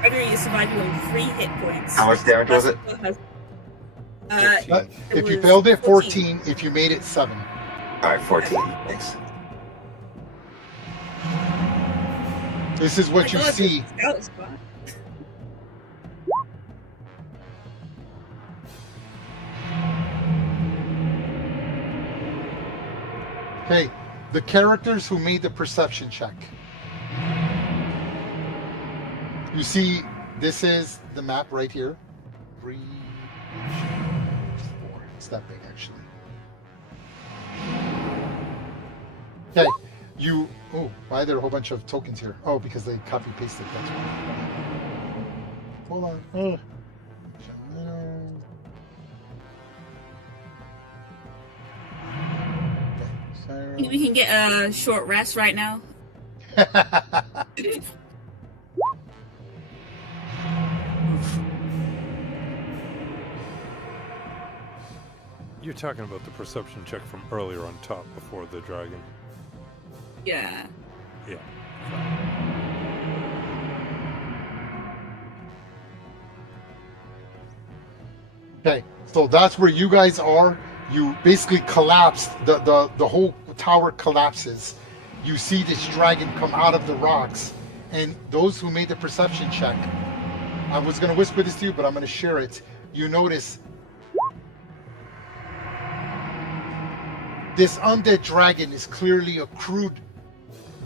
Henry is surviving on 3 hit points. How much damage was it? If you was failed it, 14. If you made it, 7. All right, 14. Thanks. This is what you see. Scout's fine. Okay, the characters who made the perception check. You see, this is the map right here. 3, 4. It's that big, actually. Okay, you. Oh, why are there a whole bunch of tokens here? Oh, because they copy pasted. That's why. Hold on. Oh. We can get a short rest right now. You're talking about the perception check from earlier on top before the dragon. Yeah. Yeah. Okay, so that's where you guys are. You basically collapsed. The whole tower collapses. You see this dragon come out of the rocks, and those who made the perception check, I was going to whisper this to you, but I'm going to share it. You notice this undead dragon is clearly a crude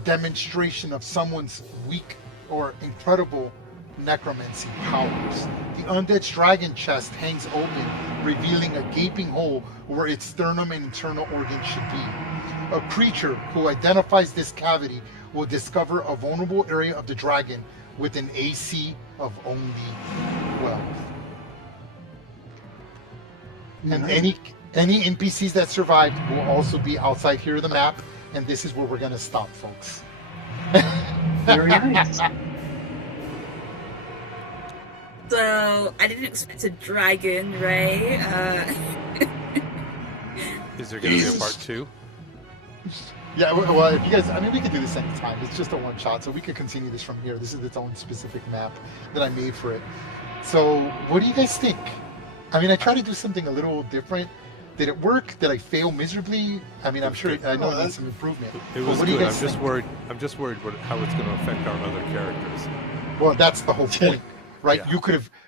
demonstration of someone's weak or incredible necromancy powers. The undead dragon chest hangs open, revealing a gaping hole where its sternum and internal organs should be. A creature who identifies this cavity will discover a vulnerable area of the dragon with an AC of only 12. And any NPCs that survived will also be outside here of the map, and this is where we're going to stop, folks. Very nice. So I didn't expect a dragon, right? Is there going to be a part 2? Yeah, well, if you guys, I mean, we could do this anytime. It's just a one shot, so we could continue this from here. This is its own specific map that I made for it. So, what do you guys think? I mean, I tried to do something a little different. Did it work? Did I fail miserably? I mean, I'm sure I know it needs some improvement. It was what do you good. guys think? I'm just worried how it's going to affect our other characters. Well, that's the whole point, right? Yeah.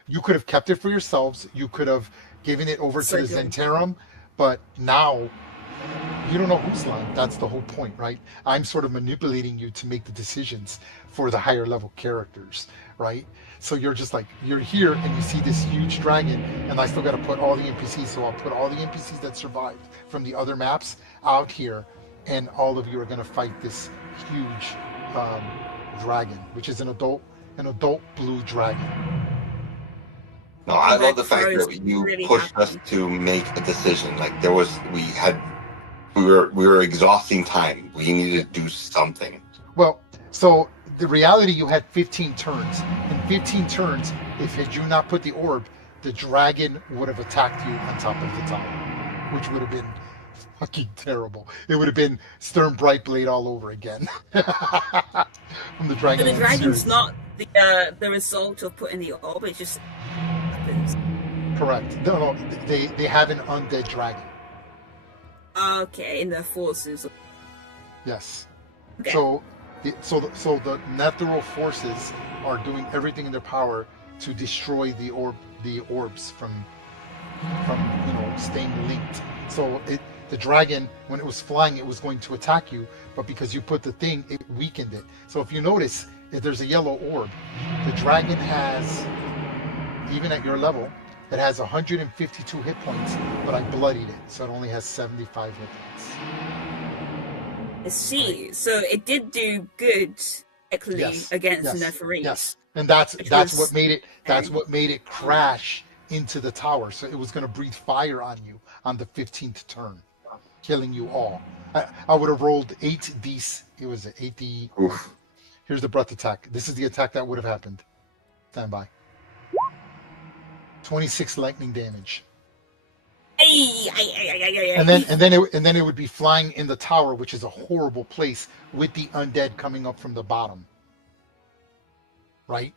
You could have kept it for yourselves. You could have given it over to the Zentarum, but now you don't know who's lying. That's the whole point, right? I'm sort of manipulating you to make the decisions for the higher level characters, right? So you're just like, you're here and you see this huge dragon, and I still got to put all the NPCs. So I'll put all the NPCs that survived from the other maps out here, and all of you are going to fight this huge dragon, which is an adult blue dragon. No, I love the fact that you pushed us to make a decision. Like we were exhausting time. We needed to do something. Well, So the reality, you had 15 turns. In 15 turns, if had you not put the orb, the dragon would have attacked you on top of the tower, which would have been fucking terrible. It would have been Stern Brightblade all over again. From the But the Dragonlance dragon's series. not the result of putting the orb. It just happens. Correct. No, they have an undead dragon. Okay, in the forces. Yes. Okay. So the Netheril forces are doing everything in their power to destroy the orbs from staying linked. So the dragon, when it was flying, it was going to attack you, but because you put the thing, it weakened it. So if you notice, if there's a yellow orb, the dragon has, even at your level, it has 152 hit points, but I bloodied it, so it only has 75 hit points. I see. So it did do good, actually, Yes, against yes, the Nephirim. yes, and that's was- what made it. That's what made it crash into the tower. So it was going to breathe fire on you on the 15th turn, killing you all. I would have rolled 8d. It was 8d. Oof. Here's the breath attack. This is the attack that would have happened. Stand by. 26 lightning damage. And then it would be flying in the tower, which is a horrible place, with the undead coming up from the bottom. Right?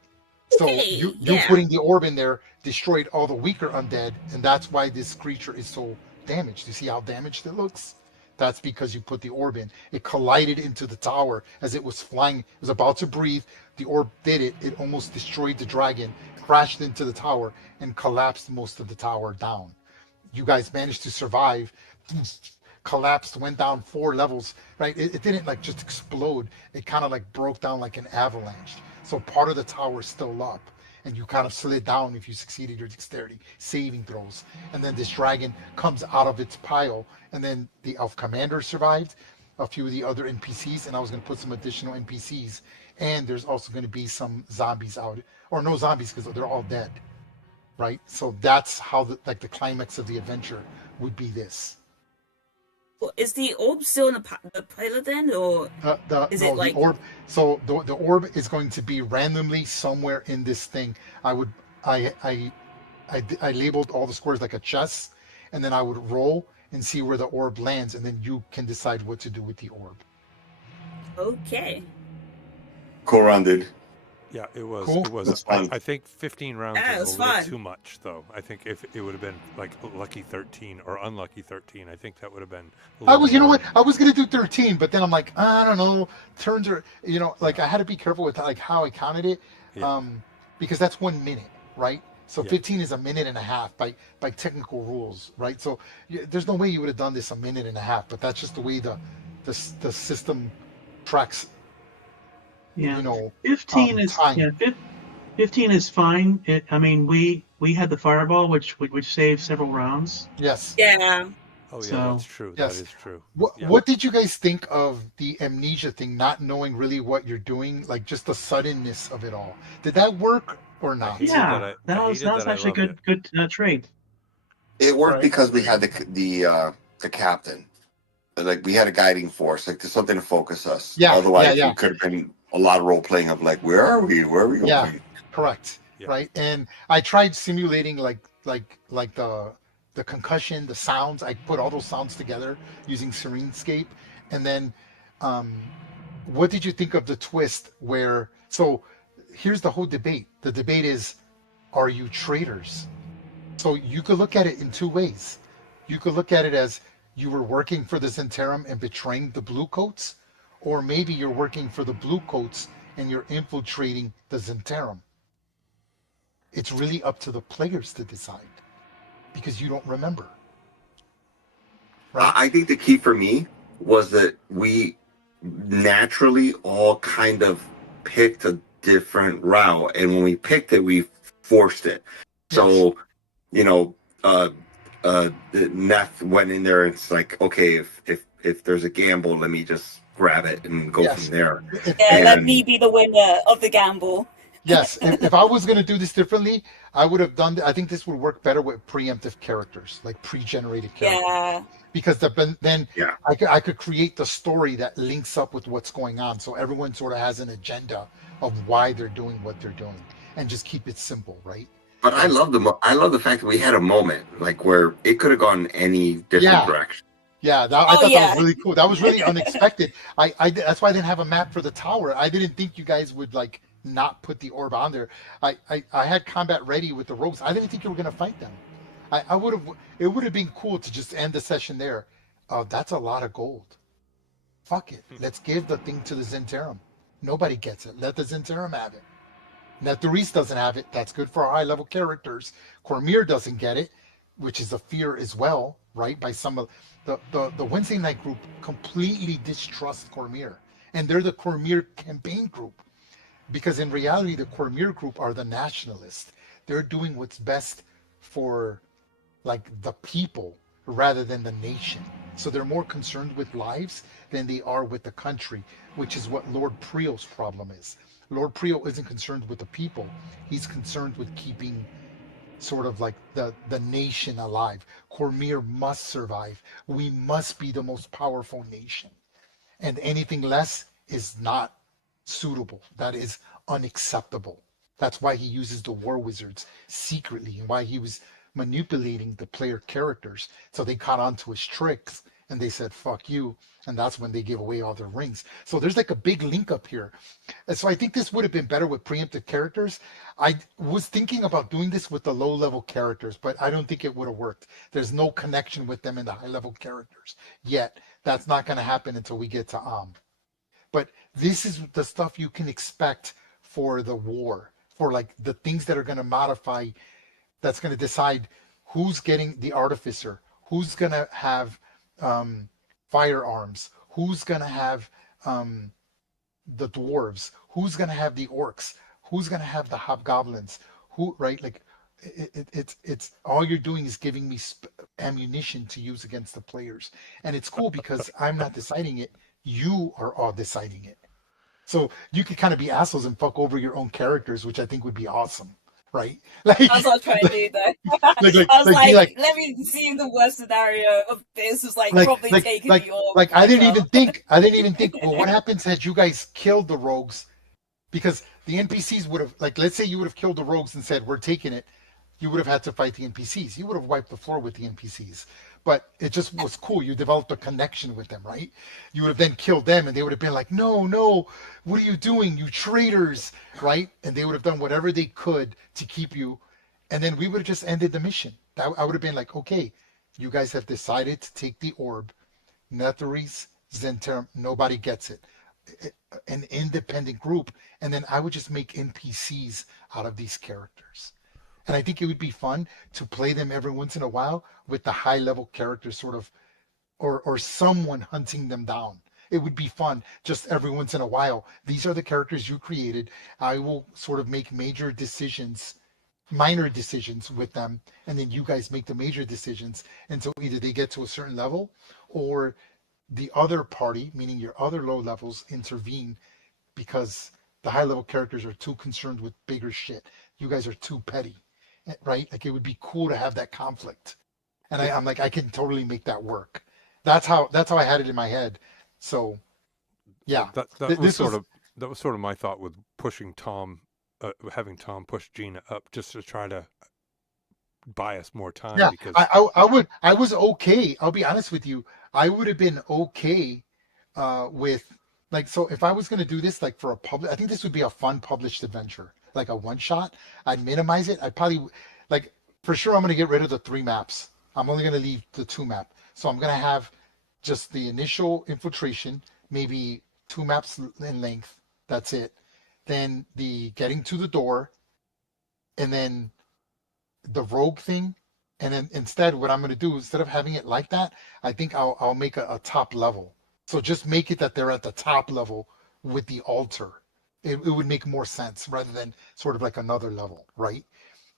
So you putting the orb in there destroyed all the weaker undead, and that's why this creature is so damaged. You see how damaged it looks? That's because you put the orb in. It collided into the tower as it was flying. It was about to breathe. The orb did it. It almost destroyed the dragon, crashed into the tower, and collapsed most of the tower down. You guys managed to survive, collapsed, went down 4 levels, right? It didn't like just explode. It kind of like broke down like an avalanche. So part of the tower is still up, and you kind of slid down if you succeeded your dexterity saving throws. And then this dragon comes out of its pile, and then the elf commander survived, a few of the other NPCs, and I was going to put some additional NPCs. And there's also going to be some zombies out, or no zombies because they're all dead. Right, so that's how the climax of the adventure would be this. Well, is the orb still in the pilot then, or is it like the orb? So the orb is going to be randomly somewhere in this thing. I labeled all the squares like a chess, and then I would roll and see where the orb lands, and then you can decide what to do with the orb. Okay. Cool run, dude. Yeah, it was. Cool. It was. That's fun. I think 15 rounds Yeah, it is was a little fun. too much, though. I think if it would have been like lucky 13 or unlucky 13, I think that would have been. I was going to do 13, but then I'm like, I don't know. Turns are, like I had to be careful with like how I counted it, because that's 1 minute, right? So 15 is a minute and a half by technical rules, right? So there's no way you would have done this a minute and a half, but that's just the way the system tracks. Yeah. 15 is time. 15 is fine. We had the fireball, which saved several rounds. Yes. Yeah. Oh yeah, So- that's true. Yes. That is true. What did you guys think of the amnesia thing, not knowing really what you're doing, like just the suddenness of it all? Did that work or not? hated Yeah, that I was hated that I actually a loved good trait. It worked Right. because we had the captain. Like we had a guiding force. Like there's something to focus us. Yeah, Otherwise, yeah. it could have been a lot of role playing of like, where are we? Where are we going? Yeah. Correct. Yeah. Right. And I tried simulating like the concussion, the sounds. I put all those sounds together using Serenescape. And then what did you think of the twist where, so here's the whole debate. The debate is, are you traitors? So you could look at it in 2 ways. You could look at it as you were working for the Zentarum and betraying the Bluecoats, or maybe you're working for the Bluecoats and you're infiltrating the Zentarum. It's really up to the players to decide because you don't remember. Right? I think the key for me was that we naturally all kind of picked a different route, and when we picked it, we forced it. So, the Neff went in there and it's like, okay, if there's a gamble, let me just grab it and go Yes. from there. Yeah, let And- me be the winner of the gamble. Yes, if I was going to do this differently, I would have done. I think this would work better with preemptive characters, like pre-generated characters, Yeah. because then Yeah. I could create the story that links up with what's going on, so everyone sort of has an agenda of why they're doing what they're doing, and just keep it simple, right? But And I love the fact that we had a moment like where it could have gone any different yeah, direction. yeah, I Oh thought that was yeah. really cool. That was really unexpected. That's why I didn't have a map for the tower. I didn't think you guys would like not put the orb on there. I had combat ready with the rogues. I didn't think you were gonna fight them. I would have. It would have been cool to just end the session there. That's a lot of gold. Fuck it. Let's give the thing to the Zentarum. Nobody gets it. Let the Zentarum have it. Netherese doesn't have it. That's good for our high level characters. Cormier doesn't get it, which is a fear as well, right? By some of the Wednesday night group completely distrust Cormier. And they're the Cormier campaign group. Because in reality, the Cormier group are the nationalists. They're doing what's best for like the people rather than the nation. So they're more concerned with lives than they are with the country, which is what Lord Priel's problem is. Lord Priel isn't concerned with the people. He's concerned with keeping sort of like the nation alive. Cormier must survive. We must be the most powerful nation. And anything less is not suitable. That is unacceptable. That's why he uses the war wizards secretly and why he was manipulating the player characters. So they caught on to his tricks and they said, fuck you. And that's when they gave away all their rings. So there's like a big link up here. And so I think this would have been better with preemptive characters. I was thinking about doing this with the low level characters, but I don't think it would have worked. There's no connection with them in the high level characters yet. That's not going to happen until we get to But this is the stuff you can expect for the war, for like the things that are going to modify, that's going to decide who's getting the artificer, who's going to have firearms, who's going to have the dwarves, who's going to have the orcs, who's going to have the hobgoblins, who, right? Like it's all you're doing is giving me ammunition to use against the players. And it's cool because I'm not deciding it. You are all deciding it. So you could kind of be assholes and fuck over your own characters, which I think would be awesome, right? Like, That's what I was trying to do though. I was like, let me see the worst scenario of this is like probably taking the orb. Like I didn't even think, well, what happens had you guys killed the rogues? Because the NPCs would have, like, let's say you would have killed the rogues and said, we're taking it. You would have had to fight the NPCs. You would have wiped the floor with the NPCs. But it just was cool. You developed a connection with them, right? You would have then killed them and they would have been like, no, what are you doing? You traitors, right? And they would have done whatever they could to keep you. And then we would have just ended the mission. I would have been like, okay, you guys have decided to take the orb. Netherese, Zentarum, nobody gets it. An independent group. And then I would just make NPCs out of these characters. And I think it would be fun to play them every once in a while with the high level characters sort of, or someone hunting them down. It would be fun just every once in a while. These are the characters you created. I will sort of make minor decisions with them. And then you guys make the major decisions. And so either they get to a certain level or the other party, meaning your other low levels, intervene because the high level characters are too concerned with bigger shit. You guys are too petty. Right? Like it would be cool to have that conflict. And I'm like, I can totally make that work. That's how I had it in my head. So yeah. That was sort of my thought with pushing Tom, having Tom push Gina up just to try to buy us more time. Yeah, Because I was okay. I'll be honest with you. I would have been okay with like, so if I was going to do this like for a public, I think this would be a fun published adventure, like a one shot. I'd minimize it. I'd probably like, for sure, I'm going to get rid of the 3 maps. I'm only going to leave the 2 map. So I'm going to have just the initial infiltration, maybe 2 maps in length. That's it. Then the getting to the door, and then the rogue thing. And then instead, what I'm going to do, instead of having it like that, I think I'll make a top level. So just make it that they're at the top level with the altar. It would make more sense rather than sort of like another level, right?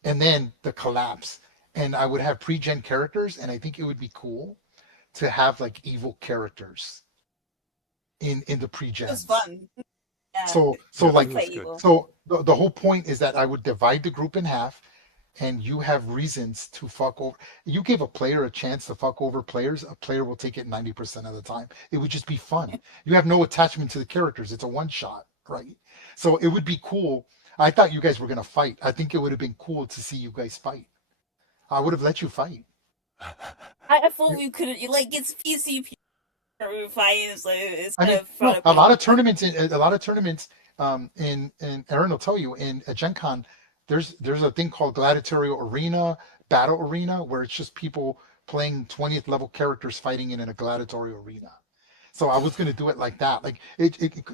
And then the collapse. And I would have pre-gen characters, and I think it would be cool to have like evil characters in the pre-gens. It was fun. Yeah, So Yeah, I'll it like, play was good. evil. so the whole point is that I would divide the group in half, and you have reasons to fuck over. You give a player a chance to fuck over players, a player will take it 90% of the time. It would just be fun. You have no attachment to the characters. It's a one shot, right? So it would be cool. I thought you guys were gonna fight. I think it would have been cool to see you guys fight. I would have let you fight. I thought we couldn't like it's PCP fighting, so it's I kind mean, of fun no, to play. a lot of tournaments, in Aaron will tell you in a Gen Con, there's a thing called Gladiatorial Arena, Battle Arena, where it's just people playing 20th level characters fighting in a gladiatorial arena. So I was gonna do it like that. Like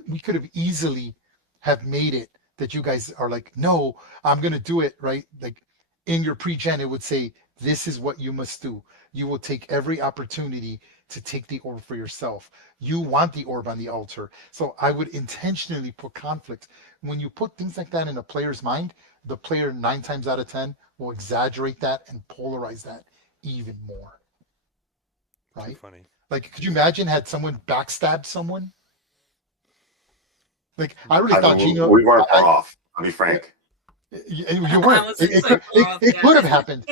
we could have easily have made it that you guys are like, no, I'm gonna do it right. Like in your pre-gen, it would say, this is what you must do. You will take every opportunity to take the orb for yourself. You want the orb on the altar. So I would intentionally put conflict. When you put things like that in a player's mind, the player 9 times out of 10 will exaggerate that and polarize that even more, Too right? funny. Like, could you imagine had someone backstabbed someone? Like, I really I thought mean, Gino, we weren't far off. I'll be frank. you I weren't. was It so could, far off, it yeah. could have happened.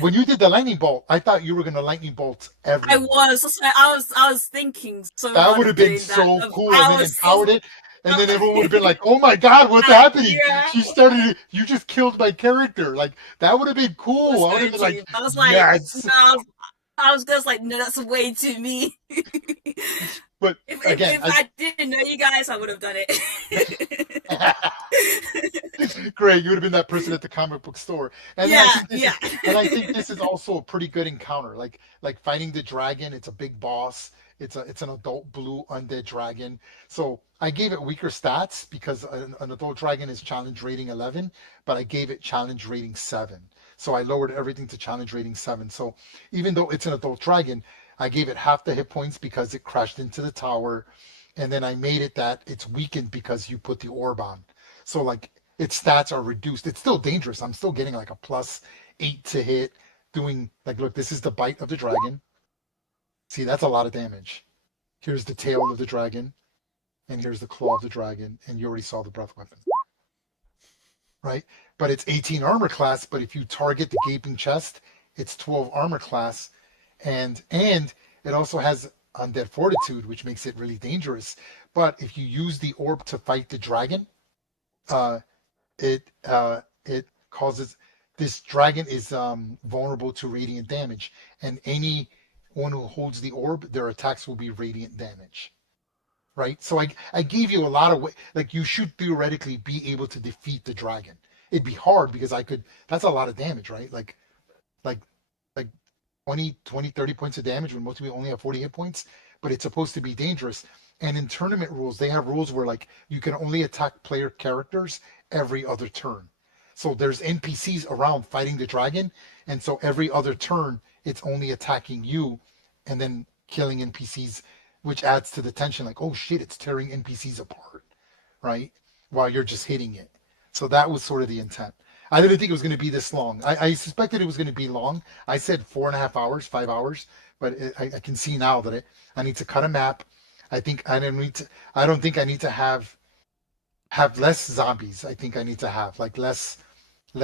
When you did the lightning bolt, I thought you were going to lightning bolt I everyone. was. That's why I was thinking so That hard would of have been doing that. so cool, and I then was so empowered it, and then everyone would have been like, "Oh my God, what's happening?" yeah. She started. You just killed my character. Like that would have been cool. Was I would have going been to. like, I was like, "Yes." no, I was just like, no, that's way too me. But again, If I didn't know you guys, I would have done it. Greg, you would have been that person at the comic book store. And then Yeah, yeah. I think this is also a pretty good encounter. Like fighting the dragon, it's a big boss. It's an adult blue undead dragon. So I gave it weaker stats because an adult dragon is challenge rating 11, but I gave it challenge rating 7. So I lowered everything to challenge rating 7. So even though it's an adult dragon, I gave it half the hit points because it crashed into the tower, and then I made it that it's weakened because you put the orb on. So like its stats are reduced. It's still dangerous. I'm still getting like a +8 to hit. Doing like, look, this is the bite of the dragon. See, that's a lot of damage. Here's the tail of the dragon, and here's the claw of the dragon, and you already saw the breath weapon, right? But it's 18 armor class. But if you target the gaping chest, it's 12 armor class, and it also has undead fortitude, which makes it really dangerous. But if you use the orb to fight the dragon, uh, it causes this dragon is vulnerable to radiant damage, and anyone who holds the orb, their attacks will be radiant damage. Right? So I gave you a lot of way, like you should theoretically be able to defeat the dragon. It'd be hard because I could. That's a lot of damage, right? Like like 30 points of damage when most people only have 40 hit points, but it's supposed to be dangerous. And in tournament rules, they have rules where like you can only attack player characters every other turn. So there's NPCs around fighting the dragon, and so every other turn it's only attacking you and then killing NPCs, which adds to the tension like, oh shit, it's tearing NPCs apart, right? While you're just hitting it. So that was sort of the intent. I didn't think it was going to be this long. I suspected it was going to be long. I said 4.5 hours, 5 hours, but I can see now that I need to cut a map. I think I don't need to. I don't think I need to have less zombies. I think I need to have like less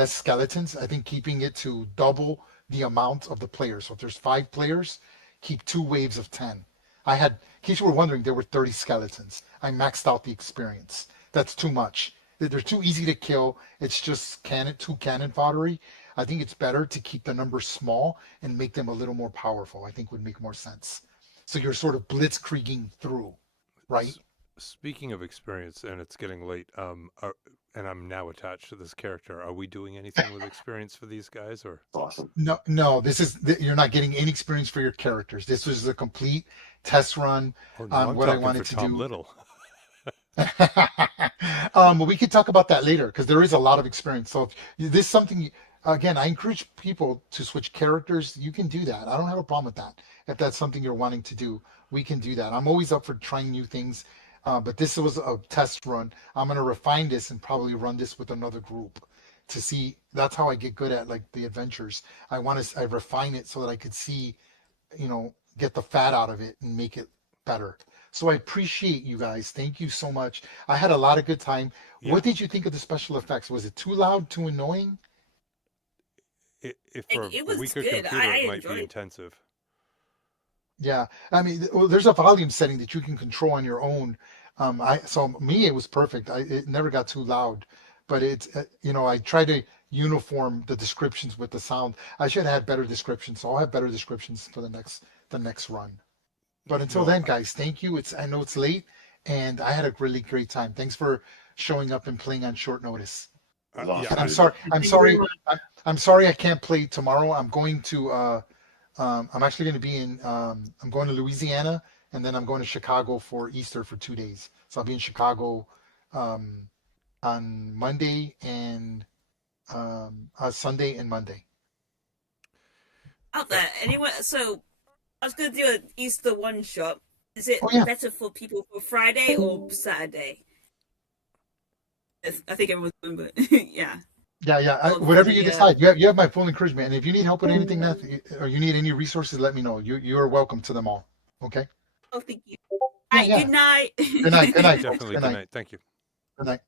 skeletons. I think keeping it to double the amount of the players. So if there's 5 players, keep 2 waves of 10. In case you were wondering, there were 30 skeletons. I maxed out the experience. That's too much. They're too easy to kill. It's just too cannon foddery. I think it's better to keep the numbers small and make them a little more powerful. I think would make more sense. So you're sort of blitzkrieging through, right? Speaking of experience, and it's getting late, and I'm now attached to this character. Are we doing anything with experience for these guys, or? Awesome. No. You're not getting any experience for your characters. This was a complete test run Oh, no, on I'm what I talking wanted for to Tom do. Little. We could talk about that later because there is a lot of experience. So if this is something, again, I encourage people to switch characters. You can do that. I don't have a problem with that. If that's something you're wanting to do, we can do that. I'm always up for trying new things. But this was a test run. I'm going to refine this and probably run this with another group to see. That's how I get good at like the adventures. I refine it so that I could see, get the fat out of it and make it better. So I appreciate you guys. Thank you so much. I had a lot of good time. Yeah. What did you think of the special effects? Was it too loud, too annoying? If for It a was weaker good. computer, I it might be enjoyed it. intensive. Yeah, I mean, well, there's a volume setting that you can control on your own. So me, it was perfect. It never got too loud, but it's I try to uniform the descriptions with the sound. I should have had better descriptions, so I'll have better descriptions for the next run. But until No, then, guys, thank you. I know it's late, and I had a really great time. Thanks for showing up and playing on short notice. Lost yeah, And I'm you. sorry. I'm Thank you very sorry. much. I'm sorry I can't play tomorrow. I'm going to. I'm actually going to be in. I'm going to Louisiana, and then I'm going to Chicago for Easter for 2 days. So I'll be in Chicago um, on Monday and Sunday and Monday. Out there, anyway. So I was gonna do an Easter one shot. Is it Oh yeah, better for people for Friday or Saturday? I think everyone's going, but yeah. yeah. Or for Whatever you the decide, you have my full encouragement. And if you need help with anything, or you need any resources, let me know. You're welcome to them all. Okay. oh, thank you. Yeah, All right, yeah. good night. Good night. Good night, folks. definitely. Good Good night. night. Thank you. Good night.